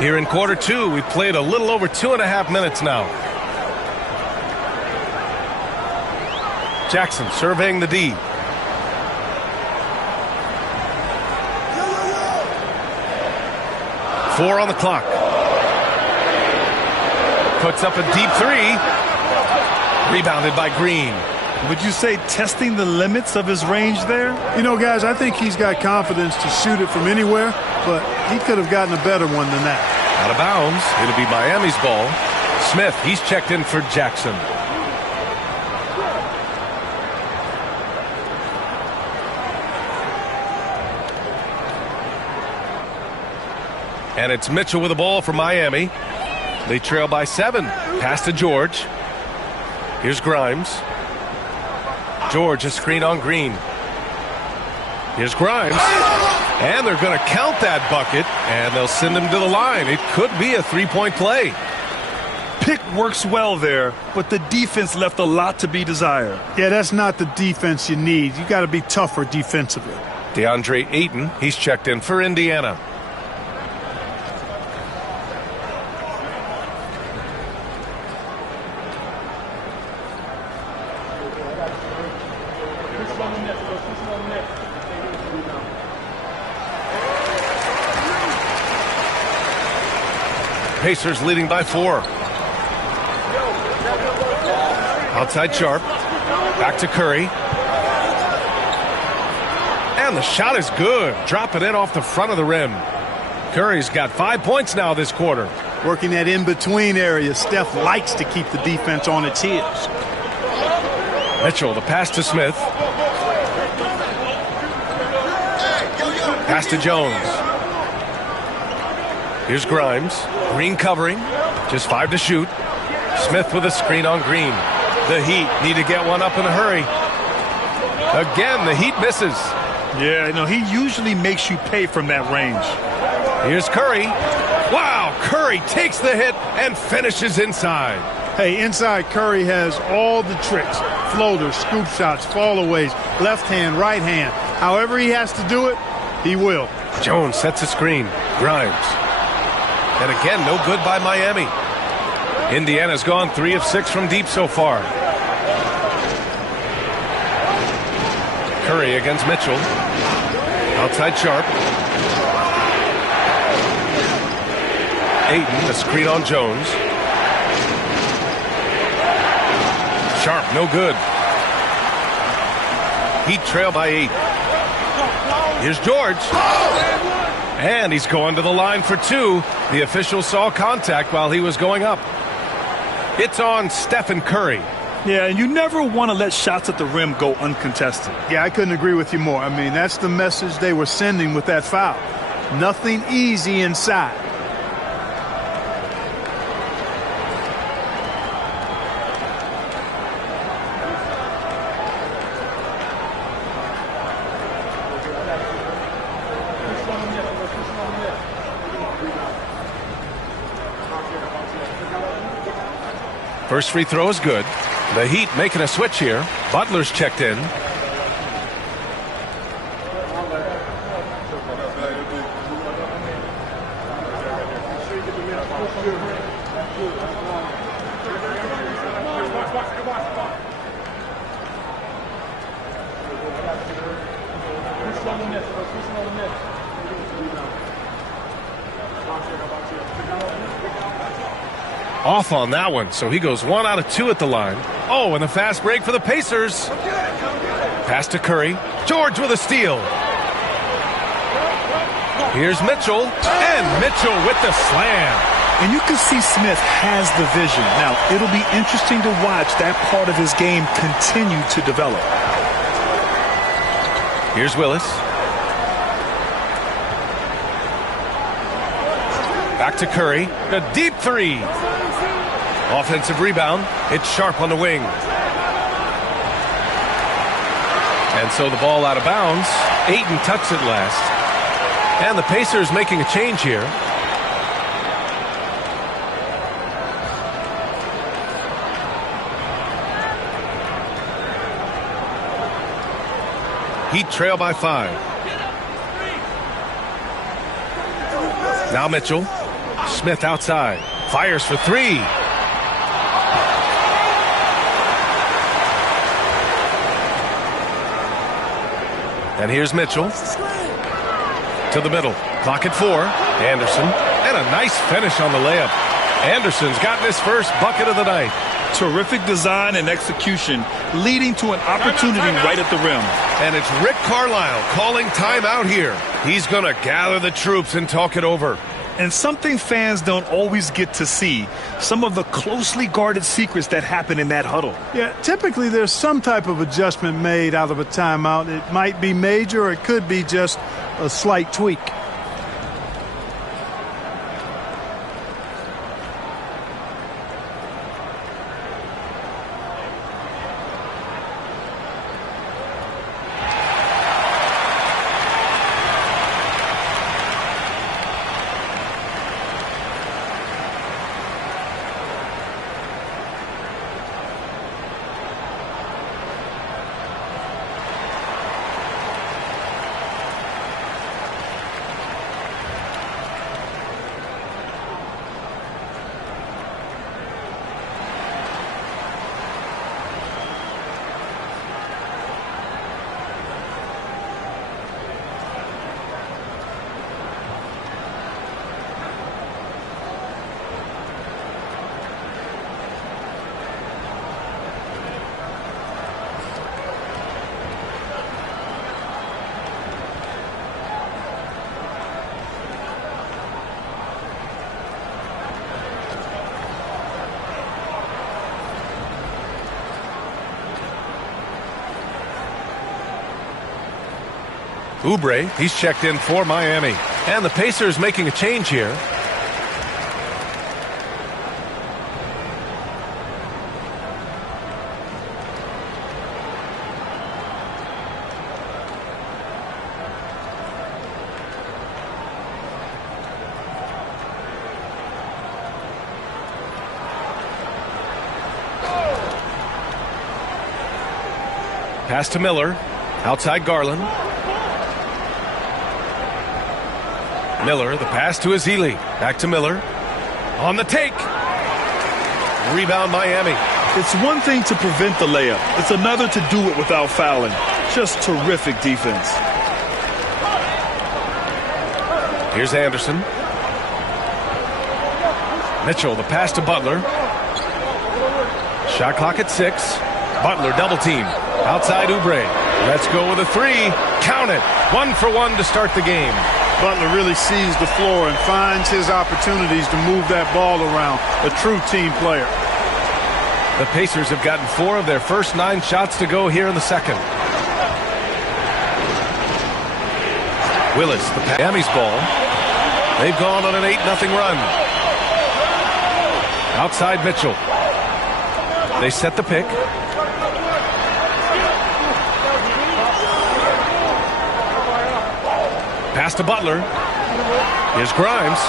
Here in quarter two, we've played a little over 2.5 minutes now. Jackson surveying the D. Four on the clock. Puts up a deep three. Rebounded by Green. Would you say testing the limits of his range there? You know, guys, I think he's got confidence to shoot it from anywhere, but he could have gotten a better one than that. Out of bounds. It'll be Miami's ball. Smith, he's checked in for Jackson. And it's Mitchell with the ball for Miami. They trail by 7. Pass to George. Here's Grimes. George, a screen on Green. Here's Grimes. And they're going to count that bucket, and they'll send him to the line. It could be a three-point play. Pick works well there, but the defense left a lot to be desired. Yeah, that's not the defense you need. You got to be tougher defensively. DeAndre Ayton, he's checked in for Indiana. Pacers leading by 4. Outside Sharp. Back to Curry. And the shot is good. Dropping it off the front of the rim. Curry's got 5 points now this quarter. Working that in-between area. Steph likes to keep the defense on its heels. Mitchell, the pass to Smith. Pass to Jones. Here's Grimes. Green covering. Just 5 to shoot. Smith with a screen on Green. The Heat need to get one up in a hurry. Again, the Heat misses. Yeah, you know, he usually makes you pay from that range. Here's Curry. Wow, Curry takes the hit and finishes inside. Hey, inside Curry has all the tricks. Floaters, scoop shots, fallaways, left hand, right hand. However he has to do it, he will. Jones sets a screen. Grimes. And again, no good by Miami. Indiana's gone 3 of 6 from deep so far. Curry against Mitchell. Outside Sharp. Ayton, the screen on Jones. Sharp, no good. Heat trail by 8. Here's George. And he's going to the line for 2. The official saw contact while he was going up. It's on Stephen Curry. Yeah, and you never want to let shots at the rim go uncontested. Yeah, I couldn't agree with you more. I mean, that's the message they were sending with that foul. Nothing easy inside. First free throw is good. The Heat making a switch here. Butler's checked in. Off on that one, so he goes 1 out of 2 at the line. Oh, and a fast break for the Pacers. Pass to Curry. George with a steal. Here's Mitchell, and Mitchell with the slam. And you can see Smith has the vision. Now, it'll be interesting to watch that part of his game continue to develop. Here's Willis. Back to Curry. A deep 3. Offensive rebound. It's Sharp on the wing. And so the ball out of bounds. Ayton tucks it last. And the Pacers making a change here. Heat trail by 5. Now Mitchell. Smith outside. Fires for three. And here's Mitchell. To the middle. Clock at 4. Anderson. And a nice finish on the layup. Anderson's gotten his first bucket of the night. Terrific design and execution, leading to an opportunity right at the rim. And it's Rick Carlisle calling timeout here. He's going to gather the troops and talk it over. And something fans don't always get to see, some of the closely guarded secrets that happen in that huddle. Yeah, typically there's some type of adjustment made out of a timeout. It might be major or it could be just a slight tweak. Oubre, he's checked in for Miami. And the Pacers making a change here. Pass to Miller. Outside Garland. Miller, the pass to Ezeli. Back to Miller. On the take. Rebound Miami. It's one thing to prevent the layup. It's another to do it without fouling. Just terrific defense. Here's Anderson. Mitchell, the pass to Butler. Shot clock at 6. Butler double team. Outside Oubre. Let's go with a three. Count it. 1 for 1 to start the game. Butler really sees the floor and finds his opportunities to move that ball around. A true team player. The Pacers have gotten 4 of their first 9 shots to go here in the second. Willis, the Miami's ball. They've gone on an 8-0 run. Outside Mitchell. They set the pick. Pass to Butler. Here's Grimes.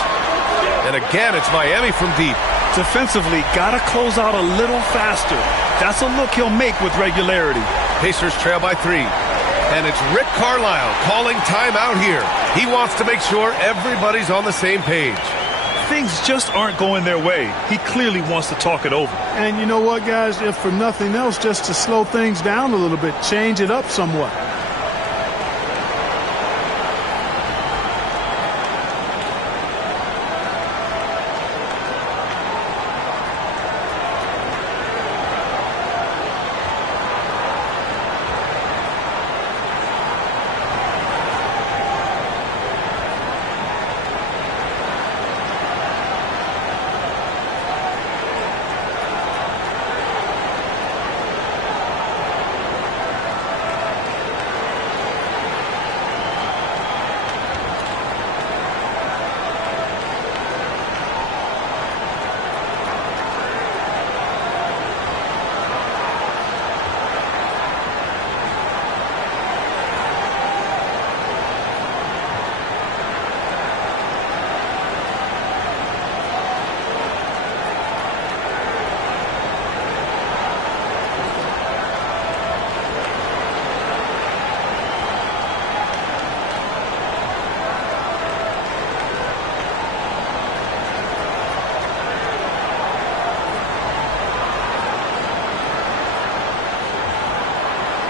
And again, it's Miami from deep. Defensively, gotta close out a little faster. That's a look he'll make with regularity. Pacers trail by 3. And it's Rick Carlisle calling timeout here. He wants to make sure everybody's on the same page. Things just aren't going their way. He clearly wants to talk it over. And you know what, guys? If for nothing else, just to slow things down a little bit, change it up somewhat.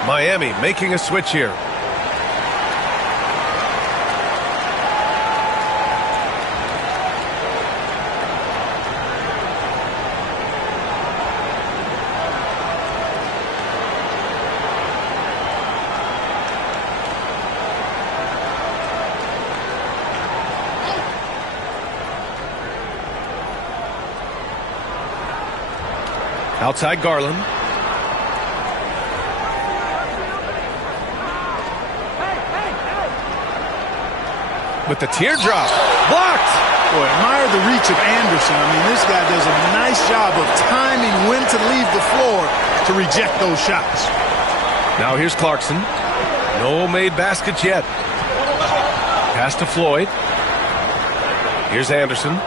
Miami making a switch here. Outside Garland. With the teardrop. Blocked. Boy, admire the reach of Anderson. I mean, this guy does a nice job of timing when to leave the floor to reject those shots. Now here's Clarkson. No made baskets yet. Pass to Floyd. Here's Anderson.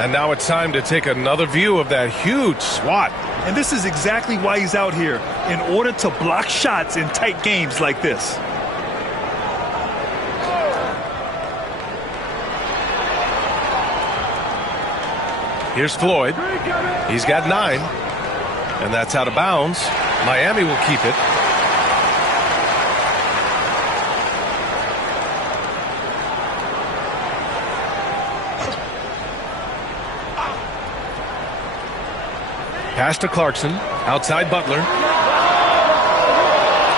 And now it's time to take another view of that huge swat. And this is exactly why he's out here, in order to block shots in tight games like this. Here's Floyd. He's got 9. And that's out of bounds. Miami will keep it. Pass to Clarkson. Outside Butler.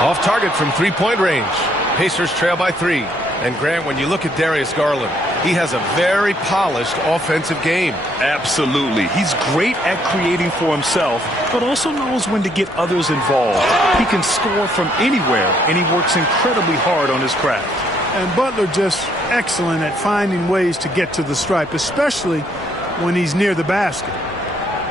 Off target from three-point range. Pacers trail by 3. And Grant, when you look at Darius Garland, he has a very polished offensive game. Absolutely. He's great at creating for himself, but also knows when to get others involved. He can score from anywhere, and he works incredibly hard on his craft. And Butler just excellent at finding ways to get to the stripe, especially when he's near the basket.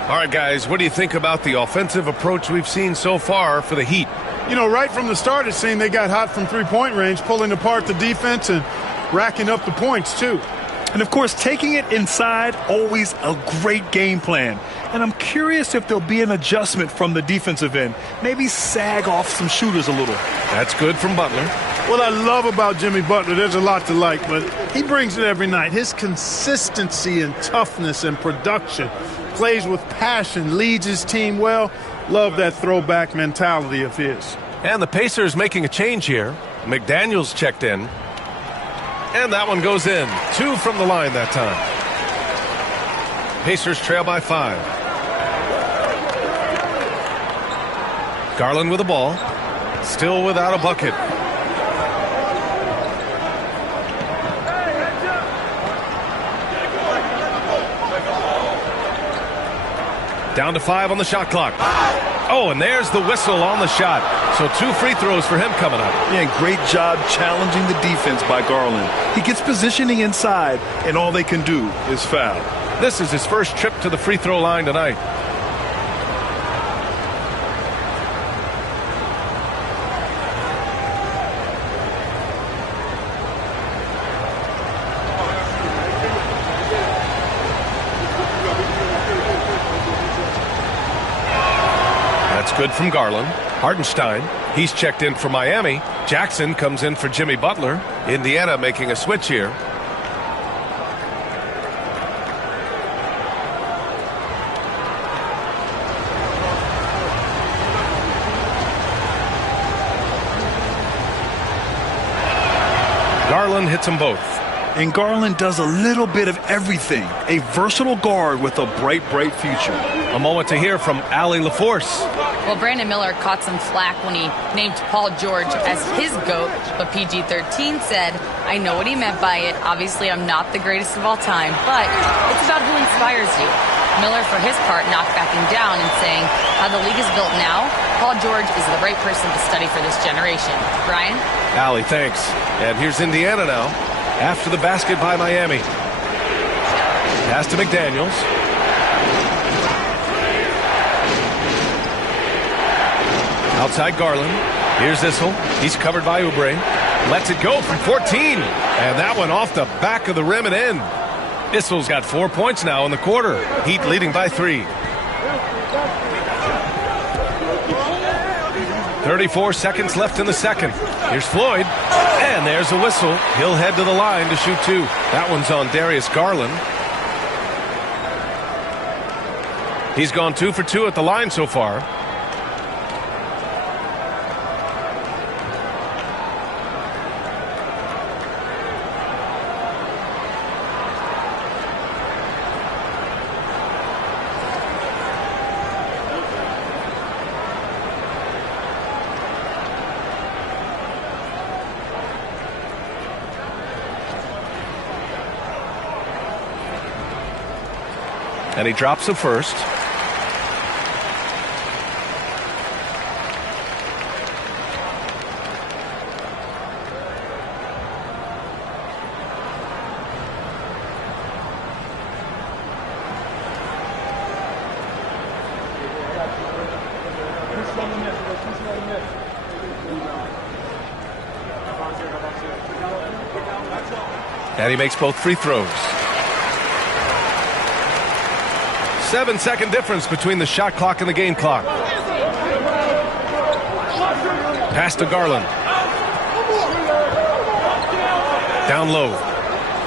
All right, guys, what do you think about the offensive approach we've seen so far for the Heat? You know, right from the start, it seemed they got hot from three-point range, pulling apart the defense and racking up the points, too. And, of course, taking it inside, always a great game plan. And I'm curious if there'll be an adjustment from the defensive end. Maybe sag off some shooters a little. That's good from Butler. What I love about Jimmy Butler, there's a lot to like, but he brings it every night. His consistency and toughness and production, plays with passion, leads his team well. Love that throwback mentality of his. And the Pacers making a change here. McDaniels checked in. And that one goes in. 2 from the line that time. Pacers trail by 5. Garland with the ball. Still without a bucket. Down to 5 on the shot clock. Oh, and there's the whistle on the shot. So 2 free throws for him coming up. Yeah, great job challenging the defense by Garland. He gets positioning inside, and all they can do is foul. This is his first trip to the free throw line tonight. Good from Garland. Hartenstein, he's checked in for Miami. Jackson comes in for Jimmy Butler. Indiana making a switch here. Garland hits them both. And Garland does a little bit of everything. A versatile guard with a bright, bright future. A moment to hear from Allie LaForce. Well, Brandon Miller caught some flack when he named Paul George as his GOAT, but PG-13 said, I know what he meant by it. Obviously, I'm not the greatest of all time, but it's about who inspires you. Miller, for his part, knocked backing down and saying, how the league is built now, Paul George is the right person to study for this generation. Brian? Allie, thanks. And here's Indiana now. After the basket by Miami. Pass to McDaniels. Outside Garland. Here's Issel. He's covered by Oubre. Lets it go from 14. And that one off the back of the rim and in. Issel's got 4 points now in the quarter. Heat leading by 3. 34 seconds left in the second. Here's Floyd. And there's a whistle. He'll head to the line to shoot 2. That one's on Darius Garland. He's gone 2 for 2 at the line so far. And he drops the first. And he makes both free throws. 7-second difference between the shot clock and the game clock. Pass to Garland. Down low.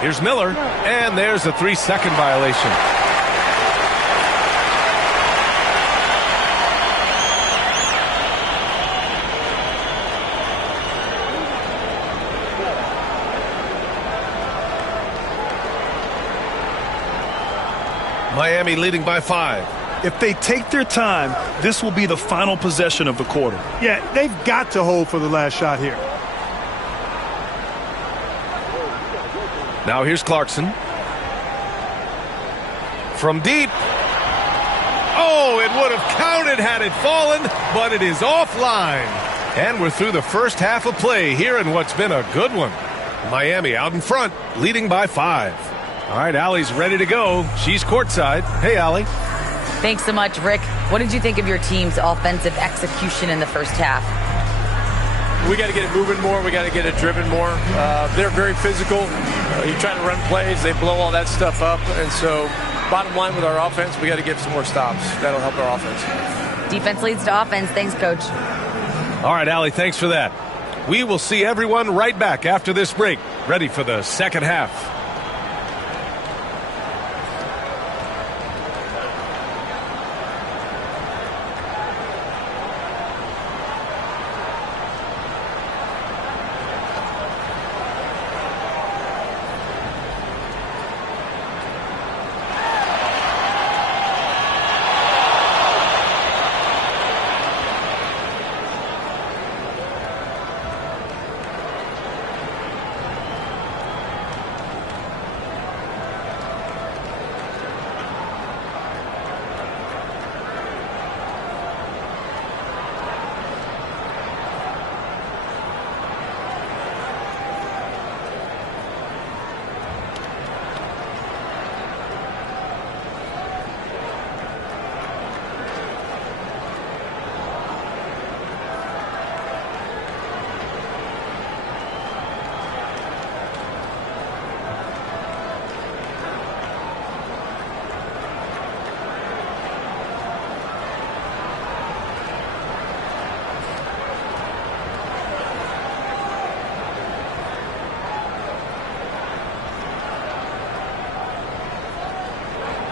Here's Miller, and there's a 3-second violation. Miami leading by 5. If they take their time, this will be the final possession of the quarter. Yeah, they've got to hold for the last shot here. Now here's Clarkson. From deep. Oh, it would have counted had it fallen, but it is offline. And we're through the first half of play here in what's been a good one. Miami out in front, leading by 5. All right, Allie's ready to go. She's courtside. Hey, Allie. Thanks so much, Rick. What did you think of your team's offensive execution in the first half? We got to get it moving more. We got to get it driven more. They're very physical. You're trying to run plays. They blow all that stuff up. And so bottom line with our offense, we got to get some more stops. That'll help our offense. Defense leads to offense. Thanks, Coach. All right, Allie, thanks for that. We will see everyone right back after this break, ready for the second half.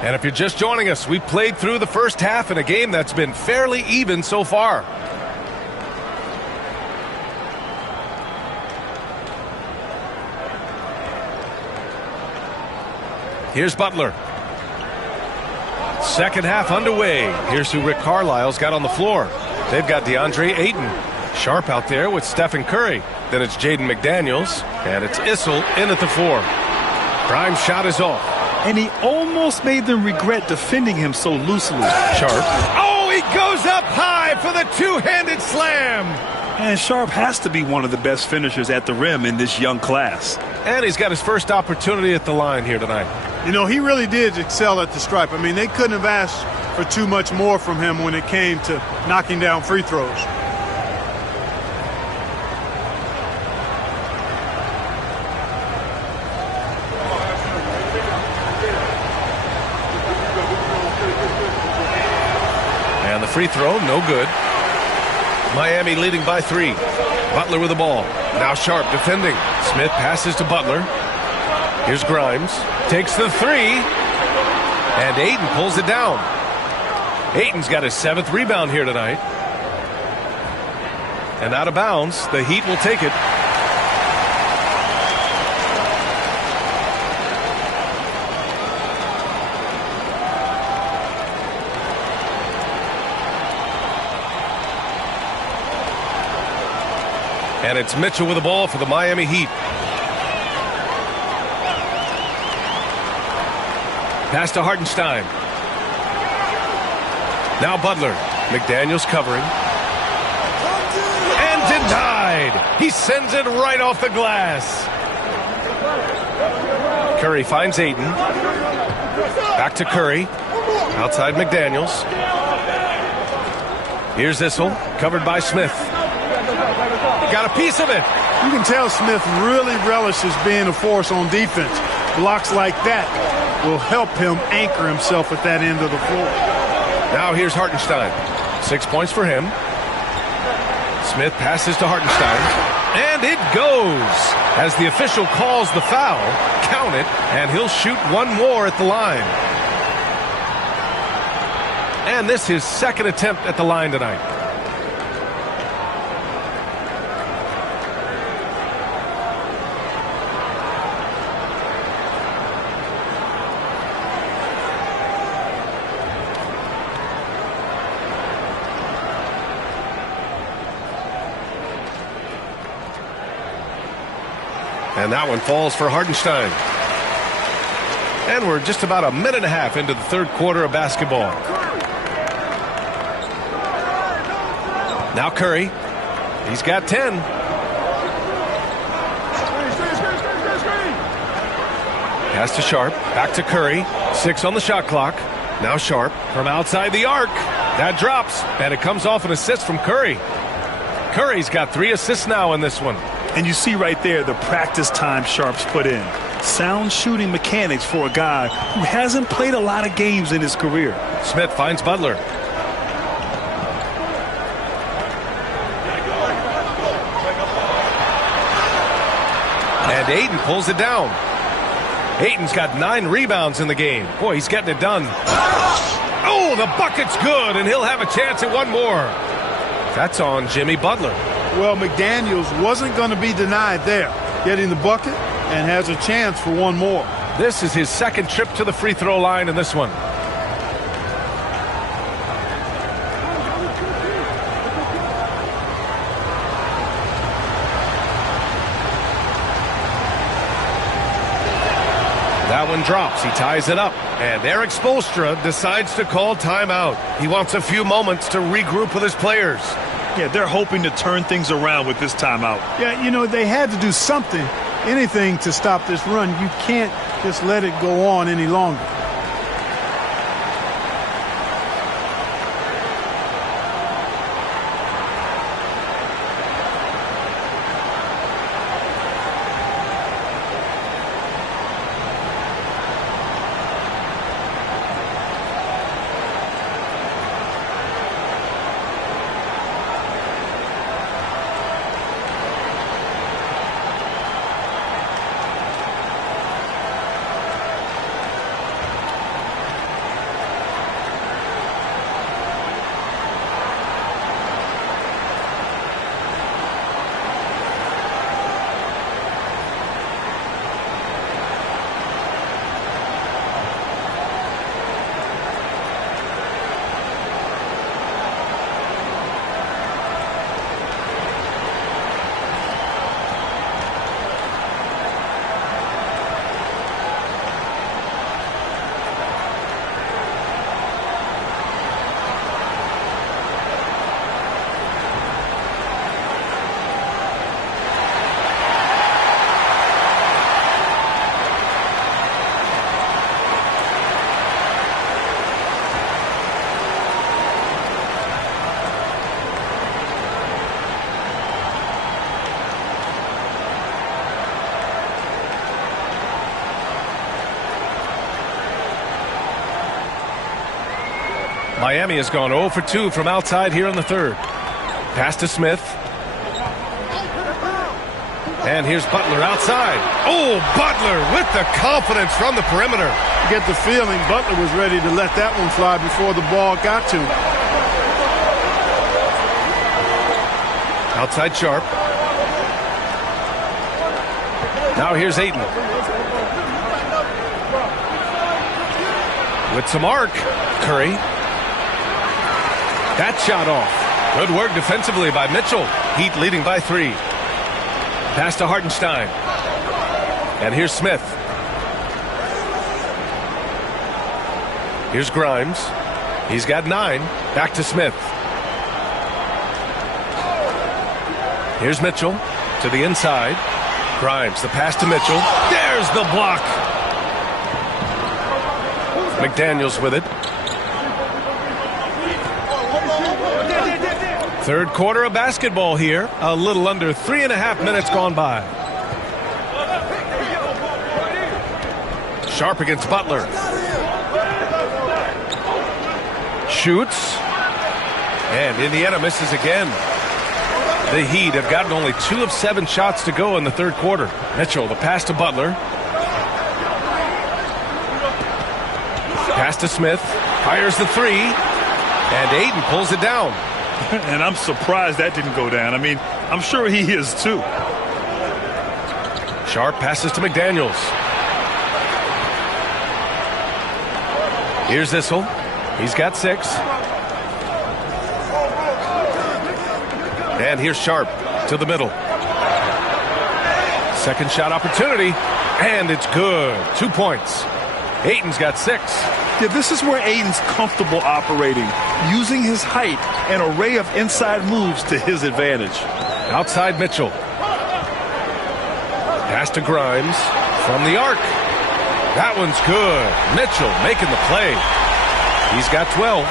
And if you're just joining us, we played through the first half in a game that's been fairly even so far. Here's Butler. Second half underway. Here's who Rick Carlisle's got on the floor. They've got DeAndre Ayton. Sharp out there with Stephen Curry. Then it's Jaden McDaniels. And it's Issel in at the 4. Prime shot is off. And he almost made them regret defending him so loosely. Sharp. Oh, he goes up high for the two-handed slam. And Sharp has to be one of the best finishers at the rim in this young class. And he's got his first opportunity at the line here tonight. You know, he really did excel at the stripe. I mean, they couldn't have asked for too much more from him when it came to knocking down free throws. And the free throw, no good. Miami leading by 3. Butler with the ball. Now Sharp defending. Smith passes to Butler. Here's Grimes. Takes the 3. And Ayton pulls it down. Ayton's got his 7th rebound here tonight. And out of bounds, the Heat will take it. And it's Mitchell with the ball for the Miami Heat. Pass to Hartenstein. Now Butler. McDaniels covering. And denied. He sends it right off the glass. Curry finds Ayton. Back to Curry. Outside McDaniels. Here's Issel. Covered by Smith. Got a piece of it. You can tell Smith really relishes being a force on defense. Blocks like that will help him anchor himself at that end of the floor. Now here's Hartenstein. 6 points for him. Smith passes to Hartenstein. And it goes. As the official calls the foul, count it, and he'll shoot one more at the line. And this is his 2nd attempt at the line tonight. And that one falls for Hartenstein. And we're just about a minute and a half into the 3rd quarter of basketball. Now Curry. He's got 10. Pass to Sharp. Back to Curry. 6 on the shot clock. Now Sharp from outside the arc. That drops. And it comes off an assist from Curry. Curry's got 3 assists now in this one. And you see right there the practice time Sharp's put in. Sound shooting mechanics for a guy who hasn't played a lot of games in his career. Smith finds Butler. And Ayton pulls it down. Ayton's got 9 rebounds in the game. Boy, he's getting it done. Oh, the bucket's good, and he'll have a chance at one more. That's on Jimmy Butler. Well, McDaniels wasn't going to be denied there. Getting the bucket and has a chance for one more. This is his 2nd trip to the free throw line in this one. That one drops. He ties it up. And Eric Spoelstra decides to call timeout. He wants a few moments to regroup with his players. Yeah, they're hoping to turn things around with this timeout. Yeah, you know, they had to do something, anything to stop this run. You can't just let it go on any longer. Miami has gone 0 for 2 from outside here in the 3rd. Pass to Smith. And here's Butler outside. Oh, Butler with the confidence from the perimeter. You get the feeling Butler was ready to let that one fly before the ball got to him. Outside Sharp. Now here's Ayton. With some arc. Curry. That shot off. Good work defensively by Mitchell. Heat leading by 3. Pass to Hartenstein. And here's Smith. Here's Grimes. He's got 9. Back to Smith. Here's Mitchell to the inside. Grimes, the pass to Mitchell. There's the block. McDaniels with it. Third quarter of basketball here. A little under 3.5 minutes gone by. Sharp against Butler. Shoots. And Indiana misses again. The Heat have gotten only 2 of 7 shots to go in the third quarter. Mitchell, the pass to Butler. Pass to Smith. Fires the 3. And Ayton pulls it down. And I'm surprised that didn't go down. I mean, I'm sure he is too. Sharp passes to McDaniels. Here's Issel. He's got 6. And here's Sharp to the middle. Second shot opportunity. And it's good. 2 points. Ayton's got 6. Yeah, this is where Ayton's comfortable operating, using his height and array of inside moves to his advantage. Outside Mitchell. Pass to Grimes from the arc. That one's good. Mitchell making the play. He's got 12.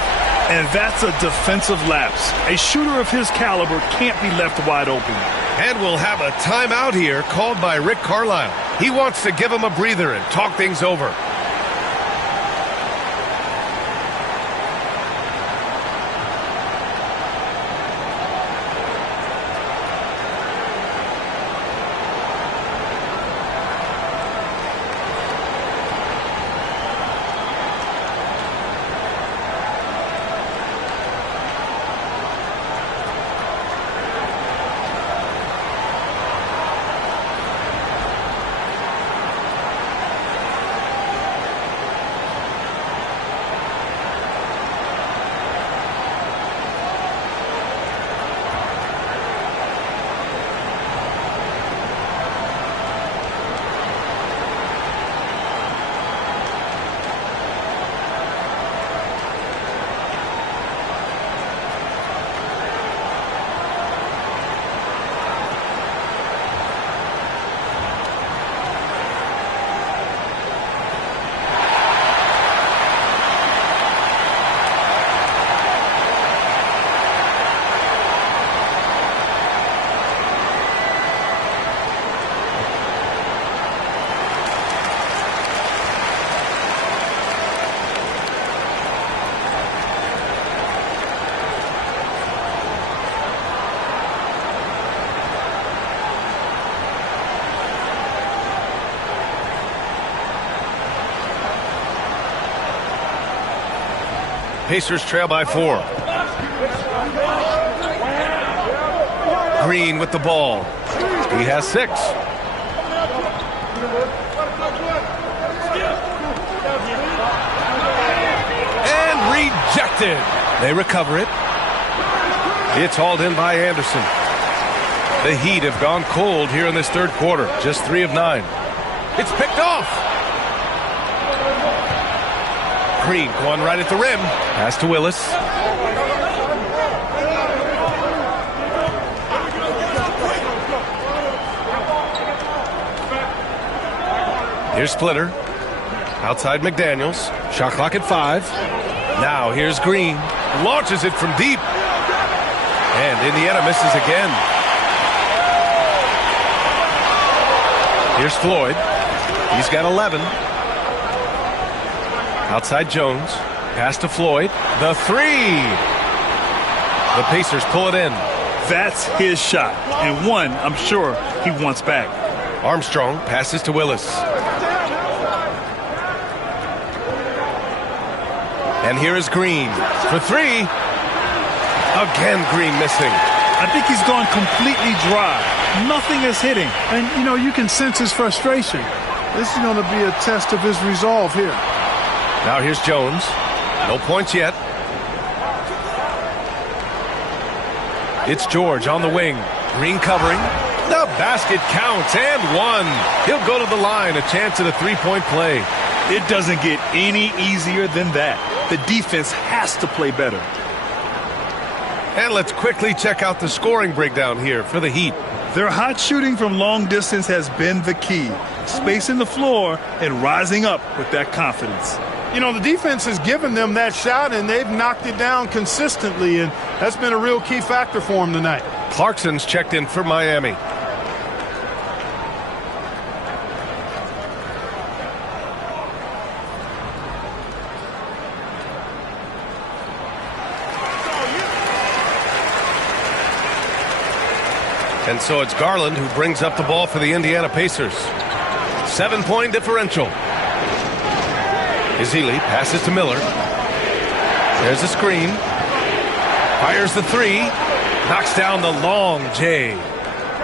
And that's a defensive lapse. A shooter of his caliber can't be left wide open. And we'll have a timeout here called by Rick Carlisle. He wants to give him a breather and talk things over. Pacers trail by 4. Green with the ball. He has 6. And rejected. They recover it. It's hauled in by Anderson. The Heat have gone cold here in this third quarter. Just 3 of 9. It's picked off. Green going right at the rim. Pass to Willis. Here's Splitter. Outside McDaniels. Shot clock at 5. Now here's Green. Launches it from deep. And Indiana misses again. Here's Floyd. He's got 11. Outside Jones. Pass to Floyd. The 3. The Pacers pull it in. That's his shot, and one I'm sure he wants back. Armstrong passes to Willis. And here is Green for three. Again, Green missing. I think he's gone completely dry. Nothing is hitting. And, you know, you can sense his frustration. This is going to be a test of his resolve here. Now here's Jones. No points yet. It's George on the wing. Green covering. The basket counts and one. He'll go to the line. A chance at a three-point play. It doesn't get any easier than that. The defense has to play better. And let's quickly check out the scoring breakdown here for the Heat. Their hot shooting from long distance has been the key. Spacing the floor and rising up with that confidence. You know, the defense has given them that shot, and they've knocked it down consistently, and that's been a real key factor for them tonight. Clarkson's checked in for Miami. And so it's Garland who brings up the ball for the Indiana Pacers. 7-point differential. Ezeli passes to Miller. There's a screen. Fires the three. Knocks down the long J.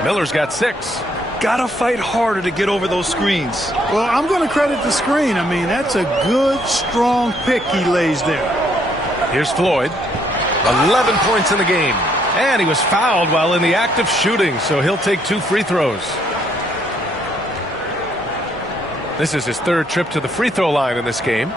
Miller's got 6. Gotta fight harder to get over those screens. Well, I'm going to credit the screen. I mean, that's a good, strong pick he lays there. Here's Floyd. 11 points in the game. And he was fouled while in the act of shooting, so he'll take 2 free throws. This is his 3rd trip to the free throw line in this game.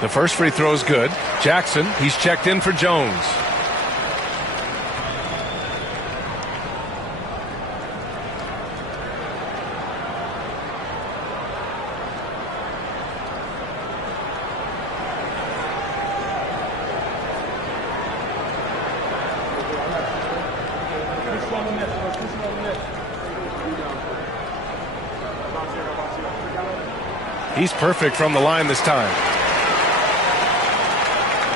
The first free throw is good. Jackson, he's checked in for Jones. He's perfect from the line this time.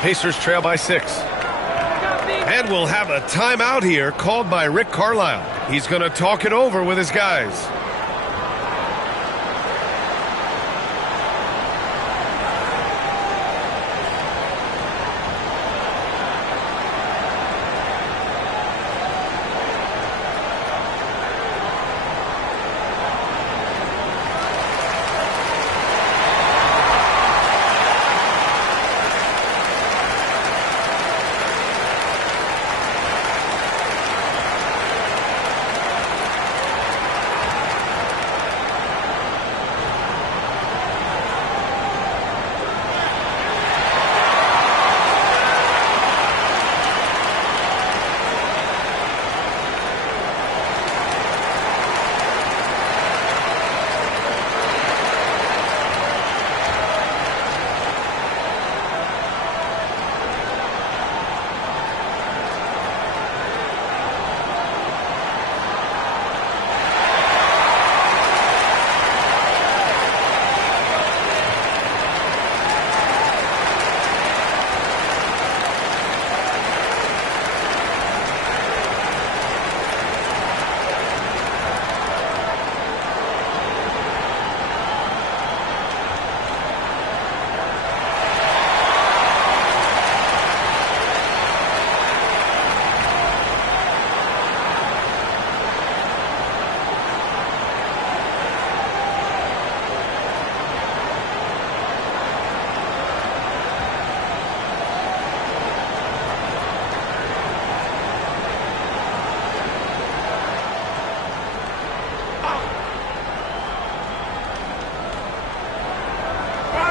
Pacers trail by 6. And we'll have a timeout here called by Rick Carlisle. He's going to talk it over with his guys.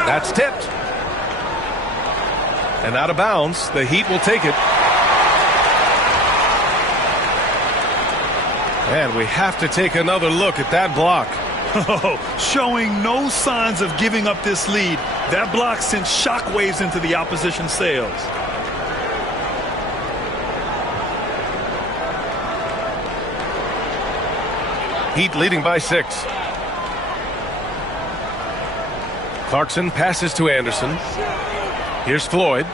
That's tipped. And out of bounds, the Heat will take it. And we have to take another look at that block. Showing no signs of giving up this lead. That block sent shockwaves into the opposition sails. Heat leading by 6. Clarkson passes to Anderson. Here's Floyd.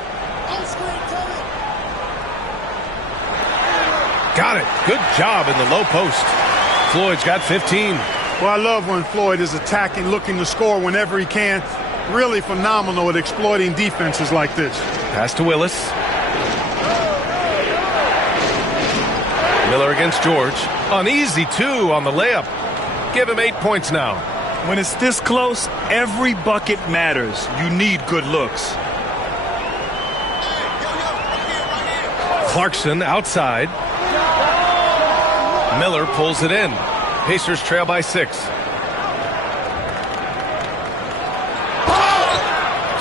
Got it. Good job in the low post. Floyd's got 15. Well, I love when Floyd is attacking, looking to score whenever he can. Really phenomenal at exploiting defenses like this. Pass to Willis. Miller against George. An easy 2 on the layup. Give him 8 points now. When it's this close, every bucket matters. You need good looks. Clarkson outside. Miller pulls it in. Pacers trail by 6.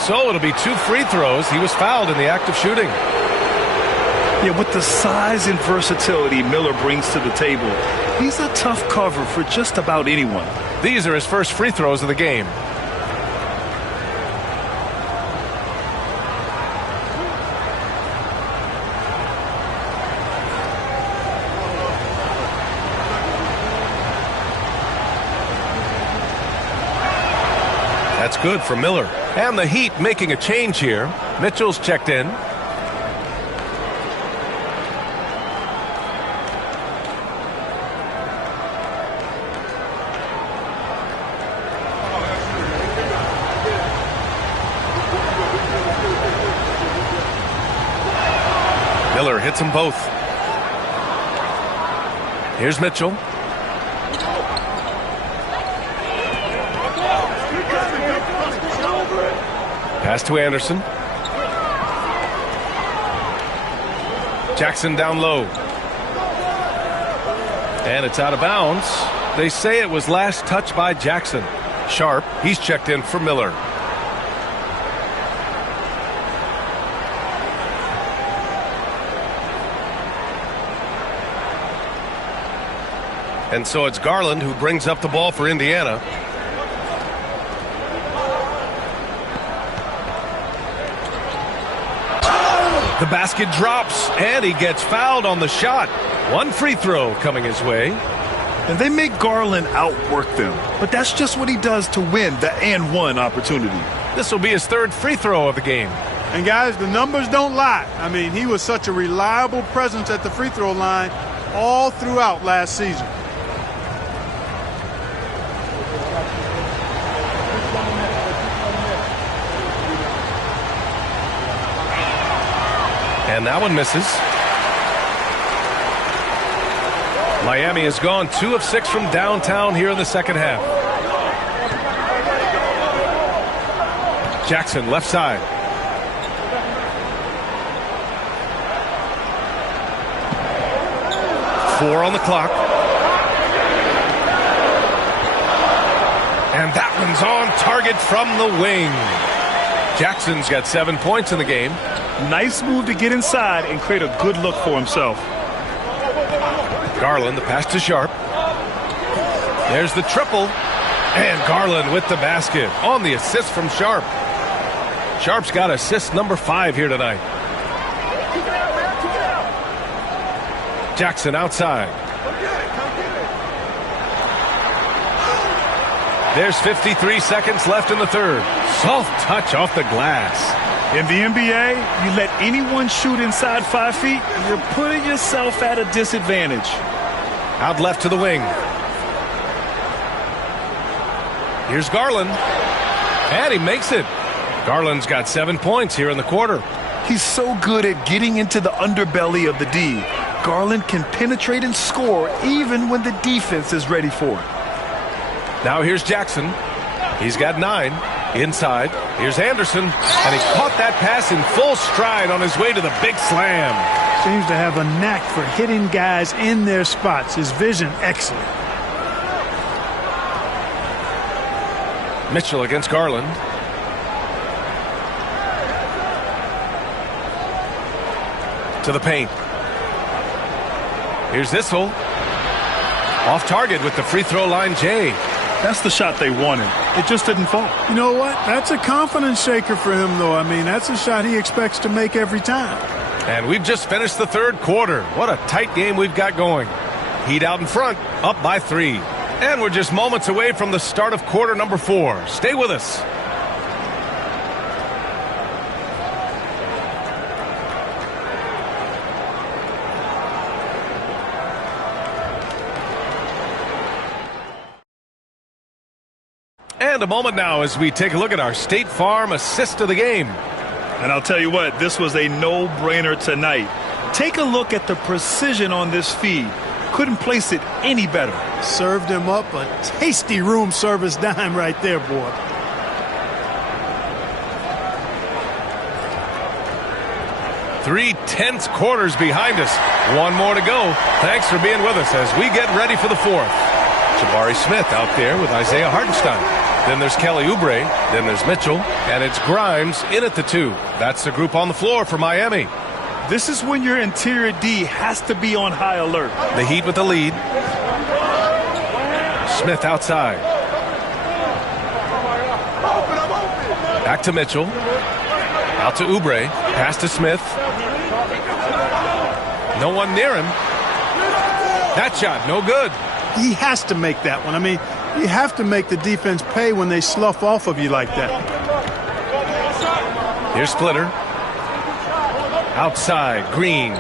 So it'll be 2 free throws. He was fouled in the act of shooting. Yeah, with the size and versatility Miller brings to the table, he's a tough cover for just about anyone. These are his first free throws of the game. That's good for Miller. And the Heat making a change here. Mitchell's checked in. Miller hits them both. Here's Mitchell. Pass to Anderson. Jackson down low. And it's out of bounds. They say it was last touched by Jackson. Sharp, he's checked in for Miller. And so it's Garland who brings up the ball for Indiana. The basket drops, and he gets fouled on the shot. 1 free throw coming his way. And they make Garland outwork them. But that's just what he does to win the and one opportunity. This will be his 3rd free throw of the game. And guys, the numbers don't lie. I mean, he was such a reliable presence at the free throw line all throughout last season. And that one misses. Miami has gone 2 of 6 from downtown here in the second half. Jackson left side. Four on the clock. And that one's on target from the wing. Jackson's got 7 points in the game. Nice move to get inside and create a good look for himself. Garland, the pass to Sharp. There's the triple. And Garland with the basket on the assist from Sharp. Sharp's got assist number 5 here tonight. Jackson outside. There's 53 seconds left in the third. Soft touch off the glass. In the NBA, you let anyone shoot inside 5 feet, you're putting yourself at a disadvantage. Out left to the wing. Here's Garland. And he makes it. Garland's got 7 points here in the quarter. He's so good at getting into the underbelly of the D. Garland can penetrate and score even when the defense is ready for it. Now here's Jackson. He's got 9. Inside, here's Anderson, and he caught that pass in full stride on his way to the big slam. Seems to have a knack for hitting guys in their spots. His vision, excellent. Mitchell against Garland. To the paint. Here's Issel. Off target with the free throw line, Jay. That's the shot they wanted. It just didn't fall. You know what? That's a confidence shaker for him, though. I mean, that's a shot he expects to make every time. And we've just finished the third quarter. What a tight game we've got going. Heat out in front, up by 3. And we're just moments away from the start of quarter number 4. Stay with us. And a moment now as we take a look at our State Farm assist of the game. And I'll tell you what, this was a no-brainer tonight. Take a look at the precision on this feed. Couldn't place it any better. Served him up a tasty room service dime right there, boy. Three tense quarters behind us. One more to go. Thanks for being with us as we get ready for the fourth. Jabari Smith out there with Isaiah Hartenstein. Then there's Kelly Oubre. Then there's Mitchell. And it's Grimes in at the 2. That's the group on the floor for Miami. This is when your interior D has to be on high alert. The Heat with the lead. Smith outside. Back to Mitchell. Out to Oubre. Pass to Smith. No one near him. That shot, no good. He has to make that one. I mean, you have to make the defense pay when they slough off of you like that. Here's Splitter. Outside, Green.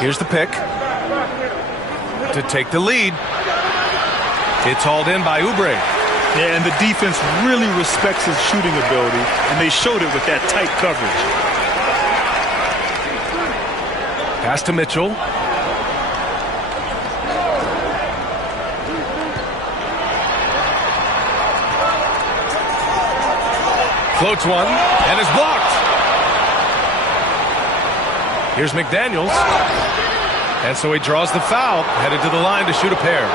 Here's the pick to take the lead. It's hauled in by Oubre. Yeah, and the defense really respects his shooting ability, and they showed it with that tight coverage. Pass to Mitchell. Floats one, and is blocked. Here's McDaniels. And so he draws the foul, headed to the line to shoot a pair.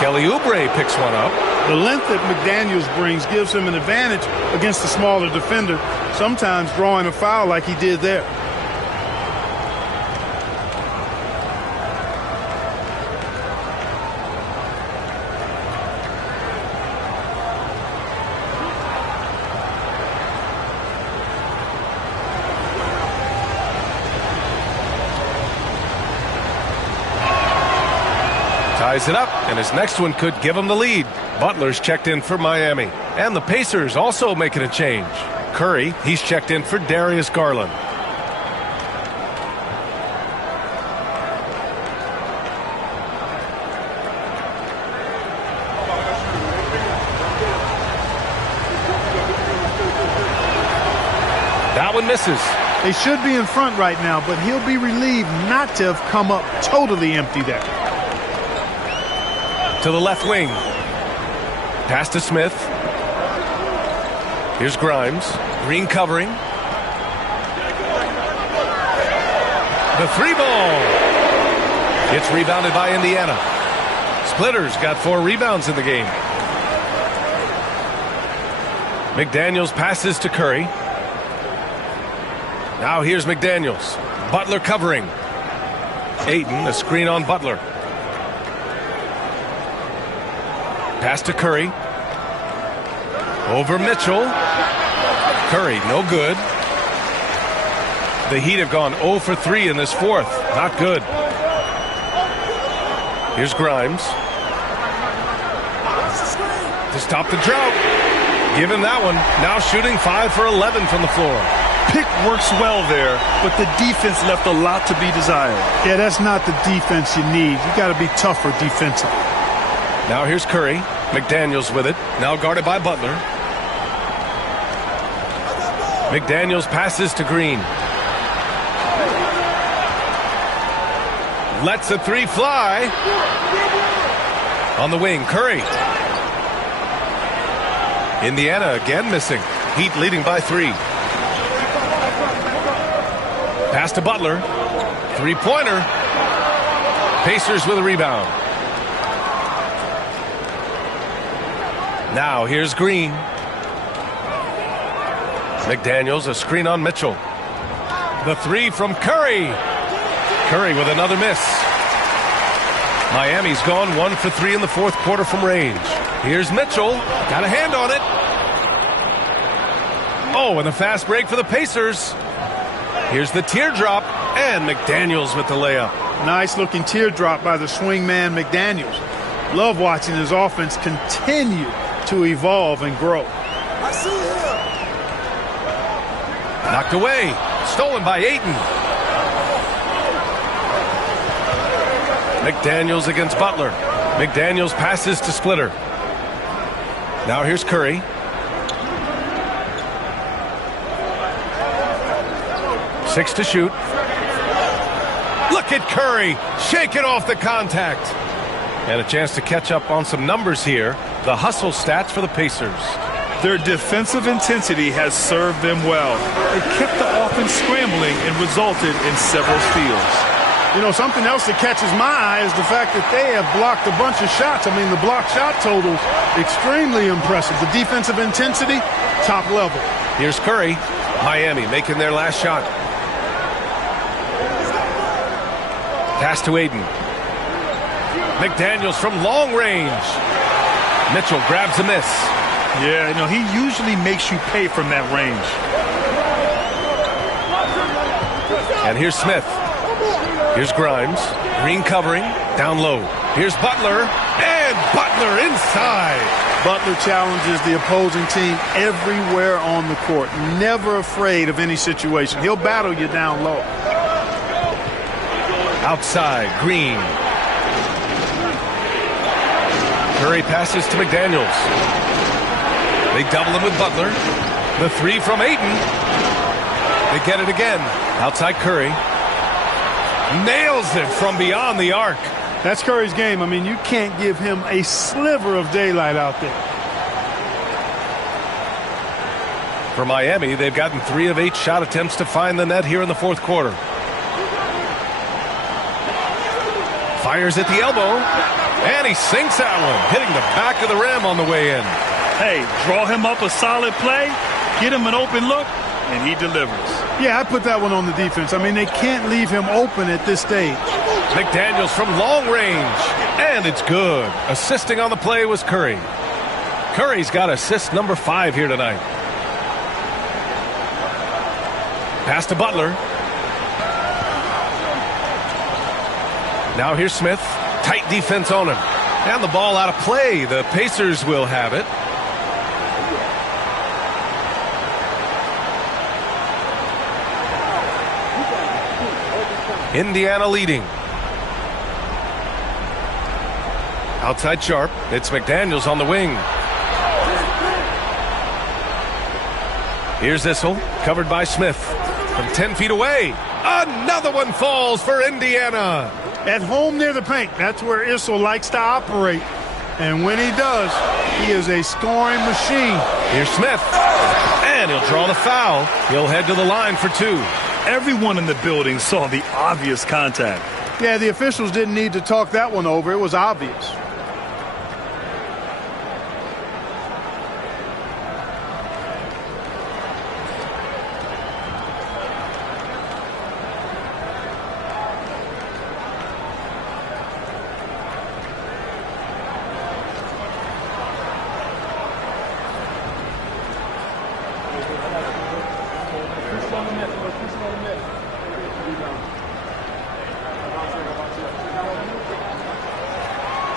Kelly Oubre picks one up. The length that McDaniels brings gives him an advantage against the smaller defender, sometimes drawing a foul like he did there. Ties it up, and his next one could give him the lead. Butler's checked in for Miami. And the Pacers also making a change. Curry, he's checked in for Darius Garland. That one misses. They should be in front right now, but he'll be relieved not to have come up totally empty there. To the left wing. Pass to Smith. Here's Grimes. Green covering. The 3-ball. It's rebounded by Indiana. Splitter's got 4 rebounds in the game. McDaniels passes to Curry. Now here's McDaniels. Butler covering. Ayton, a screen on Butler. Pass to Curry. Over Mitchell. Curry, no good. The Heat have gone 0 for 3 in this fourth. Not good. Here's Grimes. To stop the drought. Give him that one. Now shooting 5 for 11 from the floor. Pick works well there, but the defense left a lot to be desired. Yeah, that's not the defense you need. You got to be tougher defensively. Now here's Curry. McDaniels with it. Now guarded by Butler. McDaniels passes to Green. Lets a 3 fly. On the wing, Curry. Indiana again missing. Heat leading by 3. Pass to Butler. 3-pointer. Pacers with a rebound. Now here's Green. McDaniels, a screen on Mitchell. The 3 from Curry. Curry with another miss. Miami's gone 1 for 3 in the fourth quarter from range. Here's Mitchell. Got a hand on it. Oh, and a fast break for the Pacers. Here's the teardrop, and McDaniels with the layup. Nice looking teardrop by the swing man McDaniels. Love watching his offense continue to evolve and grow. I see him. Knocked away. Stolen by Ayton. McDaniels against Butler. McDaniels passes to Splitter. Now here's Curry. Six to shoot. Look at Curry. Shake it off the contact. And a chance to catch up on some numbers here. The hustle stats for the Pacers. Their defensive intensity has served them well. It kept the offense scrambling and resulted in several steals. You know, something else that catches my eye is the fact that they have blocked a bunch of shots. I mean, the block shot total, extremely impressive. The defensive intensity, top level. Here's Curry. Miami making their last shot. Pass to Ayton. McDaniels from long range. Mitchell grabs a miss. Yeah, you know, he usually makes you pay from that range. And here's Smith. Here's Grimes. Green covering. Down low. Here's Butler. And Butler inside. Butler challenges the opposing team everywhere on the court. Never afraid of any situation. He'll battle you down low. Outside. Green. Curry passes to McDaniels. They double him with Butler. The three from Ayton. They get it again. Outside Curry. Nails it from beyond the arc. That's Curry's game. I mean, you can't give him a sliver of daylight out there. For Miami, they've gotten 3 of 8 shot attempts to find the net here in the fourth quarter. Fires at the elbow. And he sinks that one, hitting the back of the rim on the way in. Hey, draw him up a solid play, get him an open look, and he delivers. Yeah, I put that one on the defense. I mean, they can't leave him open at this stage. McDaniels from long range, and it's good. Assisting on the play was Curry. Curry's got assist number 5 here tonight. Pass to Butler. Now here's Smith. Tight defense on him. And the ball out of play. The Pacers will have it. Indiana leading. Outside Sharp. It's McDaniels on the wing. Here's Issel, covered by Smith. From 10 feet away. Another one falls for Indiana. At home near the paint. That's where Issel likes to operate. And when he does, he is a scoring machine. Here's Smith. And he'll draw the foul. He'll head to the line for 2. Everyone in the building saw the obvious contact. Yeah, the officials didn't need to talk that one over. It was obvious.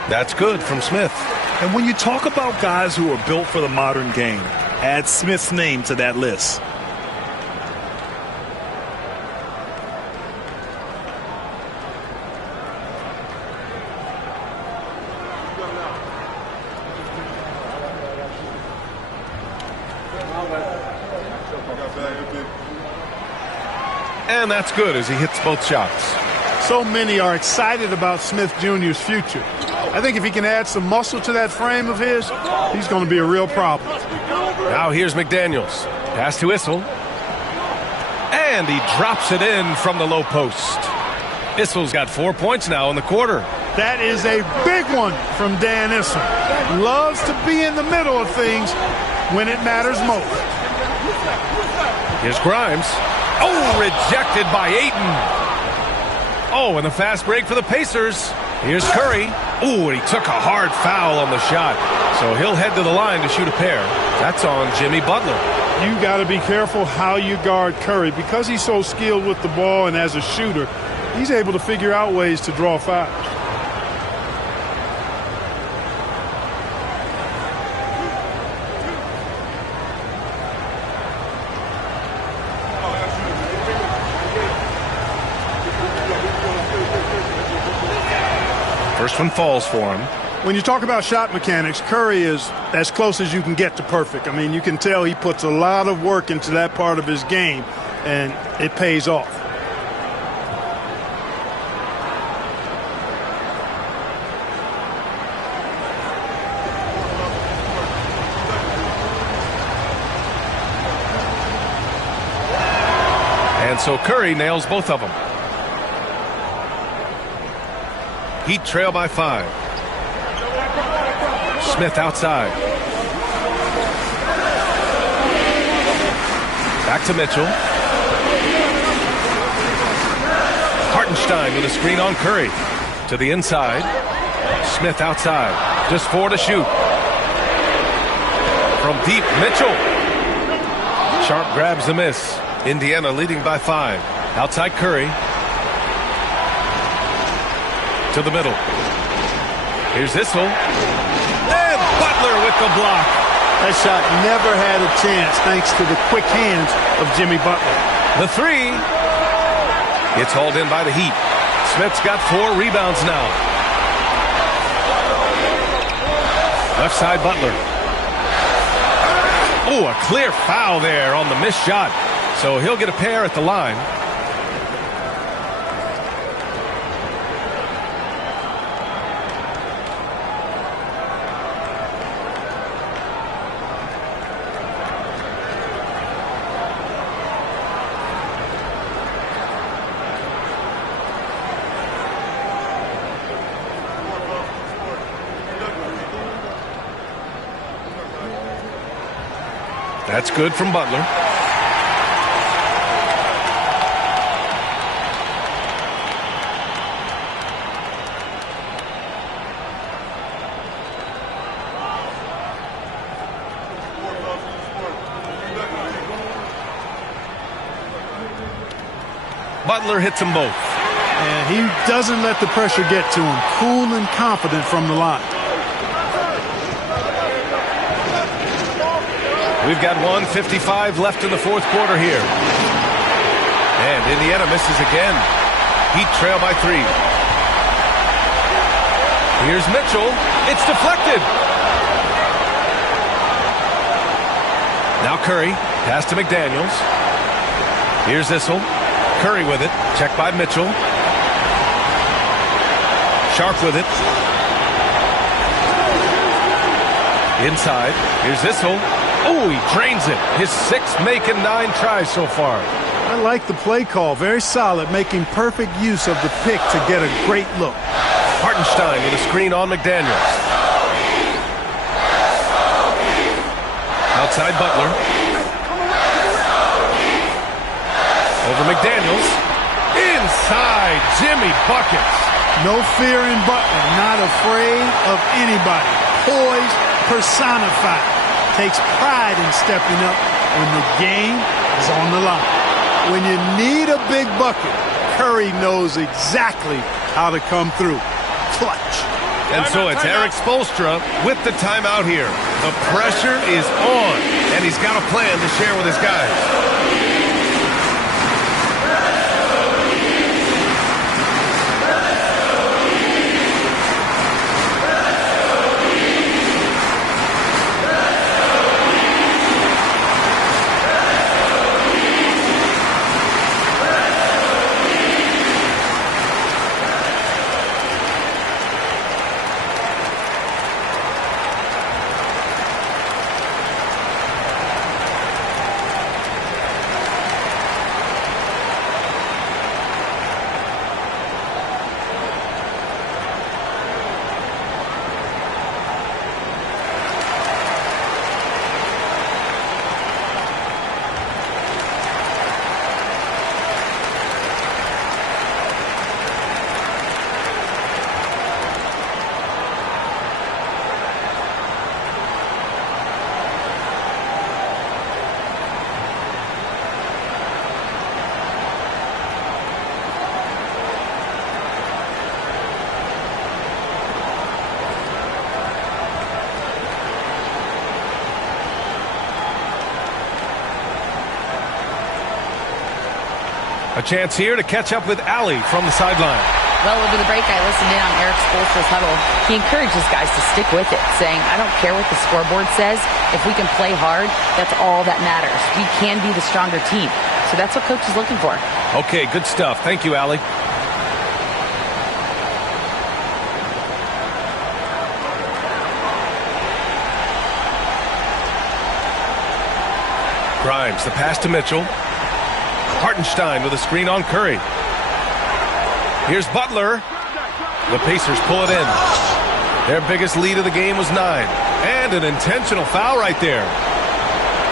That's good from Smith. And when you talk about guys who are built for the modern game, add Smith's name to that list. And that's good as he hits both shots. So many are excited about Smith Jr.'s future. I think if he can add some muscle to that frame of his, he's going to be a real problem. Now here's McDaniels. Pass to Issel. And he drops it in from the low post. Issel's got 4 points now in the quarter. That is a big one from Dan Issel. Loves to be in the middle of things when it matters most. Here's Grimes. Oh, rejected by Ayton. Oh, and a fast break for the Pacers. Here's Curry. Ooh, and he took a hard foul on the shot. So he'll head to the line to shoot a pair. That's on Jimmy Butler. You got to be careful how you guard Curry. Because he's so skilled with the ball and as a shooter, he's able to figure out ways to draw fouls. First one falls for him. When you talk about shot mechanics, Curry is as close as you can get to perfect. I mean, you can tell he puts a lot of work into that part of his game, and it pays off. And so Curry nails both of them. Heat trail by 5. Smith outside. Back to Mitchell. Hartenstein with a screen on Curry. To the inside. Smith outside. Just 4 to shoot. From deep, Mitchell. Sharp grabs the miss. Indiana leading by 5. Outside Curry. To the middle. Here's Issel. And Butler with the block. That shot never had a chance thanks to the quick hands of Jimmy Butler. The 3. It's hauled in by the Heat. Smith's got 4 rebounds now. Left side Butler. Oh, a clear foul there on the missed shot. So he'll get a pair at the line. That's good from Butler. Butler hits them both. And he doesn't let the pressure get to him. Cool and confident from the line. We've got 1:55 left in the fourth quarter here. And Indiana misses again. Heat trail by 3. Here's Mitchell. It's deflected. Now Curry. Pass to McDaniels. Here's Issel. Curry with it. Checked by Mitchell. Sharp with it. Inside. Here's Issel. Oh, he drains it. His 6th make and 9 tries so far. I like the play call. Very solid, making perfect use of the pick to get a great look. Hartenstein with a screen on McDaniels. Outside Butler. Over McDaniels. Inside Jimmy buckets. No fear in Butler. Not afraid of anybody. Poised, personified. Takes pride in stepping up when the game is on the line. When you need a big bucket, Curry knows exactly how to come through. Clutch. And so it's Eric Spoelstra with the timeout here. The pressure is on, and he's got a plan to share with his guys. A chance here to catch up with Allie from the sideline. Well, over the break, I listened in on Eric Spoelstra's huddle. He encourages guys to stick with it, saying, I don't care what the scoreboard says. If we can play hard, that's all that matters. We can be the stronger team. So that's what Coach is looking for. Okay, good stuff. Thank you, Allie. Grimes, the pass to Mitchell. Hartenstein with a screen on Curry. Here's Butler. The Pacers pull it in. Their biggest lead of the game was 9. And an intentional foul right there.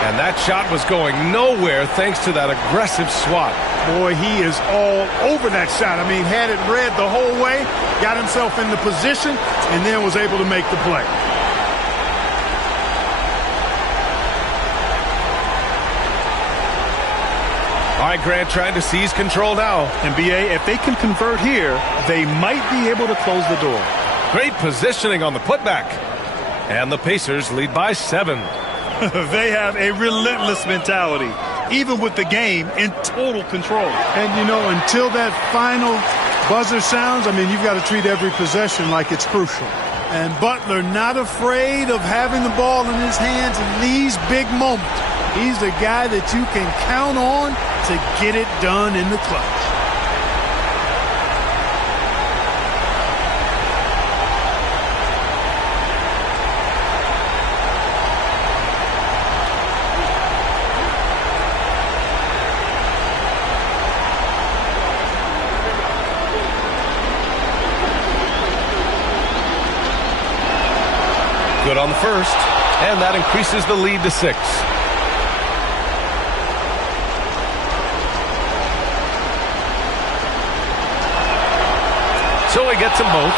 And that shot was going nowhere thanks to that aggressive swat. Boy, he is all over that shot. I mean, had it read the whole way, got himself in the position, and then was able to make the play. All right, Grant trying to seize control now. NBA, if they can convert here, they might be able to close the door. Great positioning on the putback. And the Pacers lead by 7. They have a relentless mentality, even with the game in total control. And, you know, until that final buzzer sounds, I mean, you've got to treat every possession like it's crucial. And Butler not afraid of having the ball in his hands in these big moments. He's a guy that you can count on to get it done in the clutch. Good on the first, and that increases the lead to 6. So he gets them both,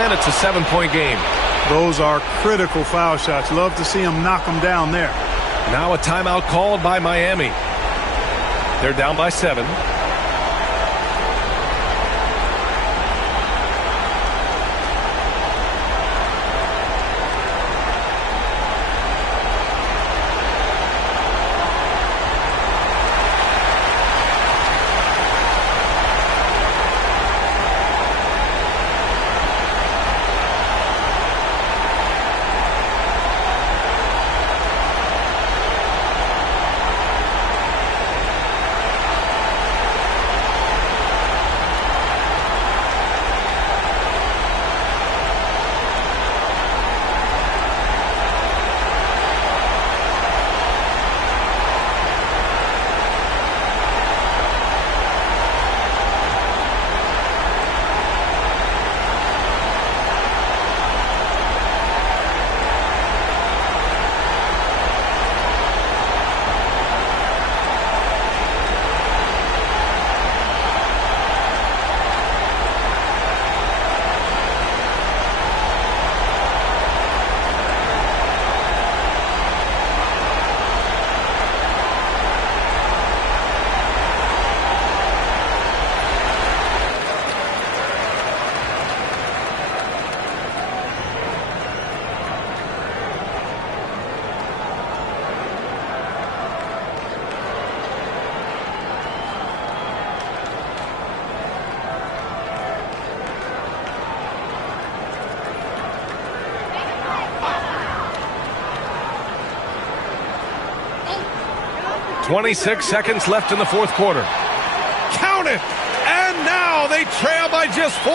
and it's a 7-point game. Those are critical foul shots. Love to see him knock them down there. Now a timeout called by Miami. They're down by 7. .26 seconds left in the fourth quarter. Count it! And now they trail by just 4.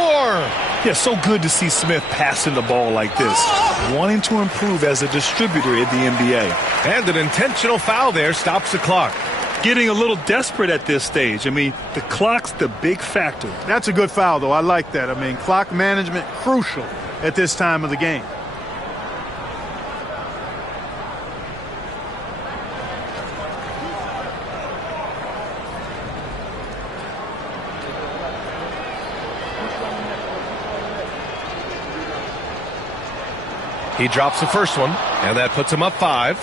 Yeah, so good to see Smith passing the ball like this, wanting to improve as a distributor in the NBA. And an intentional foul there stops the clock. Getting a little desperate at this stage. I mean, the clock's the big factor. That's a good foul, though. I like that. I mean, clock management crucial at this time of the game. He drops the first one, and that puts him up 5.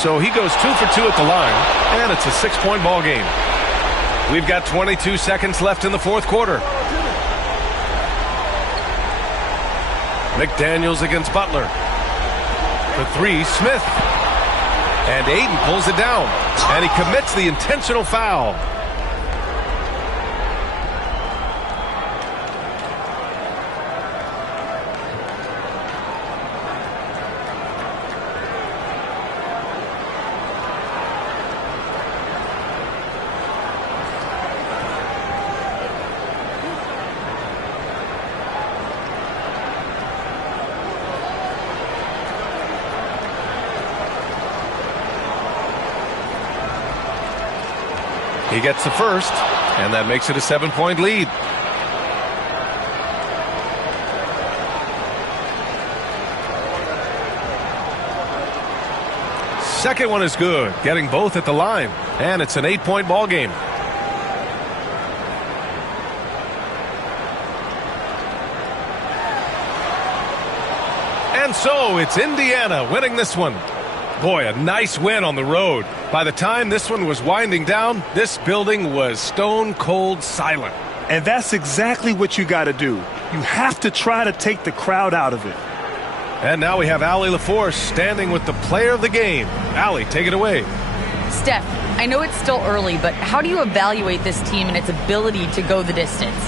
So he goes 2 for 2 at the line, and it's a 6-point ball game. We've got 22 seconds left in the fourth quarter. McDaniels against Butler. For three, Smith. And Ayton pulls it down. And he commits the intentional foul. He gets the first, and that makes it a 7-point lead. Second one is good, getting both at the line, and it's an 8-point ball game. And so it's Indiana winning this one. Boy, a nice win on the road. By the time this one was winding down, this building was stone cold silent. And that's exactly what you got to do. You have to try to take the crowd out of it. And now we have Allie LaForce standing with the player of the game. Allie, take it away. Steph, I know it's still early, but how do you evaluate this team and its ability to go the distance?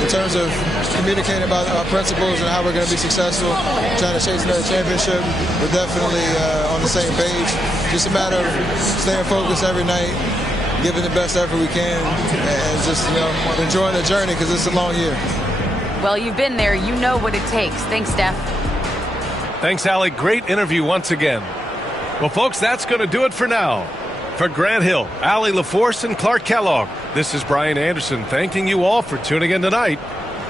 In terms of communicating about our principles and how we're going to be successful, trying to chase another championship, we're definitely on the same page. Just a matter of staying focused every night, giving the best effort we can, and just enjoying the journey because it's a long year. Well, you've been there. You know what it takes. Thanks, Steph. Thanks, Allie. Great interview once again. Well, folks, that's going to do it for now. For Grant Hill, Allie LaForce, and Clark Kellogg, this is Brian Anderson thanking you all for tuning in tonight.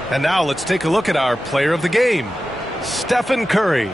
And now let's take a look at our player of the game, Stephen Curry.